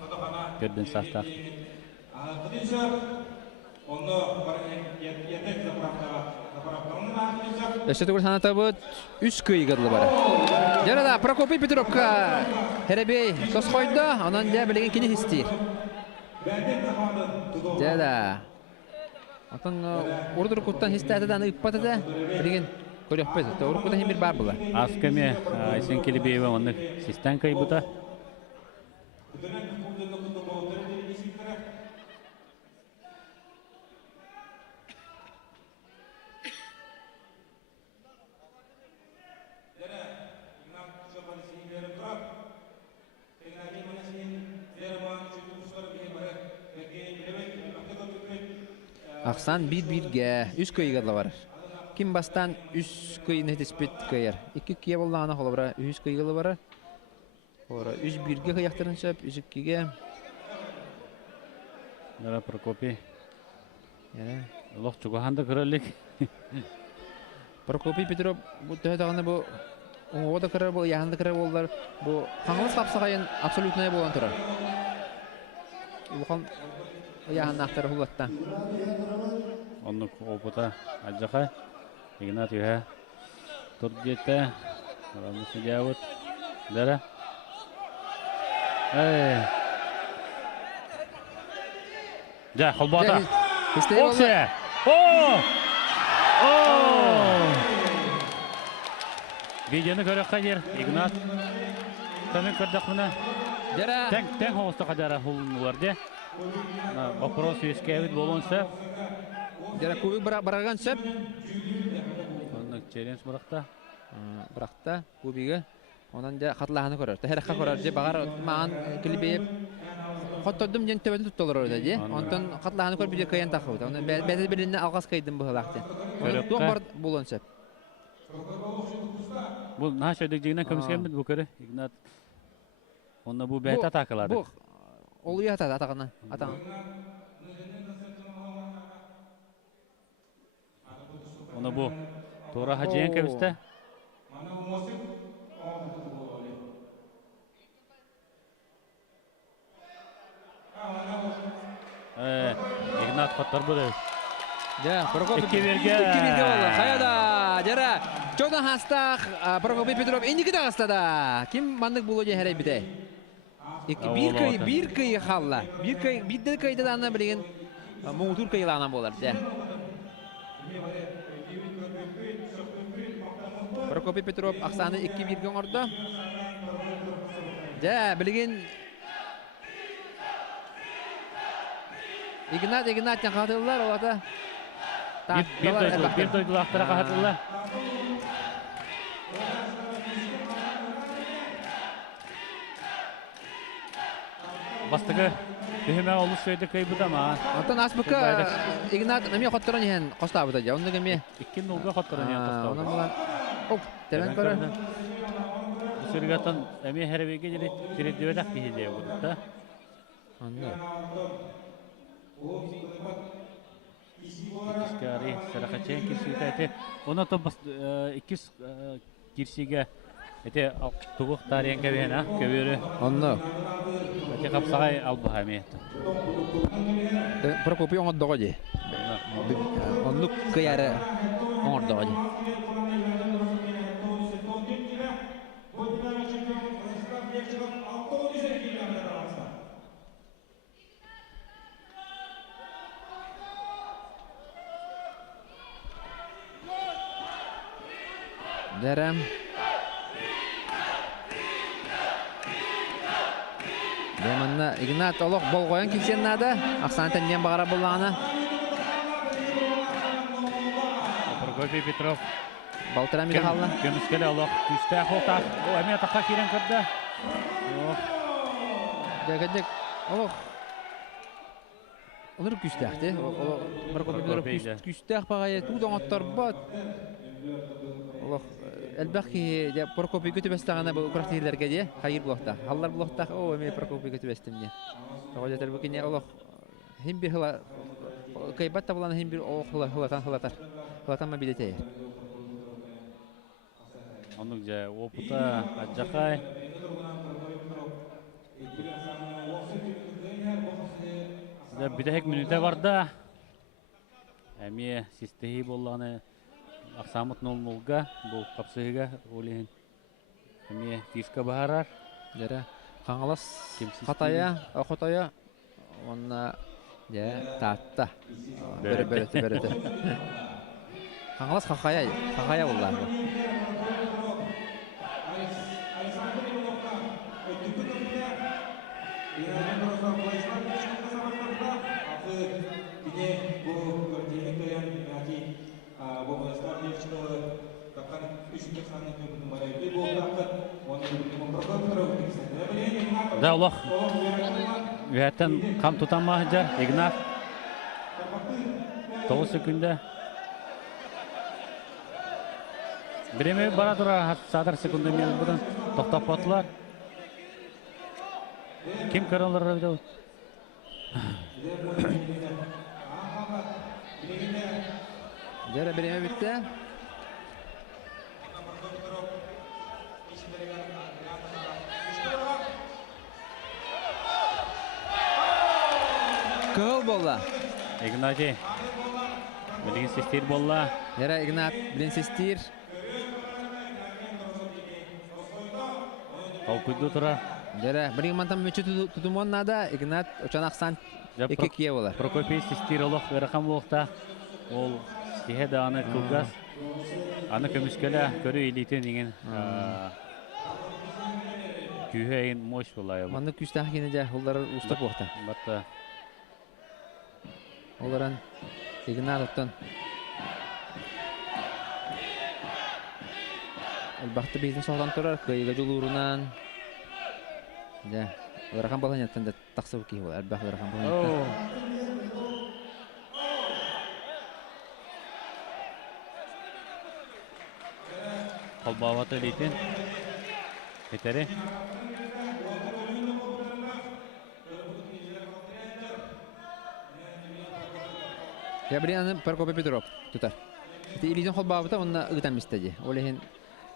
Төрдөн сактак. Эшетүгүр санатабыт 3 кыйгырлы бара. Жарада Прокопий Петровка херебей сосхойду, анан да билген кини хистир. Жада. Атын ордур куттан хистатадан ыппата да билген көрөппөт. Ордур куттан хемир бар була. Аскаме Айсен Келебеева онны систан кайбыта. Аксан бир-бирге 3 кыйгырлы бар. Ким бастан 3 кыйны диспет кыйыр. 2 кие болганы холобра 3 кыйгырлы бар. Ора 3-1-ге кыяктарын чап, 3-2-ге. Дара Прокопий. Яна. Лох чугаханда көрөлүк. Прокопий Петров бу төгөдөгөндө бу оңода кырар бул, яһанда кырар болдор. Бу каңыз капсагайын абсолютный болгон турар. Бу кан яһанда актар хулатта. Онны опыта аджака. Игнат юха. Турдете. Рамы сидявыт. Дара. Да, холбата. Оксе. Видеоны көрөк кадер. Игнат. Тәмен көрдік мұна. Тәң хоғысты қадара хулнуларды. Вопрос ескәвит болонса. Дара кубик бараган сөп. Онны челлендж бырақта. Бырақта кубигі. Онан да қатлағаны көрір. Тәхәріққа көрір. Же бағар маған кілбейіп. Хоттодым ден төбәді тұтталыр орда же. Онтан қатлағаны көріп біде кайын тақуыды. Онан бәді бірінне алғас кайдым бұғылақты. Онан туақ бар болон сөп. Бұл наша өдік жегінен көміскенбід бұл көрі. Игнат. Онна бұл бәйт атақылады. Бұл ол үй атады атағына. Онна бұл туғра хажиен көмісті. Игнат қоттар бұды. Iki birge oldu. Hayada. Jara. Çoğdan hastaq. Prokopий Петров. Endiki de hastada. Kim mandık bulu herey bide. Bir kıyı halla. Bir de kıyıda da anla bilgin. Muğdur kıyılanan bolar. Prokopий Петров aksanı 2-1 orada. Ja bilgin. Ignat yang katıldılar o da. Bir doydu aktıra qahatırlar. Бастығы Бехеме олыс сөйді көйбіді ма? Антон Аспыка Игнат әме қоттырын ен қостабыда жа. Онды кеме? 2-0-ға қоттырын ен қостабыда. Онын бұлан... Оқ, тәбен көрі. Сүргаттан әме әребеге жерет дөйдәк кейде бұдықта. Онды. Икискари сарақачен кирсиге әте. Оны то икис кирсиге әте туғық тариян көбейін, көбейірі. Онды. Әте қапсағай албаға әме. Прокопи оңырдығы же. Онды көйәрі оңырдығы же. Дәрәм. Дәмәнна Игнат олық бол қойын кексен нады. Ақсан тәнген бағара болағына. Прокопий Петров. Балтыра меді қалына. Көміскелі олық. Күсті ақылтақ. Әме атаққа керен көрді. Дәгәдек олық. Олар күсті ақты. Күсті ақ бағайы. Тудан аттар бат. Олық. Әлбәқи Прокопий көтібәстіғана бұл құрақтығыларға де қайыр бұлақтақ. Аллар бұлақтақ, әме Прокопий көтібәстімне. Тоғылетер бүкіне олық. Хем бір хыла, қайбатта боланы хем бір хылатан хылатар. Хылатан ма бедетейір. Оның жа опыта Аджақай. Бидәхек минута барда. Әме систехи болғаны Ақсамыт 0-0-ға, бұл қапсығыға олейін. Әме фишка бағарар. Жәрі, қаңылас қатая, оқытая, онына татта. Бөрі. Қаңылас қақая олар. Да, олық. Үйәттен қам тұтан мағыжар, Игнат. 9 секунда. Біреме бара тұра, садар секунда мен бұдан тоқтап батылар. Кем көрілер өйді? Жәрі біреме бітті. Көл болла. Игнати. Білген сестер болла. Жәрі Игнат, білген сестер. Ол күйді тұра. Жәрі, білген мантам мүчі тұтымон нада, Игнат ұчан ақсан екі кие болар. Прокопий сестер олық, өріқан болықта. Ол стихеді аны күлгаз. Аны көміскелі көрі елейтен деген күйе ең мощ болай. Манды күшті ақені жа, олар ұстап болықта. Батта. Оларан Игнат оттан. Әлбақты бейдің соғдан тұрар, көйіға жол ұрынан. Да, оларған балан яттан да тақсы өкей бол, әлбақ оларған балан яттан. Қолбауаты лейтен. Кетері. Я білген Прокопий Петров тұтар. Илизен қолбауыта онына ұғытан містеді. Олеген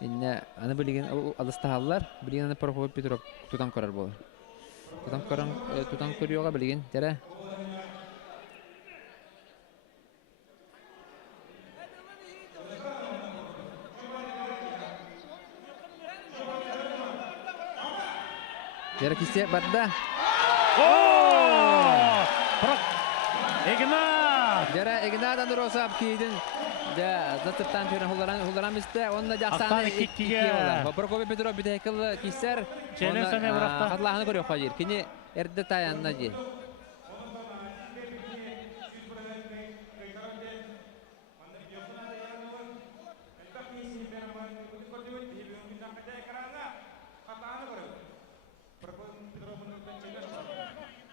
аны білген алыстағалылар, білген Прокопий Петров тұтан көрер болыр. Тұтан көріуға білген, дәрі. Дәрі кесте барды. Игнат! Дәрі Игнат Андросов кейдің. Заттыптан түрін huldaran бізді. Онында жақсаны екі олар. Прокопий Петров біді екілі кестер. Қатылағыны көрі оқа жер. Кені әрді тайанына жер.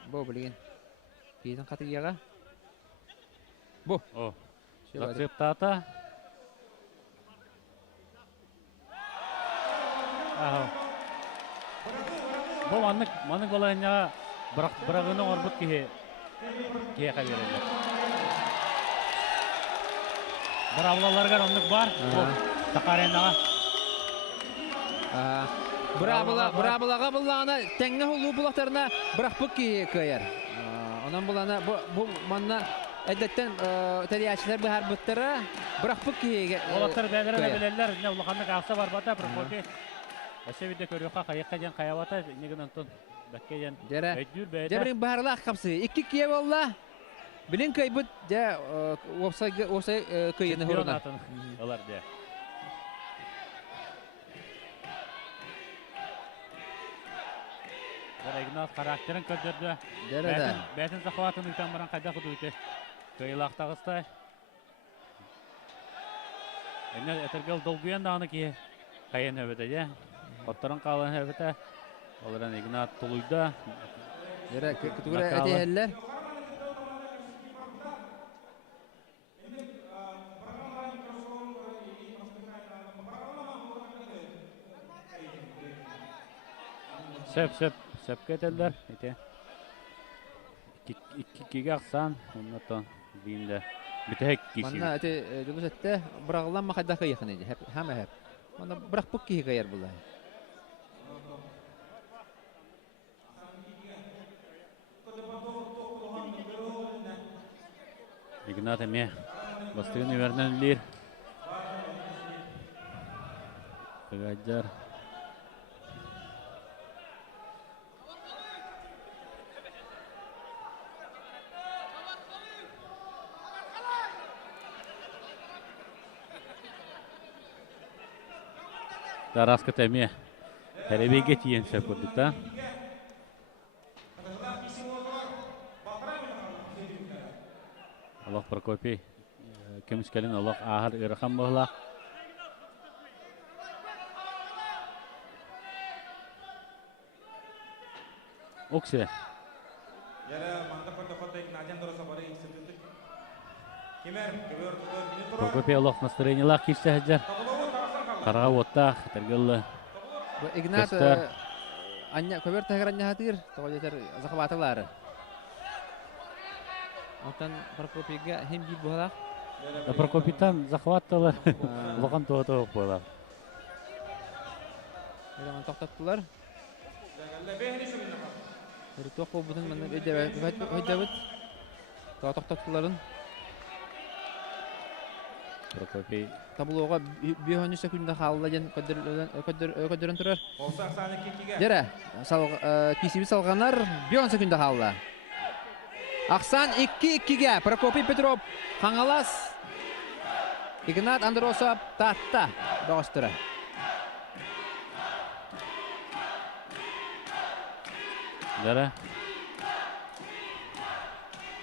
Бу билген. Кейден катыяга. Бу. О. Зацептата. Бұл манық балайынға бірағының орбыт кеге қабереді. Бір авлаларға ондық бар, тақарендаға. Бір абылаға бұлағына тәңгі ұлу бұлақтарына бірақ бұқ кеге көйер. Онан бұлағына бұл манна әдеттен тәрияшылар бұхар бұттары бірақ бұқ кеге көйер. Олақтар бәдірі білелер, ұлақанның ақса бар бата, Прокопий. Әше биде көріққа қайыққа жан қаявата, неген антон бәкке жан өйдір бәйді. Дәрін бағарлақ қапсы. Екі кие болла. Білін көй бұд, осай көйені ғұрына. Олар де. Игнат характерін көдірді. Бәтін сақуатын үйтен баран қайда құды өйті. Көйлақтағыстай. Әне әтіргел долгуен дағыны ке қайын өбеді де. Оттарын қалын өбеді. Оларан Игнат тұлуйда. Күтігірі әте әлілер. Сөп кетелдер. Иккеге ақсан. Оннаттан дейінде бітәк кеші. Манна әте жүліс әтті бірағылан мақайда қайықын еді. Хәм әп. Манна бірақ бұқ кейі қайыр бұлай. Игнат әме бастығын өверінен үлер. Бұғайдар. Тараска тәме әребеге тиен шәп көрдік та. Аллах Прокопий кеміскелін Аллах ағыр үріқан бұғылақ. Оксе. Прокопий Аллах настроениялақ кешті әждер. Қарға оттақ, тәргілі. Игнат көбір тәгір анна хатыр, тоғылетер зақыбатылары. Оттан Прокопийға хем бейт бұғалақ? Прокопийтан зақыбаттылар. Бұған тоғы бұғалақ. Өйден тоқтаттылар. Тоқ бұл бұтын өйдәбіт. Тоқтаттыларын. Прокопий табылуға 5 секундда қалыла жен көддерін тұрар. Дәрі, кесебі салғанар 5 секундда қалыла. Ақсан 2-2-ге Прокопий Петров қаңалас. Игнат Андросов татта доғыстыры. Дәрі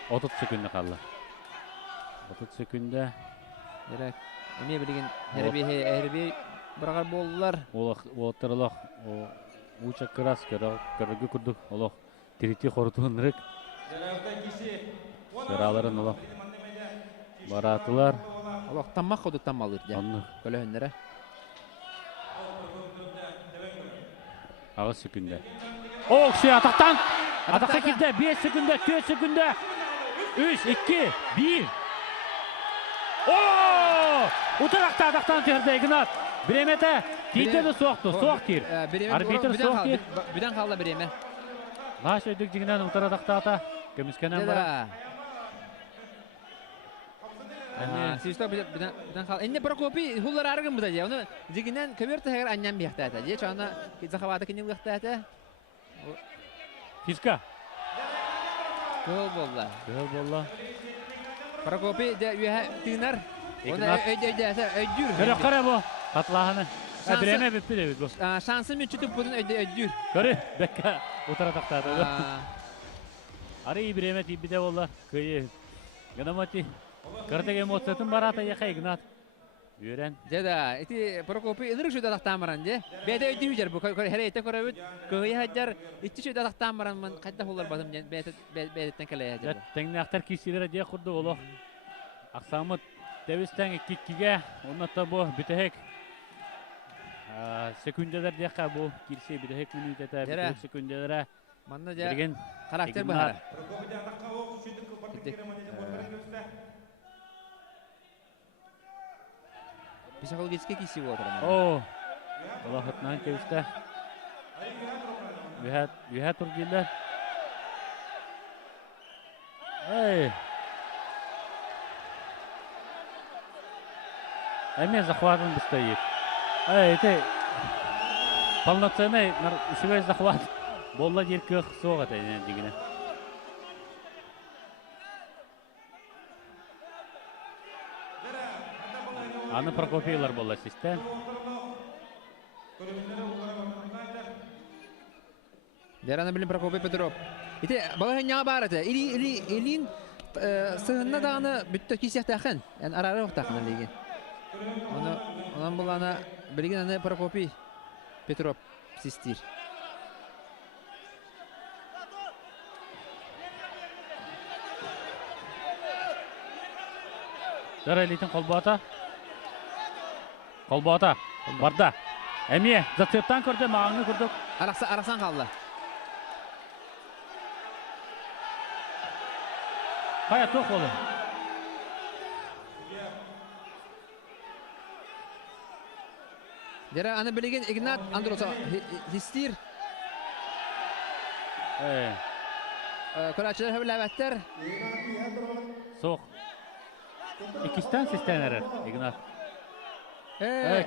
30 секундда қалыла. 30 секундда Дәрәк, әме білген әрбей бірағар болылар. Олықтырылық, ұча қырас кірігі күрдік, олық тіріті қорытуын рік. Сыраларын олық баратылар. Олық таммақ қоды таммалыр де. Көлі өндері. Ағыз секунда. Оқшы атақтан! Атаққа келді 5 секунда, 4 секунда. 3, 2, 1. Ооо! Утырақта атақтан терді Игнат. Біреметі кейтеді соқты, соқ тер. Арбитр соқ тер. Бүден қалды біреме. Наш өйдік жігінен ұтыр атақта ата. Көміскенен бара. Сүйістау бүден қалды. Әнне Прокопий хулар арғын бұда де. Оны жігінен көмерті әгер аннан бияқта әті. Же чағына зақабаты кенен бұяқта әті. Фиска. Гол болла. Гол болла. Прокопий де үйе түйінар. Оны өйдір. Көрі қара бұл. Қатлағаны. Біреме біппі де бұл. Шансы мен чүтіп бұдың өйдір. Көрі бәкка ұтыр атақтады. Ары біреме тейбі де болла. Көйі. Гынамати. Кырдық эмоциятын барата яқа Игнат. Үйрен. Жада, эти Прокопий ылырык шуйда тақтамыран, же? Бәді өйді хүжер, бұл хәрейті көрәбіт, көйі хаджар, итті шуйда тақтамыран, мен қайда қолар батым бәдеттен кәлі хаджар. Тәңні ақтар кейсілері де құрды олық. Ақсамыт дәвістен кеккеге, оннатта бұл бүтәхек. Секундалар деқа бұл келсе бүтәхек минутета, бүтәхек секундалары. Манна жа характер бұхара. Психологический киси отыр. О, Аллахытнан кебісті. Үйә тұргелер. Эй! Әме захватын бұстайып. Эй, это полноценный усевой захват. Болла деркі соғат дегені. Аны Прокопийлар болла систем. Дәраны білім Прокопий Петров. Ите, баға жаңа бар әті. Илин сығынна дағаны бүтті кесек тақын. Арары оқ тақын әлеген. Онан бұл ана білген аны Прокопий Петров систер. Дәр әлейтін қолбата. Қолбата. Барда. Әме, зацептан көрді, мағыңы көрдік. Арақсан қалды. Қая тоқ олы. Дәрі аны білеген Игнат Андроса хистир. Көрәтшілер хөбіл әбәттер. Соқ. Ikisten sistem erer, Ignat.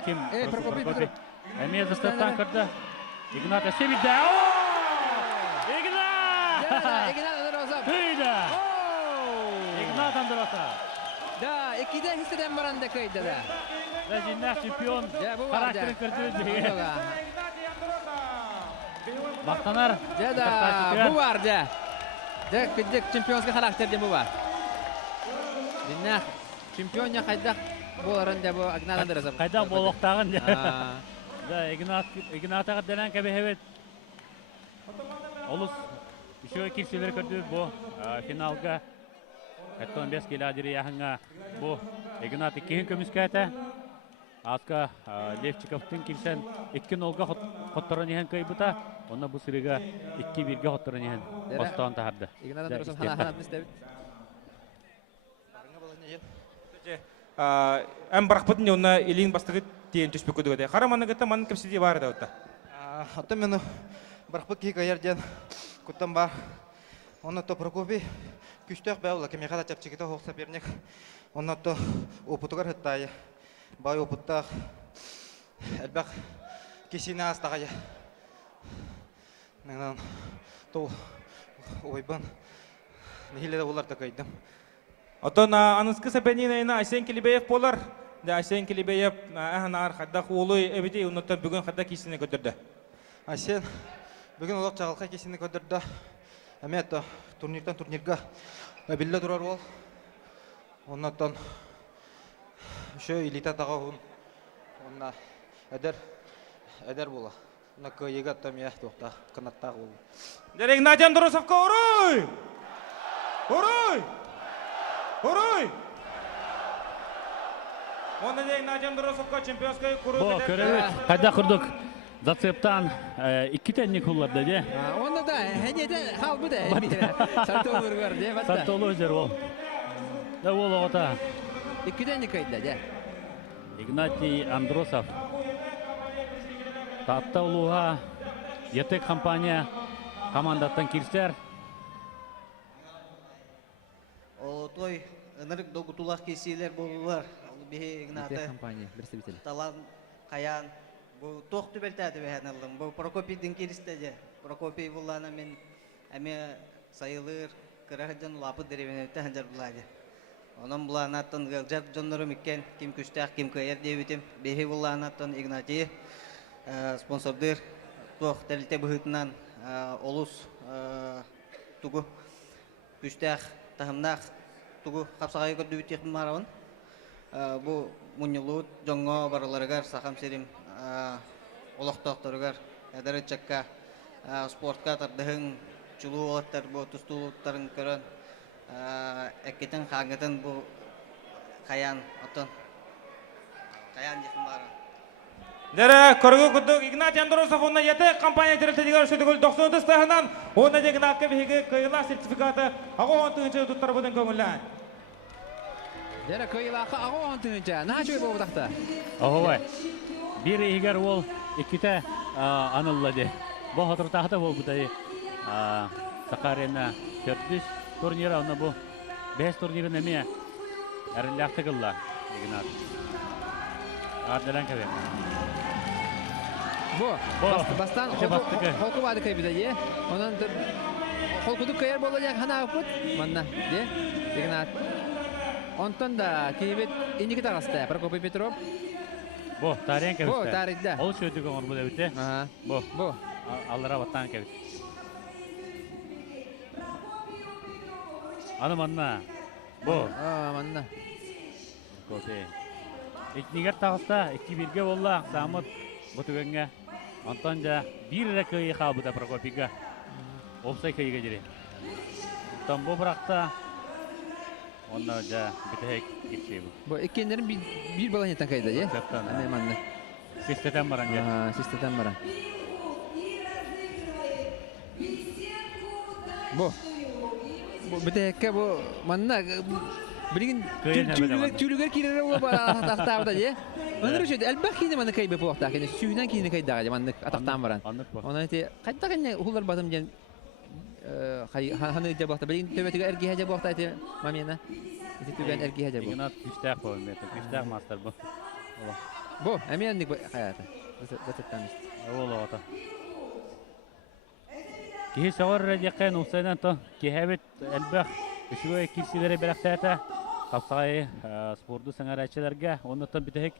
Kim? Прокопий Петров. Әме застаптан көрді. Игнат әсе білді. Игнат! Игнат Андроса. Көйді. Игнат Андроса. Да, ikide hisseden baranda köyde de. Ve jinnak çempiyon. Karakterin kırdığı. Baktanar. Da, bu var da. Da, küçük çempiyonska karakterden bu var. Jinnak çempiyon ya kaydak bolarında bu Ignat Androsa. Kaydak boluktağın da. Da, Ignat'a denen gibi evet. Olus. Şu kilseleri kötü bu finalga. Hatta 15 kiladiri yahanga bu Ignat 2 kömüskete. Aska Levchikov'tun kilsen 2-0'ga hottoran yahan kaybuta. Ona bu sırıga 2-1'ge hottoran yahan bastan tahardı. Ignat Androsa hana mistebit. Әм барақпытын онна елін бастығы дейін түспек көді көді. Қараманы күтті маңын кіпсіде бар да өтті. Отто мені барақпыт кейк айарден күттен бар. Оны то Прокопий күштек бәуілі кеме қада чапчекеті хоқса бернек. Оны то опытығар хыттайы. Бай опыттақ әлбәқ кесіне астағайы. Нәңнен тол ойбан нехиледі оларды көйдім. Отон анысқы сәпәнейін Айсен Келебеев болар. Айсен Келебеев әхінар қаддақ олы әбеде ұнаттан бүгін қаддақ кесіне көдірді. Айсен бүгін олақ жағылқа кесіне көдірді. Әмет турнирдан турнирға әбілі тұрар ол. Оннаттан үші елита таға ұн. Онна әдер бола. Онна көйеге аттам ең тоқта қынаттағы ол. Дәрек Надян Дұрысовқа ұрой! Ұрой! Ұрой! Онда дәйін Надян Дұрысовқа чемпионскай құру Бо, көрәует, қайда құрдық. Зацептан 2 тәнне құлларды де. Онда да, әнеде қал бұда. Сартолы бар де. Сартолы жер ол. Да ол оғыта. 2 тәнне көйді де. Игнатий Андросов. Татта ұлуға ертек компания командаттан келсер. Той ынырык догутулах кесилер болулар. Бе Игната компания представитель. Талан Каян. Бу тох түбелтәде бәһәнәлдем. Бу Прокопийдин киристәде. Прокопий буллана мен әме сайылыр кырахдан лапы деревенә тәһәнҗәр булады. Онан буланаттан гылҗар җоннары микән ким күчтәк ким кайер дебитем. Бе буланаттан Игнатий спонсордыр тох тәлтә быһытнан олус тугу күчтәк тәһәмнәк тугу капсагай көрдү битек маравын. Бу муньулут жоңго барыларыгар сахам серим олохтоохторугар эдери чакка спортка тардыһын чулуу олаттар бу тустуулуттарын көрөн эккетен хаңытын бу каян отон каян жехин бара. Дәрә көргө күдүк Игнатий Андросов онна яте компания терәтегәр шөтөгөл 90 стахынан онна Игнатка биге кыйла сертификаты агы 10-нчы туттар будан көңеллән. Дәрә кыйлакы агы 10-нчы. Начы бу тахта. Оховай. Бир егер ол иките аныллады. Бу хатыр тахта бу бутай Сакарена төртүш турниры аны бу 5 турниры неме әрләктегелләр Игнат. Ардан кебе. Бу бастан холку бады кайбиде е. Онан холкуду кайыр болacak хана апут. Манна де. Игнат. Онтон да кибет индики тагаста Прокопий Петров. Бу тарен кебе. Бу тарихда. Ол шөтүгө он булды бите. Бу аллара ваттан кебе. Аны манна. Бу. Манна. Копи. Икнигер тагыста 2-1-ге болла Самыт бутугенге. Антон да бир ракый хабыда Прокопийга. Опсай кайга дире. Там бу бракта онда да битек иксебу. Бу икендерин бир баланеттан кайда е. Аны манна. Систетен баран же. Систетен баран. Бу битекке бу манна Билген тюлүгөр кирер ол бара тактабыда же. Онор үчү элбак кийин маны кайбы буакта кene сүйүнөн кийин кайдага же маны атактан баран. Онан эти кайда кene улар батым жен ханы же буакта билген төбөтүгө эрги же буакта эти мамена. Эти түгөн эрги же бу. Игнат киштак бу мете. Киштак мастер бу. Бу эменник хаята. Зататтан. Ол ата. Ки савар радикен усайдан то кихебет элбак Үшүгө кирсилери берактата капсай спортту саңарачыларга оннотон битек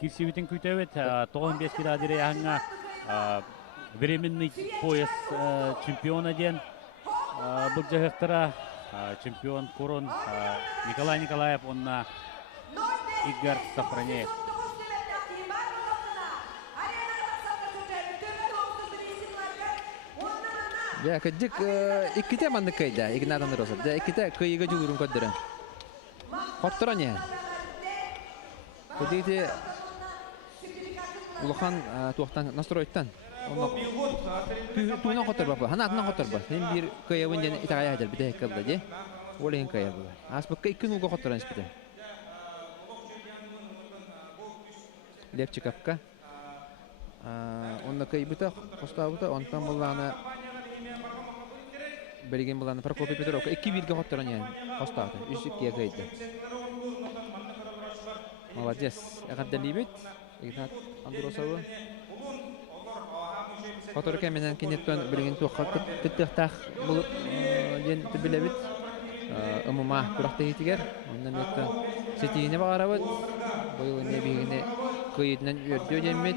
кирсибитин күтөбөт 95 килограмм яңа временный пояс чемпиона ден бул жагыктара чемпион Корон Николай Николаев онна Игорь Сафронеев. Я кадик икките манны кайда Игнат Андросов. Да икките кыйга жулурун көддөрөн. Хоттороне. Кадите улахан туактан настроиттан. Туна хоттор бапа. Ханатна хоттор ба. Сен бир кыйын жен итагая хажар бите кылды же. Олен кыйы бу. Аспыкка 2 нуга хотторан спите. Лепчиковка. Онна кыйбыта, костабыта, онтан буланы Береген буланы Прокопий Петров 2-1-ге хоттыран ян. Костаты 3-2-ге кайды. Молодец. Ягаддалибет. Игнат Андросов. Фотор менен кенеттен береген туакка титтах булып ден билебит. Умума куракта хитигер. Ондан мектен сетине багарабыт. Быйыл не бигине кыйдынан өрдө демет.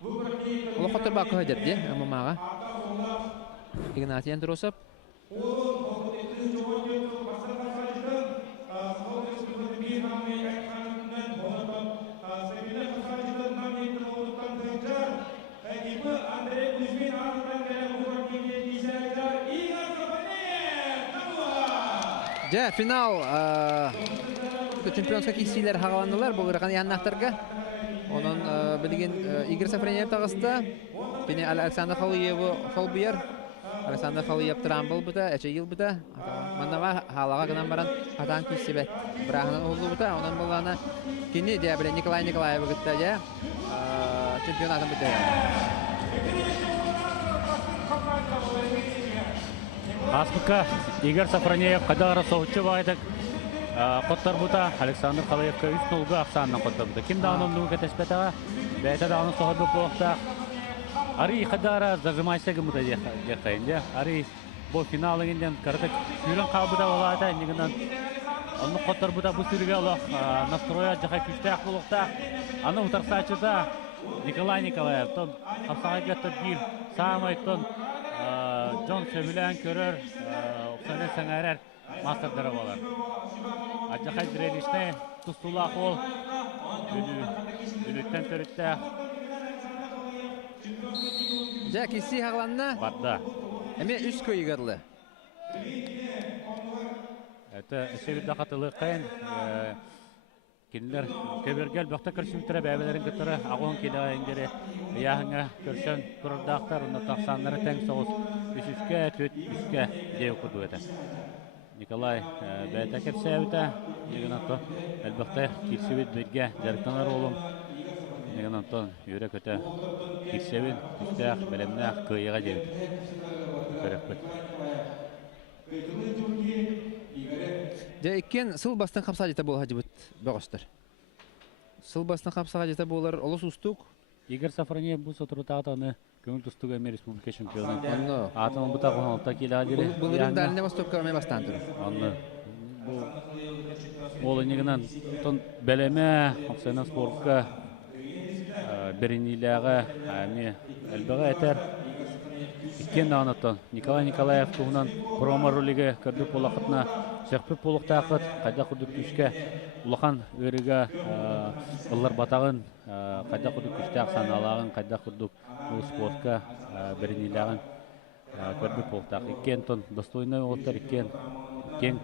Ол хотор бакы хадер де умумага. Игнатий Андросов. Ja, final чемпионска кисилер хагаландылар. Бу гырган яннактарга. Онон билген Игорь Сафронеев тагыста. Кене Александр Халиев Холбияр. Александр Халиев Трамбл бута, эче ел бута. Маннава халага гынан баран хатан кисибет. Брахнан олду бута. Онон булганы кене дия билен Николай Николаев гытта ja. Чемпионатын бута. Аспыка Игорь Сафронеев кадагара соучу байдык. Коттар бута Александр Халиевка 3-0-га аксаннан коттар бута. Ким даанын нуга теспетага. Бәйта дааны сохобу буакта. Ари кадагара зажимайсага бута жакайын ja. Ари бу финалыгынден кырдык күрөн кабыда болата. Нигинен аны коттар бута бу сүргө алак настроя жакай күчтак болукта. Аны утарсачыда Николай Николаев тон капсага бир самайтон Джон Сөбілән көрір, ұқсаны сәңәрер мастырдары болар. Аджақай дірелішіне тұстулақ ол Үлүттен төрүттә Жа киси хағланна. барда. Әме үс көйгерлі. Это себепте катылы кайын. Кинлер көбергел бакта көрсүтүрө бәбелерин көтөрө агын килегендери яһыңа көрсөн турдактар уны таксаннары тең соғыс үскә төт үскә дев куду эте. Николай бәйтә кепсәбитә егенато әлбәттә кирсебит бергә дәртанар улым егенато йөрәк көтә кирсебин үстә белемнә кыйга дев. Көрәкбет. Жа иккен сыл бастан қапса жета бол хажыбыт бөгөстөр. Сыл бастан қапсаға жета болар олыс устук. Игорь Сафронев бұл сотырыта атаны көңіл тұстуға әме республика чемпионы. Атымын бұта қоналта келі адыры. Бұл үрімдәріне бастопқа өме бастан тұры. Анны. Ол негінен бәлеме Ақсайна спортқа бірініліға әме әлбіға әтер. Иккен дағынаттан Николай Николаев туғынан промо ролиге көрдік болақытына Шақпып болықта ақыт, қайда құдық күшке ұлақан өріге ұллар батағын, қайда құдық күште ақсан алағын, қайда құдық бұл спортқа бірініліғын көрдік болықта ақыт. Иккен тон достойны олықтар, иккен кен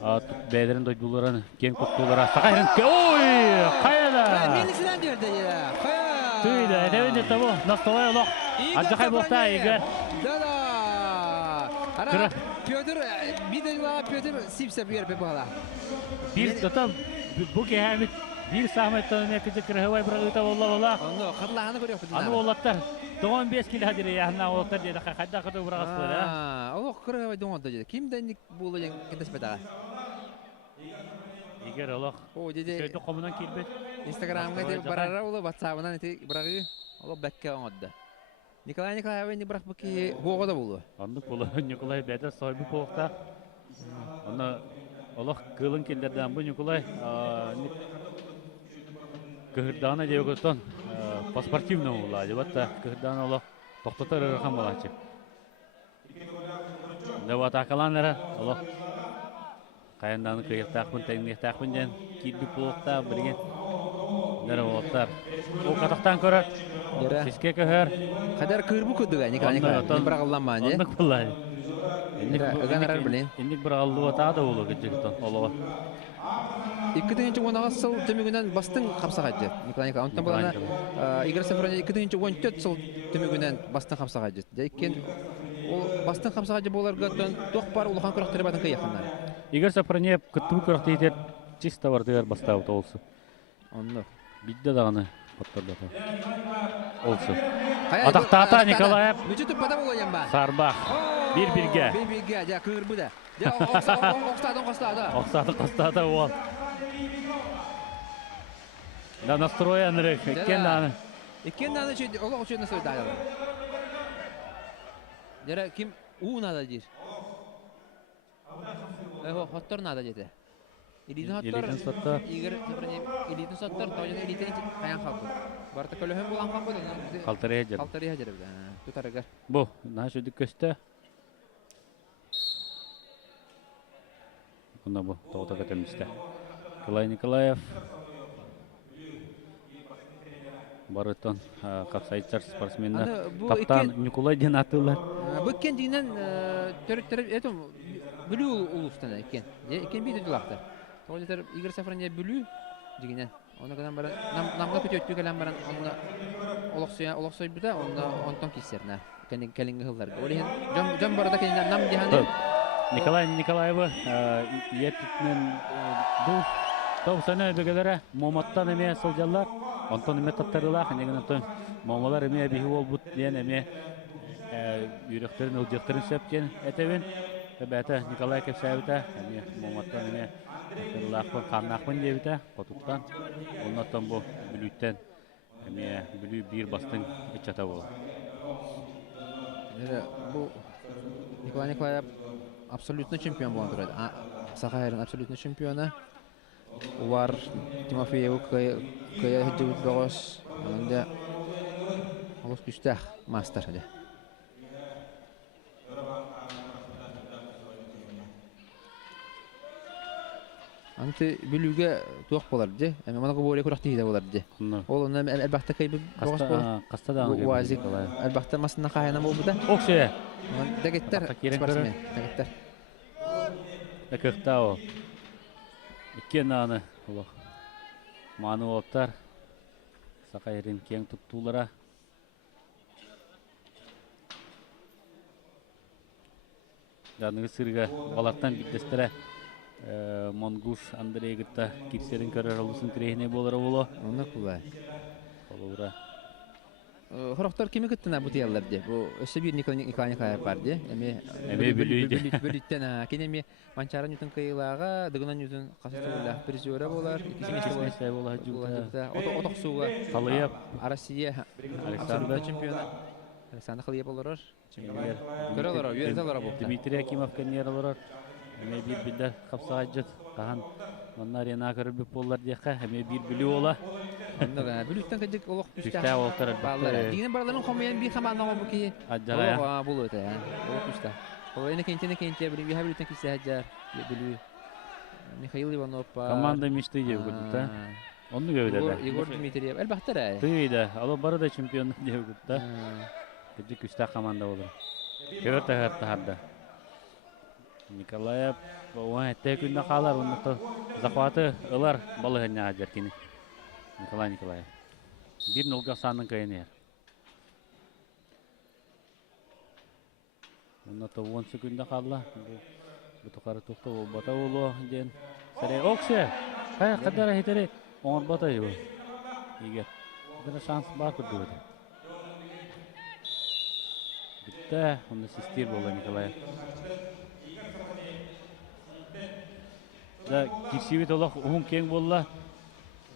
бәдерін дойдуларын, кен құттулары. Сақайрын, ой, қайда! Менісінен дерді, қайда! Түйді, әдәуінде табу, настолай ұлық. Аджақай болықта, Игорь. Ара Петр бидела Петр сипсеп ерпе бала. Bir tutam bu kehamit bir sahmetten ne küçük kırhıvay bırakıta valla. Onu kırlağını görüyor bu. Anı olatlar 15 kilo hadire ya olatlar diye kadar kadar bırakasılar ha. O kırhıvay doğan da. Kimden bu olan kendes betağa. Игорь Allah. O dedi. Şeyde komudan kilbet. Instagram'da de barara ola WhatsApp'dan eti bırakıyor. O bekke oldu. Николай Николаевич не брак баки года булу. Андык булу Николай бәдә сайбы полкта. Аны Аллах кылын келдердән бу Николай кырдана дегөтөн паспортивно була деп атта кырдана Аллах токтотор рахам балачы. Деп атакаланлары Аллах кайындан кыйыктакпын теңнектакпын ден килди полкта билген Нәр Ол қатақтан көрі, сеске көхер. Қадар кырбу күдіға, Николай Николаев, не бір ағылдан не? Ондық бұлай. Өганарар білейін. Ендік бір ағылды батады олы күджігіттен, олығы. Екі дегенші онаға сыл төмігінен бастың қапсаға жет, Николай Николаев. Онтан болана, Игорь Сафронев екі дегенші 14 сыл төмігінен бастың қапсаға жет. Дейкен, ол бастың қапсаға жет боларға тоқ бар ұлыған күрақтары бадың кай яқындар. Игорь Сафронев күттің күрақты етер, чиста бардығар бастауы толсы. Онды. Бидді дағаны қоттарды олсы. Атақтата Николаев. Мүчетіп бада болайын ба? Сарбақ. Bir-birге. Bir-birге, ja, кыр бұда. Ja, оқстадың қостады. Оқстады қостады ол. Да настроен рек. Еккен даны. Еккен даны шөйді, олық үшеді насой дайылы. Жара, кім у нада жер? Хоттар нада жеді. Eliten sattı. Игорь Сафронев eliten sattı. Tavcada eliten kayan kaldı. Barta kölöhün bulan kaldı. Kaltarıya jер. Kaltarıya jер. Tutarıgar. Bu, naş ödük köste. Bunda bu, toğuta kötemizde. Николай Николаев. Барытын капсайцар спортсменler. Таптан Николай ден атылар. Bu kendinden törüktörü, bülü ulustana iken. İken bir düdülaktar. Tavcada Игорь Сафронев bülü diginen. Ona kadar bara namga kötü gelen bara ona olaksoy bir de ondan kisserler. Kendi kelinge hıllar. Öyle jam barada kendinden nam dihanı. Николай Николаевы yetitmen bu tav sana begelere Muhammad'tan eme soljallar. Ondan eme tattarılar. Negenen ton Muhammadlar eme bihi ol but diyen eme yüreklerin öldüklerin sepken eteven. Bete Nikolay Kepsevite, Muhammad'tan eme tattarılar kanakmen diyevite. Kotuktan. Ondan bu bülütten eme bülü bir bastın içata bu. Bu Николай Николаев абсолютно чемпион болған тұрады. Сақайрын абсолютно чемпионы. Олар Тимофееву кая хүддеуіт бағыз. Онда олыс күштәқ мастер. Анты бүлүгө туак болар же. Эми мана боле куракты хиде болар же. Ол онда элбахта кайбы богос бол. Каста да Уазик элбахта масына кайна болбу да. Оксе. Дагеттер спортсмен. Дагеттер. Экектау. Иккен аны. Улох. Маны оптар. Сакайрын кең туттулара. Данығы сырға балаттан биттестере Монгуш Андрей гытта кирсерин көрөр алысын тирехине болары боло. Онда кулай. Олура. Хорохтор кими гыттына бу тияллар де. Бу өсө бир Николай бар де. Эми бүлүттен кинеми Манчара Ньютон кыйлага, дыгынан Ньютон кастыгыла призера болар. Кисмесе болар жута. Отоксуга Халыяп Россия Александр чемпионы. Александр Халыяп болар. Чемпион. Көрөлөр, үйрөтөлөр бу. Дмитрий Акимов кеннерлер. Эме бир билдер капсаажат. Кахан Манна арена көрүп болар дияка. Эме бир билүү ола. Онда бүлүттен кыжык олох Күстә олтар баллар. Дигән барларын комыян би хаманна бу ки. Аджага. Ага, булу та. Олох күстә. Ой, эне кенте бир биһабилтен кисә хаҗар. Билүү. Михаил Иванов. Команда мечты деп күтә. Онны гәүдәдә. Егор Дмитриев. Әлбәттә рә. Тыйда. Алы бары да чемпион деп күтә. Кыжык күстә команда булыр. Көртә хәртә. Николаев ой текүндә калар, уны захваты ылар балыгына җәркини. Николаев. 1-0 санын кайнер. Уны 10 секундда калла. Бу токары тукта ул бата улы ден. Сәре Оксе. Кая кадәр хитере он бата юк. Егер бер шанс бар күрде. Битте, уны систер булды Николаев. Да кирсивит олох уң кең болла.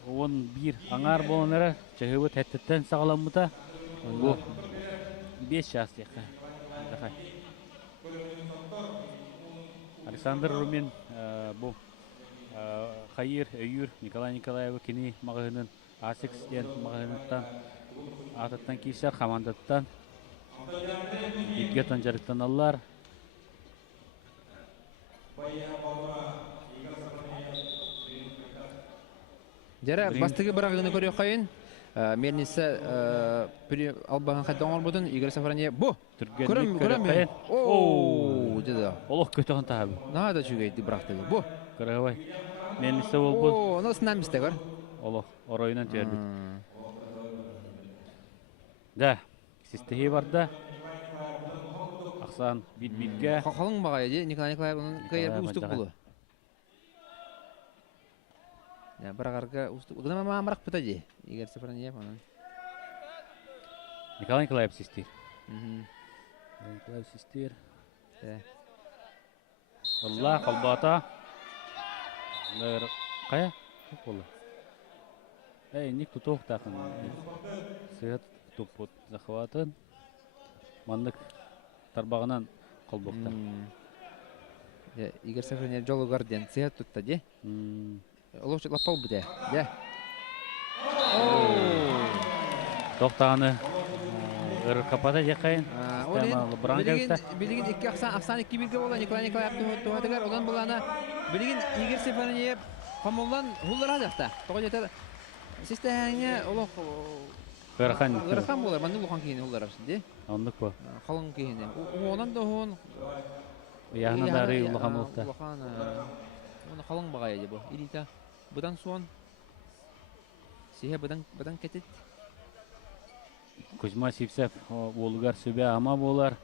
Он бир аңар болонара, чыгыбы тәттән сагаламыта. Бу 5 час яка. Александр Румин бу Хайыр Өйүр Николай Николаев кини магынын Асикс ден магыныттан ататтан кийсер командаттан Игетан жарыктан аллар. Жара бастыгы барагыны көрөй кайын. Мернисе албаган хаттан болдун. Игорь Сафроньев бу. Көрөм. Оо, жада. Олох көтөгөн табы. Нада жүгөйдү барактыгы. Бу. Көрөбай. Мернисе болбу. Оо, носунан бисте бар. Олох оройнан тербит. Да, систеги барда. Аксан бит-битке. Калың багай, Николай Николаевның кайыр устук булу. Ya, beragarga udah memang marak peta je. Igor Safronьев mana? Николай Николаев систер. Николаев систер. Allah kalbata. Kaya? Kola. Ник tutup takın. Sehat tuput захватын. Мандык тарбагынан колбокта. Ya, Igor Safronьев жолу гарден sehat tuttu je. Олош лапал буде. Я. Тоқтаны капата жакайын. Билигин 2 аксан 2-1 бола Николай Николаев туатыгар одан булана билигин Игорь Сафроньев камулдан хуллара жакта. Тога жетер. Систене олох Гырхан болар. Мандык лухан кийин хуллара де. Ондук бу. Калын кийин. Онан да он яғына дары лухан болта. Оны калың багай же бу. Илита. Будан суон. Сие будан кетет. Кузьма Сипсев Улгар сөбе ама болар.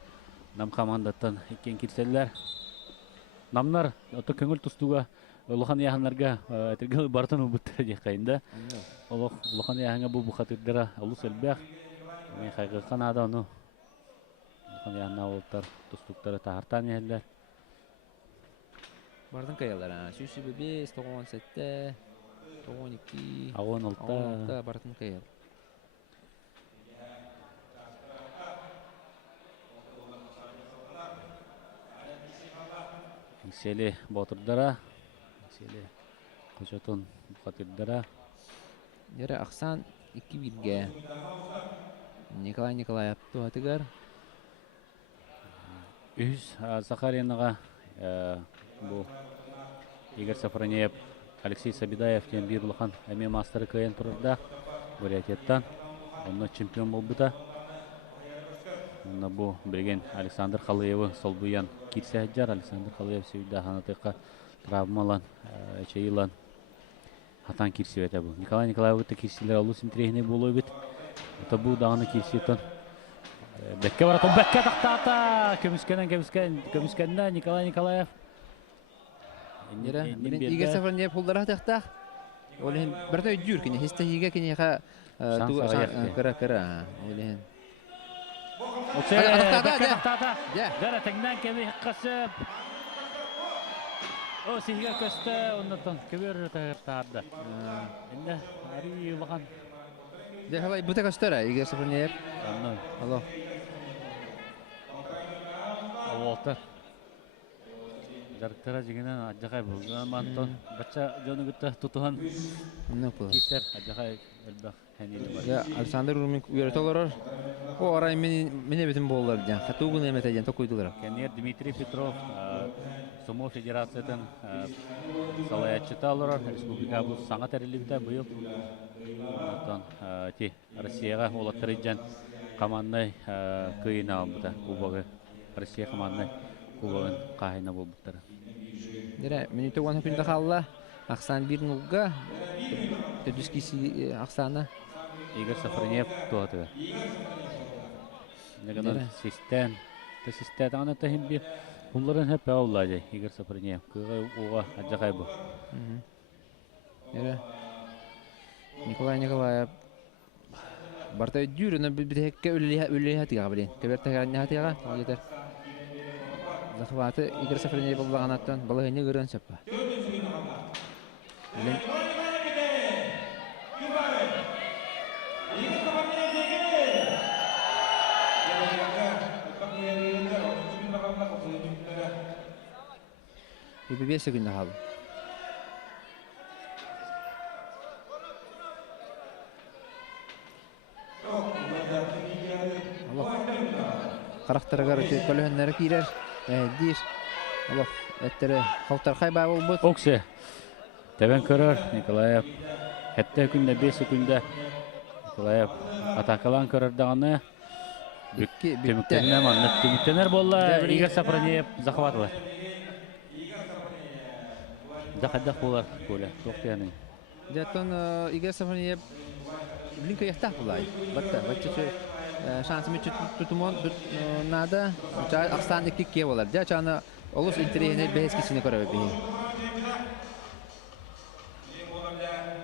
Нам командаттан экен кирселлер. Намнар ото көңүл тустуга улухан яһаннарга этергел бартын убуттар жакайында. Улухан яһанга бу хатырдара улус элбек. Мен хайгы канада аны. Улухан яһанна олтар тустуктары тартан яллар. Бардын каялар. Сүсү бебе 97, 12, Агон олта. Бардын каял. Сели ботурдара. Сели кожотун хатырдара. Яра аксан 2-1-ге. Николай Николаев туатыгар. Үз Сахаринага бу Игорь Сафроньев Алексей Сабидаев тен бир улахан әме мастері кайын тұрырда. Бурятияттан. Онна чемпион болбыта. Онна бұл білген Александр Халыевы сол бұян кирсе әджар. Александр Халыев сөйді ханатыққа травмалан, чайылан. Хатан кирсе өте бұл. Николай Николаевы кирселер алу синтрегіне болу өбет. Это бұл дағаны кирсе өтін. Бәкке баратын, бәкке тақтата! Көміскеннен Николай Николаев. Игорь Сафроньев пулдара тақтақ. Олен бірді өйдюр кені, хесті еге кені еға кіра. Олен. Бәкке тақтата. Дәрі тәңнен кәбі қасып. О, сеге көсті, оннаттан көбір тағыртарды. Енді арий ұлған. Де қалай бұта көстері, Игорь Сафроньев? Алло. Волтер. Жарықтара жегенен аджақай бұлған мантон. Бача жоны күтті тұтуған кесер аджақай әлбәқ әнелі бар. Александр Урмин үйреті олар. О, арай мене бетін болылар. Қатуғын әмет әден тоқойдылар. Кәнер Дмитрий Петров, Сумо Федерациятын салаятчыта олар. Республика бұл саңа тәрелі бұйыл. Россияға олаттыры жан командный күйіне албыда. Кубағы. Россия командный кубағын қағайна болбыттары. Дәрі, минуты 10 күнді қалла. Ақсан бір нұлға. Төдіскесі Ақсана. Игорь Сафроньев туғатыға. Негенен систен. Систен аңына тәхін бір. Бұларын әп әулады Игорь Сафроньев. Күйға оға аджақай бұл. Дәрі. Николай Николаев. Барта өйдюр, бітекке өлі хатыға білен. Көберті ғараны хатыға. Олетер. Захваты Игорь Сафроньев болған аттан балығыны ғырын сөппа. Bir 5 sekunda kaldı. Karakteri garıtı kolonları girer. Dir. Allah ettere haltar kayba olbut. Okse. Teven körür Nikolayev. Hatta günde 5 sekunda Nikolayev atakalan körür dağını. Tümüktenler manlık. Tümüktenler bolla Igor Safronyev захватывает. Захадах болар Коля. Тоқты яны. Дәттон Игорь Сафроньев блинка яхтах булай. Батта шансымы tutumon nada çay Aksan'daki kiye olar. Ja çana olus interene behes kisine kora be.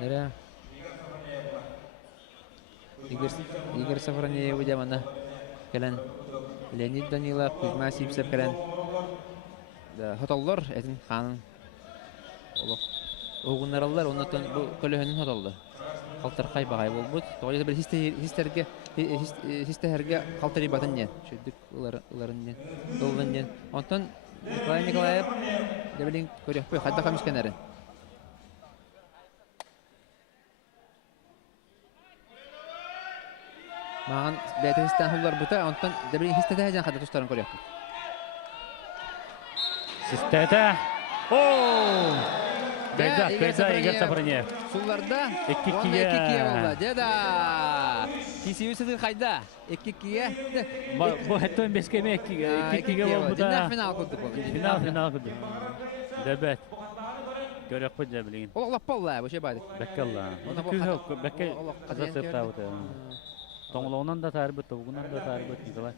Nere? Игорь Сафроньев uja mana kelen Leonid Danilov Kuzma Sipsev kelen da hotallar etin xanın Олық оғынаралар, оннан бұл көлігінің оталды. Қалтар қай бағай болбыд. Тоғайда бір хистерге қалтар ебатын ден. Шөлдік ұларын ден. Долын ден. Онтан Николай Николаев дәбілін көрек бөй. Қадда қамышкен әрін. Маған бәйті хистен ұлар бұта. Онтан дәбілін хистеті әжен қадда тұстарын көрек бөй. Хистеті. Ооо! Бәйда Игорь Сафроньев. Сулларда 2-2 болды. Деда. Кесеуісі қайда? 2-2. Бұл әттен 5-2 болды. Дінақ финал күлді бұл. Финал күлді. Дәбәт. Көрек бұд жәбілген. Олақ болла, бұл ше байды. Бәкке алла. Бәкке қызасыпта бұд. Тоңылауынан да тәрі бұд, оғынан да тәрі бұд. Николай.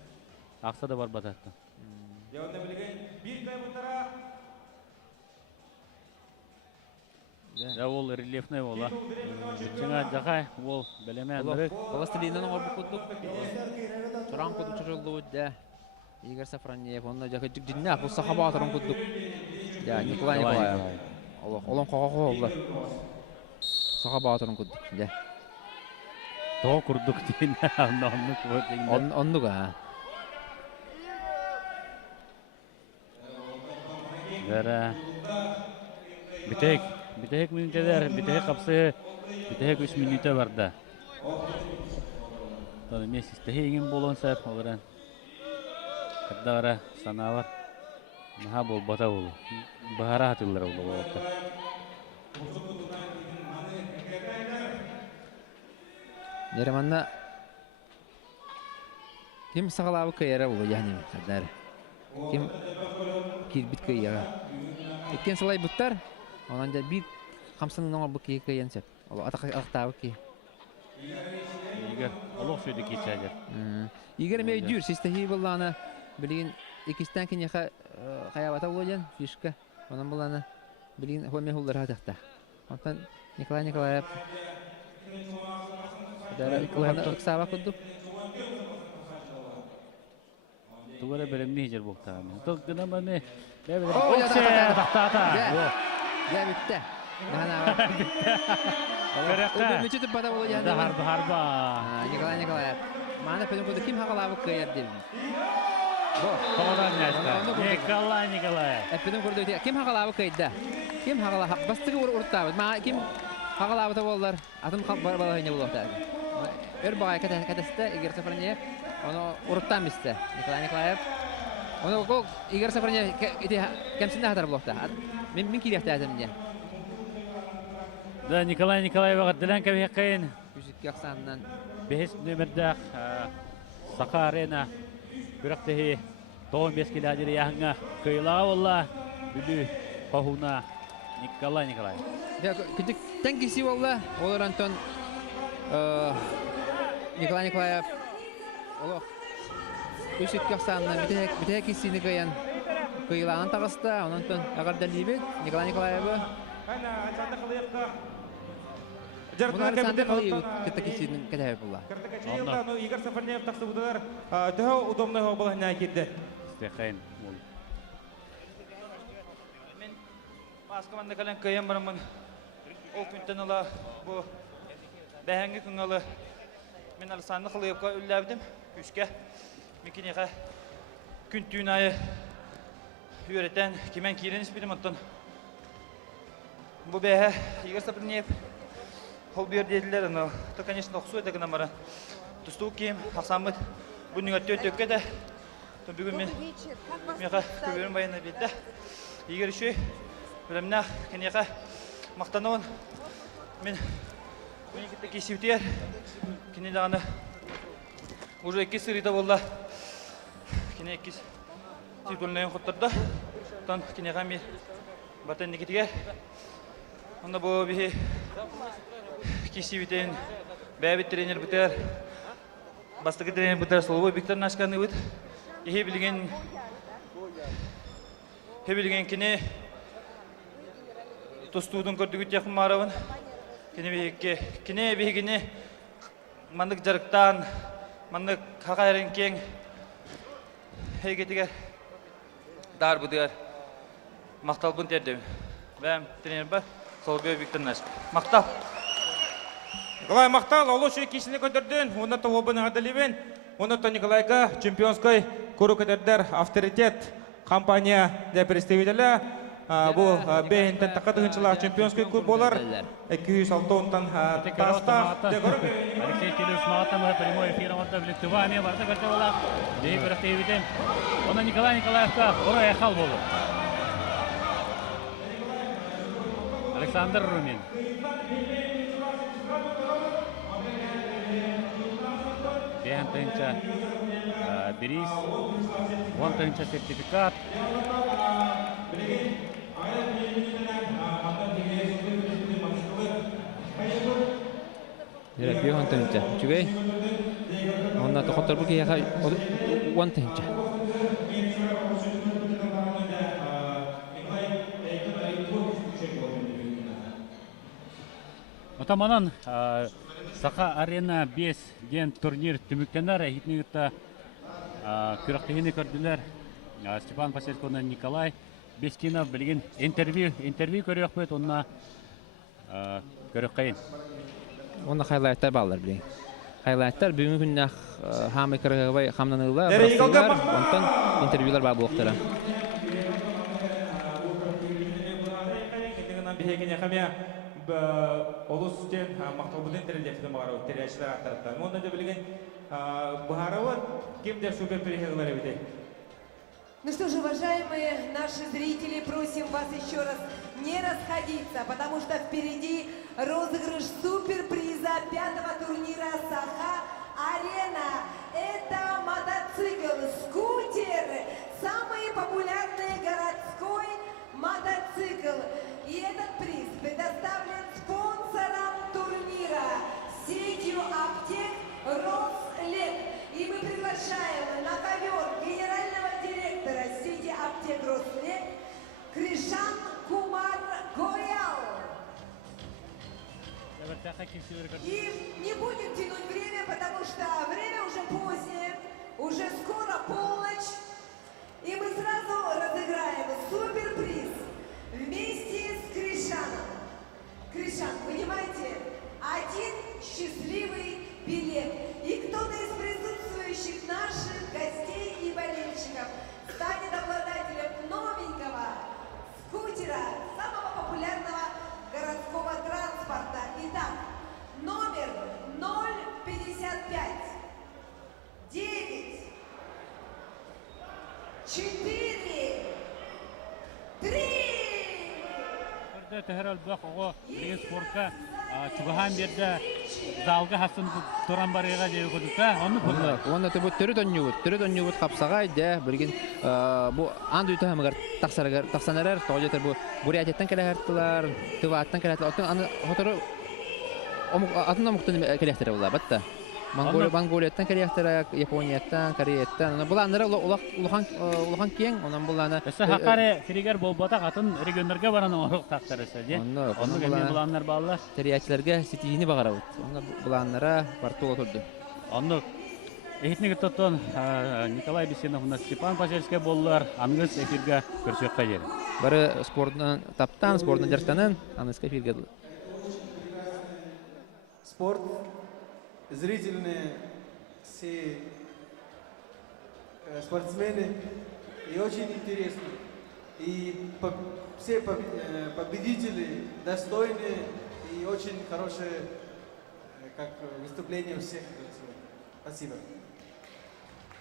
Ақса да бар батақты. Да ол рельефный ола. Жаңа жағай ол білемен бірік. Пластилиннен орбы құддық. Тұран құддық жүрілді өтті. Игорь Сафроньев, онына жақы жүкдінне бұл сақа батырын құддық. Николай Николаев. Олан қоға олды. Сақа батырын құддық. Тоғы құрдық дейін. Онлық, Дәрі. Бітек минутелер, бітек қапсы, бітек 3 минуты барды. Тоны мен систеген болуын сәп, оларан. Қаддағыра сана бар. Наға бол бата болу. Бағара атылар олы болуы. Нереманна ким сағалабы кайара болу яғни қадар. Ким кирбит кайяға. Еккен салай бұттар, онан да бір қамсының оңа бұқ кейі кайян сәп. Ол атақтабы кей. Егер олық сөйді кетсәдер. Егер мәй жүр, сестахи болланы білген екістен кенеға қаябата болуын, фишка. Онан болланы білген хоме хулдар хатақта. Онтан Николай Николаев Ықсаба құддып. Туғыры білімні жер бұқтағымен. Тұлқына мәне... Бітті. Өбөмүчү бада болу яны. Харба. Николай Николаев. Мана пелен көдө ким хакалабы кыйар дебим. Николай Николаев. Пелен көдө ким хакалабы кыйда. Ким хакала бастыры уртабы. Ма ким хакалабы болдулар. Атым бар бала не болду та. Өр багай катасты Игорь Сафронеев. Оны урттам исте. Николай Николаев. Оны гол Игорь Сафронеев кемсинде хатар болду. Мен кирехте атымда. Да, Николай Николаевға ділән кәбе қайын. Күзікке ақсанынан. Бехес нөмірдәқ Сақа арена күріқтігі 15 килядері яғыңа қиылаға олла бүлі қоғуна Николай Николаев. Күдік тәңкесі олла. Олар Антон Николай Николаев. Олық күзікке ақсанынан бітәе кесіні қайын. Қиылағын тағыста. Онантон ағардалибет Николай Николаевы. Бұлар санды қалай кітті кәдәбі бұла. Игорь Сафронеев тақсы бұдалар түхі удобный болғына келді. Стеқайын. Мен Москванда кәлін көйен барымын. Ол күнтен ұла бұл бәхәңгі күн ұлы. Мен Александр Қалыевқа үлләбдім. Күшке. Мекенеға күн түйін айы үйретен кемен кейлен іспедім ұттын. Бұл бәхі Игорь Сафронеев Хол бер дедилер, но то, конечно, оксу это гнамара. Тусту кем, ахсамыт, буднюга төтөкке да. То бүгүн мен мега көбөрүн баяна бетте. Егер үшөй, билемна, кенега мактануун. Мен уникетте кесиптер. Кене даганы уже 2 сырыта болду. Кене 2 титулнен коттурду. Тон кенега мен батан никетиге. Онда бу бихи Киси битен бәбит тренер битер, бастығы тренер битер Соловой Виктор Нашканы бит. Ихе білген кене тостудың көрдігіт яқын маравын. Кене бігіне мандық жарықтан, мандық қақайрын кен хейгетігер дар бұдығар мақтал бұн тердем. Бәм тренер бар Соловой Виктор Нашканы. Мақтал. Николай Мақтал, олушы кешіне көтерден, онаты обыны адалевен, онаты Николайға чемпионской көрі көтердер авторитет компания де представителі. Бұл бейінтен тақадығыншылар чемпионской көр болар. 206-тан таста. Алексей Телюш Мағатамы прямой эфиром отдавлікті вами. Барда көрді ола. Дей көріқті ебеден. Оны Николай Николаевқа орай әқал болу. Александр Румин. Бейін тайынша Берис, 10 тайынша сертификат. Бейін 10 тайынша. Чүгей? Онна тоқыттар бұл кейеға 10 тайынша. Отаманан Сақа арена 5 ден турнир түміктендар. Хитнегітті күріқтігіні көрділер. Степан Пасельконы Николай Бескинов білген интервью көріқ бөт, онына көріқ қайын. Онна хайлайттар балар білген. Хайлайттар бүгін күннақ хамы кірғығыбай қамнанығылар, онтан интервьюлар бар бұлықтары. Олус тен мақталбуден тәрелдефті мағарау, тәрелшілер ақтарыптан. Онда да білген бұхарауы кемдер супер перехеғылар өте? Ну что же, уважаемые наши зрители, просим вас еще раз не расходиться, потому что впереди розыгрыш суперприза 5-го турнира Саха-Арена. Это мотоцикл, скутер, самый популярный городской мотоцикл. И этот приз предоставлен спонсором турнира, сетью аптек «Рослек». И мы приглашаем на ковер генерального директора сети аптек «Рослек» Кришан Кумар Гоял. И не будем тянуть время, потому что время уже позднее, уже скоро полночь. И мы сразу разыграем суперприз вместе с Кришаном. Кришан, вынимайте один счастливый билет. И кто-то из присутствующих наших гостей и болельщиков станет обладателем новенького скутера, самого популярного городского транспорта. Итак, номер 055 9 4 3. Тәһәрәл бак ого деген спортка чугахан берде залга хасын туран барыга деп көдүккә аны булды. Онда бу төрөт оннюбут капсагай да билген бу анды тәһәмгәр таксанарар тоҗетер бу бурятияттан келәһәртләр, тываттан келәһәртләр. Аны хоторы атына мөхтән келәһәртер була батта. Монголияттан келәһәртер, Японияттан, Кореяттан. Аны буланнары улахан киң, онан буланы. Эсә Хакаре фиригер болбата хатын регионнарга бараны орык тактырысы, ди. Аны гәмен буланнар баллар. Териячләргә ситине багарабыз. Аны буланнара парту отурды. Аны Эхитнеге тоттон Николай Бесенов, Степан Пожельский боллар. Аңгыз эфирге көрсөк кайыр. Бары спортны таптан, спортны жарстанын, аңгызга эфирге. Спорт, зрительные все спортсмены и очень интересно. И все победители достойные и очень хорошие как выступления всех. Спасибо.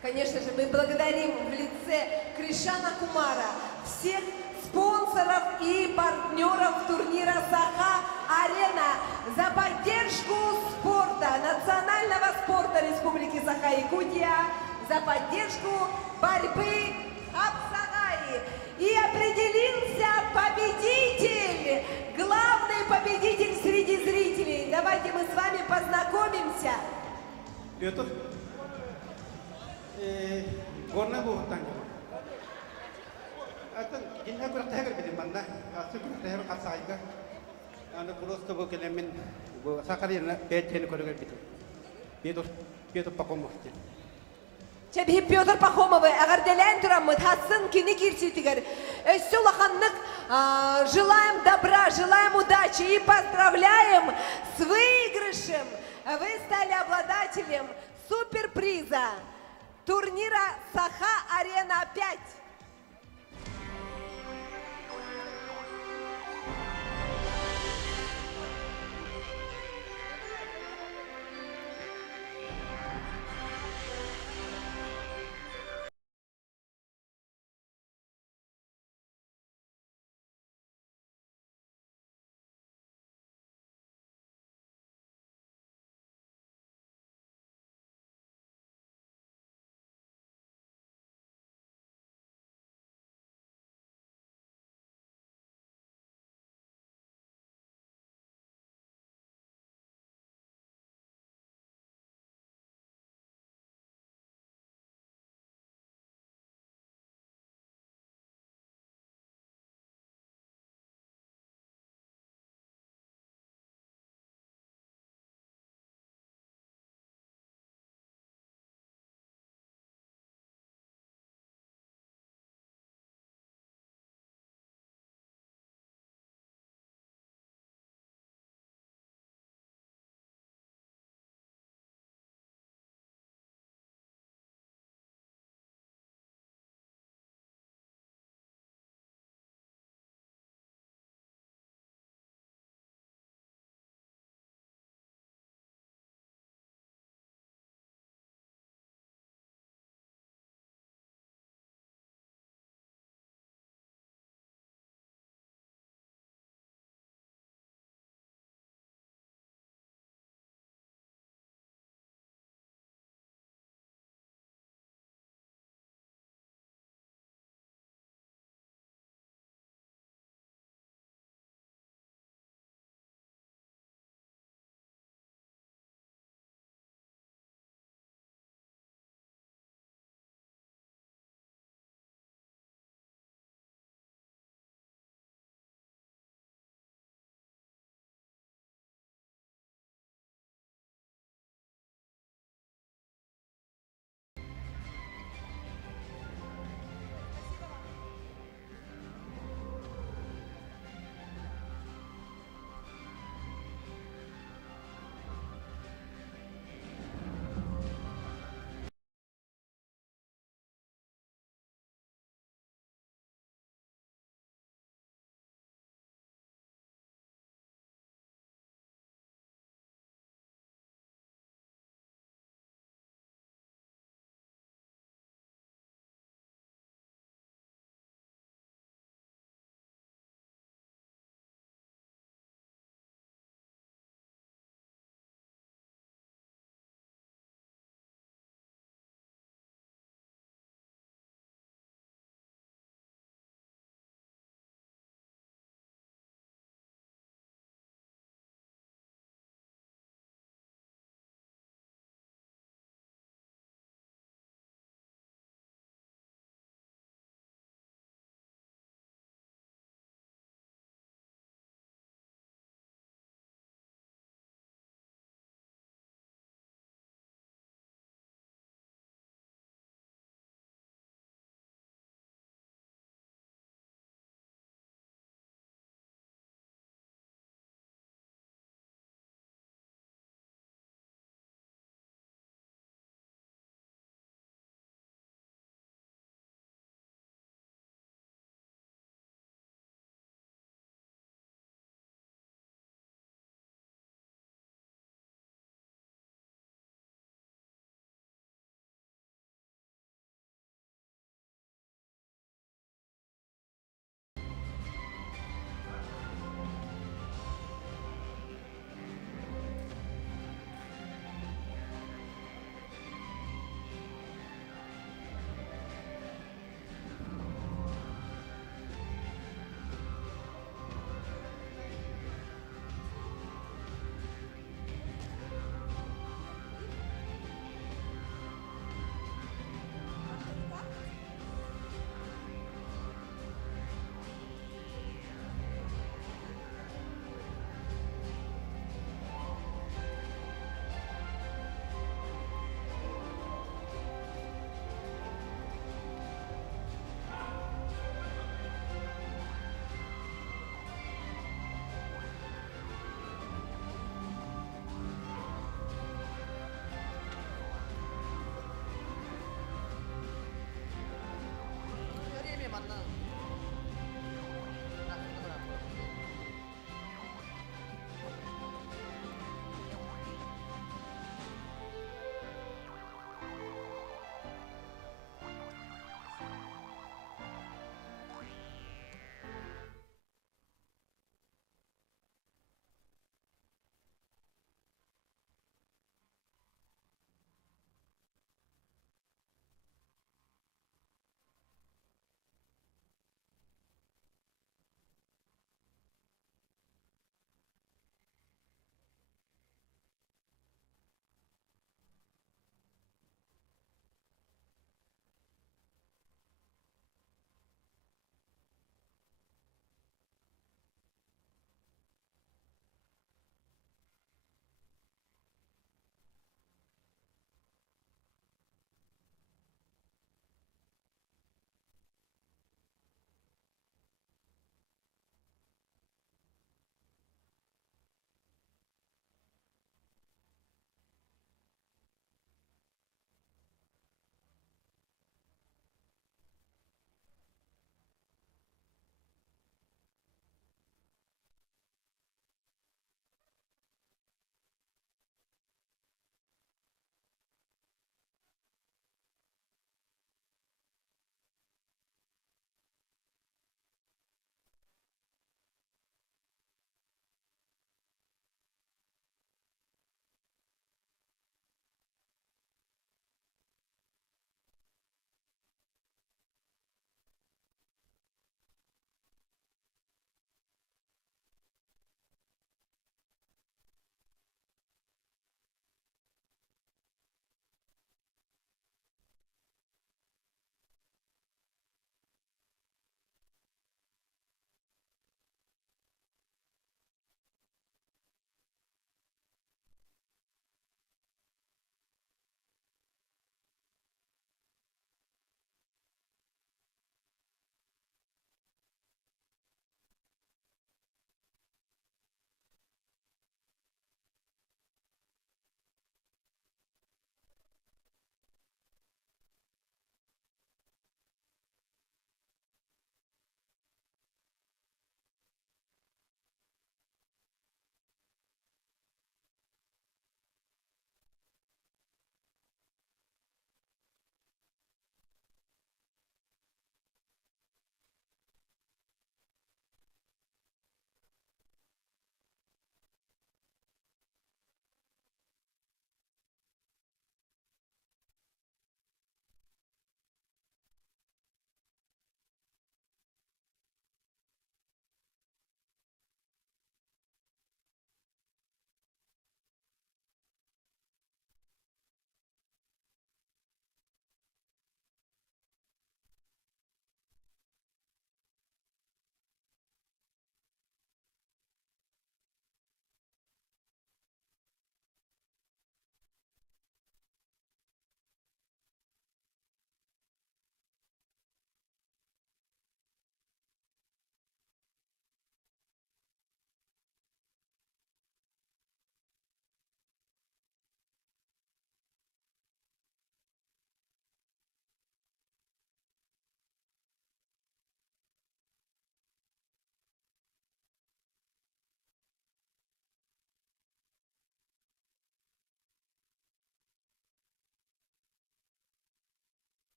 Конечно же, мы благодарим в лице Кришана Кумара всех спонсоров и партнеров турнира Саха-Арена за поддержку спорта, национального спорта Республики Саха-Якутия, за поддержку борьбы Хапсагаи. И определился победитель, главный победитель среди зрителей. Давайте мы с вами познакомимся. Петр, горна бу танга. Atan jinha bertahar bidin mana, asal bertahar kasaiga. Anda pulos tu bukan lemin, bu sakari na peten kodogar bitu. Петр Пахомов. Чәбі Петр Пахомовы, ағарделән тұрамыд, хасын кені кирсетігер. Өссілаханлық, желаем добра, желаем удачи и поздравляем с выигрышем. Вы стали обладателем суперприза турнира Саха-Арена 5.